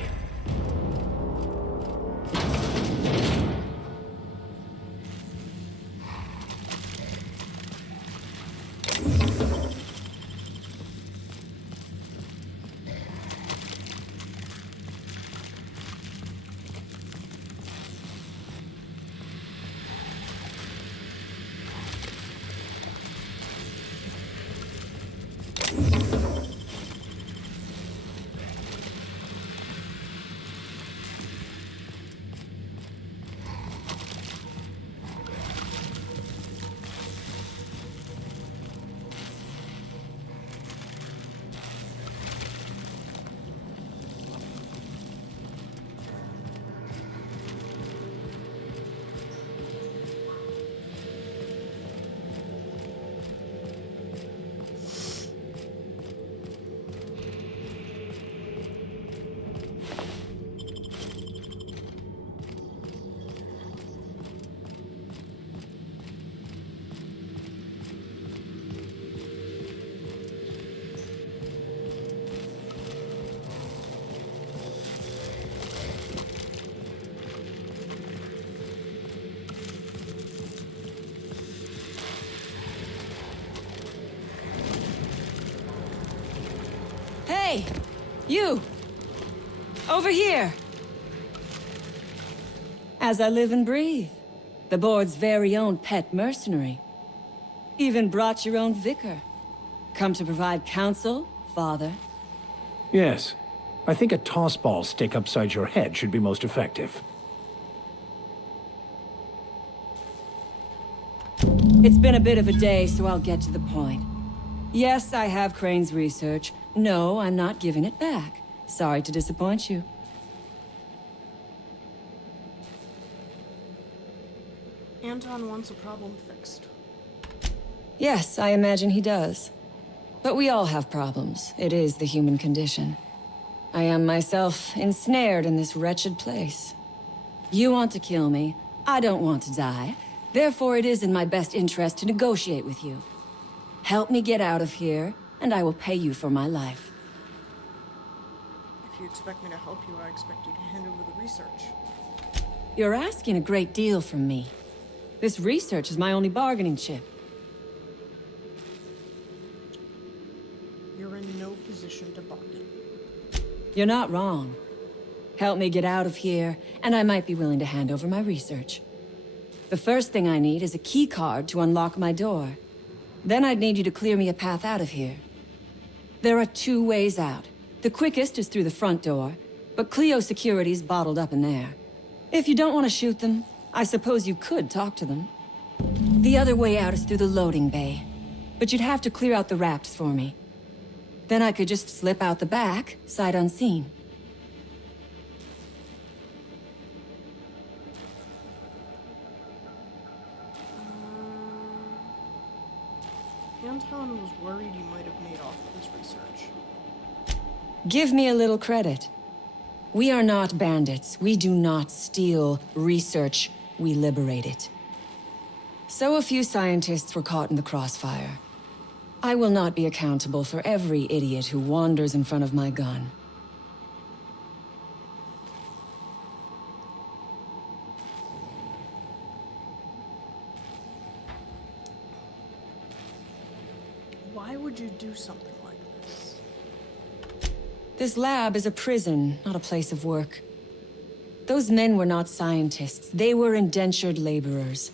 Hey! You! Over here! As I live and breathe. The board's very own pet mercenary. Even brought your own vicar. Come to provide counsel, father? Yes. I think a tossball stick upside your head should be most effective. It's been a bit of a day, so I'll get to the point. Yes, I have Crane's research. No, I'm not giving it back. Sorry to disappoint you. Anton wants a problem fixed. Yes, I imagine he does. But we all have problems. It is the human condition. I am myself ensnared in this wretched place. You want to kill me. I don't want to die. Therefore, it is in my best interest to negotiate with you. Help me get out of here, and I will pay you for my life. If you expect me to help you, I expect you to hand over the research. You're asking a great deal from me. This research is my only bargaining chip. You're in no position to bargain. You're not wrong. Help me get out of here, and I might be willing to hand over my research. The first thing I need is a key card to unlock my door. Then I'd need you to clear me a path out of here. There are 2 ways out. The quickest is through the front door, but Cleo security's bottled up in there. If you don't want to shoot them, I suppose you could talk to them. The other way out is through the loading bay, but you'd have to clear out the rafts for me. Then I could just slip out the back, sight unseen. Anton was worried you might have made off with his research. Give me a little credit. We are not bandits. We do not steal research. We liberate it. So a few scientists were caught in the crossfire. I will not be accountable for every idiot who wanders in front of my gun. Why would you do something like this? This lab is a prison, not a place of work. Those men were not scientists. They were indentured laborers.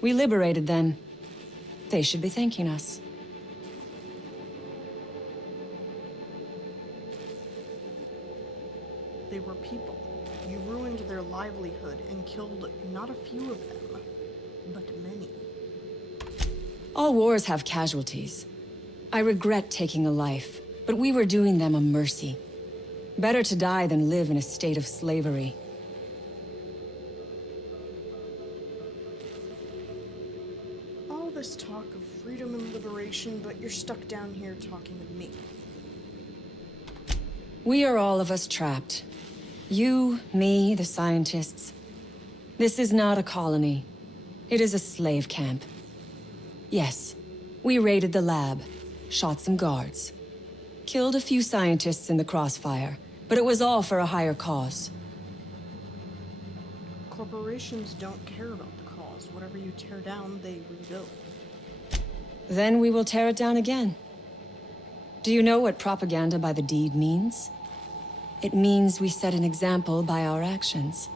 We liberated them. They should be thanking us. They were people. You ruined their livelihood and killed not a few of them, but many. All wars have casualties. I regret taking a life, but we were doing them a mercy. Better to die than live in a state of slavery. All this talk of freedom and liberation, but you're stuck down here talking to me. We are all of us trapped. You, me, the scientists. This is not a colony. It is a slave camp. Yes, we raided the lab, shot some guards, killed a few scientists in the crossfire, but it was all for a higher cause. Corporations don't care about the cause. Whatever you tear down, they rebuild. Then we will tear it down again. Do you know what propaganda by the deed means? It means we set an example by our actions.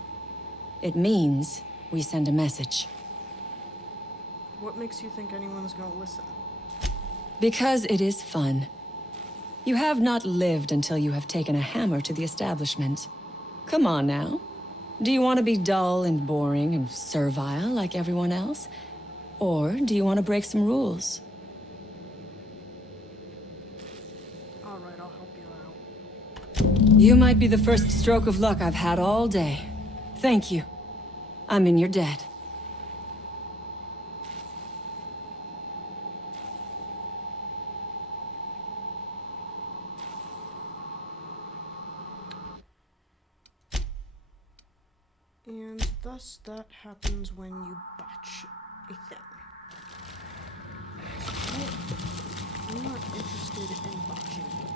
It means we send a message. What makes you think anyone's gonna listen? Because it is fun. You have not lived until you have taken a hammer to the establishment. Come on now. Do you want to be dull and boring and servile like everyone else? Or do you want to break some rules? Alright, I'll help you out. You might be the first stroke of luck I've had all day. Thank you. I'm in your debt. And thus that happens when you botch a thing. So, I'm not interested in botching anything.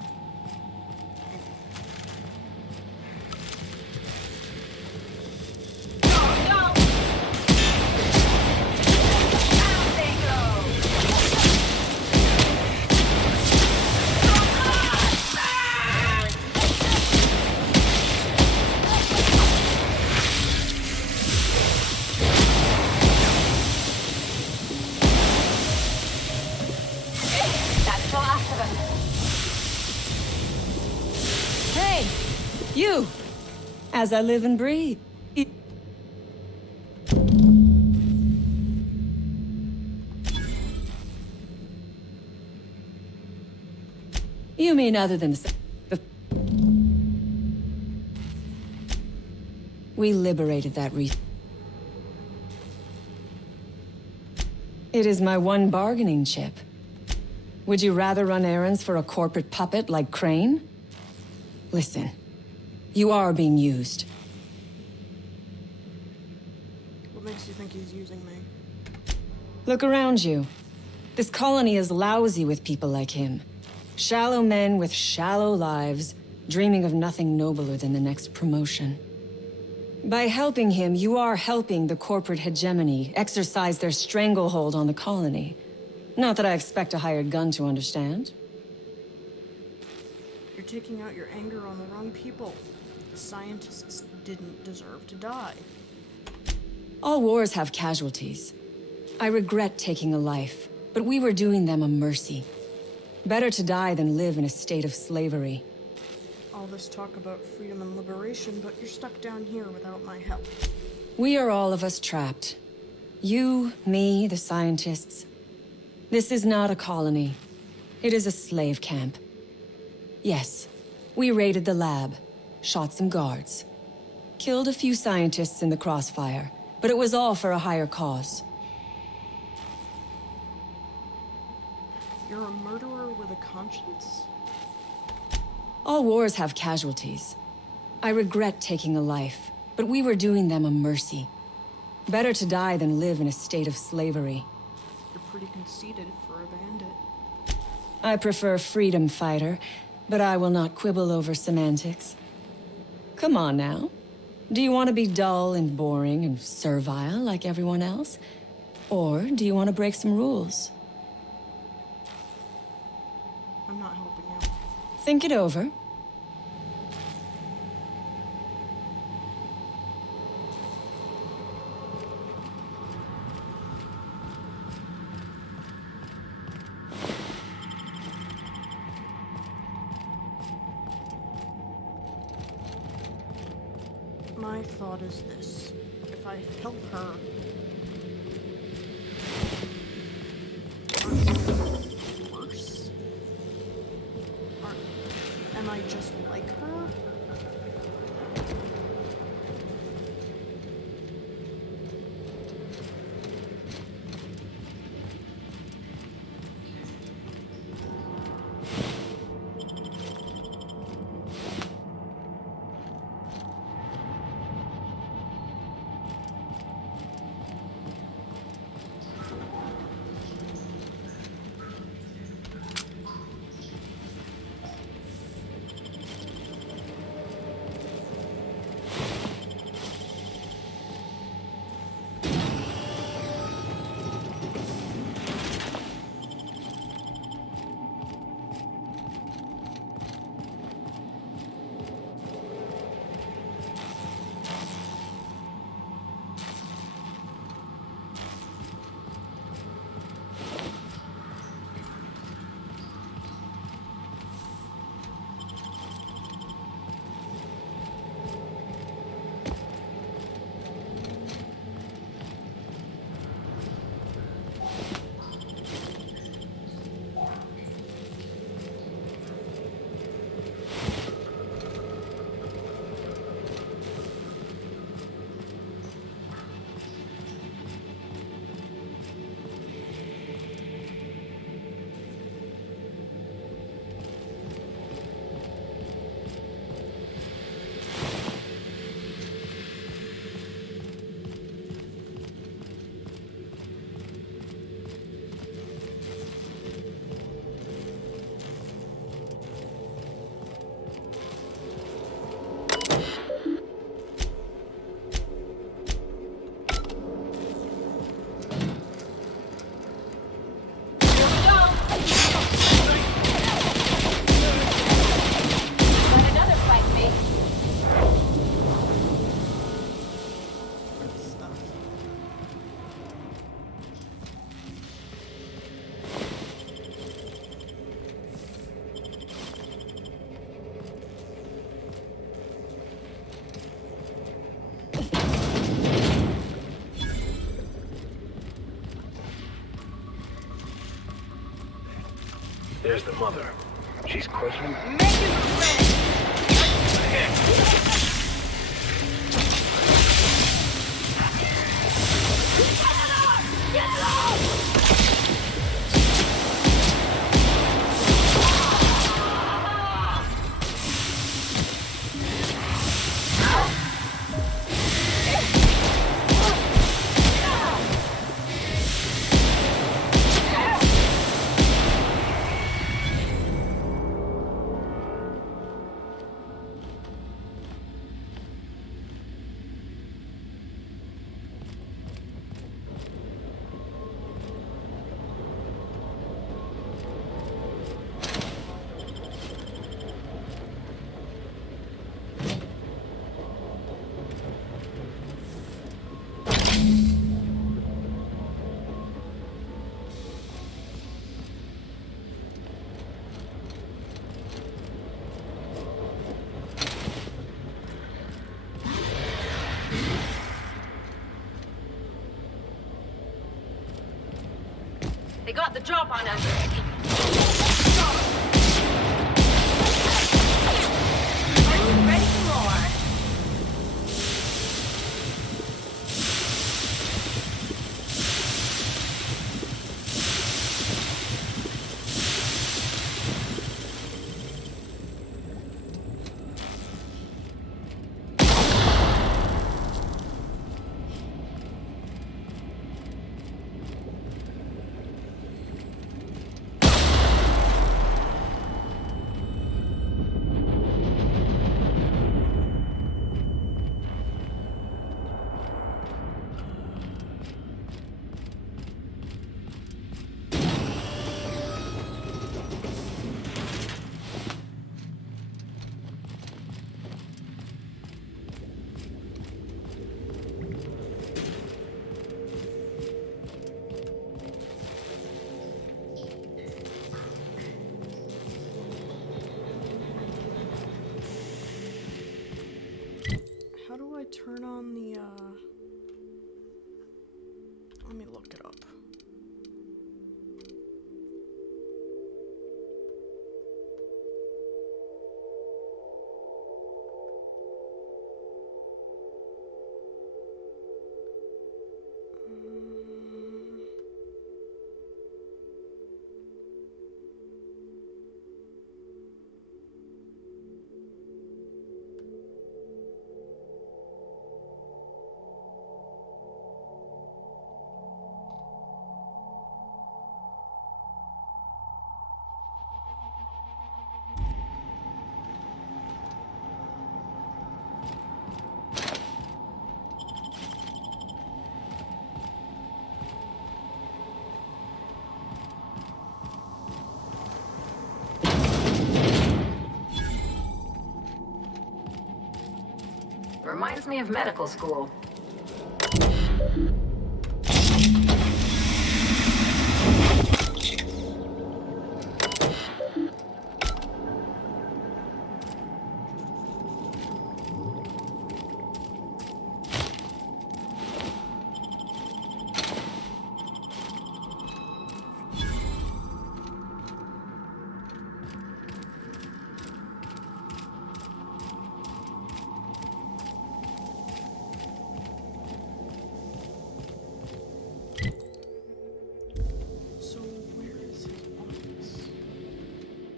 Hey! You! As I live and breathe. You mean other than the... We liberated that reef. It is my one bargaining chip. Would you rather run errands for a corporate puppet like Crane? Listen, you are being used. What makes you think he's using me? Look around you. This colony is lousy with people like him. Shallow men with shallow lives, dreaming of nothing nobler than the next promotion. By helping him, you are helping the corporate hegemony exercise their stranglehold on the colony. Not that I expect a hired gun to understand. You're taking out your anger on the wrong people. The scientists didn't deserve to die. All wars have casualties. I regret taking a life, but we were doing them a mercy. Better to die than live in a state of slavery. All this talk about freedom and liberation, but you're stuck down here without my help. We are all of us trapped. You, me, the scientists. This is not a colony. It is a slave camp. Yes, we raided the lab, shot some guards, killed a few scientists in the crossfire, but it was all for a higher cause. You're a murderer with a conscience? All wars have casualties. I regret taking a life, but we were doing them a mercy. Better to die than live in a state of slavery. You're pretty conceited for a bandit. I prefer freedom fighter, but I will not quibble over semantics. Come on now. Do you want to be dull and boring and servile like everyone else? Or do you want to break some rules? I'm not helping out. Think it over. My thought is this. If I help her... worse? Am I just like her? There's the mother. She's questioning. They got the drop on us. Are you ready for more? How do I turn on the, let me look it up. Reminds me of medical school.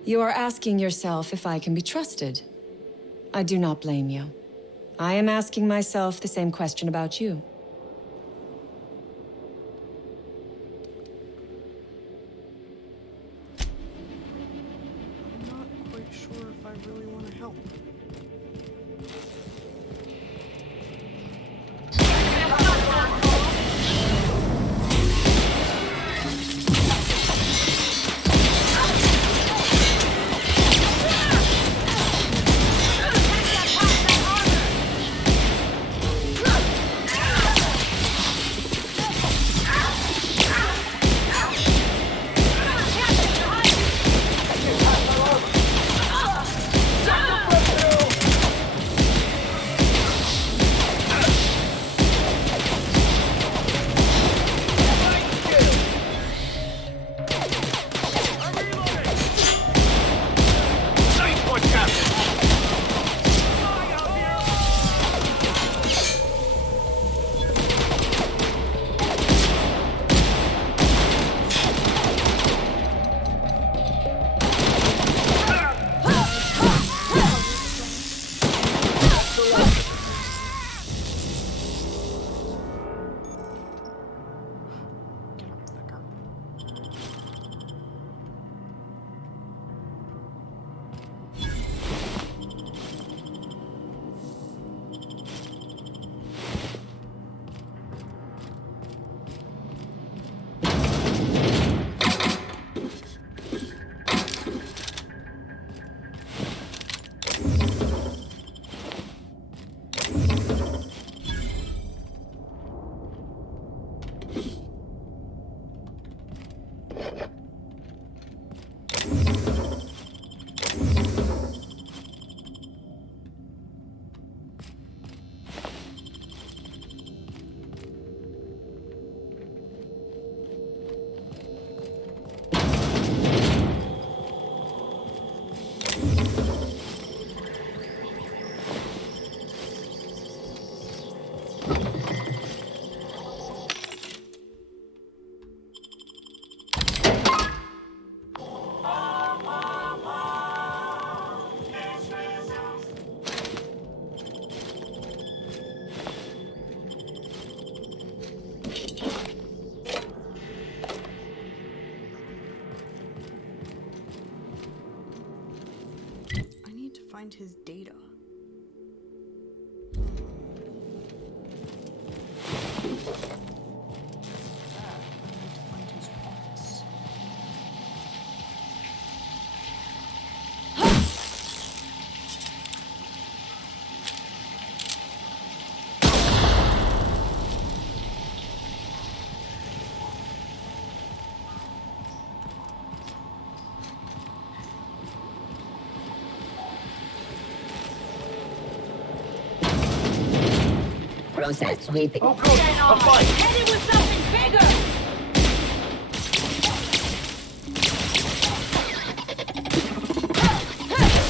You are asking yourself if I can be trusted. I do not blame you. I am asking myself the same question about you. I'm not quite sure if I really want to help. Ah! find his data. Process sweeping. Oh, good. A fight. Headed with something bigger!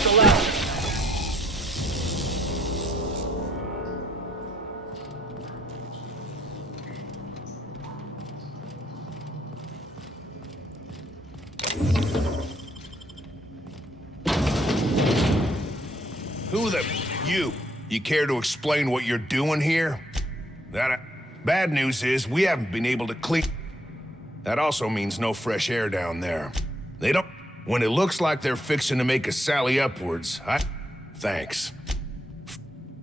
The last. Who the... You care to explain what you're doing here? Bad news is we haven't been able to clean... That also means no fresh air down there. They don't... When it looks like they're fixing to make a sally upwards, Thanks.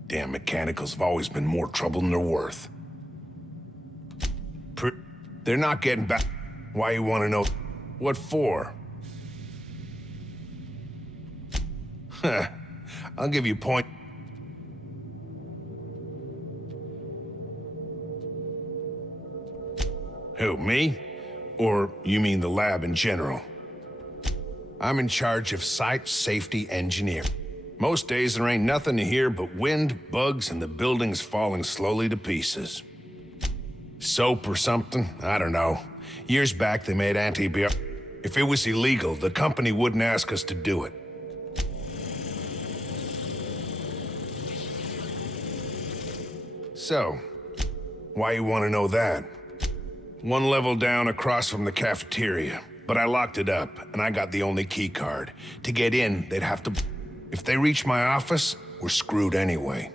Damn mechanicals have always been more trouble than they're worth. They're not getting back... Why you want to know... What for? I'll give you point... Who, me? Or you mean the lab in general? I'm in charge of site safety engineering. Most days there ain't nothing to hear but wind, bugs, and the buildings falling slowly to pieces. Soap or something? I don't know. Years back they made antibiotics. If it was illegal, the company wouldn't ask us to do it. So, why you want to know that? One level down across from the cafeteria, but I locked it up, and I got the only key card. To get in, they'd have to... If they reach my office, we're screwed anyway.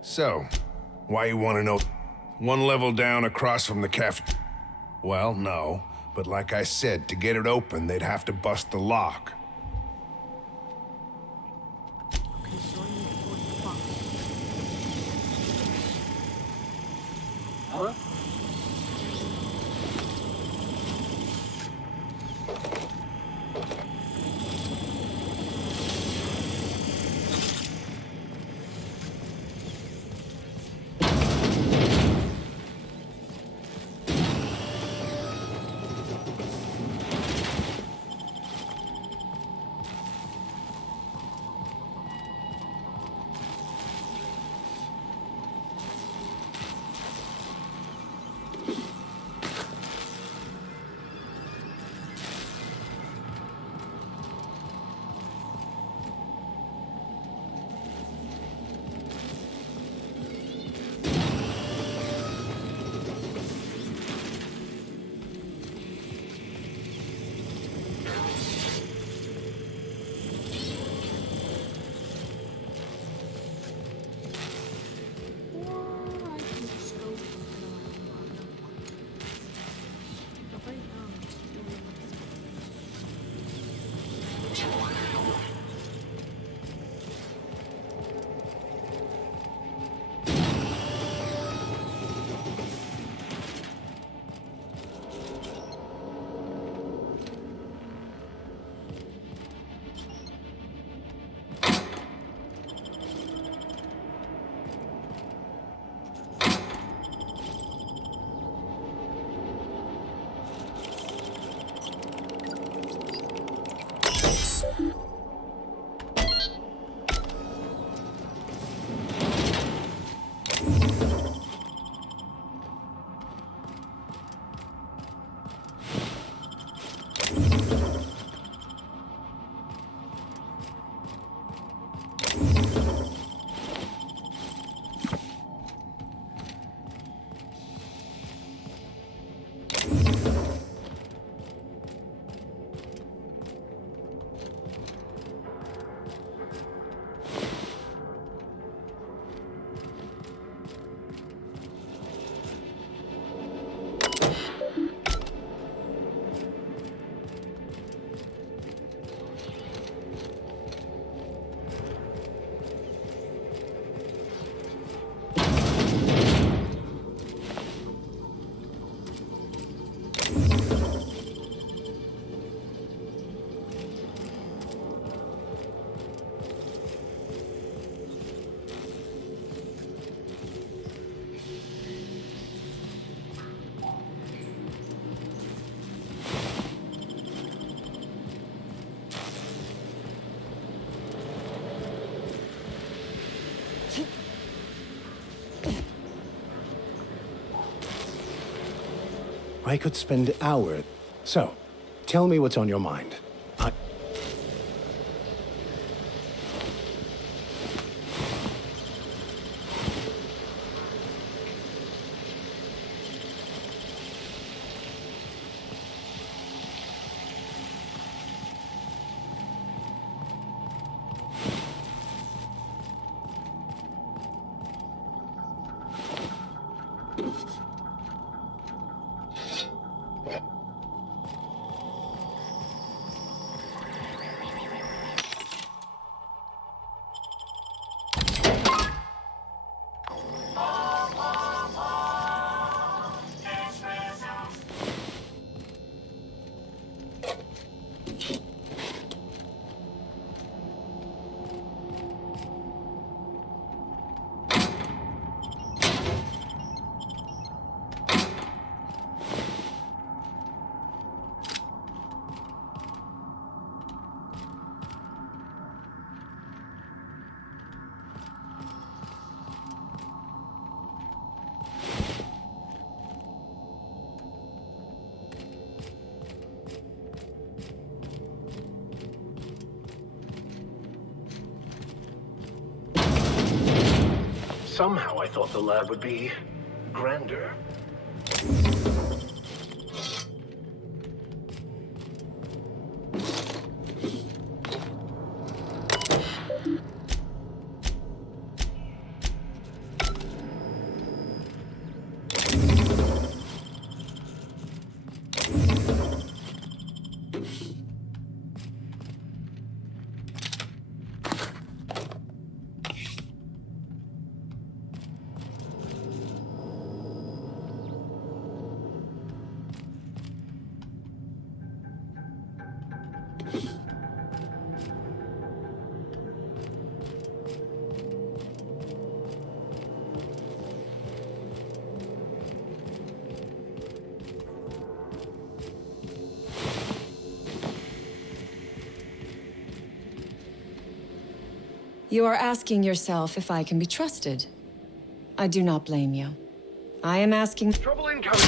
So, why you want to know... One level down across from the Well, no, but like I said, to get it open, they'd have to bust the lock. Okay, so I need to go to the box. Huh? I could spend hours. So, tell me what's on your mind. Somehow I thought the lab would be grander. You are asking yourself if I can be trusted. I do not blame you. I am asking— Trouble incoming!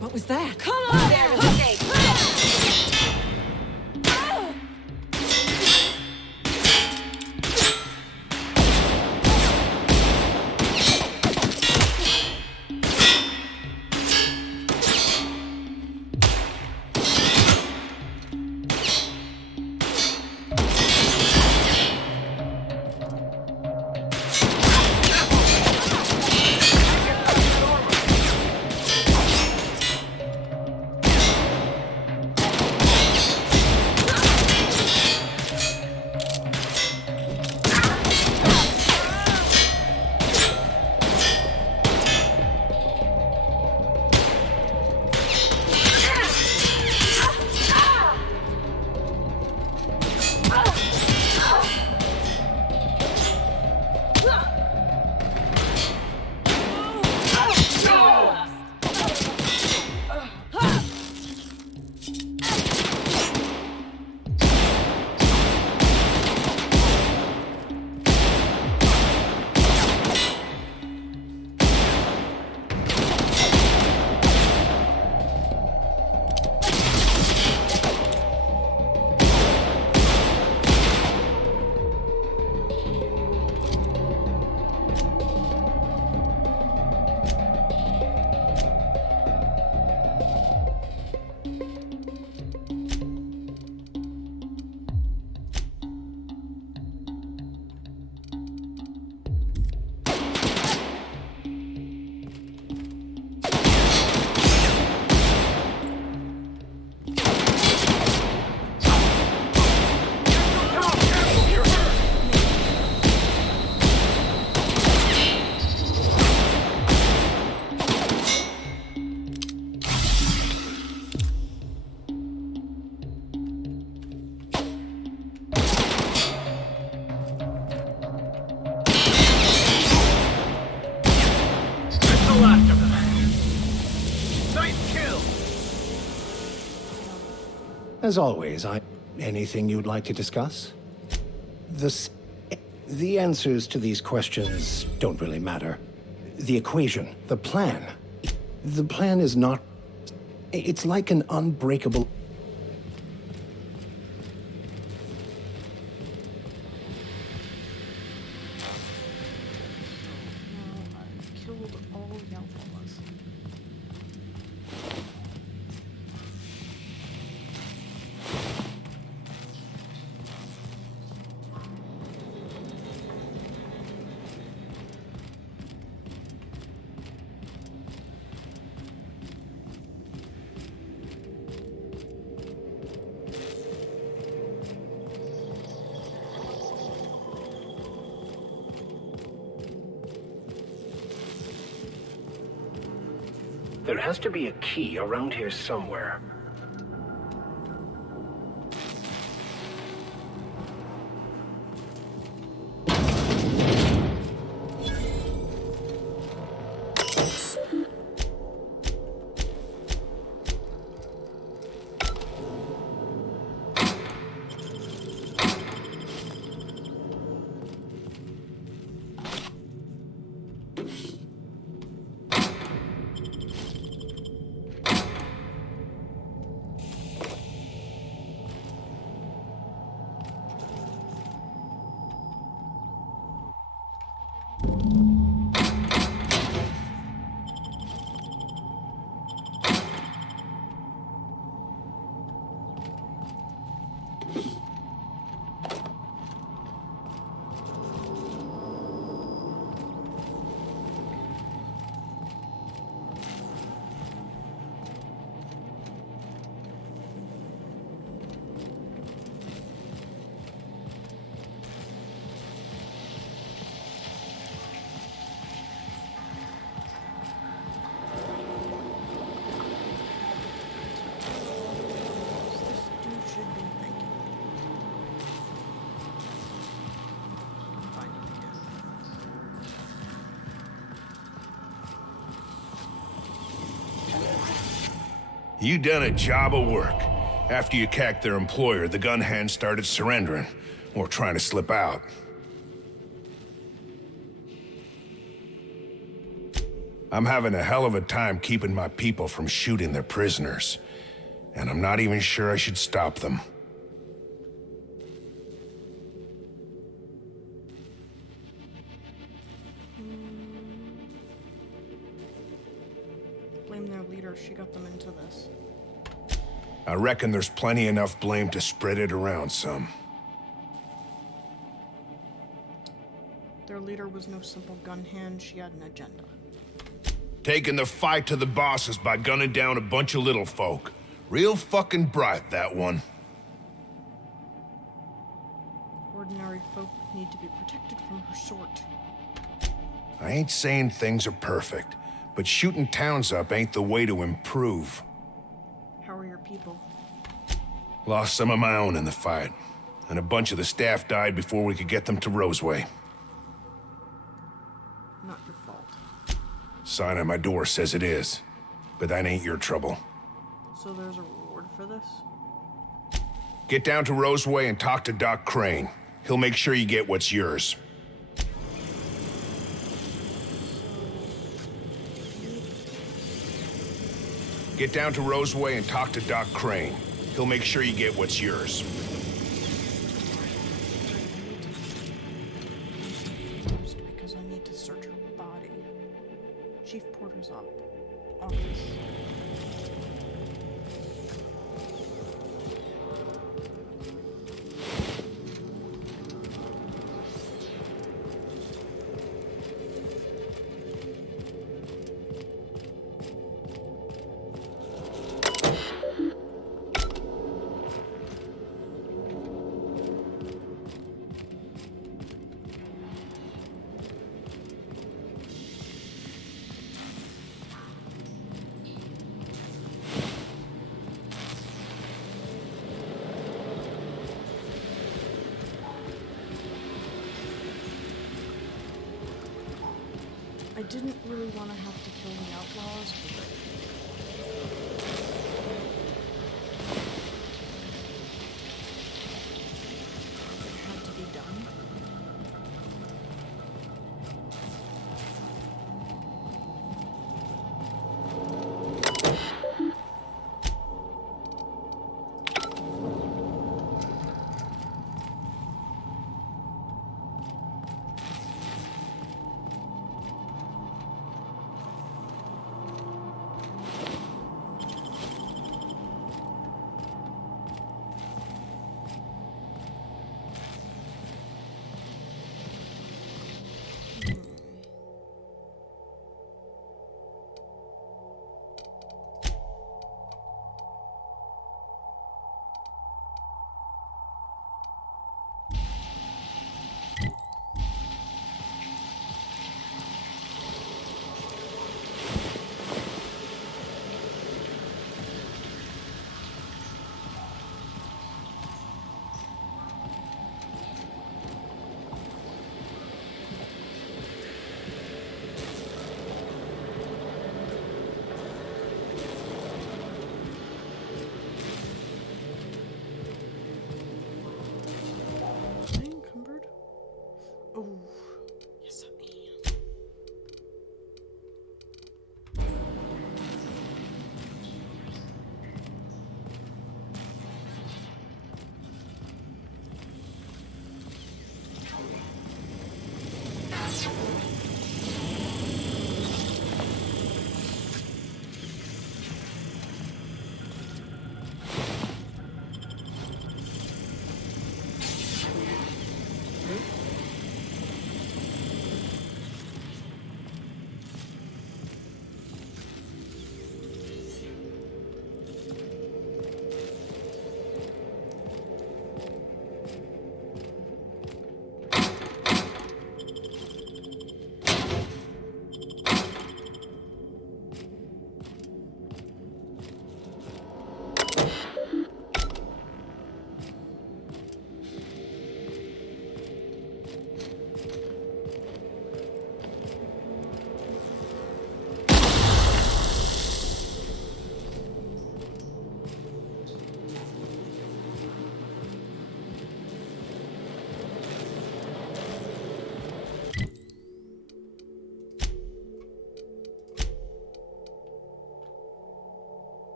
What was that? Come on there, mistake! As always, anything you'd like to discuss? The answers to these questions don't really matter. The equation, the plan. The plan is not... It's like an unbreakable... Killed all Yalvalas. There has to be a key around here somewhere. You done a job of work. After you cacked their employer, the gun hands started surrendering, or trying to slip out. I'm having a hell of a time keeping my people from shooting their prisoners. And I'm not even sure I should stop them. Blame their leader. She got them into this. I reckon there's plenty enough blame to spread it around some. Their leader was no simple gun hand. She had an agenda. Taking the fight to the bosses by gunning down a bunch of little folk. Real fucking bright, that one. Ordinary folk need to be protected from her sort. I ain't saying things are perfect, but shooting towns up ain't the way to improve. How are your people? Lost some of my own in the fight, and a bunch of the staff died before we could get them to Roseway. Not your fault. Sign on my door says it is, but that ain't your trouble. So there's a reward for this? Get down to Roseway and talk to Doc Crane. He'll make sure you get what's yours. Get down to Roseway and talk to Doc Crane. He'll make sure you get what's yours. Because I need to search her body. Chief Porter's office. I didn't really want to have to kill the outlaws, but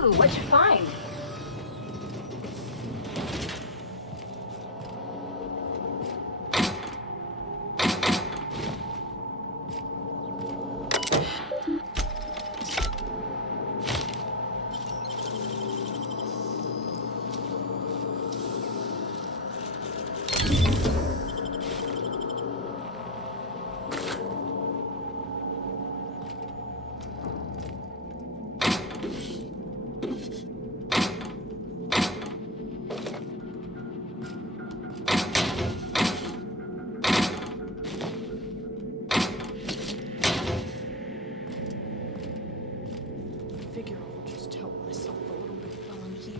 Ooh, what'd you find? Figure I'll just help myself a little bit while I'm here.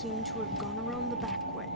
Seem to have gone around the back way.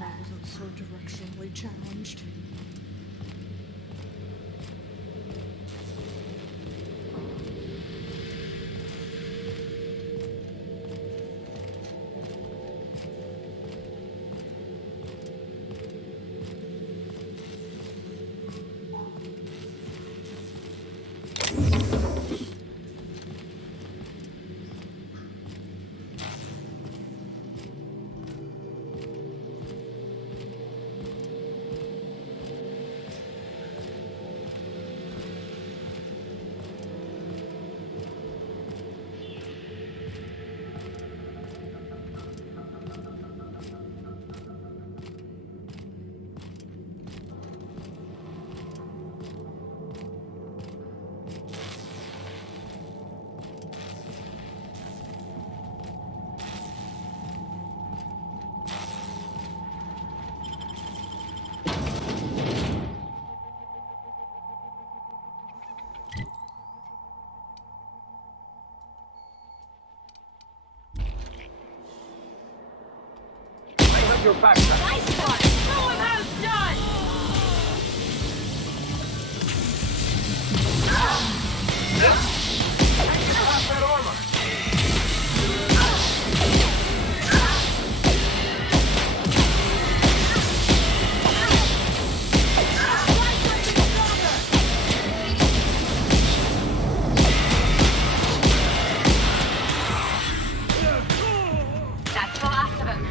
I wasn't so directionally challenged. your backside. Nice one! Show him how it's done! Half that armor. That's the last of him.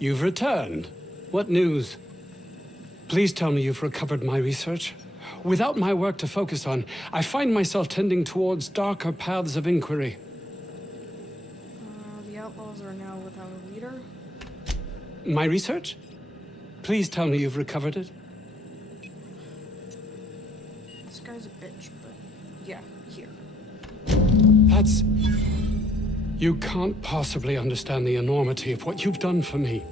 You've returned. What news? Please tell me you've recovered my research. Without my work to focus on, I find myself tending towards darker paths of inquiry. The outlaws are now without a leader. My research? Please tell me you've recovered it. This guy's a bitch, but yeah, here. That's... You can't possibly understand the enormity of what you've done for me.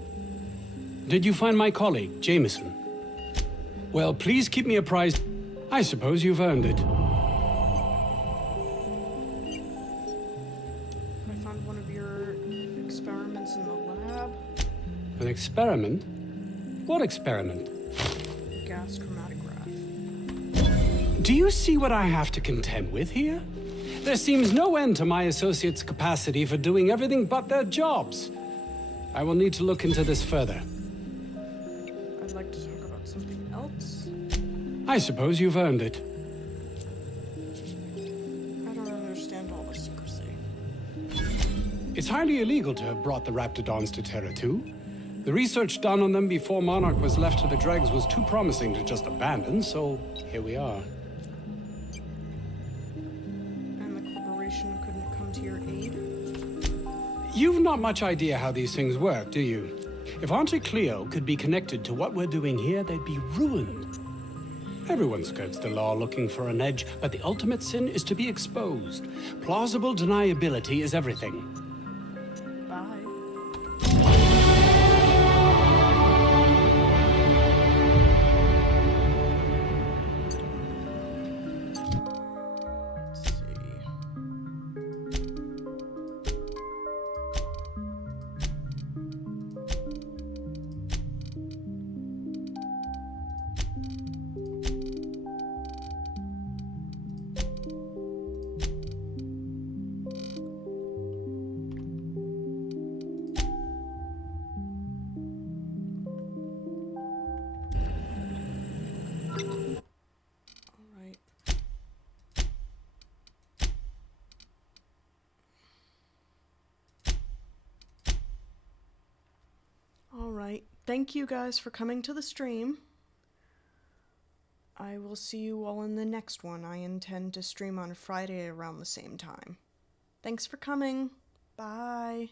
Did you find my colleague, Jameson? Well, please keep me apprised. I suppose you've earned it. I found one of your experiments in the lab. An experiment? What experiment? Gas chromatograph. Do you see what I have to contend with here? There seems no end to my associates' capacity for doing everything but their jobs. I will need to look into this further. I'd like to talk about something else. I suppose you've earned it. I don't understand all the secrecy. It's highly illegal to have brought the Raptidons to Terra 2. The research done on them before Monarch was left to the dregs was too promising to just abandon, so here we are. And the corporation couldn't come to your aid? You've not much idea how these things work, do you? If Auntie Cleo could be connected to what we're doing here, they'd be ruined. Everyone skirts the law looking for an edge, but the ultimate sin is to be exposed. Plausible deniability is everything. Bye. Alright, thank you guys for coming to the stream. I will see you all in the next one. I intend to stream on Friday around the same time. Thanks for coming. Bye.